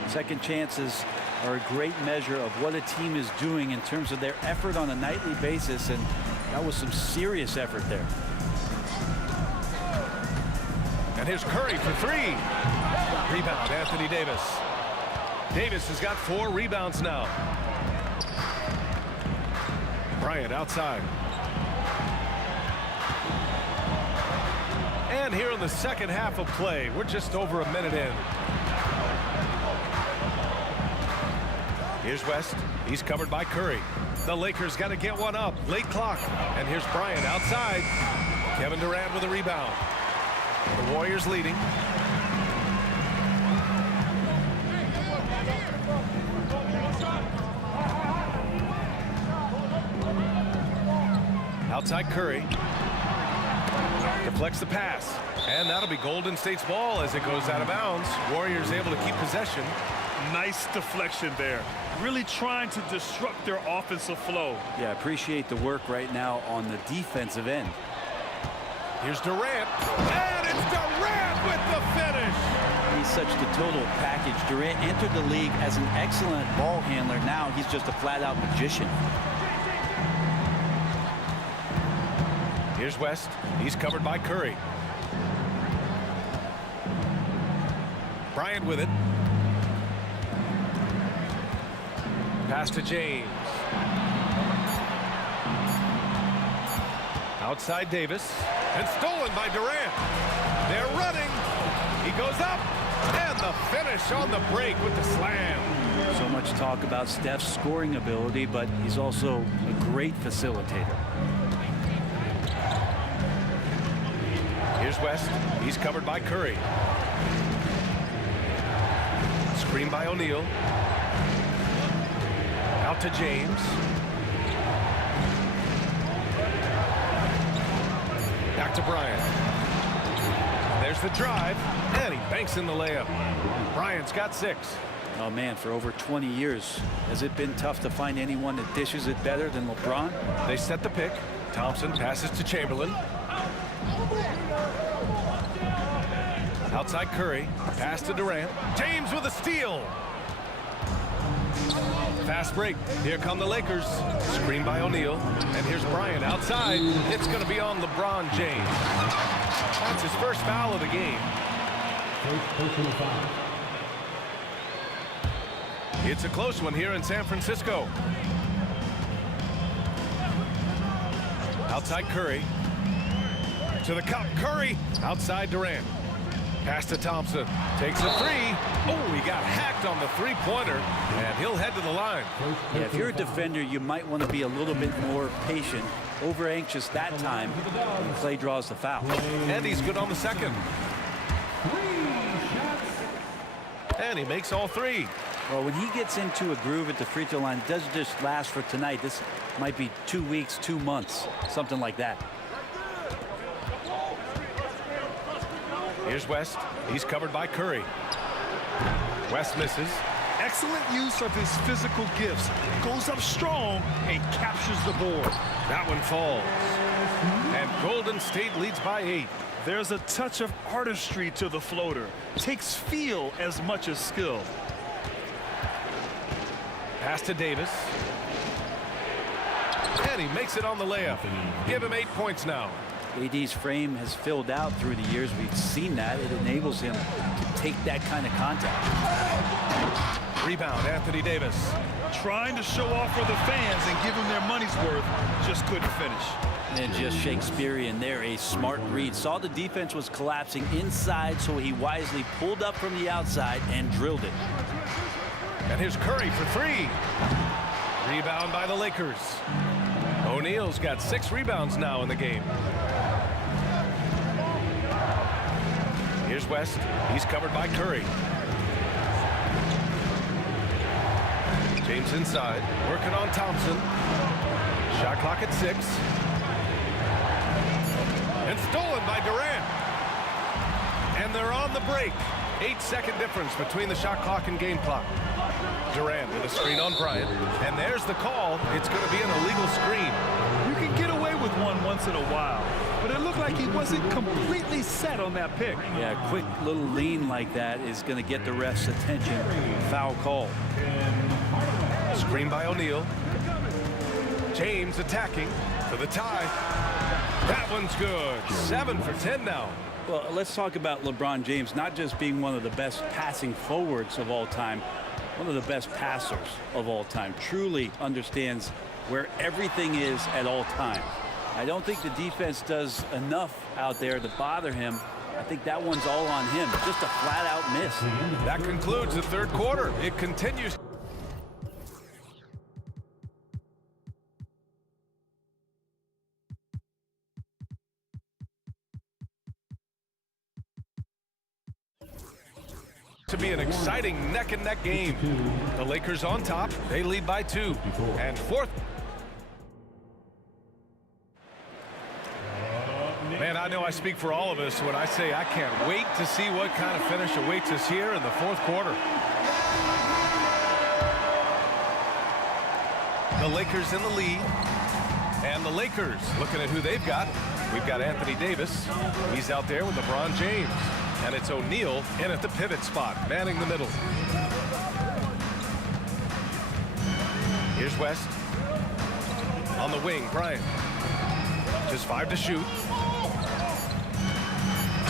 Second chances are a great measure of what a team is doing in terms of their effort on a nightly basis, and that was some serious effort there. And here's Curry for 3. Rebound, Anthony Davis. Davis has got 4 rebounds now. Bryant outside. And here in the second half of play, we're just over a minute in. Here's West. He's covered by Curry. The Lakers got to get one up. Late clock. And here's Bryant outside. Kevin Durant with a rebound. The Warriors leading. Outside Curry. Deflects the pass. And that'll be Golden State's ball as it goes out of bounds. Warriors able to keep possession. Nice deflection there. Really trying to disrupt their offensive flow. Yeah, appreciate the work right now on the defensive end. Here's Durant. And it's Durant with the finish. He's such the total package. Durant entered the league as an excellent ball handler. Now he's just a flat-out magician. Here's West. He's covered by Curry. Bryant with it. Pass to James. Outside Davis. And stolen by Durant. They're running. He goes up. And the finish on the break with the slam. So much talk about Steph's scoring ability, but he's also a great facilitator. Here's West. He's covered by Curry. Screen by O'Neal. Out to James. Back to Bryant. There's the drive, and he banks in the layup. Bryant's got 6. Oh, man, for over 20 years, has it been tough to find anyone that dishes it better than LeBron? They set the pick. Thompson passes to Chamberlain. Outside Curry. Pass to Durant. James with a steal. Fast break. Here come the Lakers. Screen by O'Neal. And here's Bryant outside. It's going to be on LeBron James. That's his first foul of the game. First personal foul. It's a close one here in San Francisco. Outside Curry. To the cup. Curry. Outside Durant. Pass to Thompson. Takes a 3. Oh, he got hacked on the three-pointer, and he'll head to the line. Yeah, if you're a defender, you might want to be a little bit more patient, over anxious that time when Clay draws the foul. And he's good on the second. And he makes all 3. Well, when he gets into a groove at the free throw line, it doesn't just last for tonight. This might be 2 weeks, 2 months, something like that. Here's West. He's covered by Curry. West misses. Excellent use of his physical gifts. Goes up strong and captures the board. That one falls. And Golden State leads by 8. There's a touch of artistry to the floater. Takes feel as much as skill. Pass to Davis. And he makes it on the layup. Give him 8 points now. AD's frame has filled out through the years. We've seen that. It enables him to take that kind of contact. Rebound, Anthony Davis. Trying to show off for the fans and give them their money's worth. Just couldn't finish. And just Shakespearean there, a smart read. Saw the defense was collapsing inside, so he wisely pulled up from the outside and drilled it. And here's Curry for 3. Rebound by the Lakers. O'Neal's got 6 rebounds now in the game. Here's West. He's covered by Curry. James inside. Working on Thompson. Shot clock at 6. And stolen by Durant. And they're on the break. 8-second difference between the shot clock and game clock. Durant with a screen on Bryant. And there's the call. It's going to be an illegal screen. You can get away with one once in a while, but it looked like he wasn't completely set on that pick. Yeah, a quick little lean like that is going to get the ref's attention. Foul call. Screen by O'Neal. James attacking for the tie. That one's good. 7 for 10 now. Well, let's talk about LeBron James not just being one of the best passing forwards of all time, one of the best passers of all time. Truly understands where everything is at all times. I don't think the defense does enough out there to bother him. I think that one's all on him. Just a flat-out miss. That concludes the third quarter. It continues. To be an exciting neck-and-neck game. The Lakers on top. They lead by 2. And fourth. Man, I know I speak for all of us when I say I can't wait to see what kind of finish awaits us here in the fourth quarter. The Lakers in the lead. And the Lakers looking at who they've got. We've got Anthony Davis. He's out there with LeBron James. And it's O'Neal in at the pivot spot, manning the middle. Here's West. On the wing, Bryant. Just 5 to shoot.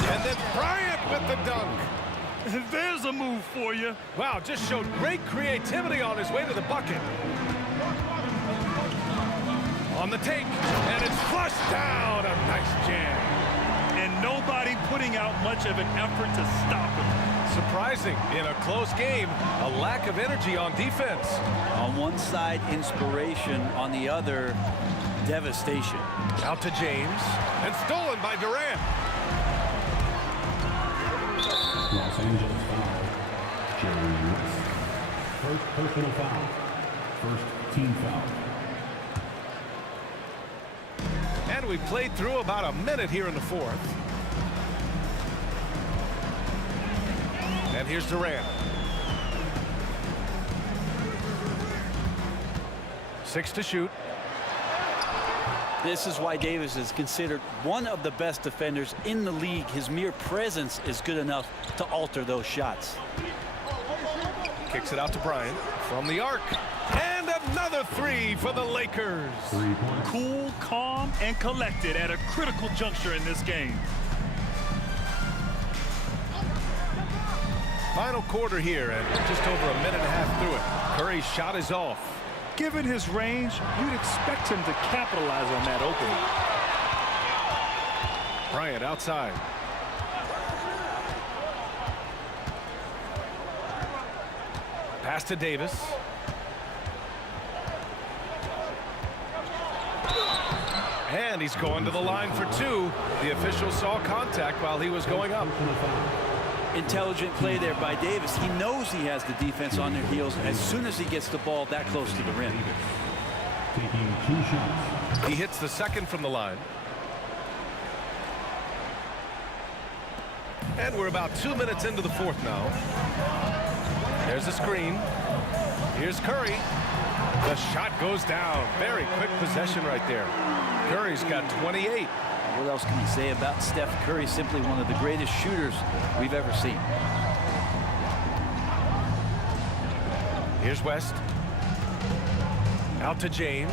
And then Bryant with the dunk. There's a move for you. Wow, just showed great creativity on his way to the bucket. On the take, and it's flushed down. A nice jam. And nobody putting out much of an effort to stop him. Surprising in a close game, a lack of energy on defense. On one side, inspiration. On the other, devastation. Out to James, and stolen by Durant. Los Angeles foul. Jerry West. First personal foul. First team foul. And we played through about a minute here in the fourth. And here's Durant. 6 to shoot. This is why Davis is considered one of the best defenders in the league. His mere presence is good enough to alter those shots. Kicks it out to Bryant from the arc. And another 3 for the Lakers. Cool, calm, and collected at a critical juncture in this game. Final quarter here, and just over a minute and a half through it. Curry's shot is off. Given his range, you'd expect him to capitalize on that opening. Bryant outside. Pass to Davis. And he's going to the line for 2. The official saw contact while he was going up. Intelligent play there by Davis. He knows he has the defense on their heels as soon as he gets the ball that close to the rim. Taking 2 shots. He hits the second from the line. And we're about 2 minutes into the fourth now. There's a screen. Here's Curry. The shot goes down. Very quick possession right there. Curry's got 28. What else can you say about Steph Curry? Simply one of the greatest shooters we've ever seen. Here's West. Out to James.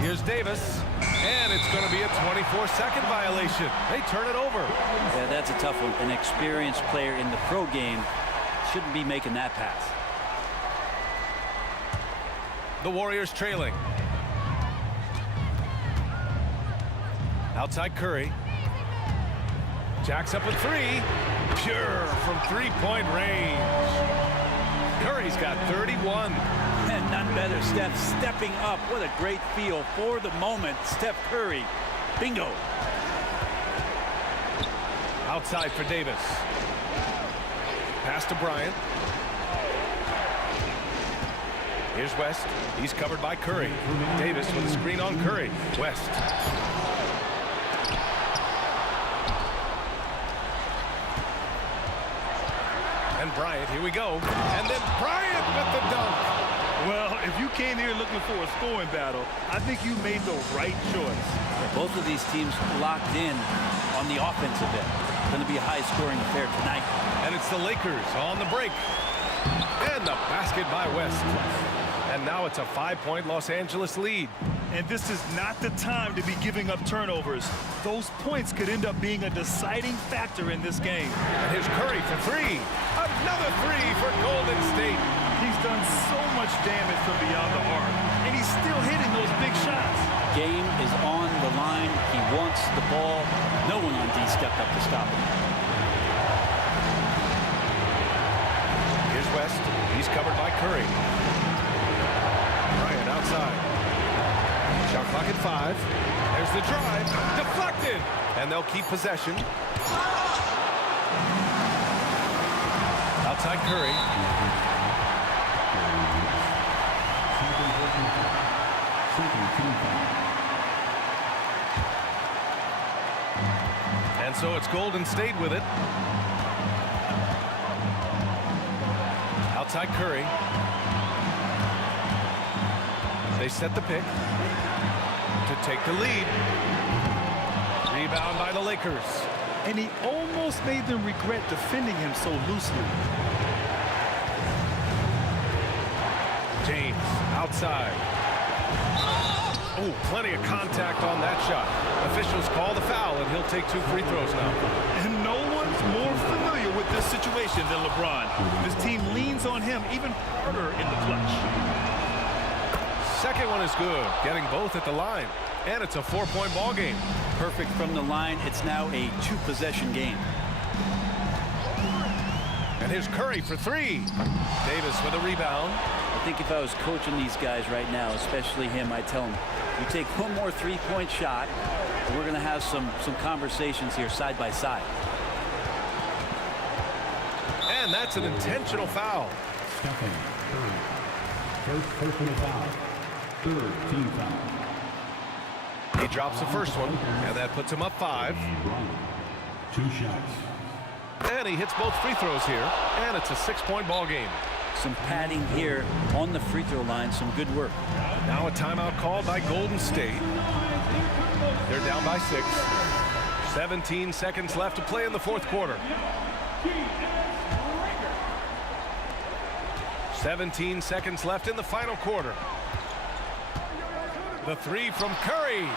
Here's Davis. And it's going to be a 24-second violation. They turn it over. Yeah, that's a tough one. An experienced player in the pro game shouldn't be making that pass. The Warriors trailing. Outside Curry. Jacks up a 3. Pure from 3-point range. Curry's got 31. And none better. Steph stepping up. What a great feel for the moment. Steph Curry. Bingo. Outside for Davis. Pass to Bryant. Here's West. He's covered by Curry. Davis with a screen on Curry. West. And Bryant, here we go. And then Bryant with the dunk. Well, if you came here looking for a scoring battle, I think you made the right choice. Both of these teams locked in on the offensive end. Going to be a high-scoring affair tonight. And it's the Lakers on the break. And the basket by West. And now it's a 5-point Los Angeles lead. And this is not the time to be giving up turnovers. Those points could end up being a deciding factor in this game. And here's Curry for 3. Another 3 for Golden State. He's done so much damage from beyond the arc, and he's still hitting those big shots. Game is on the line. He wants the ball. No one on D stepped up to stop him. Here's West. He's covered by Curry. Bryant outside. Shot clock at 5. There's the drive. Deflected. And they'll keep possession. Outside Curry. And so it's Golden State with it. Outside Curry. They set the pick to take the lead. Rebound by the Lakers. and he almost made them regret defending him so loosely. James outside. Oh, plenty of contact on that shot. Officials call the foul, and he'll take 2 free throws now. And no one's more familiar with this situation than LeBron. This team leans on him even harder in the clutch. Second one is good, getting both at the line. And it's a 4-point ball game. Perfect from the line. It's now a 2-possession game. And here's Curry for 3. Davis with a rebound. I think if I was coaching these guys right now, especially him, I'd tell him, you take one more 3-point shot, and we're going to have some conversations here side by side. And that's an intentional foul. Stephen Curry. First personal foul. Third team foul. He drops the first one, and that puts him up 5. 2 shots. And he hits both free throws here, and it's a 6-point ball game. Some padding here on the free throw line, some good work. Now a timeout called by Golden State. They're down by 6. 17 seconds left to play in the 4th quarter. 17 seconds left in the final quarter. The 3 from Curry.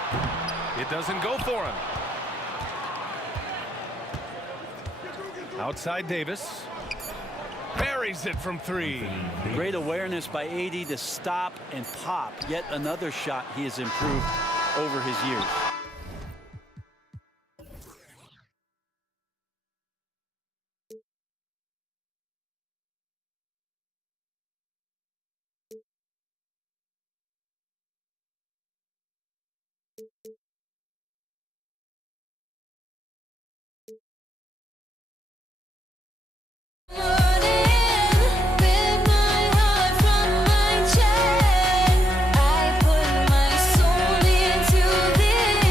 It doesn't go for him. Outside Davis. Buries it from 3. Great awareness by AD to stop and pop. Yet another shot he has improved over his years. I put my soul into this.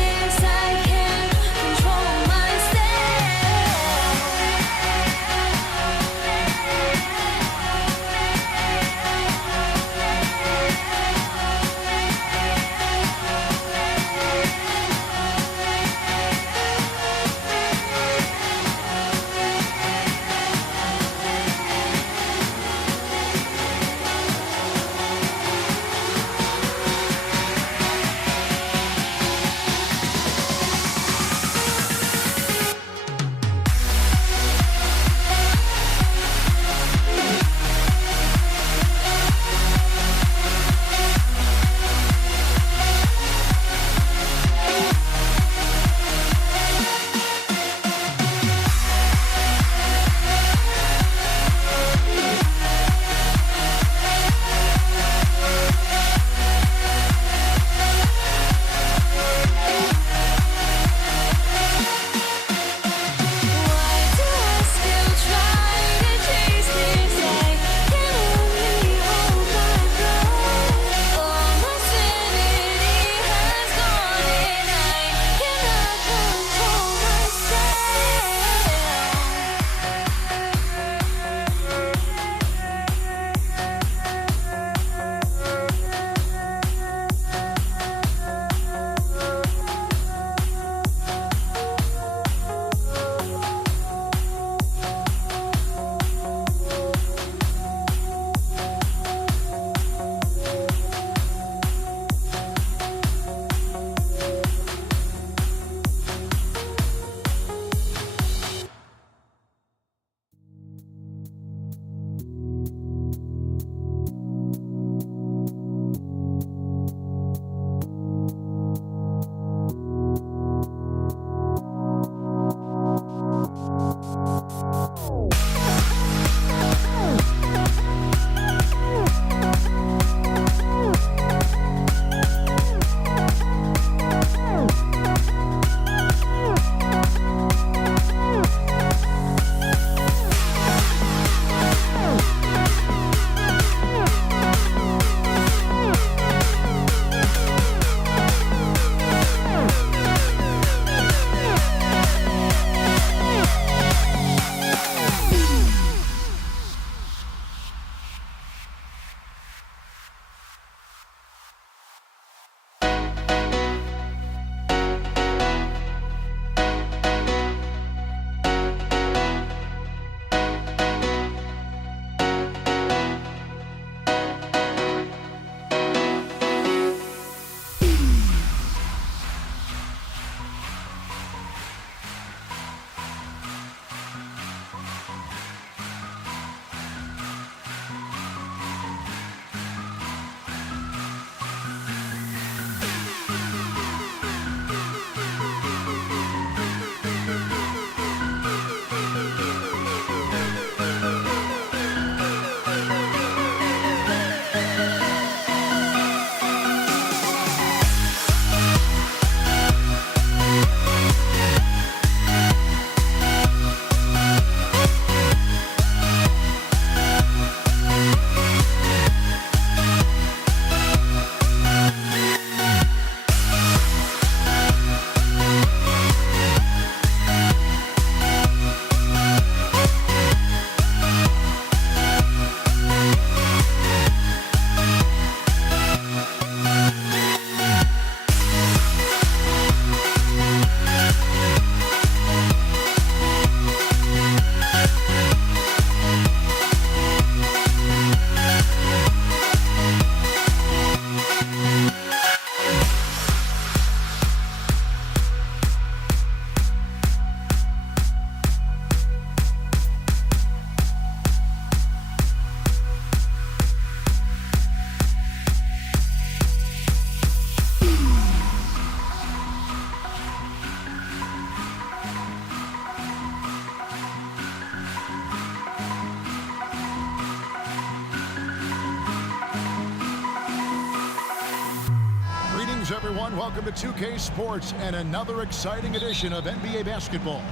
everyone. Welcome to 2K Sports and another exciting edition of NBA basketball.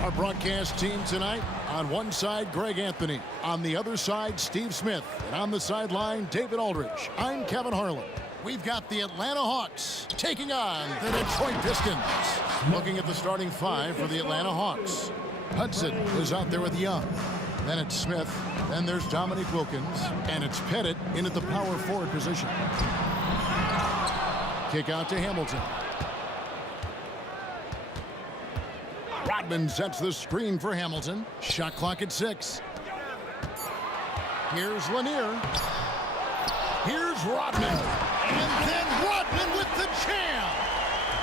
Our broadcast team tonight, on one side, Greg Anthony. On the other side, Steve Smith. And on the sideline, David Aldridge. I'm Kevin Harlan. We've got the Atlanta Hawks taking on the Detroit Pistons. Looking at the starting five for the Atlanta Hawks. Hudson is out there with Young. Then it's Smith. Then there's Dominique Wilkins. And it's Pettit in at the power forward position. Kick out to Hamilton. Rodman sets the screen for Hamilton. Shot clock at 6. Here's Lanier. Here's Rodman. And then Rodman with the jam.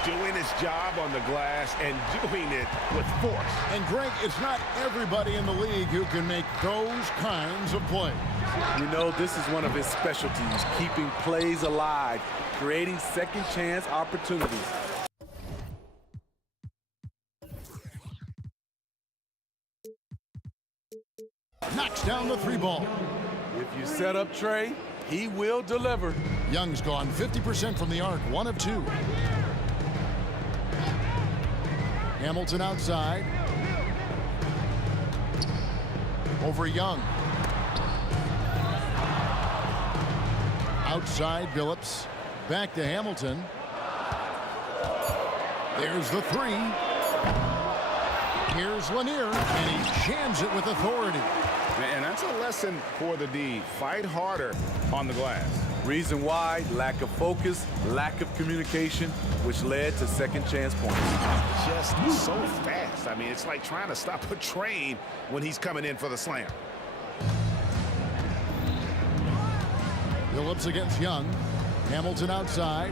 Doing his job on the glass and doing it with force. And Greg, it's not everybody in the league who can make those kinds of plays. You know, this is one of his specialties, keeping plays alive, creating second chance opportunities. Knocks down the 3 ball. If you set up Trey, he will deliver. Young's gone 50% from the arc, 1 of 2. Hamilton outside. Over Young. Outside Billups. Back to Hamilton. There's the 3. Here's Lanier, and he jams it with authority. And that's a lesson for the D. Fight harder on the glass. Reason why, lack of focus, lack of communication, which led to second chance points. Just so fast. I mean, it's like trying to stop a train when he's coming in for the slam. Billups against Young. Hamilton outside.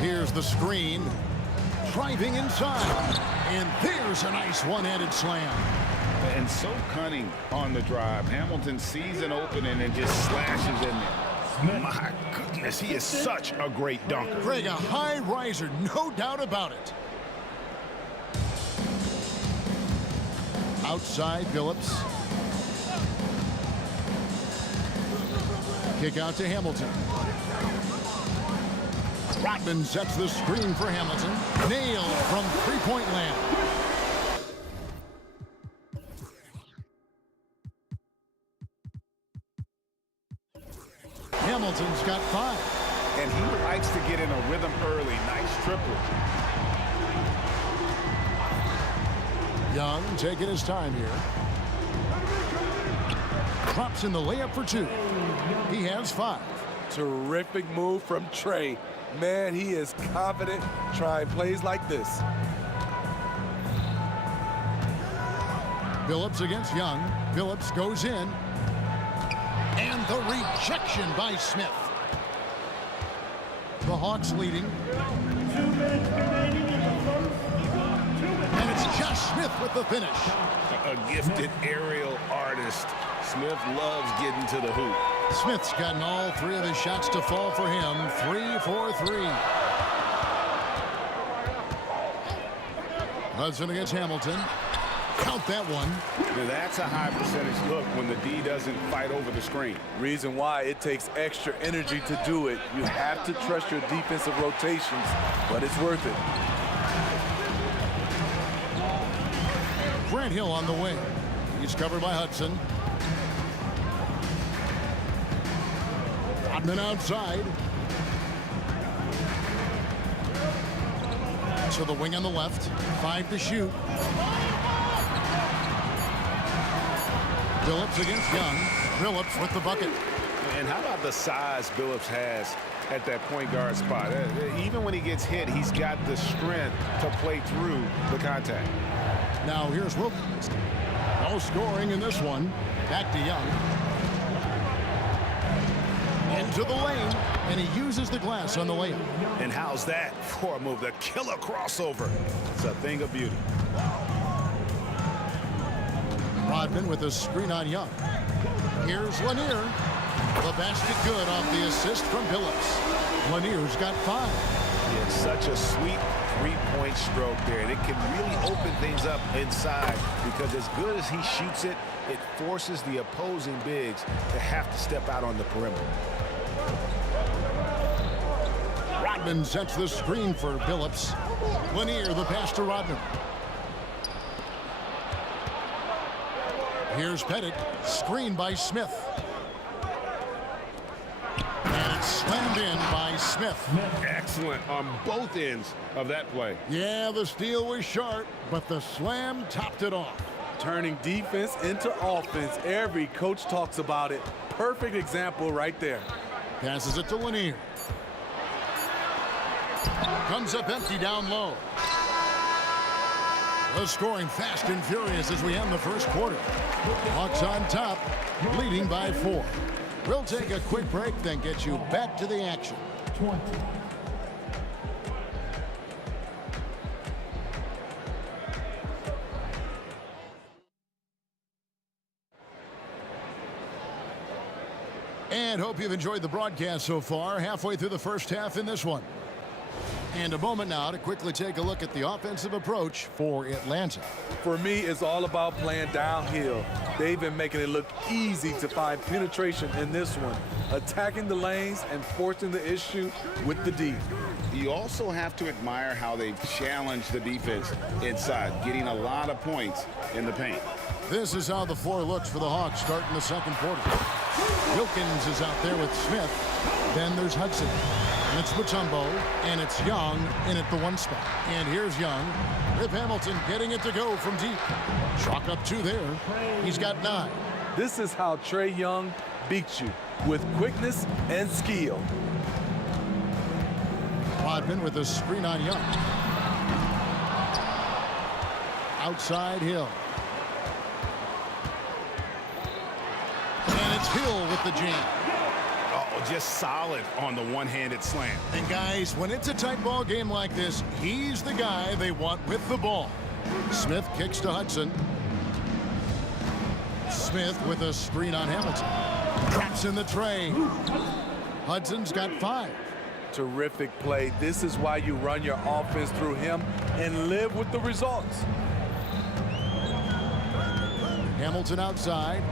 Here's the screen. Driving inside. And there's a nice one-handed slam. And so cunning on the drive. Hamilton sees an opening and just slashes in there. My goodness, he is such a great dunker. Greg, a high riser, no doubt about it. Outside, Billups. Kick out to Hamilton. Rodman sets the screen for Hamilton. Nailed from three-point land. Hamilton's got 5. And he likes to get in a rhythm early. Nice triple. Young taking his time here. Drops in the layup for 2. He has 5. Terrific move from Trey. Man, he is confident trying plays like this. Billups against Young. Billups goes in. And the rejection by Smith. The Hawks leading. And it's Josh Smith with the finish. A gifted aerial artist. Smith loves getting to the hoop. Smith's gotten all 3 of his shots to fall for him. 3 for 3. Hudson against Hamilton. Count that one. Now that's a high percentage look when the D doesn't fight over the screen. Reason why, it takes extra energy to do it. You have to trust your defensive rotations, but it's worth it. Grant Hill on the wing. He's covered by Hudson. Rodman outside. To the wing on the left. 5 to shoot. Billups against Young. Billups with the bucket. And how about the size Billups has at that point guard spot? Even when he gets hit, he's got the strength to play through the contact. Now here's Wilkins. No scoring in this one. Back to Young. Into the lane, and he uses the glass on the layup. And how's that for a move? The killer crossover. It's a thing of beauty. Rodman with a screen on Young. Here's Lanier. The basket good off the assist from Billups. Lanier's got 5. It's such a sweet three-point stroke there, and it can really open things up inside because as good as he shoots it, it forces the opposing bigs to have to step out on the perimeter. Rodman sets the screen for Billups. Lanier, the pass to Rodman. Here's Pettit, screened by Smith. And it's slammed in by Smith. Excellent on both ends of that play. Yeah, the steal was sharp, but the slam topped it off. Turning defense into offense. Every coach talks about it. Perfect example right there. Passes it to Lanier. Comes up empty down low. The scoring fast and furious as we end the first quarter. Hawks on top, leading by 4. We'll take a quick break, then get you back to the action. 20. And hope you've enjoyed the broadcast so far. Halfway through the first half in this one. And a moment now to quickly take a look at the offensive approach for Atlanta. For me, it's all about playing downhill. They've been making it look easy to find penetration in this one, attacking the lanes and forcing the issue with the D. You also have to admire how they've challenged the defense inside, getting a lot of points in the paint. This is how the floor looks for the Hawks starting the second quarter. Wilkins is out there with Smith. Then there's Hudson. And it's Mutombo. And it's Young in at the 1 spot. And here's Young. Rip Hamilton getting it to go from deep. Chalk up 2 there. He's got 9. This is how Trae Young beats you, with quickness and skill. Rodman with a screen on Young. Outside Hill. And it's Hill with the jam. Oh, just solid on the one-handed slam. And guys, when it's a tight ball game like this, he's the guy they want with the ball. Smith kicks to Hudson. Smith with a screen on Hamilton. Drops in the tray. Hudson's got 5. Terrific play. This is why you run your offense through him and live with the results. Hamilton outside.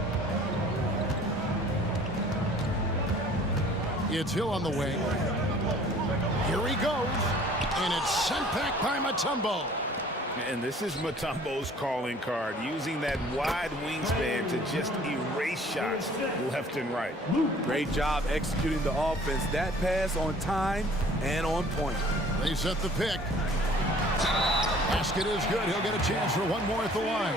It's Hill on the wing. Here he goes. And it's sent back by Mutombo. And this is Mutombo's calling card, using that wide wingspan to just erase shots left and right. Great job executing the offense. That pass on time and on point. They set the pick. Basket is good. He'll get a chance for one more at the line.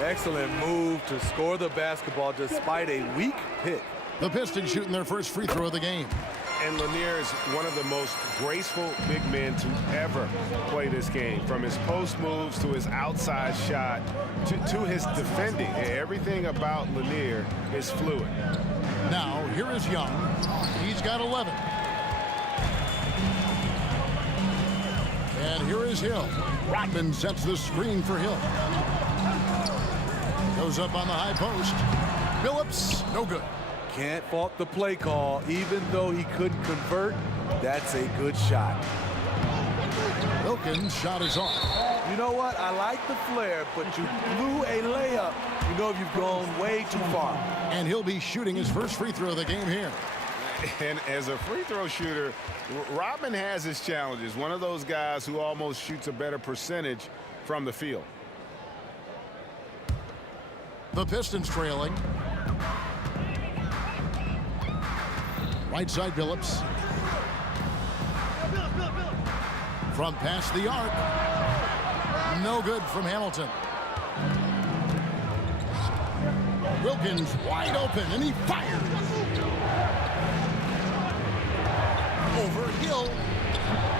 Excellent move to score the basketball despite a weak pick. The Pistons shooting their first free throw of the game. And Lanier is one of the most graceful big men to ever play this game. From his post moves to his outside shot to his defending. Everything about Lanier is fluid. Now, here is Young. He's got 11. And here is Hill. Rodman sets the screen for Hill. Goes up on the high post. Billups, no good. Can't fault the play call. Even though he couldn't convert, that's a good shot. Wilkins' shot is off. You know what? I like the flare, but you blew a layup. You know you've gone way too far. And he'll be shooting his first free throw of the game here. And as a free throw shooter, Rodman has his challenges. One of those guys who almost shoots a better percentage from the field. The Pistons trailing. Right side Billups. From past the arc. No good from Hamilton. Wilkins wide open and he fires. Over Hill.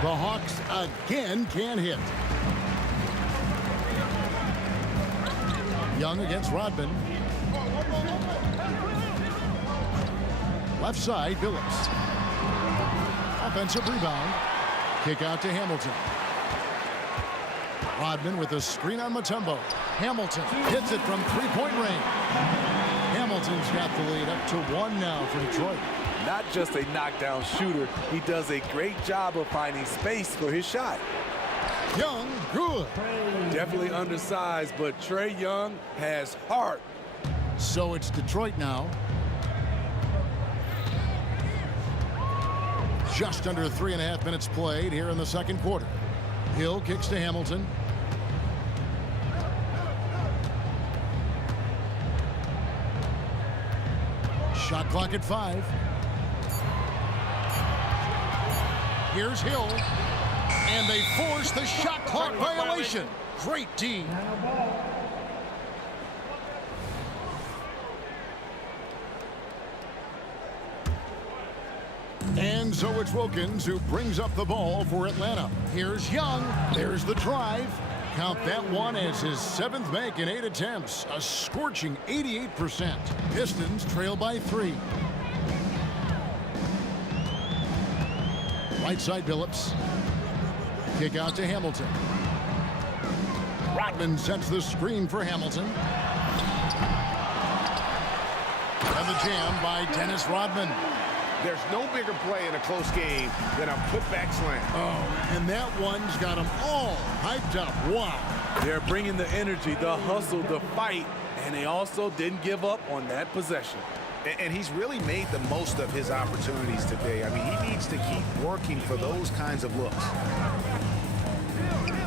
The Hawks again can't hit. Young against Rodman. Left side, Billups. Offensive rebound. Kick out to Hamilton. Rodman with a screen on Mutombo. Hamilton hits it from three-point range. Hamilton's got the lead up to 1 now for Detroit. Not just a knockdown shooter, he does a great job of finding space for his shot. Young, good. Definitely undersized, but Trae Young has heart. So it's Detroit now. Just under 3.5 minutes played here in the second quarter. Hill kicks to Hamilton. Shot clock at 5. Here's Hill. And they force the shot clock violation. Great D. And so it's Wilkins who brings up the ball for Atlanta. Here's Young. There's the drive. Count that one as his 7th make in 8 attempts. A scorching 88%. Pistons trail by 3. Right side Billups. Kick out to Hamilton. Rodman sets the screen for Hamilton. And the jam by Dennis Rodman. There's no bigger play in a close game than a putback slam. Oh, and that one's got them all hyped up. Wow. They're bringing the energy, the hustle, the fight, and they also didn't give up on that possession. And he's really made the most of his opportunities today. I mean, he needs to keep working for those kinds of looks.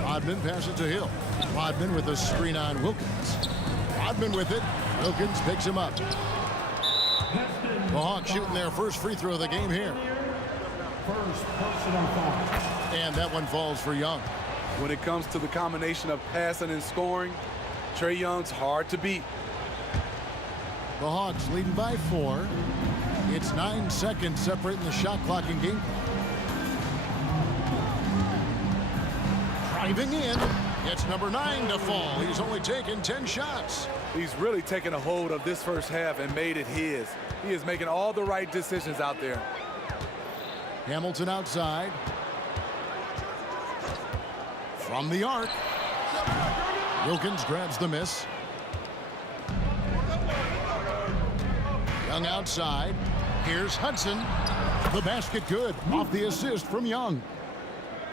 Rodman passes to Hill. Rodman with a screen on Wilkins. Rodman with it. Wilkins picks him up. The Hawks shooting their first free throw of the game here. And that one falls for Young. When it comes to the combination of passing and scoring, Trae Young's hard to beat. The Hawks leading by 4. It's 9 seconds separating the shot clock and game clock. Driving in. It's number 9 to fall. He's only taken 10 shots. He's really taken a hold of this first half and made it his. He is making all the right decisions out there. Hamilton outside. From the arc. Wilkins grabs the miss. Young outside. Here's Hudson. The basket good. Off the assist from Young.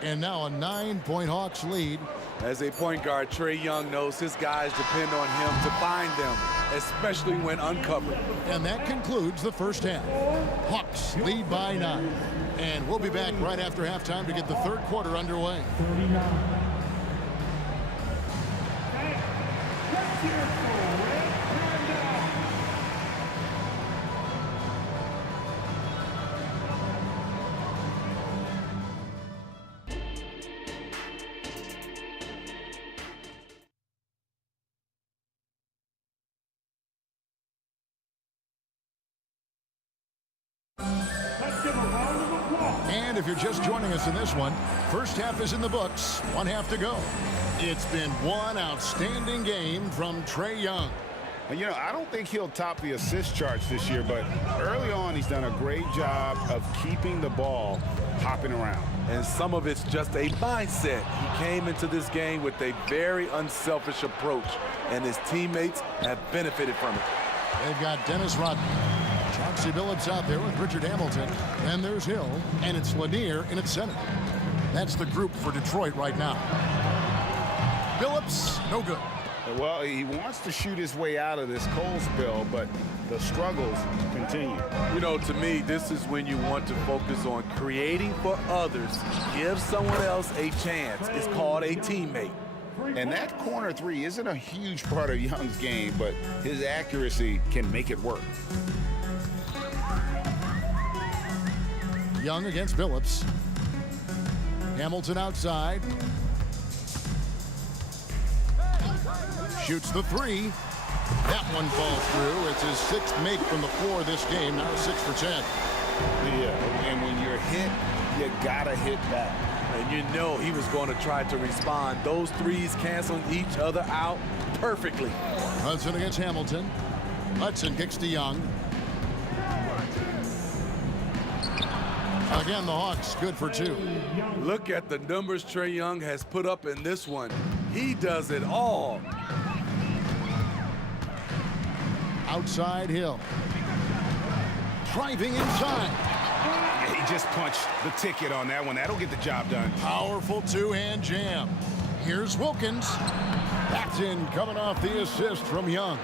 And now a 9-point Hawks lead. As a point guard, Trae Young knows his guys depend on him to find them, especially when uncovered. And that concludes the first half. Hawks lead by 9. And we'll be back right after halftime to get the third quarter underway. 39. And if you're just joining us in this one, first half is in the books, 1 half to go. It's been one outstanding game from Trae Young. And, you know, I don't think he'll top the assist charts this year, but early on he's done a great job of keeping the ball hopping around. And some of it's just a mindset. He came into this game with a very unselfish approach, and his teammates have benefited from it. They've got Dennis Rodman. Chauncey Billups out there with Richard Hamilton. And there's Hill, and it's Lanier in its center. That's the group for Detroit right now. Billups, no good. Well, he wants to shoot his way out of this cold spill, but the struggles continue. You know, to me, this is when you want to focus on creating for others. Give someone else a chance. It's called a teammate. And that corner three isn't a huge part of Young's game, but his accuracy can make it work. Young against Billups. Hamilton outside. Shoots the three. That one falls through. It's his 6th make from the floor this game. Now 6 for 10. Yeah, and when you're hit, you gotta hit back. And you know he was going to try to respond. Those threes canceling each other out perfectly. Hudson against Hamilton. Hudson kicks to Young. Again, the Hawks good for 2. Look at the numbers Trae Young has put up in this one. He does it all. Outside Hill. Driving inside. Yeah, he just punched the ticket on that one. That'll get the job done. Powerful two-hand jam. Here's Wilkins. That's in, coming off the assist from Young.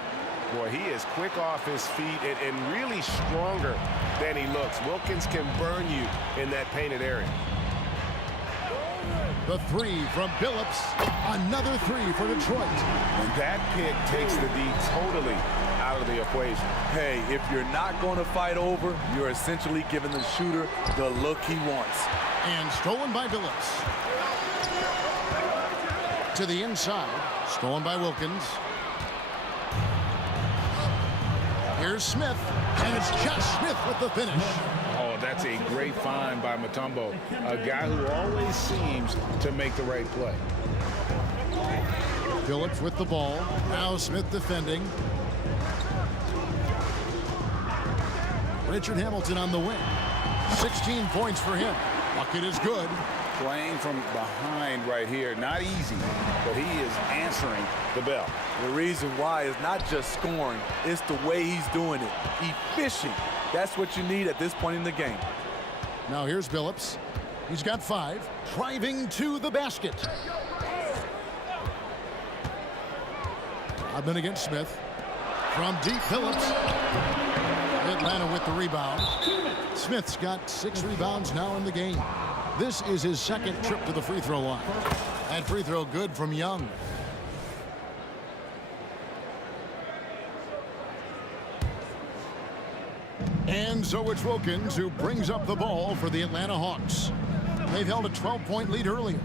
Boy, he is quick off his feet and really stronger than he looks. Wilkins can burn you in that painted area. The three from Billups. Another three for Detroit. And that pick takes the D totally out of the equation. Hey, if you're not going to fight over, you're essentially giving the shooter the look he wants. And stolen by Billups. To the inside. Stolen by Wilkins. Here's Smith. And it's just Smith with the finish. Oh, that's a great find by Mutombo, a guy who always seems to make the right play. Billups with the ball. Now Smith defending. Richard Hamilton on the wing. 16 points for him. Bucket is good. Playing from behind right here. Not easy, but he is answering the bell. The reason why is not just scoring, it's the way he's doing it. Efficient. That's what you need at this point in the game. Now here's Billups. He's got 5. Driving to the basket. I've been against Smith. From deep, Billups. Atlanta with the rebound. Smith's got 6 rebounds now in the game. This is his second trip to the free throw line. That free throw good from Young. And so it's Wilkins who brings up the ball for the Atlanta Hawks. They've held a 12-point lead earlier.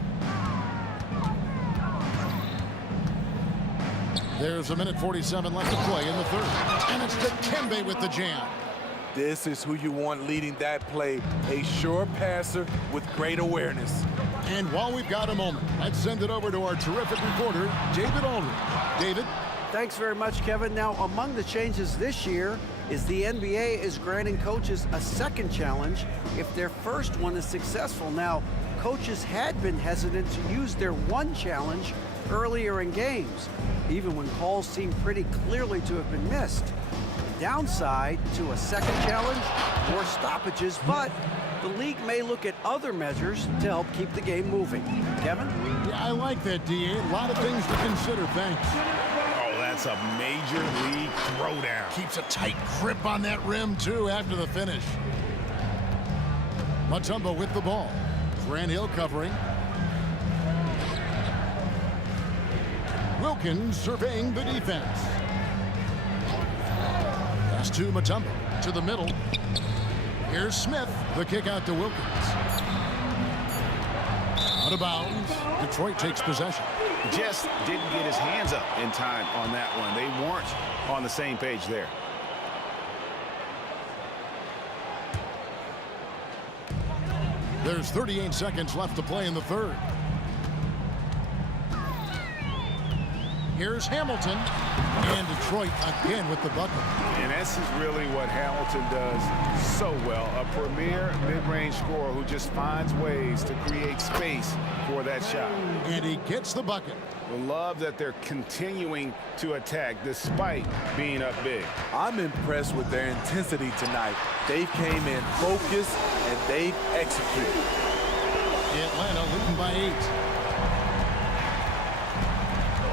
There's a minute 47 left to play in the third. And it's Dikembe with the jam. This is who you want leading that play. A sure passer with great awareness. And while we've got a moment, let's send it over to our terrific reporter, David Aldridge. David? Thanks very much, Kevin. Now, among the changes this year is the NBA is granting coaches a second challenge if their first one is successful. Now, coaches had been hesitant to use their one challenge earlier in games, even when calls seemed pretty clearly to have been missed. Downside to a second challenge, more stoppages, but the league may look at other measures to help keep the game moving. Kevin? Yeah, I like that, D.A. A lot of things to consider. Thanks. Oh, that's a major league throwdown. Keeps a tight grip on that rim, too, after the finish. Mutombo with the ball. Grant Hill covering. Wilkins surveying the defense. Pass to Mutombo. To the middle. Here's Smith. The kick out to Wilkins. Out of bounds. Detroit takes possession. Just didn't get his hands up in time on that one. They weren't on the same page there. There's 38 seconds left to play in the third. Here's Hamilton. And Detroit again with the bucket. And this is really what Hamilton does so well. A premier mid-range scorer who just finds ways to create space for that shot. And he gets the bucket. I love that they're continuing to attack despite being up big. I'm impressed with their intensity tonight. They came in focused and they've executed. Atlanta leading by 8.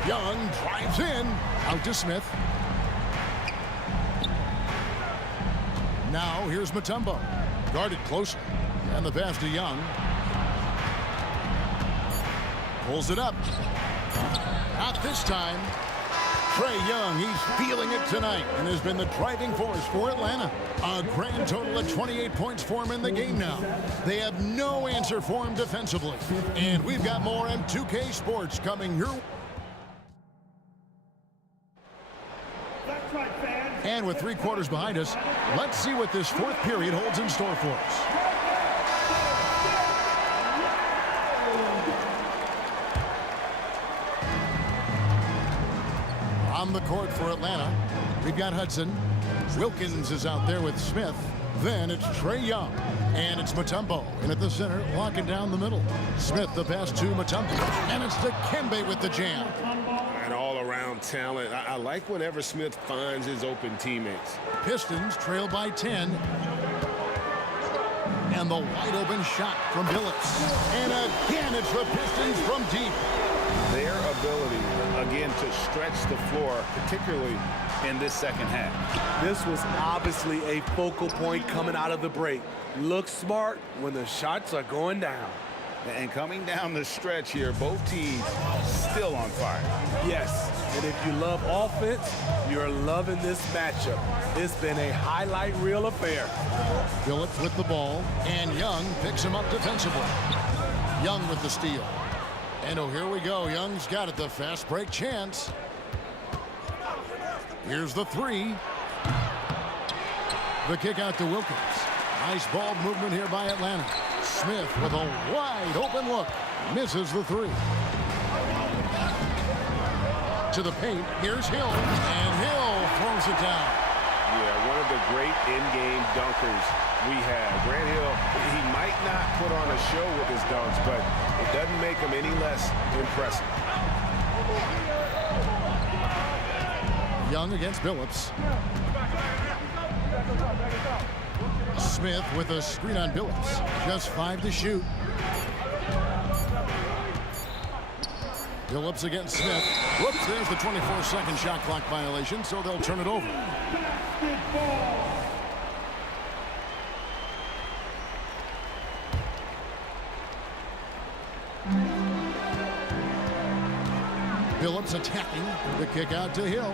Young drives in. Out to Smith. Now here's Mutombo. Guarded closer. And the pass to Young. Pulls it up. Not this time. Trae Young, he's feeling it tonight and has been the driving force for Atlanta. A grand total of 28 points for him in the game now. They have no answer for him defensively. And we've got more M2K Sports coming your way. And with 3 quarters behind us, let's see what this fourth period holds in store for us. On the court for Atlanta, we've got Hudson. Wilkins is out there with Smith. Then it's Trae Young. And it's Mutombo in at the center, locking down the middle. Smith the pass to Mutombo. And it's Dikembe with the jam. And all-around talent. I like whenever Smith finds his open teammates. Pistons trail by 10. And the wide-open shot from Billups. And again, it's the Pistons from deep. Their ability, again, to stretch the floor, particularly in this second half. This was obviously a focal point coming out of the break. Look smart when the shots are going down. And coming down the stretch here, both teams still on fire. Yes, and if you love offense, you're loving this matchup. It's been a highlight reel affair. Phillips with the ball, and Young picks him up defensively. Young with the steal. And oh, here we go. Young's got it, the fast break chance. Here's the three. The kick out to Wilkins. Nice ball movement here by Atlanta. Smith with a wide open look. Misses the three. To the paint. Here's Hill. And Hill throws it down. Yeah, one of the great in-game dunkers we have. Grant Hill, he might not put on a show with his dunks, but it doesn't make him any less impressive. Young against Billups. Smith with a screen on Billups. Just 5 to shoot. Billups against Smith. Whoops, there's the 24-second shot clock violation, so they'll turn it over. Billups attacking. The kick out to Hill.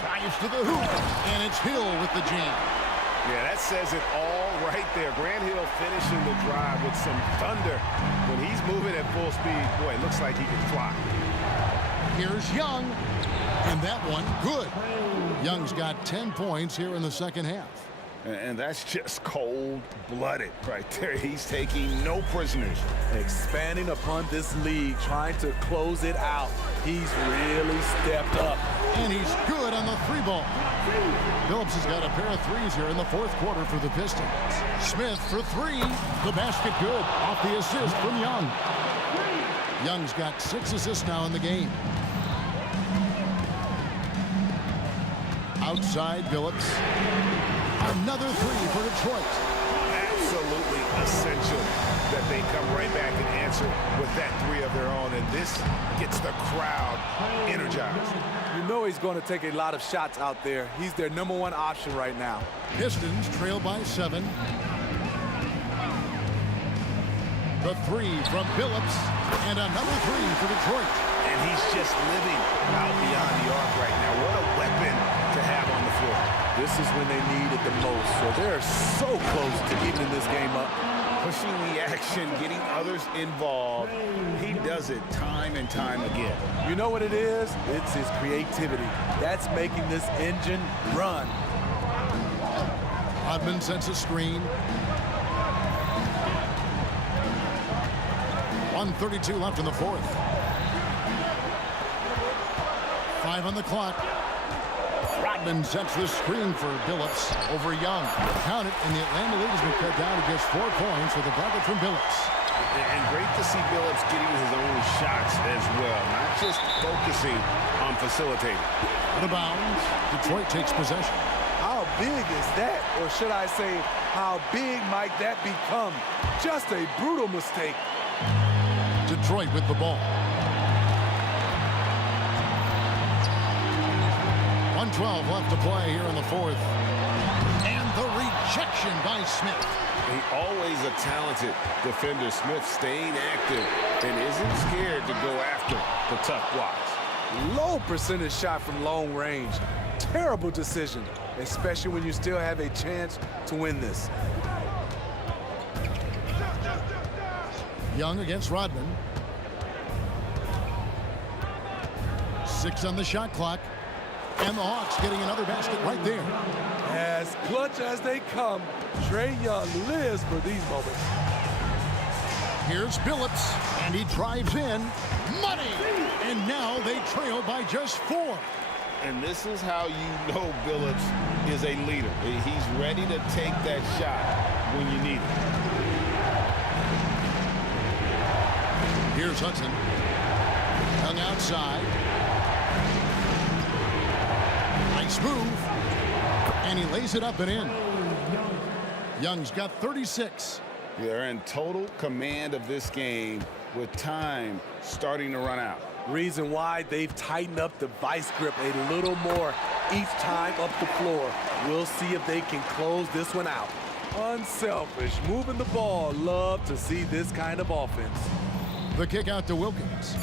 Drives to the hoop, and it's Hill with the jam. Yeah, that says it all right there. Grant Hill finishing the drive with some thunder. When he's moving at full speed, boy, it looks like he can fly. Here's Young, and that one good. Young's got 10 points here in the second half. And that's just cold-blooded right there. He's taking no prisoners. Expanding upon this lead, trying to close it out. He's really stepped up. And he's good on the three ball. Phillips has got a pair of threes here in the fourth quarter for the Pistons. Smith for three. The basket good. Off the assist from Young. Young's got 6 assists now in the game. Outside Phillips. Another three for Detroit. Absolutely essential that they come right back and answer with that three of their own, and this gets the crowd energized. You know he's going to take a lot of shots out there. He's their #1 option right now. Pistons trail by 7. The three from Phillips, and another three for Detroit. And he's just living out beyond the arc right now. What a weapon to have on the floor. This is when they need it the most, so they're so close to evening this game up. Pushing the action, getting others involved. He does it time and time again. You know what it is? It's his creativity. That's making this engine run. Rodman sends a screen. 1:32 left in the fourth. 5 on the clock. Rodman sets the screen for Billups over Young. Count it, and the Atlanta lead has been cut down to just 4 points with a bucket from Billups. And great to see Billups getting his own shots as well, not just focusing on facilitating. Out of bounds, Detroit takes possession. How big is that? Or should I say, how big might that become? Just a brutal mistake. Detroit with the ball. 1:12 left to play here in the fourth. And the rejection by Smith. He always a talented defender. Smith staying active and isn't scared to go after the tough blocks. Low percentage shot from long range. Terrible decision, especially when you still have a chance to win this. Young against Rodman. 6 on the shot clock. And the Hawks getting another basket right there. As clutch as they come, Trae Young lives for these moments. Here's Billups, and he drives in. Money! And now they trail by just 4. And this is how you know Billups is a leader. He's ready to take that shot when you need it. Here's Hudson. Young outside. Nice move. And he lays it up and in. Young's got 36. They're in total command of this game with time starting to run out. Reason why they've tightened up the vice grip a little more each time up the floor. We'll see if they can close this one out. Unselfish, moving the ball. Love to see this kind of offense. The kick out to Wilkins.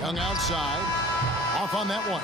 Young outside. Off on that one.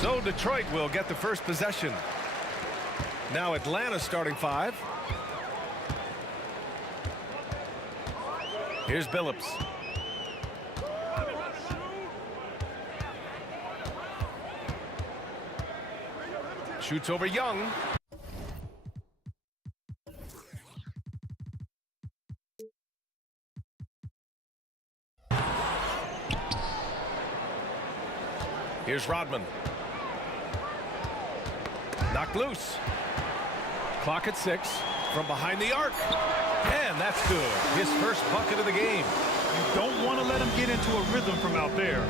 So Detroit will get the first possession. Now Atlanta starting 5. Here's Billups. Shoots over Young. Here's Rodman. Knocked loose. Clock at 6 from behind the arc. And that's good. His first bucket of the game. You don't want to let him get into a rhythm from out there.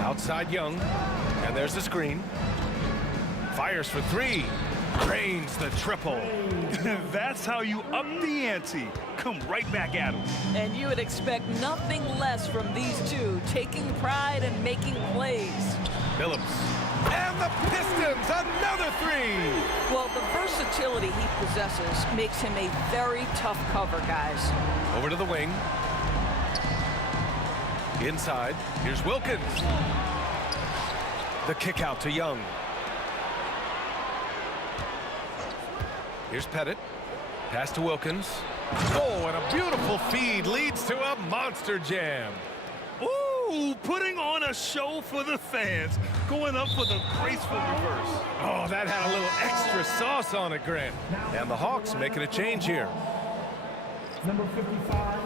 Outside Young. And there's the screen. Fires for 3. Drains the triple. That's how you up the ante. Come right back at him. And you would expect nothing less from these two, taking pride and making plays. Billups. And the Pistons, another 3. Well, the versatility he possesses makes him a very tough cover, guys. Over to the wing. Inside, here's Wilkins. The kick out to Young. Here's Pettit. Pass to Wilkins. Oh, and a beautiful feed leads to a monster jam. Ooh, putting on a show for the fans. Going up with a graceful reverse. Oh, that had a little extra sauce on it, Grant. And the Hawks making a change here. Number 55,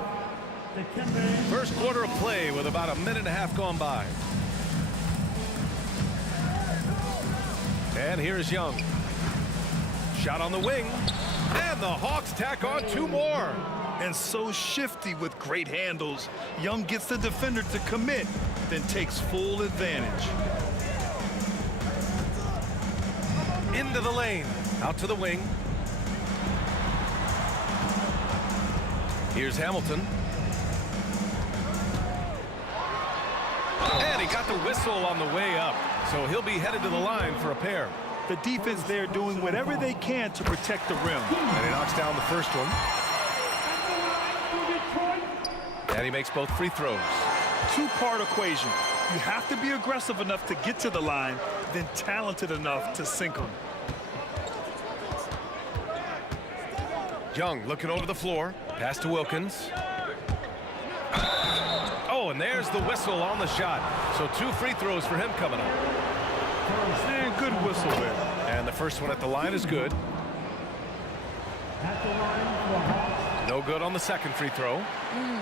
Dikembe. First quarter of play with about a minute and a half gone by. And here's Young. Shot on the wing. And the Hawks tack on 2 more. And so shifty with great handles. Young gets the defender to commit, then takes full advantage. Into the lane. Out to the wing. Here's Hamilton. And he got the whistle on the way up. So he'll be headed to the line for a pair. The defense there doing whatever they can to protect the rim. And he knocks down the first one. And he makes both free throws. 2-part equation. You have to be aggressive enough to get to the line, then talented enough to sink them. Young looking over the floor. Pass to Wilkins. Oh, and there's the whistle on the shot. So 2 free throws for him coming up. And good whistle there. And the first one at the line is good. No good on the second free throw.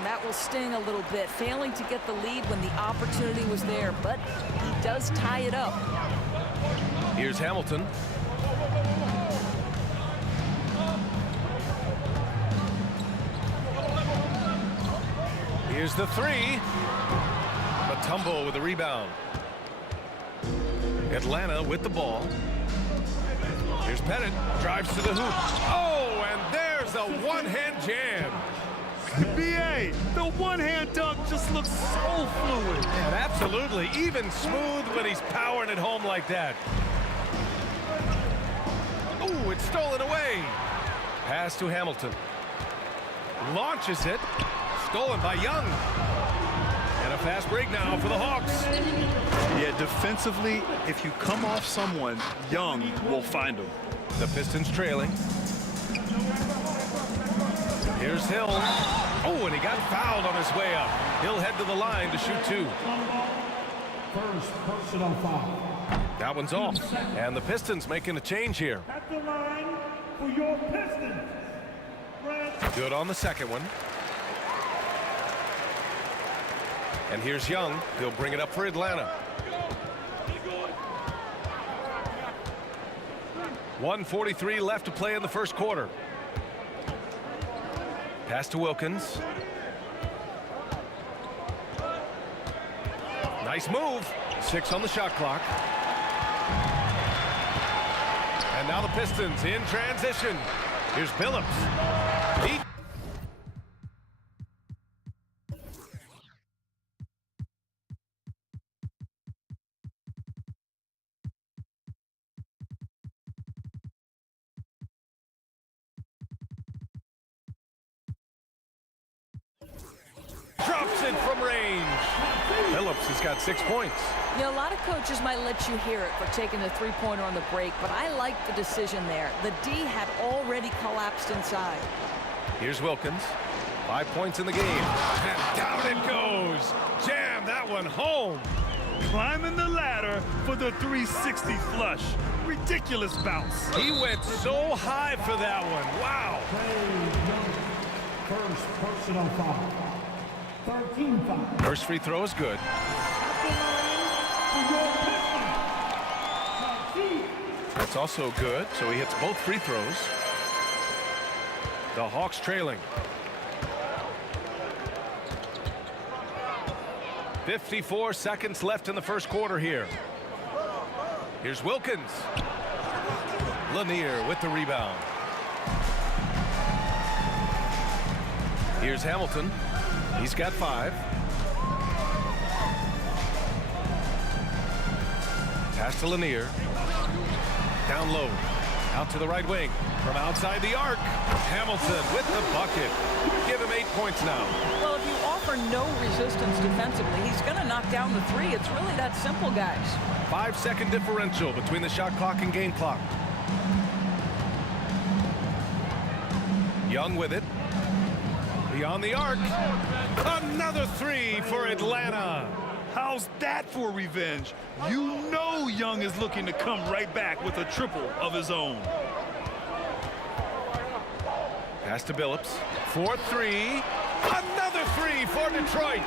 That will sting a little bit, failing to get the lead when the opportunity was there, but he does tie it up. Here's Hamilton. Here's the 3. Mutombo with the rebound. Atlanta with the ball. Here's Pettit. Drives to the hoop. Oh, and there's a one-hand jam. BA, the one-hand dunk just looks so fluid. And absolutely, even smooth when he's powering it home like that. Ooh, it's stolen away. Pass to Hamilton. Launches it. Stolen by Young. And a fast break now for the Hawks. Yeah, defensively, if you come off someone, Young will find him. The Pistons trailing. Here's Hill. Oh, and he got fouled on his way up. He'll head to the line to shoot 2. First personal foul. That one's off. And the Pistons making a change here. At the line for your Pistons. Good on the second one. And here's Young. He'll bring it up for Atlanta. 1:43 left to play in the first quarter. Pass to Wilkins. Nice move. 6 on the shot clock. And now the Pistons in transition. Here's Billups. He's got 6 points. You know, a lot of coaches might let you hear it for taking the three-pointer on the break, but I like the decision there. The D had already collapsed inside. Here's Wilkins. 5 points in the game. And down it goes. Jam that one home. Climbing the ladder for the 360 flush. Ridiculous bounce. He went so high for that one. Wow. First personal foul. 13 foul. First free throw is good. That's also good, so he hits both free throws. The Hawks trailing. 54 seconds left in the first quarter here. Here's Wilkins. Lanier with the rebound. Here's Hamilton. He's got 5. Pass to Lanier. Down low. Out to the right wing. From outside the arc. Hamilton with the bucket. Give him 8 points now. Well, if you offer no resistance defensively, he's going to knock down the three. It's really that simple, guys. 5-second differential between the shot clock and game clock. Young with it. Beyond the arc. Another 3 for Atlanta. How's that for revenge? You know Young is looking to come right back with a triple of his own. Pass to Billups. 4-3. Another 3 for Detroit.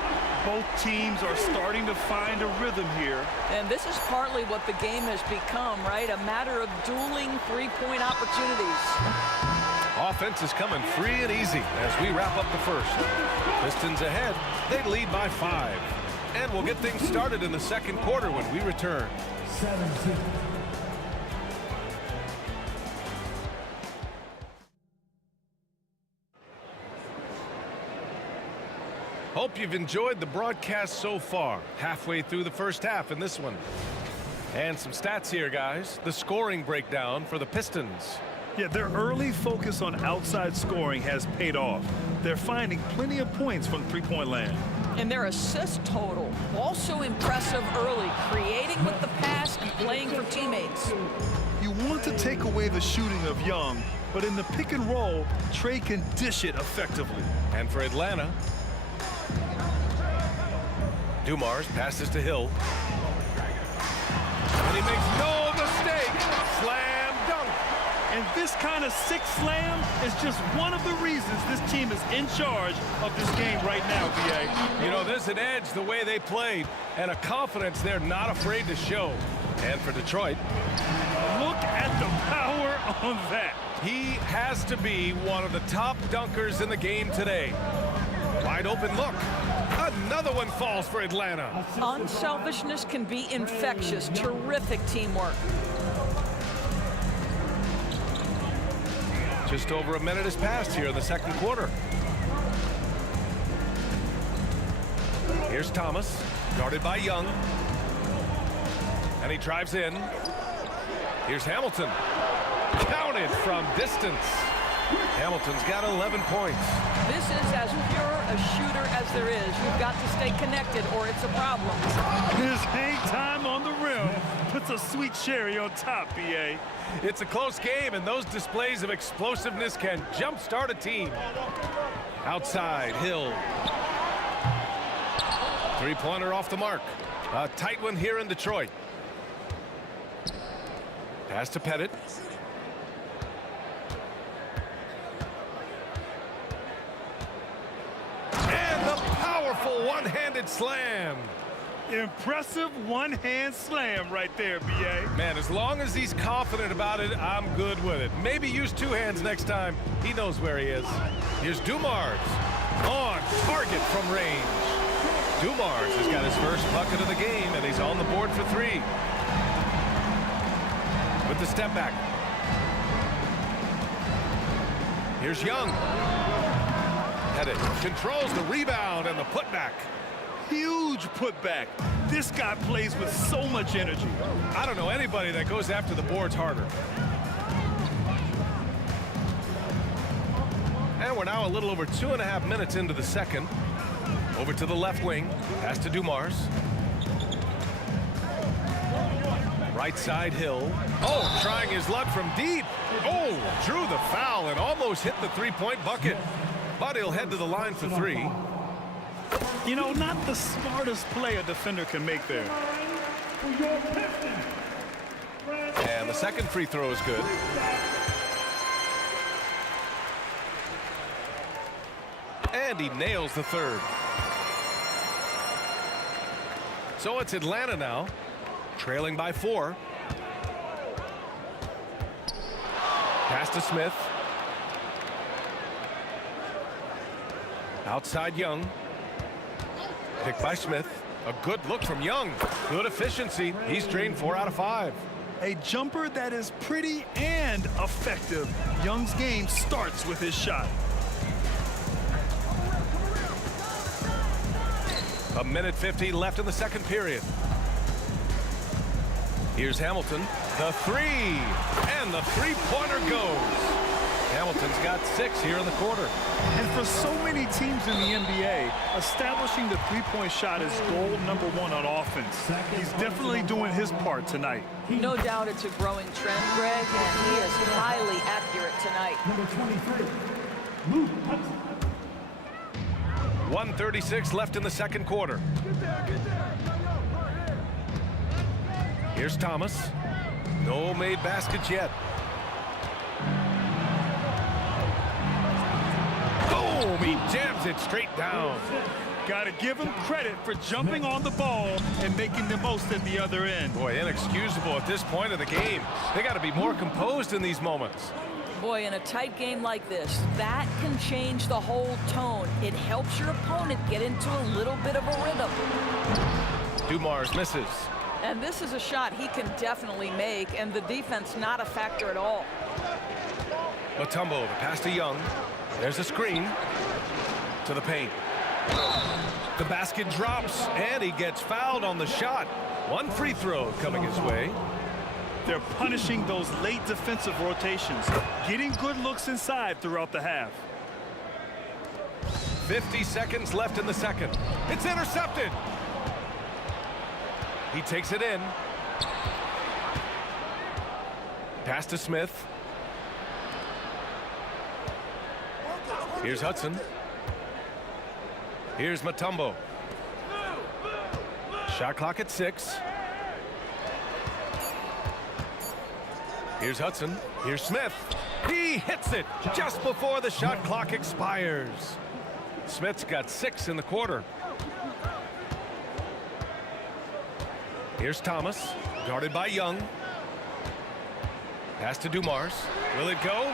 Both teams are starting to find a rhythm here. And this is partly what the game has become, right? A matter of dueling three-point opportunities. Offense is coming free and easy as we wrap up the first. Pistons ahead. They lead by 5. And we'll get things started in the second quarter when we return. 17. Hope you've enjoyed the broadcast so far. Halfway through the first half in this one. And some stats here, guys. The scoring breakdown for the Pistons. Yeah, their early focus on outside scoring has paid off. They're finding plenty of points from three-point land. And their assist total, also impressive early, creating with the pass and playing for teammates. You want to take away the shooting of Young, but in the pick and roll, Trey can dish it effectively. And for Atlanta, Dumars passes to Hill. And he makes no mistake. Slam dunk. And this kind of sick slam is just one of the reasons this team is in charge of this game right now, B.A. You know, there's an edge the way they played and a confidence they're not afraid to show. And for Detroit, look at the power on that. He has to be one of the top dunkers in the game today. Wide open look. Another one falls for Atlanta. Unselfishness can be infectious. Terrific teamwork. Just over a minute has passed here in the second quarter. Here's Thomas, guarded by Young. And he drives in. Here's Hamilton. Counted from distance. Hamilton's got 11 points. This is as pure a shooter as there is. You've got to stay connected or it's a problem. His hang time on the rim puts a sweet cherry on top, B.A. It's a close game, and those displays of explosiveness can jumpstart a team. Outside, Hill. Three-pointer off the mark. A tight one here in Detroit. Pass to Pettit. And the powerful one-handed slam. Impressive one-hand slam right there, B.A. Man, as long as he's confident about it, I'm good with it. Maybe use two hands next time. He knows where he is. Here's Dumars on target from range. Dumars has got his first bucket of the game, and he's on the board for 3. With the step back. Here's Young. Pettit controls the rebound and the putback. Huge putback. This guy plays with so much energy. I don't know anybody that goes after the boards harder. And we're now a little over 2.5 minutes into the second. Over to the left wing. Pass to Dumars. Right side, Hill. Oh, trying his luck from deep. Oh, drew the foul and almost hit the three-point bucket. But he'll head to the line for three. You know, not the smartest play a defender can make there. And the second free throw is good. And he nails the third. So it's Atlanta now, trailing by 4. Pass to Smith. Outside Young. Picked by Smith. A good look from Young. Good efficiency. He's drained 4 out of 5. A jumper that is pretty and effective. Young's game starts with his shot. A minute 50 left in the second period. Here's Hamilton. The three. And the three-pointer goes. Hamilton's got 6 here in the quarter. And for so many teams in the NBA, establishing the three-point shot is goal number 1 on offense. He's definitely doing his part tonight. No doubt it's a growing trend, Greg, and he is highly accurate tonight. Number 23, 1:36 left in the second quarter. Here's Thomas. No made baskets yet. Boom! He jams it straight down. Got to give him credit for jumping on the ball and making the most at the other end. Boy, inexcusable at this point of the game. They got to be more composed in these moments. Boy, in a tight game like this, that can change the whole tone. It helps your opponent get into a little bit of a rhythm. Dumars misses. And this is a shot he can definitely make, and the defense not a factor at all. Mutombo, the pass to Young. There's a screen to the paint. The basket drops, and he gets fouled on the shot. One free throw coming his way. They're punishing those late defensive rotations, getting good looks inside throughout the half. 50 seconds left in the second. It's intercepted. He takes it in. Pass to Smith. Here's Hudson. Here's Mutombo. Shot clock at 6. Here's Hudson. Here's Smith. He hits it just before the shot clock expires. Smith's got 6 in the quarter. Here's Thomas, guarded by Young. Pass to Dumars. Will it go?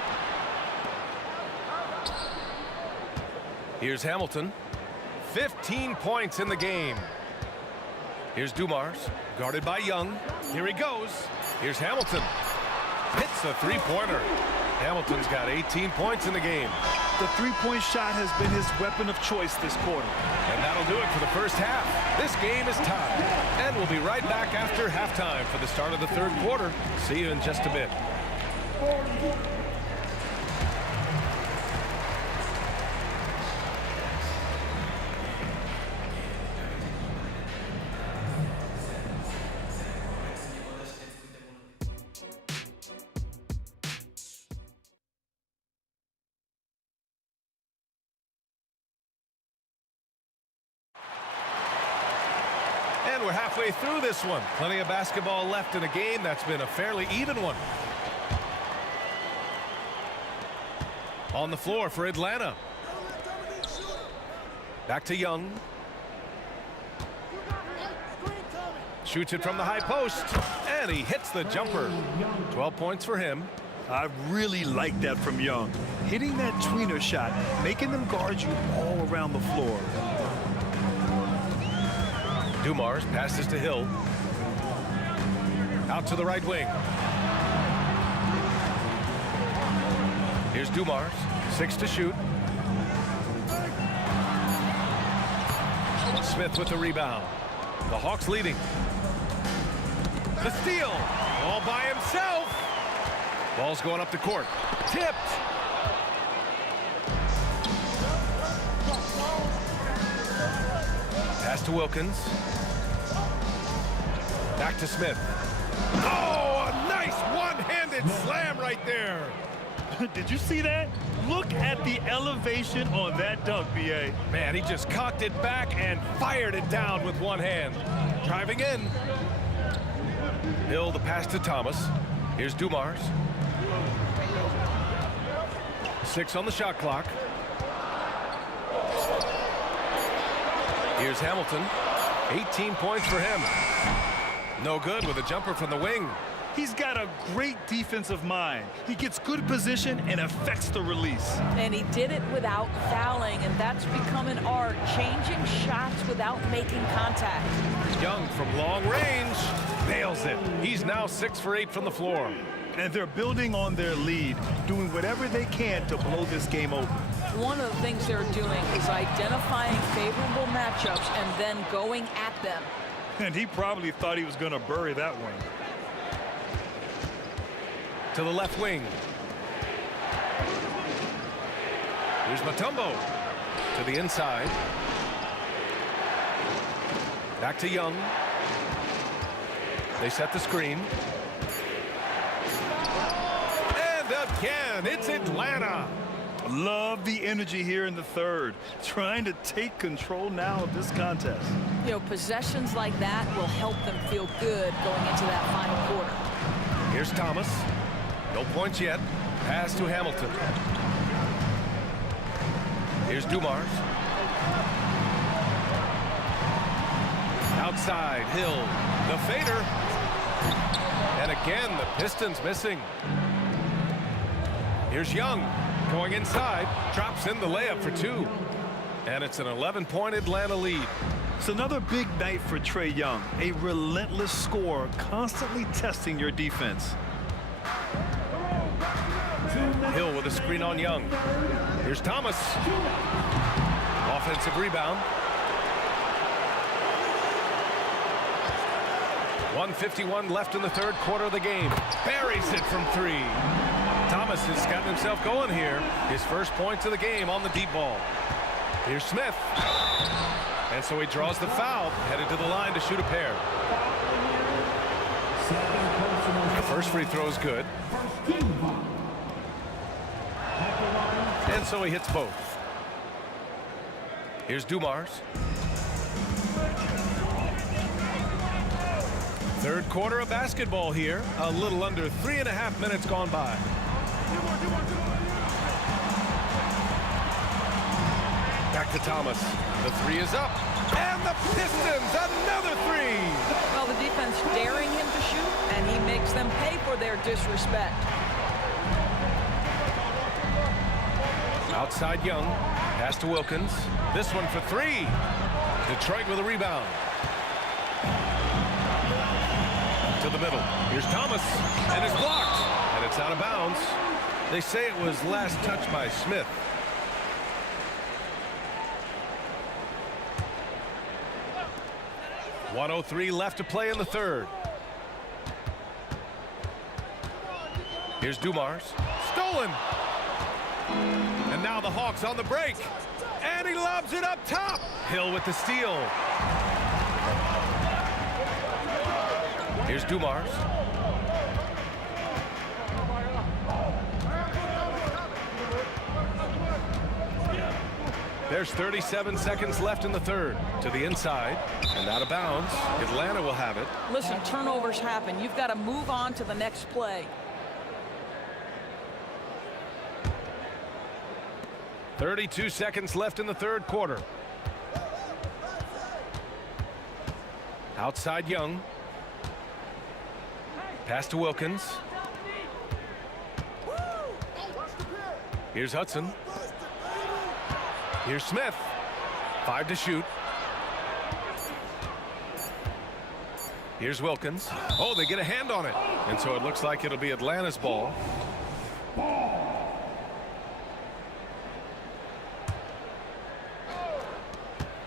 Here's Hamilton. 15 points in the game. Here's Dumars, guarded by Young. Here he goes. Here's Hamilton. Hits a three-pointer. Hamilton's got 18 points in the game. The three-point shot has been his weapon of choice this quarter. And that'll do it for the first half. This game is tied. And we'll be right back after halftime for the start of the third quarter. See you in just a bit. And we're halfway through this one. Plenty of basketball left in a game that's been a fairly even one. On the floor for Atlanta. Back to Young. Shoots it from the high post. And he hits the jumper. 12 points for him. I really like that from Young. Hitting that tweener shot, making them guard you all around the floor. Dumars passes to Hill. Out to the right wing. Here's Dumars. 6 to shoot. Smith with the rebound. The Hawks leading. The steal. All by himself. Ball's going up the court. Tipped. Pass to Wilkins. Back to Smith. Oh, a nice one-handed slam right there. Did you see that? Look at the elevation on that dunk, B.A. Man, he just cocked it back and fired it down with one hand. Driving in. Hill, the pass to Thomas. Here's Dumars. 6 on the shot clock. Here's Hamilton. 18 points for him. No good with a jumper from the wing. He's got a great defensive mind. He gets good position and affects the release. And he did it without fouling, and that's become an art, changing shots without making contact. Young from long range nails it. He's now 6 for 8 from the floor. And they're building on their lead, doing whatever they can to blow this game open. One of the things they're doing is identifying favorable matchups and then going at them. And he probably thought he was going to bury that one. To the left wing. Here's Mutombo to the inside. Back to Young. They set the screen. And again, it's Atlanta. Love the energy here in the third, trying to take control now of this contest. You know, possessions like that will help them feel good going into that final quarter. Here's Thomas. No points yet. Pass to Hamilton. Here's Dumars. Outside, Hill. The fader. And again, the Pistons missing. Here's Young. Going inside. Drops in the layup for 2. And it's an 11-point Atlanta lead. It's another big night for Trae Young. A relentless scorer, constantly testing your defense. Hill with a screen on Young. Here's Thomas. Offensive rebound. 1:51 left in the third quarter of the game. Buries it from 3. Thomas has gotten himself going here. His first points of the game on the deep ball. Here's Smith. And so he draws the foul, headed to the line to shoot a pair. The first free throw is good. And so he hits both. Here's Dumars. Third quarter of basketball here. A little under 3.5 minutes gone by. Back to Thomas. The 3 is up. And the Pistons, another 3. Well, the defense daring him to shoot, and he makes them pay for their disrespect. Outside Young. Pass to Wilkins. This one for 3. Detroit with a rebound. To the middle. Here's Thomas. And it's blocked. And it's out of bounds. They say it was last touched by Smith. .103 left to play in the third. Here's Dumars. Stolen. And now the Hawks on the break. And he lobs it up top. Hill with the steal. Here's Dumars. There's 37 seconds left in the third. To the inside and out of bounds. Atlanta will have it. Listen, turnovers happen. You've got to move on to the next play. 32 seconds left in the third quarter. Outside Young. Pass to Wilkins. Here's Hudson. Here's Smith. 5 to shoot. Here's Wilkins. Oh, they get a hand on it. And so it looks like it'll be Atlanta's ball.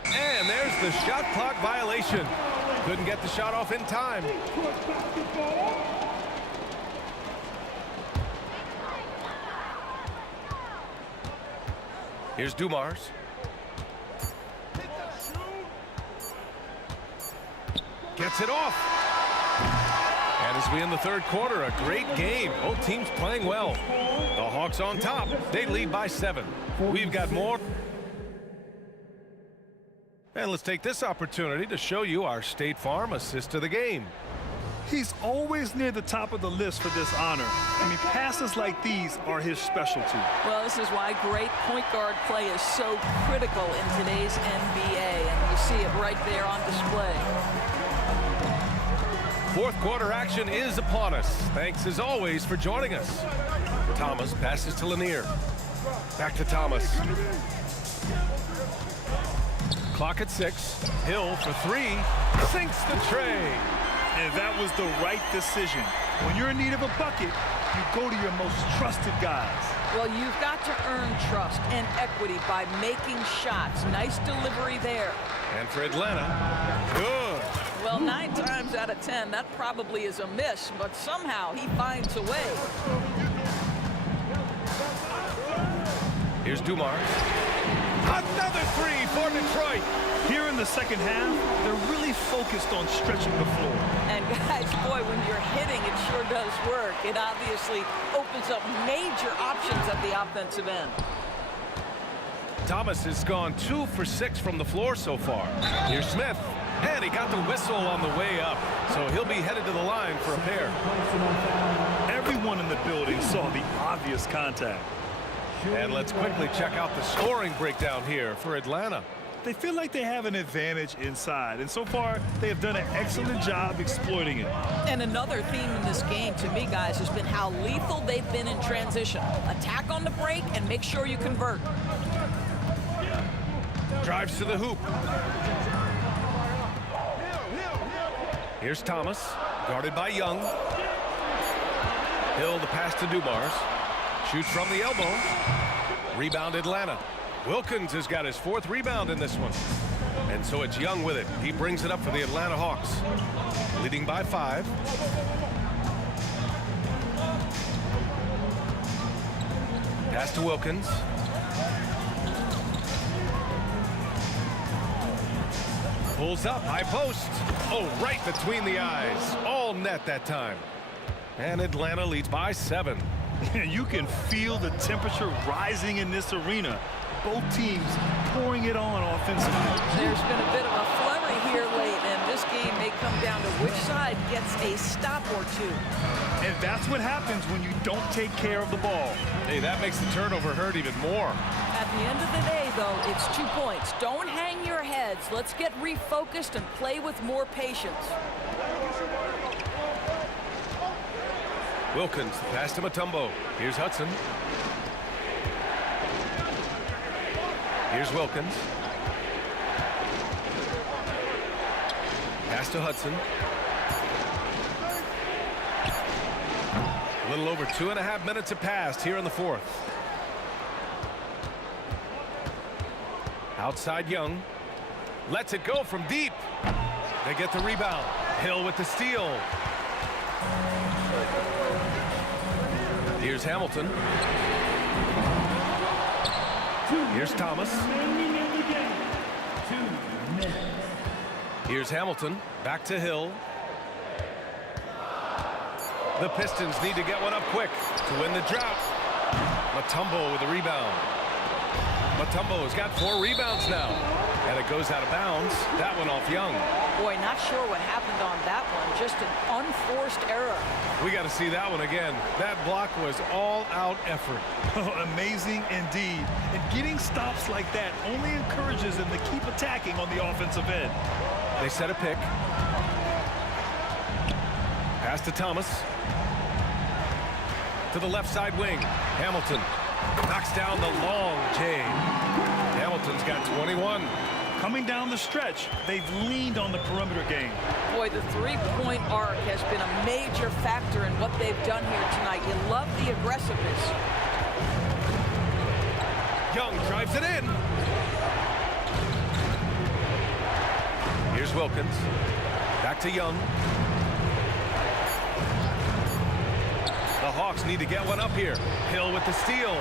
And there's the shot clock violation. Couldn't get the shot off in time. Here's Dumars. Gets it off. And As we end the third quarter, a great game. Both teams playing well. The Hawks on top. They lead by 7. We've got more. And let's take this opportunity to show you our State Farm assist of the game. He's always near the top of the list for this honor. I mean, passes like these are his specialty. Well, this is why great point guard play is so critical in today's NBA, and you see it right there on display. Fourth quarter action is upon us. Thanks as always for joining us. Thomas passes to Lanier. Back to Thomas. Clock at 6. Hill for 3. Sinks the tray. And that was the right decision. When you're in need of a bucket, you go to your most trusted guys. Well, you've got to earn trust and equity by making shots. Nice delivery there. And for Atlanta, good. Well, 9 times out of 10, that probably is a miss, but somehow he finds a way. Here's Dumars. Another 3 for Detroit. Here in the second half, they're really focused on stretching the floor. And guys, boy, when you're hitting, it sure does work. It obviously opens up major options at the offensive end. Thomas has gone 2 for 6 from the floor so far. Here's Smith. And he got the whistle on the way up. So he'll be headed to the line for a pair. Everyone in the building saw the obvious contact. And let's quickly check out the scoring breakdown here for Atlanta. They feel like they have an advantage inside, and so far they have done an excellent job exploiting it. And another theme in this game to me, guys, has been how lethal they've been in transition. Attack on the break and make sure you convert. Drives to the hoop. Here's Thomas, guarded by Young. Hill the pass to Dumars. Shoots from the elbow. Rebound Atlanta. Wilkins has got his 4th rebound in this one. And so it's Young with it. He brings it up for the Atlanta Hawks. Leading by 5. Pass to Wilkins. Pulls up, high post. Oh, right between the eyes. All net that time. And Atlanta leads by 7. You can feel the temperature rising in this arena. Both teams pouring it on offensively. There's been a bit of a flurry here late, and this game may come down to which side gets a stop or 2. And that's what happens when you don't take care of the ball. Hey, that makes the turnover hurt even more. At the end of the day, though, it's 2 points. Don't hang your heads. Let's get refocused and play with more patience. Wilkins, pass to Mutombo. Here's Hudson. Here's Wilkins. Pass to Hudson. A little over 2.5 minutes have passed here in the 4th. Outside Young. Lets it go from deep. They get the rebound. Hill with the steal. Here's Hamilton. Here's Thomas. Here's Hamilton. Back to Hill. The Pistons need to get one up quick to win the drought. Mutombo with the rebound. Mutombo has got 4 rebounds now. And it goes out of bounds. That one off Young. Boy, not sure what happened on that one. Just an unforced error. We got to see that one again. That block was all-out effort. Amazing indeed. And getting stops like that only encourages them to keep attacking on the offensive end. They set a pick. Pass to Thomas. To the left side wing. Hamilton knocks down the long J. Hamilton's got 21. Coming down the stretch, they've leaned on the perimeter game. Boy, the 3-point arc has been a major factor in what they've done here tonight. You love the aggressiveness. Young drives it in. Here's Wilkins. Back to Young. The Hawks need to get one up here. Hill with the steal.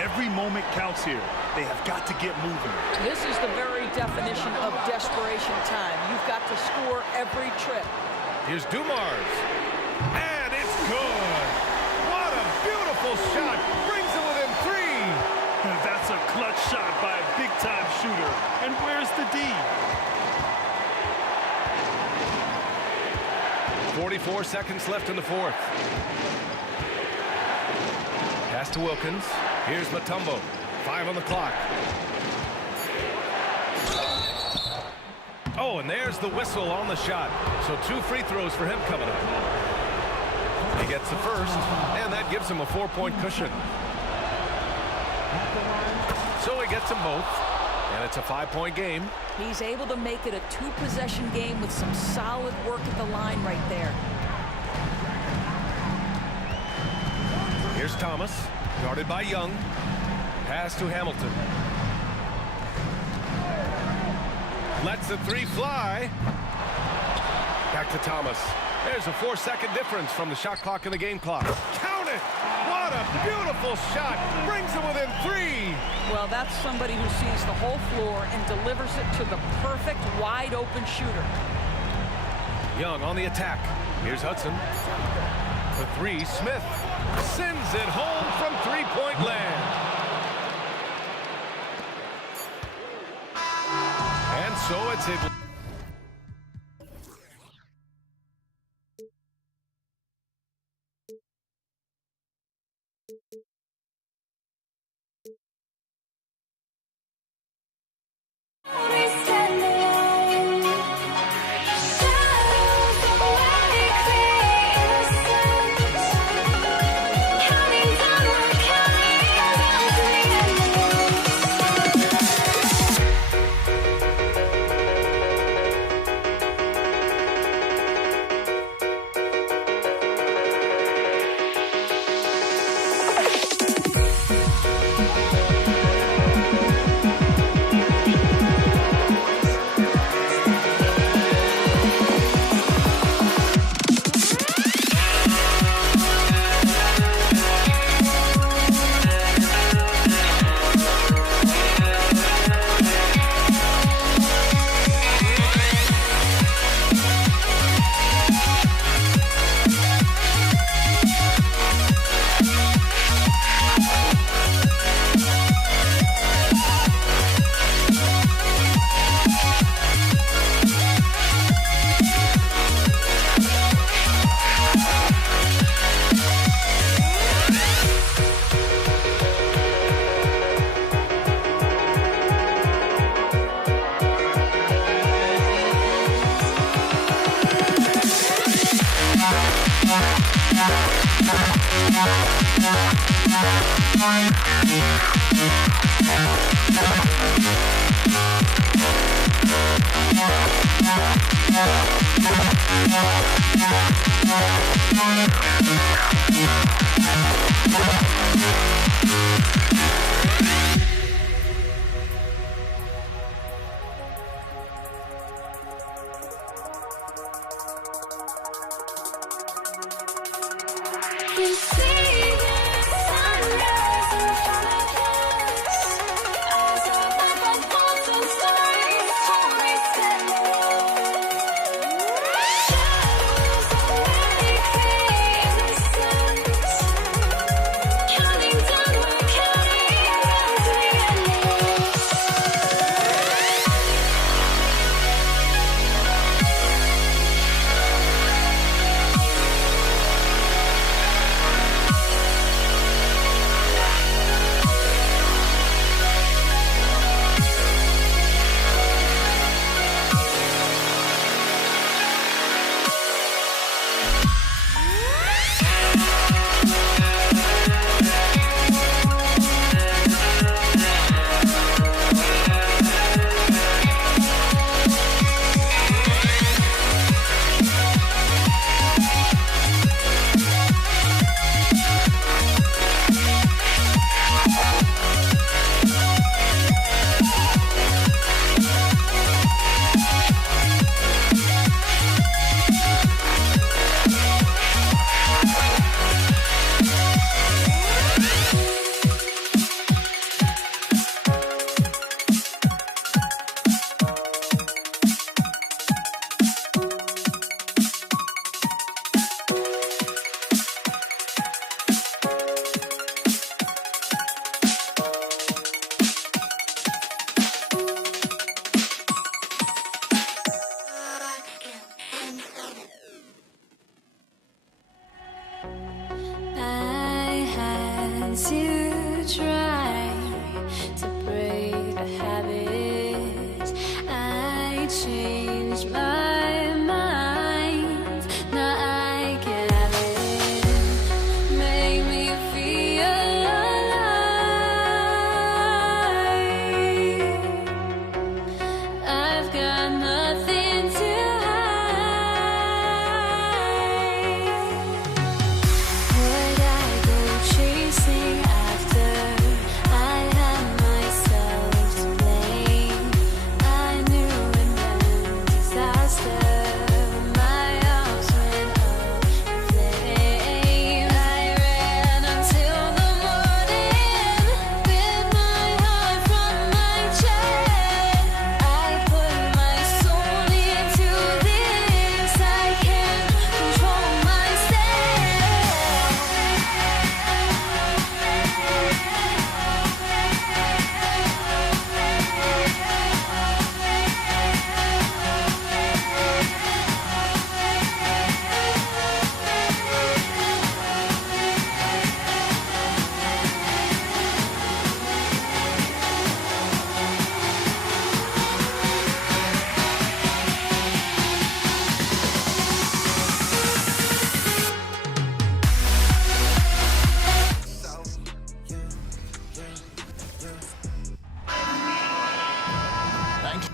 Every moment counts here. They have got to get moving. This is the very definition of desperation time. You've got to score every trip. Here's Dumars. And it's good. What a beautiful shot. Brings it within 3. That's a clutch shot by a big-time shooter. And where's the D? 44 seconds left in the fourth. Pass to Wilkins. Here's Mutombo. 5 on the clock. Oh, and there's the whistle on the shot. So 2 free throws for him coming up. He gets the first, and that gives him a 4-point cushion. So he gets them both, and it's a 5-point game. He's able to make it a 2-possession game with some solid work at the line right there. Here's Thomas, guarded by Young. Pass to Hamilton. Lets the 3 fly. Back to Thomas. There's a 4-second difference from the shot clock and the game clock. Count it! What a beautiful shot! Brings it within 3. Well, that's somebody who sees the whole floor and delivers it to the perfect wide-open shooter. Young on the attack. Here's Hudson. The 3, Smith sends it home from 3-point land. And so it's it. Counting down, we're counting Thanks.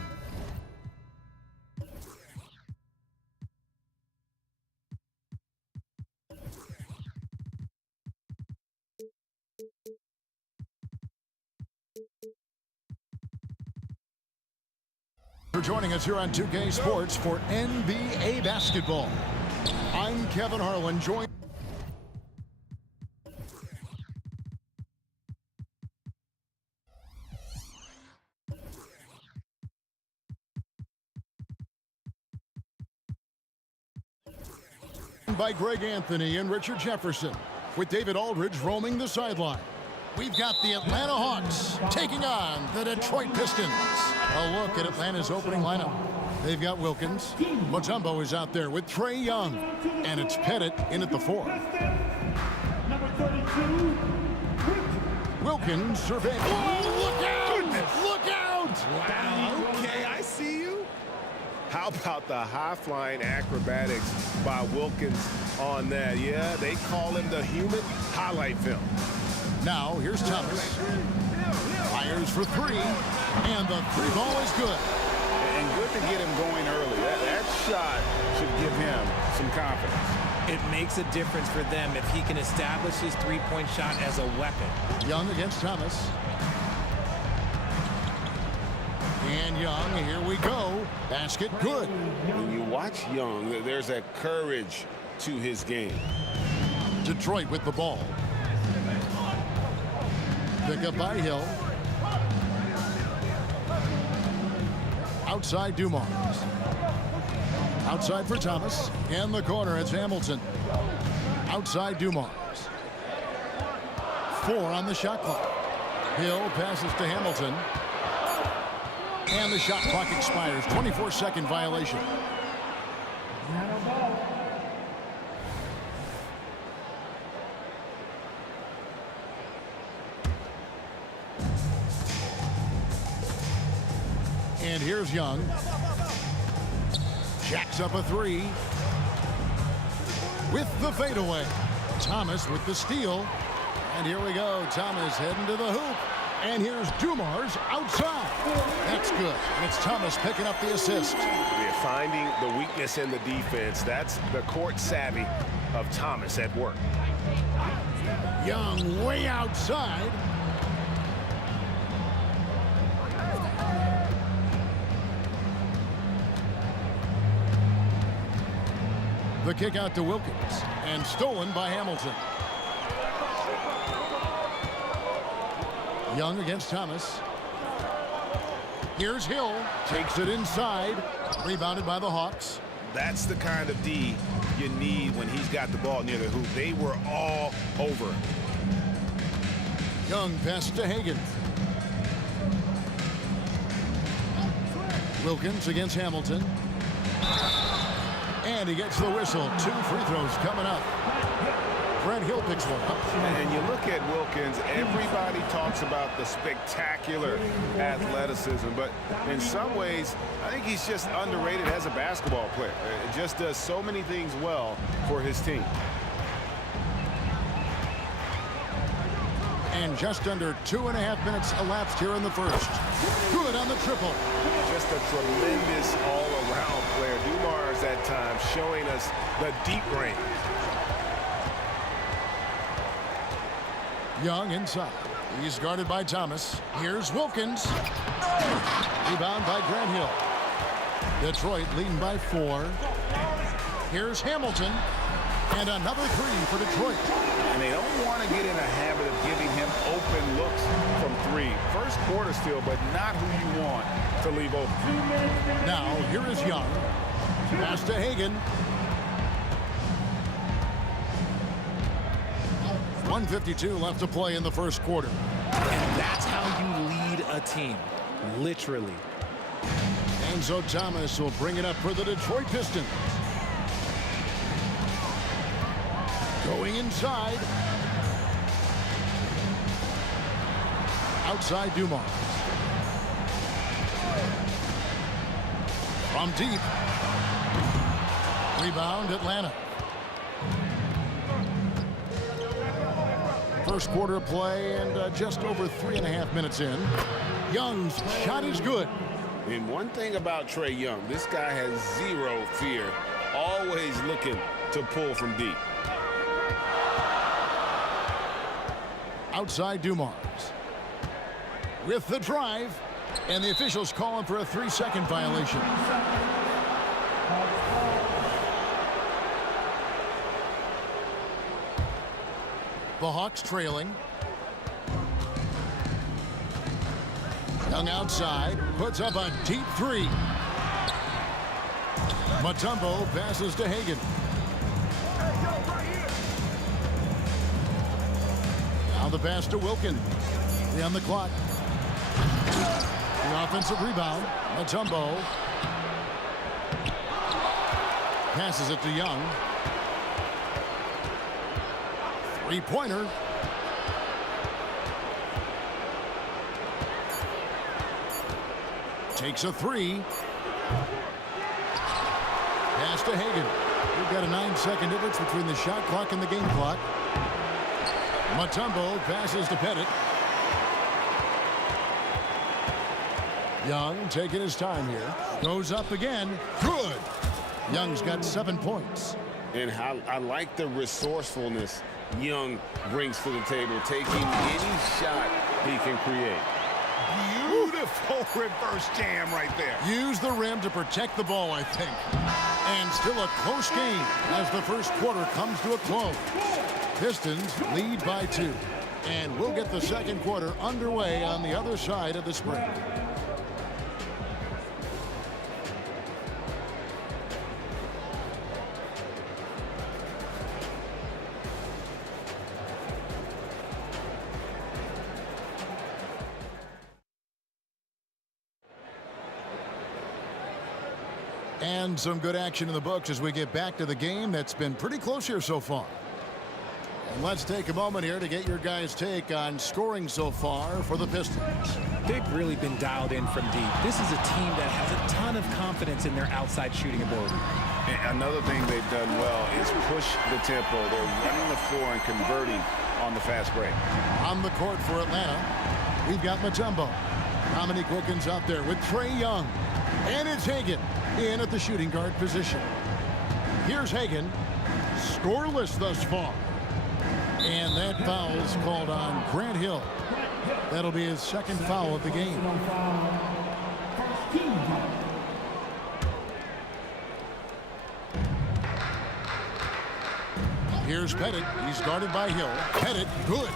For joining us here on 2K Sports for NBA basketball. I'm Kevin Harlan, joined by Greg Anthony and Richard Jefferson, with David Aldridge roaming the sideline. We've got the Atlanta Hawks taking on the Detroit Pistons. A look at Atlanta's opening lineup. They've got Wilkins. Mutombo is out there with Trae Young. And it's Pettit in at the 4. Number 32, Wilkins surveying. Oh, look out! Goodness. Look out! Wow, okay, I see you. How about the high-flying acrobatics by Wilkins on that? Yeah, they call him the human highlight film. Now, here's Thomas. Fires for 3. And the 3 ball is good. And good to get him going early. That shot should give him some confidence. It makes a difference for them if he can establish his three-point shot as a weapon. Young against Thomas. And Young, here we go. Basket good. When you watch Young, there's a courage to his game. Detroit with the ball. Pick up by Hill. Outside Dumars. Outside for Thomas. In the corner, it's Hamilton. Outside Dumars. 4 on the shot clock. Hill passes to Hamilton. And the shot clock expires. 24-second violation. And here's Young. Jacks up a 3. With the fadeaway. Thomas with the steal. And here we go. Thomas heading to the hoop. And here's Dumars outside. That's good. And it's Thomas picking up the assist. They're finding the weakness in the defense. That's the court savvy of Thomas at work. Young way outside. The kick out to Wilkins. And stolen by Hamilton. Young against Thomas. Here's Hill. Takes it inside. Rebounded by the Hawks. That's the kind of D you need when he's got the ball near the hoop. They were all over him. Young pass to Hagan. Wilkins against Hamilton. And he gets the whistle. 2 free throws coming up. Brent Hill picks one up. And you look at Wilkins, everybody talks about the spectacular athleticism, but in some ways, I think he's just underrated as a basketball player. It just does so many things well for his team. And just under 2.5 minutes elapsed here in the first. Good on the triple. Just a tremendous all-around player. Dumars at times showing us the deep range. Young inside. He's guarded by Thomas. Here's Wilkins. Rebound by Grant Hill. Detroit leading by 4. Here's Hamilton. And another 3 for Detroit. And they don't want to get in a habit of giving him open looks from 3. First quarter still, but not who you want to leave open. Now, here is Young. Pass to Hagan. 1:52 left to play in the first quarter. And that's how you lead a team, literally. And so Thomas will bring it up for the Detroit Pistons. Going inside. Outside Dumars. From deep. Rebound Atlanta. first quarter of play and just over 3.5 minutes in. Young's shot is good. And one thing about Trae Young, this guy has zero fear, always looking to pull from deep. Outside Dumars with the drive, and the officials call him for a 3-second violation. The Hawks trailing. Young outside, puts up a deep three. Mutombo passes to Hagan. Now the pass to Wilkins. 3 on the clock. The offensive rebound. Mutombo passes it to Young. Three-pointer. Takes a three. Pass to Hagan. We've got a 9-second difference between the shot clock and the game clock. Mutombo passes to Pettit. Young taking his time here. Goes up again. Good. Young's got 7 points. And I like the resourcefulness Young brings to the table, taking any shot he can create. Beautiful reverse jam right there. Use the rim to protect the ball, I think. And still a close game as the first quarter comes to a close. Pistons lead by 2. And we'll get the second quarter underway on the other side of this break. And some good action in the books as we get back to the game that's been pretty close here so far. And let's take a moment here to get your guys' take on scoring so far for the Pistons. They've really been dialed in from deep. This is a team that has a ton of confidence in their outside shooting ability. And another thing they've done well is push the tempo. They're running the floor and converting on the fast break. On the court for Atlanta, we've got Mutombo. Dominique Wilkins out there with Trae Young. And it's Hagan in at the shooting guard position. Here's Hagan, scoreless thus far. And that foul's called on Grant Hill. That'll be his second foul of the game. Here's Pettit. He's guarded by Hill. Pettit, good.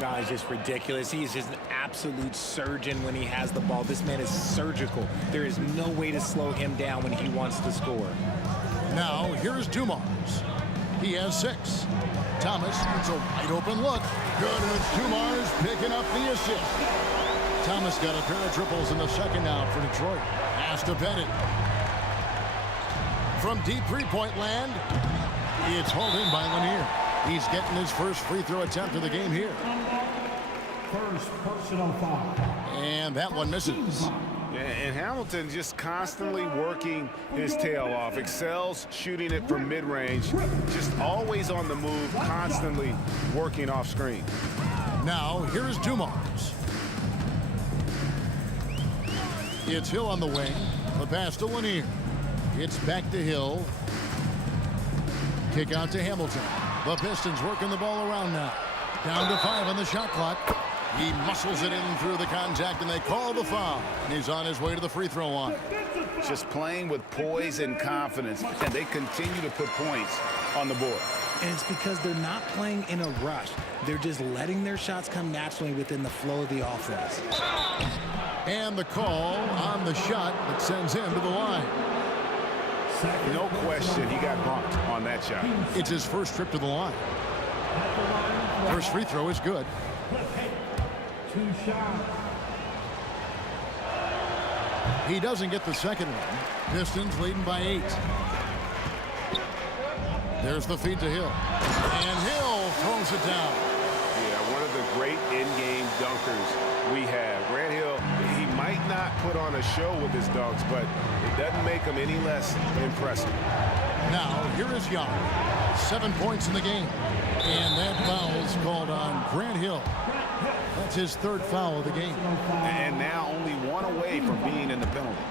No, it's just ridiculous. He is just an absolute surgeon when he has the ball. This man is surgical. There is no way to slow him down when he wants to score. Now, here's Dumars. He has 6. Thomas, it's a wide open look. Good, and it's Dumars picking up the assist. Thomas got a pair of triples in the second out for Detroit. Pass to Pettit. From deep three-point land, it's hauled in by Lanier. He's getting his first free throw attempt of the game here. First personal foul. And that one misses. And Hamilton just constantly working his tail off. Excels shooting it from mid-range. Just always on the move, constantly working off screen. Now, here's Dumars. It's Hill on the wing. The pass to Lanier. It's back to Hill. Kick out to Hamilton. The Pistons working the ball around now. Down to 5 on the shot clock. He muscles it in through the contact, and they call the foul. And he's on his way to the free throw line. Just playing with poise and confidence, and they continue to put points on the board. And it's because they're not playing in a rush. They're just letting their shots come naturally within the flow of the offense. And the call on the shot that sends him to the line. No question, he got bumped on that shot. It's his first trip to the line. First free throw is good. 2 shots. He doesn't get the second one. Pistons leading by 8. There's the feed to Hill. And Hill throws it down. Yeah, one of the great in-game dunkers we have. Grant Hill, he might not put on a show with his dunks, but it doesn't make him any less impressive. Now, here is Young. 7 points in the game. And that foul is called on Grant Hill. That's his third foul of the game. And now only one away from being in the penalty.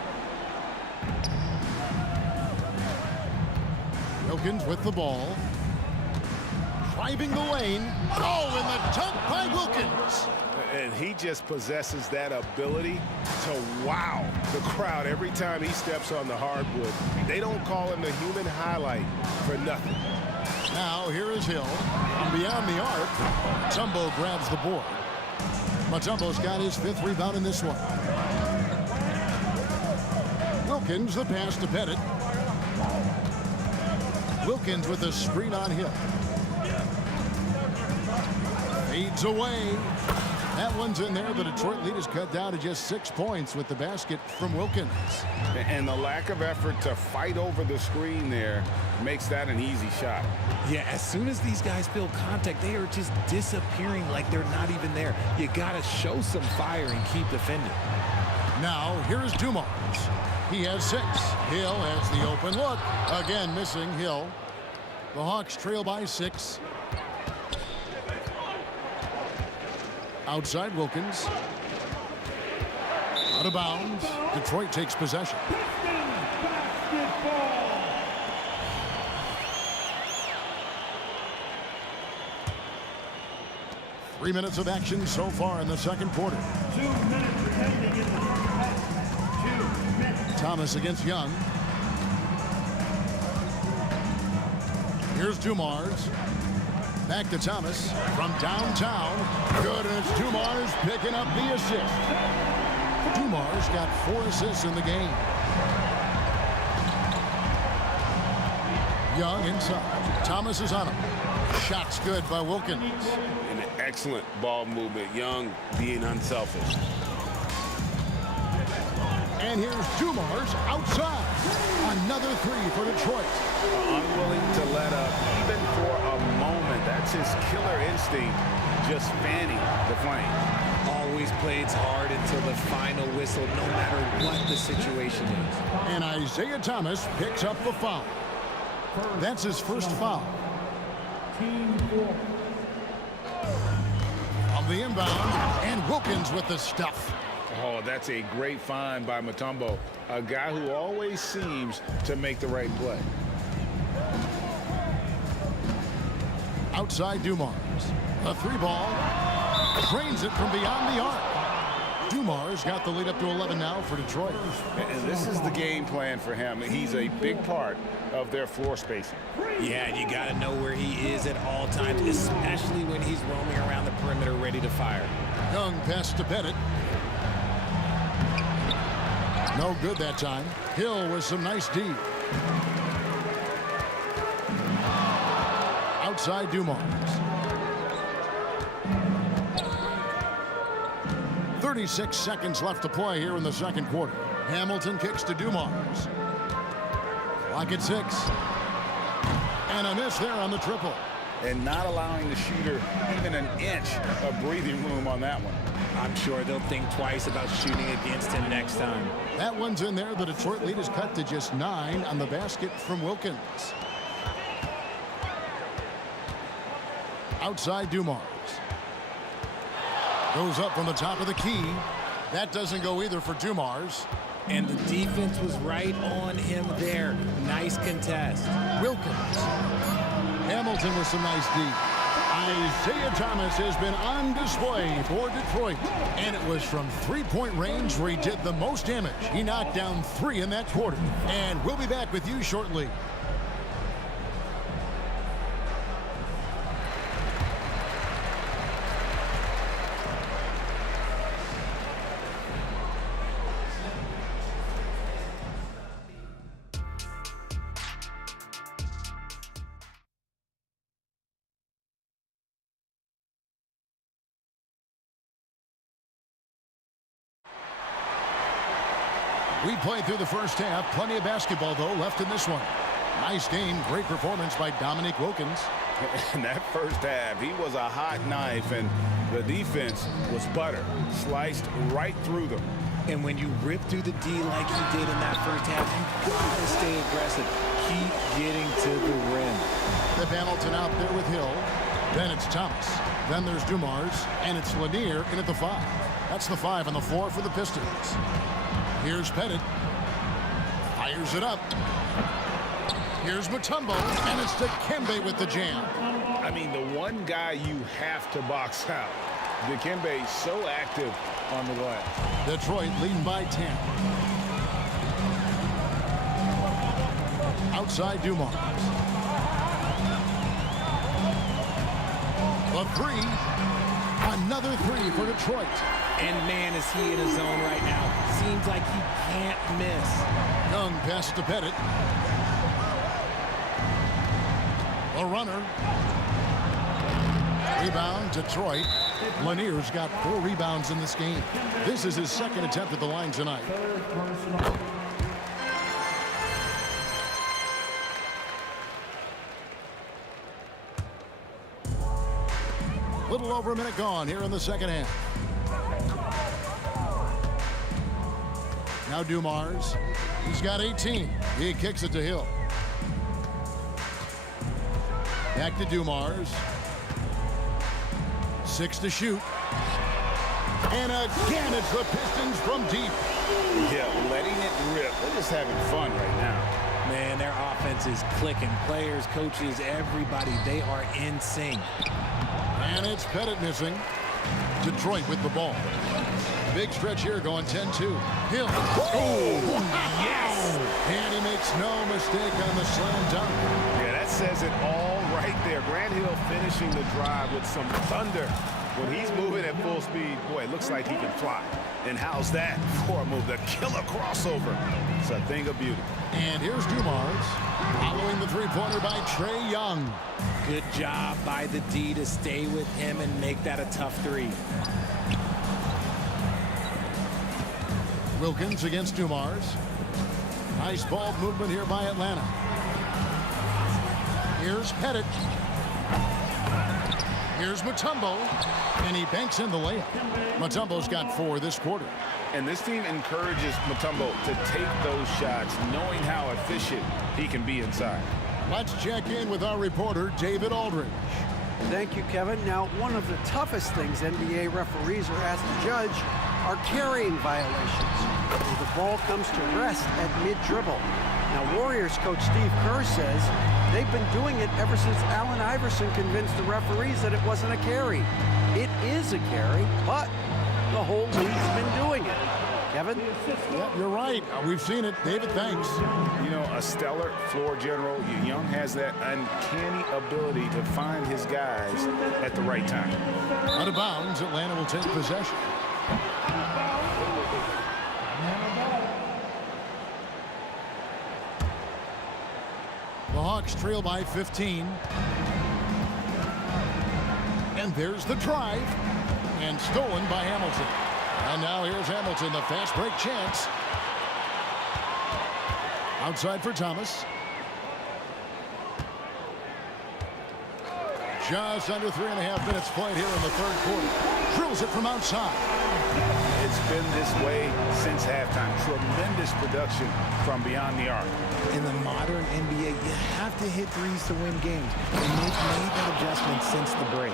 Wilkins with the ball. Driving the lane. Oh, and the dunk by Wilkins. And he just possesses that ability to wow the crowd every time he steps on the hardwood. They don't call him the human highlight for nothing. Now here is Hill. And beyond the arc, Mutombo grabs the board. Mutombo's got his 5th rebound in this one. Wilkins the pass to Pettit. Wilkins with a screen on Hill. Fades away. That one's in there. The Detroit lead is cut down to just 6 points with the basket from Wilkins. And the lack of effort to fight over the screen there makes that an easy shot. Yeah, as soon as these guys feel contact, they are just disappearing like they're not even there. You got to show some fire and keep defending. Now, here's Dumars. He has 6. Hill has the open look. Again, missing Hill. The Hawks trail by 6. Outside Wilkins. Out of bounds. Detroit takes possession. Three minutes of action so far in the second quarter. 2 minutes remaining in the first half. 2 minutes. Thomas against Young. Here's Dumars. Back to Thomas from downtown. Good, and it's Dumars picking up the assist. Dumars got 4 assists in the game. Young inside. Thomas is on him. Shot's good by Wilkins. An excellent ball movement. Young being unselfish. And here's Dumars outside. Another 3 for Detroit. Unwilling to let up even for a moment. That's his killer instinct, just fanning the flame. Always plays hard until the final whistle, no matter what the situation is. And Isaiah Thomas picks up the foul. That's his first foul. Team 4. Of the inbound, and Wilkins with the stuff. Oh, that's a great find by Mutombo, a guy who always seems to make the right play. Outside Dumars. A 3-ball. Drains it from beyond the arc. Dumars got the lead up to 11 now for Detroit. And this is the game plan for him. He's a big part of their floor spacing. Yeah, you got to know where he is at all times, especially when he's roaming around the perimeter ready to fire. Young pass to Pettit. No good that time. Hill with some nice D. Outside Dumars. 36 seconds left to play here in the second quarter. Hamilton kicks to Dumars. Clock at 6. And a miss there on the triple. And not allowing the shooter even an inch of breathing room on that one. I'm sure they'll think twice about shooting against him next time. That one's in there. The Detroit lead is cut to just 9 on the basket from Wilkins. Outside Dumars. Goes up from the top of the key. That doesn't go either for Dumars. And the defense was right on him there. Nice contest. Wilkins. Hamilton with some nice D. Isaiah Thomas has been on display for Detroit. And it was from 3-point range where he did the most damage. He knocked down 3 in that quarter. And we'll be back with you shortly. We played through the first half. Plenty of basketball, though, left in this one. Nice game. Great performance by Dominique Wilkins. In that first half, he was a hot knife, and The defense was butter, sliced right through them. And when you rip through the D like he did in that first half, you gotta stay aggressive. Keep getting to the rim. If Hamilton out there with Hill, then it's Thomas. Then there's Dumars, and it's Lanier in at the 5. That's the 5 and the 4 for the Pistons. Here's Pettit. Fires it up. Here's Mutombo, and it's Dikembe with the jam. I mean, the one guy you have to box out. Dikembe so active on the glass. Detroit leading by 10. Outside Dumars. The 3. Another 3 for Detroit. And man, is he in his zone right now. Seems like he can't miss. Young pass to Pettit. A runner. Rebound, Detroit. Lanier's got 4 rebounds in this game. This is his second attempt at the line tonight. Little over a minute gone here in the second half. Now Dumars. He's got 18. He kicks it to Hill. Back to Dumars. 6 to shoot. And again, it's the Pistons from deep. Yeah, letting it rip. They're just having fun right now. Man, their offense is clicking. Players, coaches, everybody, they are in sync. And it's Pettit missing. Detroit with the ball. Big stretch here going 10-2. Hill. Oh, yes! And he makes no mistake on the slam dunk. Yeah, that says it all right there. Grant Hill finishing the drive with some thunder. When he's moving at full speed, boy, it looks like he can fly. And how's that for a move? The killer crossover. It's a thing of beauty. And here's Dumars following the three-pointer by Trae Young. Good job by the D to stay with him and make that a tough 3. Wilkins against Dumars. Nice ball movement here by Atlanta. Here's Pettit. Here's Mutombo, and he banks in the layup. Mutombo's got 4 this quarter. And this team encourages Mutombo to take those shots, knowing how efficient he can be inside. Let's check in with our reporter, David Aldridge. Thank you, Kevin. Now, one of the toughest things NBA referees are asked to judge are carrying violations, where the ball comes to rest at mid-dribble. Now, Warriors coach Steve Kerr says they've been doing it ever since Allen Iverson convinced the referees that it wasn't a carry. It is a carry, but the whole league's been doing it. Kevin? Yep, you're right. We've seen it. David, thanks. You know, a stellar floor general. Young has that uncanny ability to find his guys at the right time. Out of bounds, Atlanta will take possession. The Hawks trail by 15. And there's the drive. And stolen by Hamilton. And now here's Hamilton, the fast break chance. Outside for Thomas. Just under 3.5 minutes played here in the third quarter. Drills it from outside. It's been this way since halftime. Tremendous production from beyond the arc. In the modern NBA, you have to hit threes to win games. And they've made that adjustment since the break.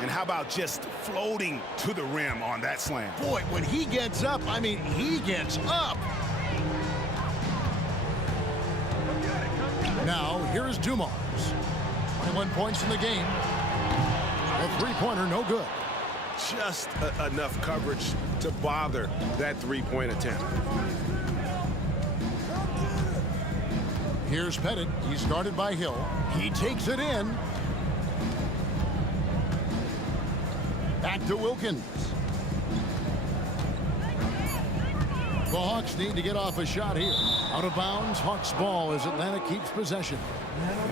And how about just floating to the rim on that slam? Boy, when he gets up, I mean, he gets up. Now, here's Dumars. 21 points in the game. A three-pointer, no good. Just enough coverage to bother that three-point attempt. Here's Pettit. He's guarded by Hill. He takes it in. Back to Wilkins. The Hawks need to get off a shot here. Out of bounds, Hawks ball as Atlanta keeps possession.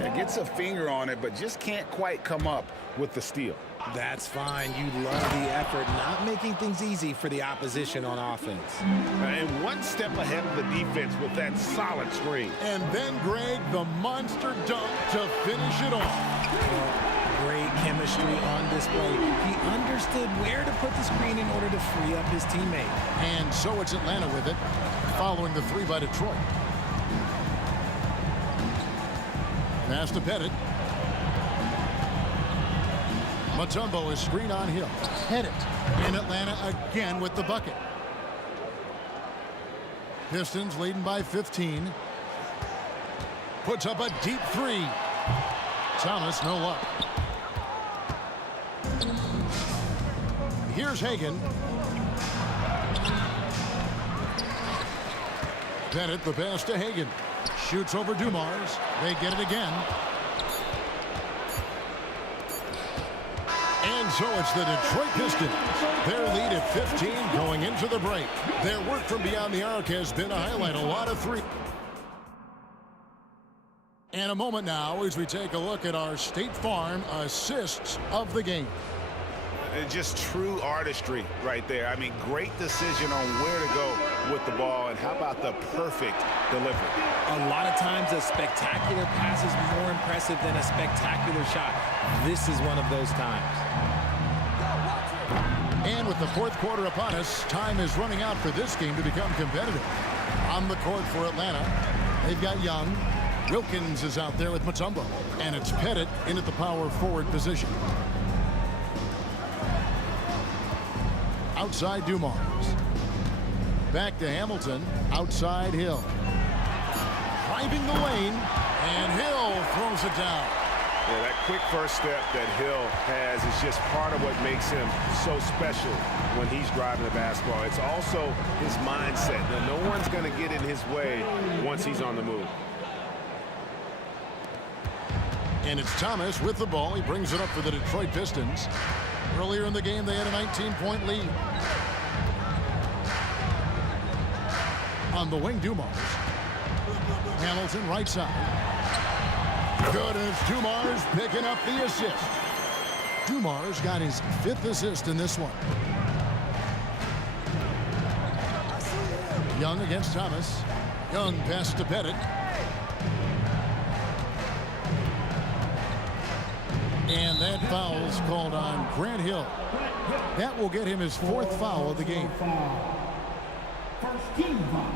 Yeah, gets a finger on it, but just can't quite come up with the steal. That's fine. You love the effort, not making things easy for the opposition on offense. And one step ahead of the defense with that solid screen. And then, Greg, the monster dunk to finish it off. Great chemistry on display. He understood where to put the screen in order to free up his teammate. And so it's Atlanta with it, following the 3 by Detroit. Pass to Pettit. Mutombo is screen on Hill. Pettit in Atlanta again with the bucket. Pistons leading by 15. Puts up a deep 3. Thomas, no luck. Here's Hagan. Pettit, the pass to Hagan. Shoots over Dumars. They get it again. And so it's the Detroit Pistons. Their lead at 15 going into the break. Their work from beyond the arc has been a highlight. A lot of 3. And a moment now as we take a look at our State Farm assists of the game. Just true artistry right there. I mean, great decision on where to go with the ball, and how about the perfect delivery? A lot of times a spectacular pass is more impressive than a spectacular shot. This is one of those times. And with the 4th quarter upon us, time is running out for this game to become competitive. On the court for Atlanta, they've got Young. Wilkins is out there with Mutombo. And it's Pettit in at the power forward position. Outside Dumars. Back to Hamilton. Outside Hill. Driving the lane. And Hill throws it down. Yeah, that quick first step that Hill has is just part of what makes him so special when he's driving the basketball. It's also his mindset. Now, no one's going to get in his way once he's on the move. And it's Thomas with the ball. He brings it up for the Detroit Pistons. Earlier in the game, they had a 19-point lead. On the wing, Dumars. Hamilton, right side. Good as Dumars picking up the assist. Dumars got his 5th assist in this one. Young against Thomas. Young pass to Pettit. And that foul's called on Grant Hill. That will get him his 4th foul of the game. First team foul.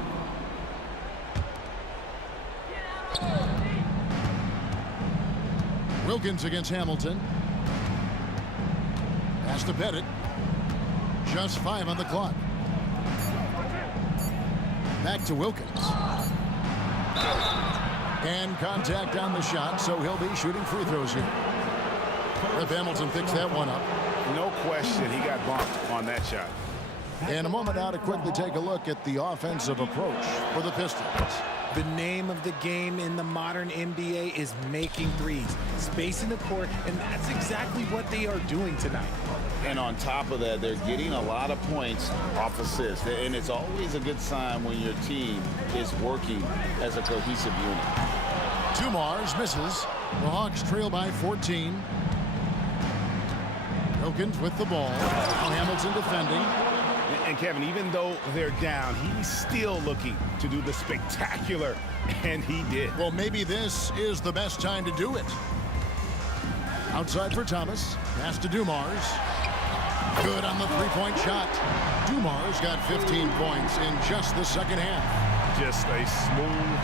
Wilkins against Hamilton. Pass to Pettit. Just 5 on the clock. Back to Wilkins. And contact on the shot, so he'll be shooting free throws here. If Hamilton picks that one up. No question he got bumped on that shot. And a moment now to quickly take a look at the offensive approach for the Pistons. The name of the game in the modern NBA is making threes, spacing the court, and that's exactly what they are doing tonight. And on top of that, they're getting a lot of points off assists. And it's always a good sign when your team is working as a cohesive unit. Dumars misses. The Hawks trail by 14. Wilkins with the ball. Hamilton defending. And Kevin, even though they're down, he's still looking to do the spectacular, and he did. Well, maybe this is the best time to do it. Outside for Thomas. Pass to Dumars. Good on the 3-point shot. Dumars got 15 points in just the second half. Just a smooth,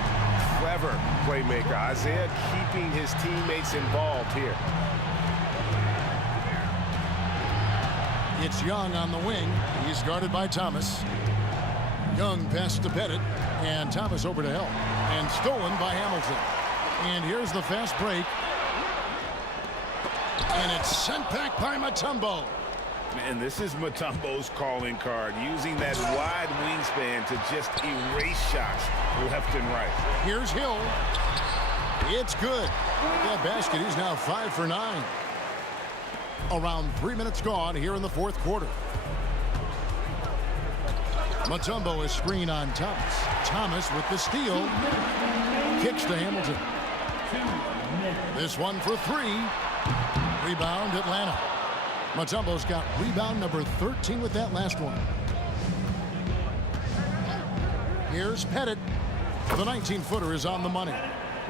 clever playmaker. Isaiah keeping his teammates involved here. It's Young on the wing. He's guarded by Thomas. Young pass to Pettit. And Thomas over to Hill. And stolen by Hamilton. And here's the fast break. And it's sent back by Mutombo. And this is Mutombo's calling card, using that wide wingspan to just erase shots left and right. Here's Hill. It's good. That basket, he's now 5 for 9. Around 3 minutes gone here in the 4th quarter. Mutombo is screen on Thomas. Thomas with the steal. Kicks to Hamilton. This one for 3. Rebound Atlanta. Mutombo's got rebound number 13 with that last one. Here's Pettit. The 19-footer is on the money.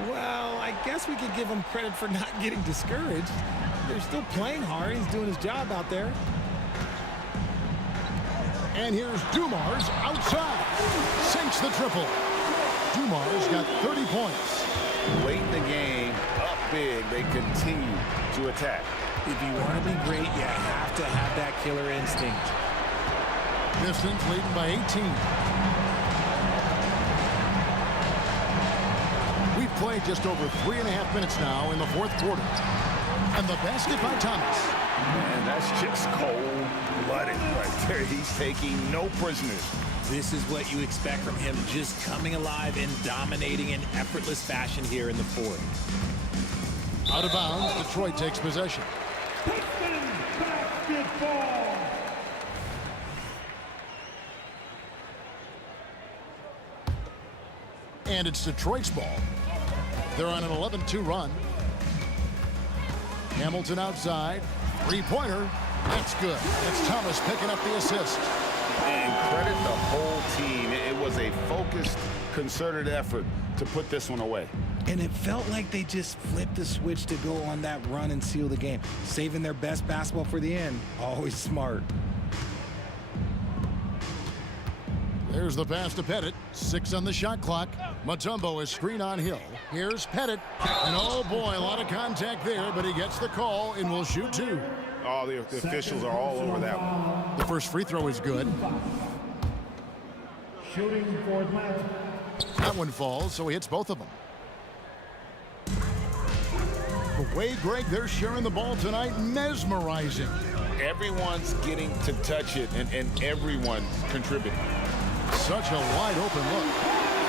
Well, I guess we could give him credit for not getting discouraged. They're still playing hard. He's doing his job out there. And here's Dumars outside. Sinks the triple. Dumars got 30 points. Late in the game, up big, they continue to attack. If you want to be great, you have to have that killer instinct. Pistons leading by 18. We've played just over 3.5 minutes now in the fourth quarter. And the basket by Thomas. Man, that's just cold-blooded right there. He's taking no prisoners. This is what you expect from him, just coming alive and dominating in effortless fashion here in the fourth. Out of bounds, Detroit takes possession. Pistons basketball. And it's Detroit's ball. They're on an 11-2 run. Hamilton outside. Three-pointer. That's good. That's Thomas picking up the assist. And credit the whole team. It was a focused, concerted effort to put this one away. And it felt like they just flipped the switch to go on that run and seal the game. Saving their best basketball for the end. Always smart. There's the pass to Pettit. 6 on the shot clock. Mutombo is screen on Hill. Here's Pettit. And oh boy, a lot of contact there, but he gets the call and will shoot 2. Oh, the officials are all over that one. The first free throw is good. Shooting for Atlanta. That one falls, so he hits both of them. The way, Greg, they're sharing the ball tonight, mesmerizing. Everyone's getting to touch it, and everyone contributing. Such a wide open look.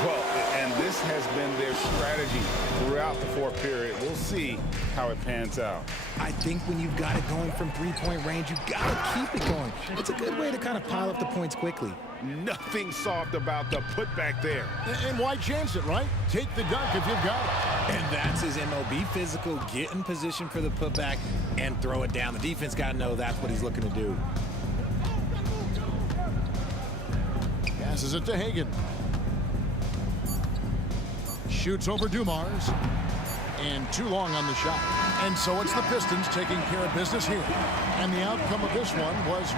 Well, and this has been their strategy throughout the fourth period. We'll see how it pans out. I think when you've got it going from three-point range, you've got to keep it going. It's a good way to kind of pile up the points quickly. Nothing soft about the putback there. And why chance it, right? Take the dunk if you've got it. And that's his MO. Be physical, get in position for the putback, and throw it down. The defense got to know that's what he's looking to do. Passes it to Hagan. Shoots over Dumars. And too long on the shot. And so it's the Pistons taking care of business here. And the outcome of this one was...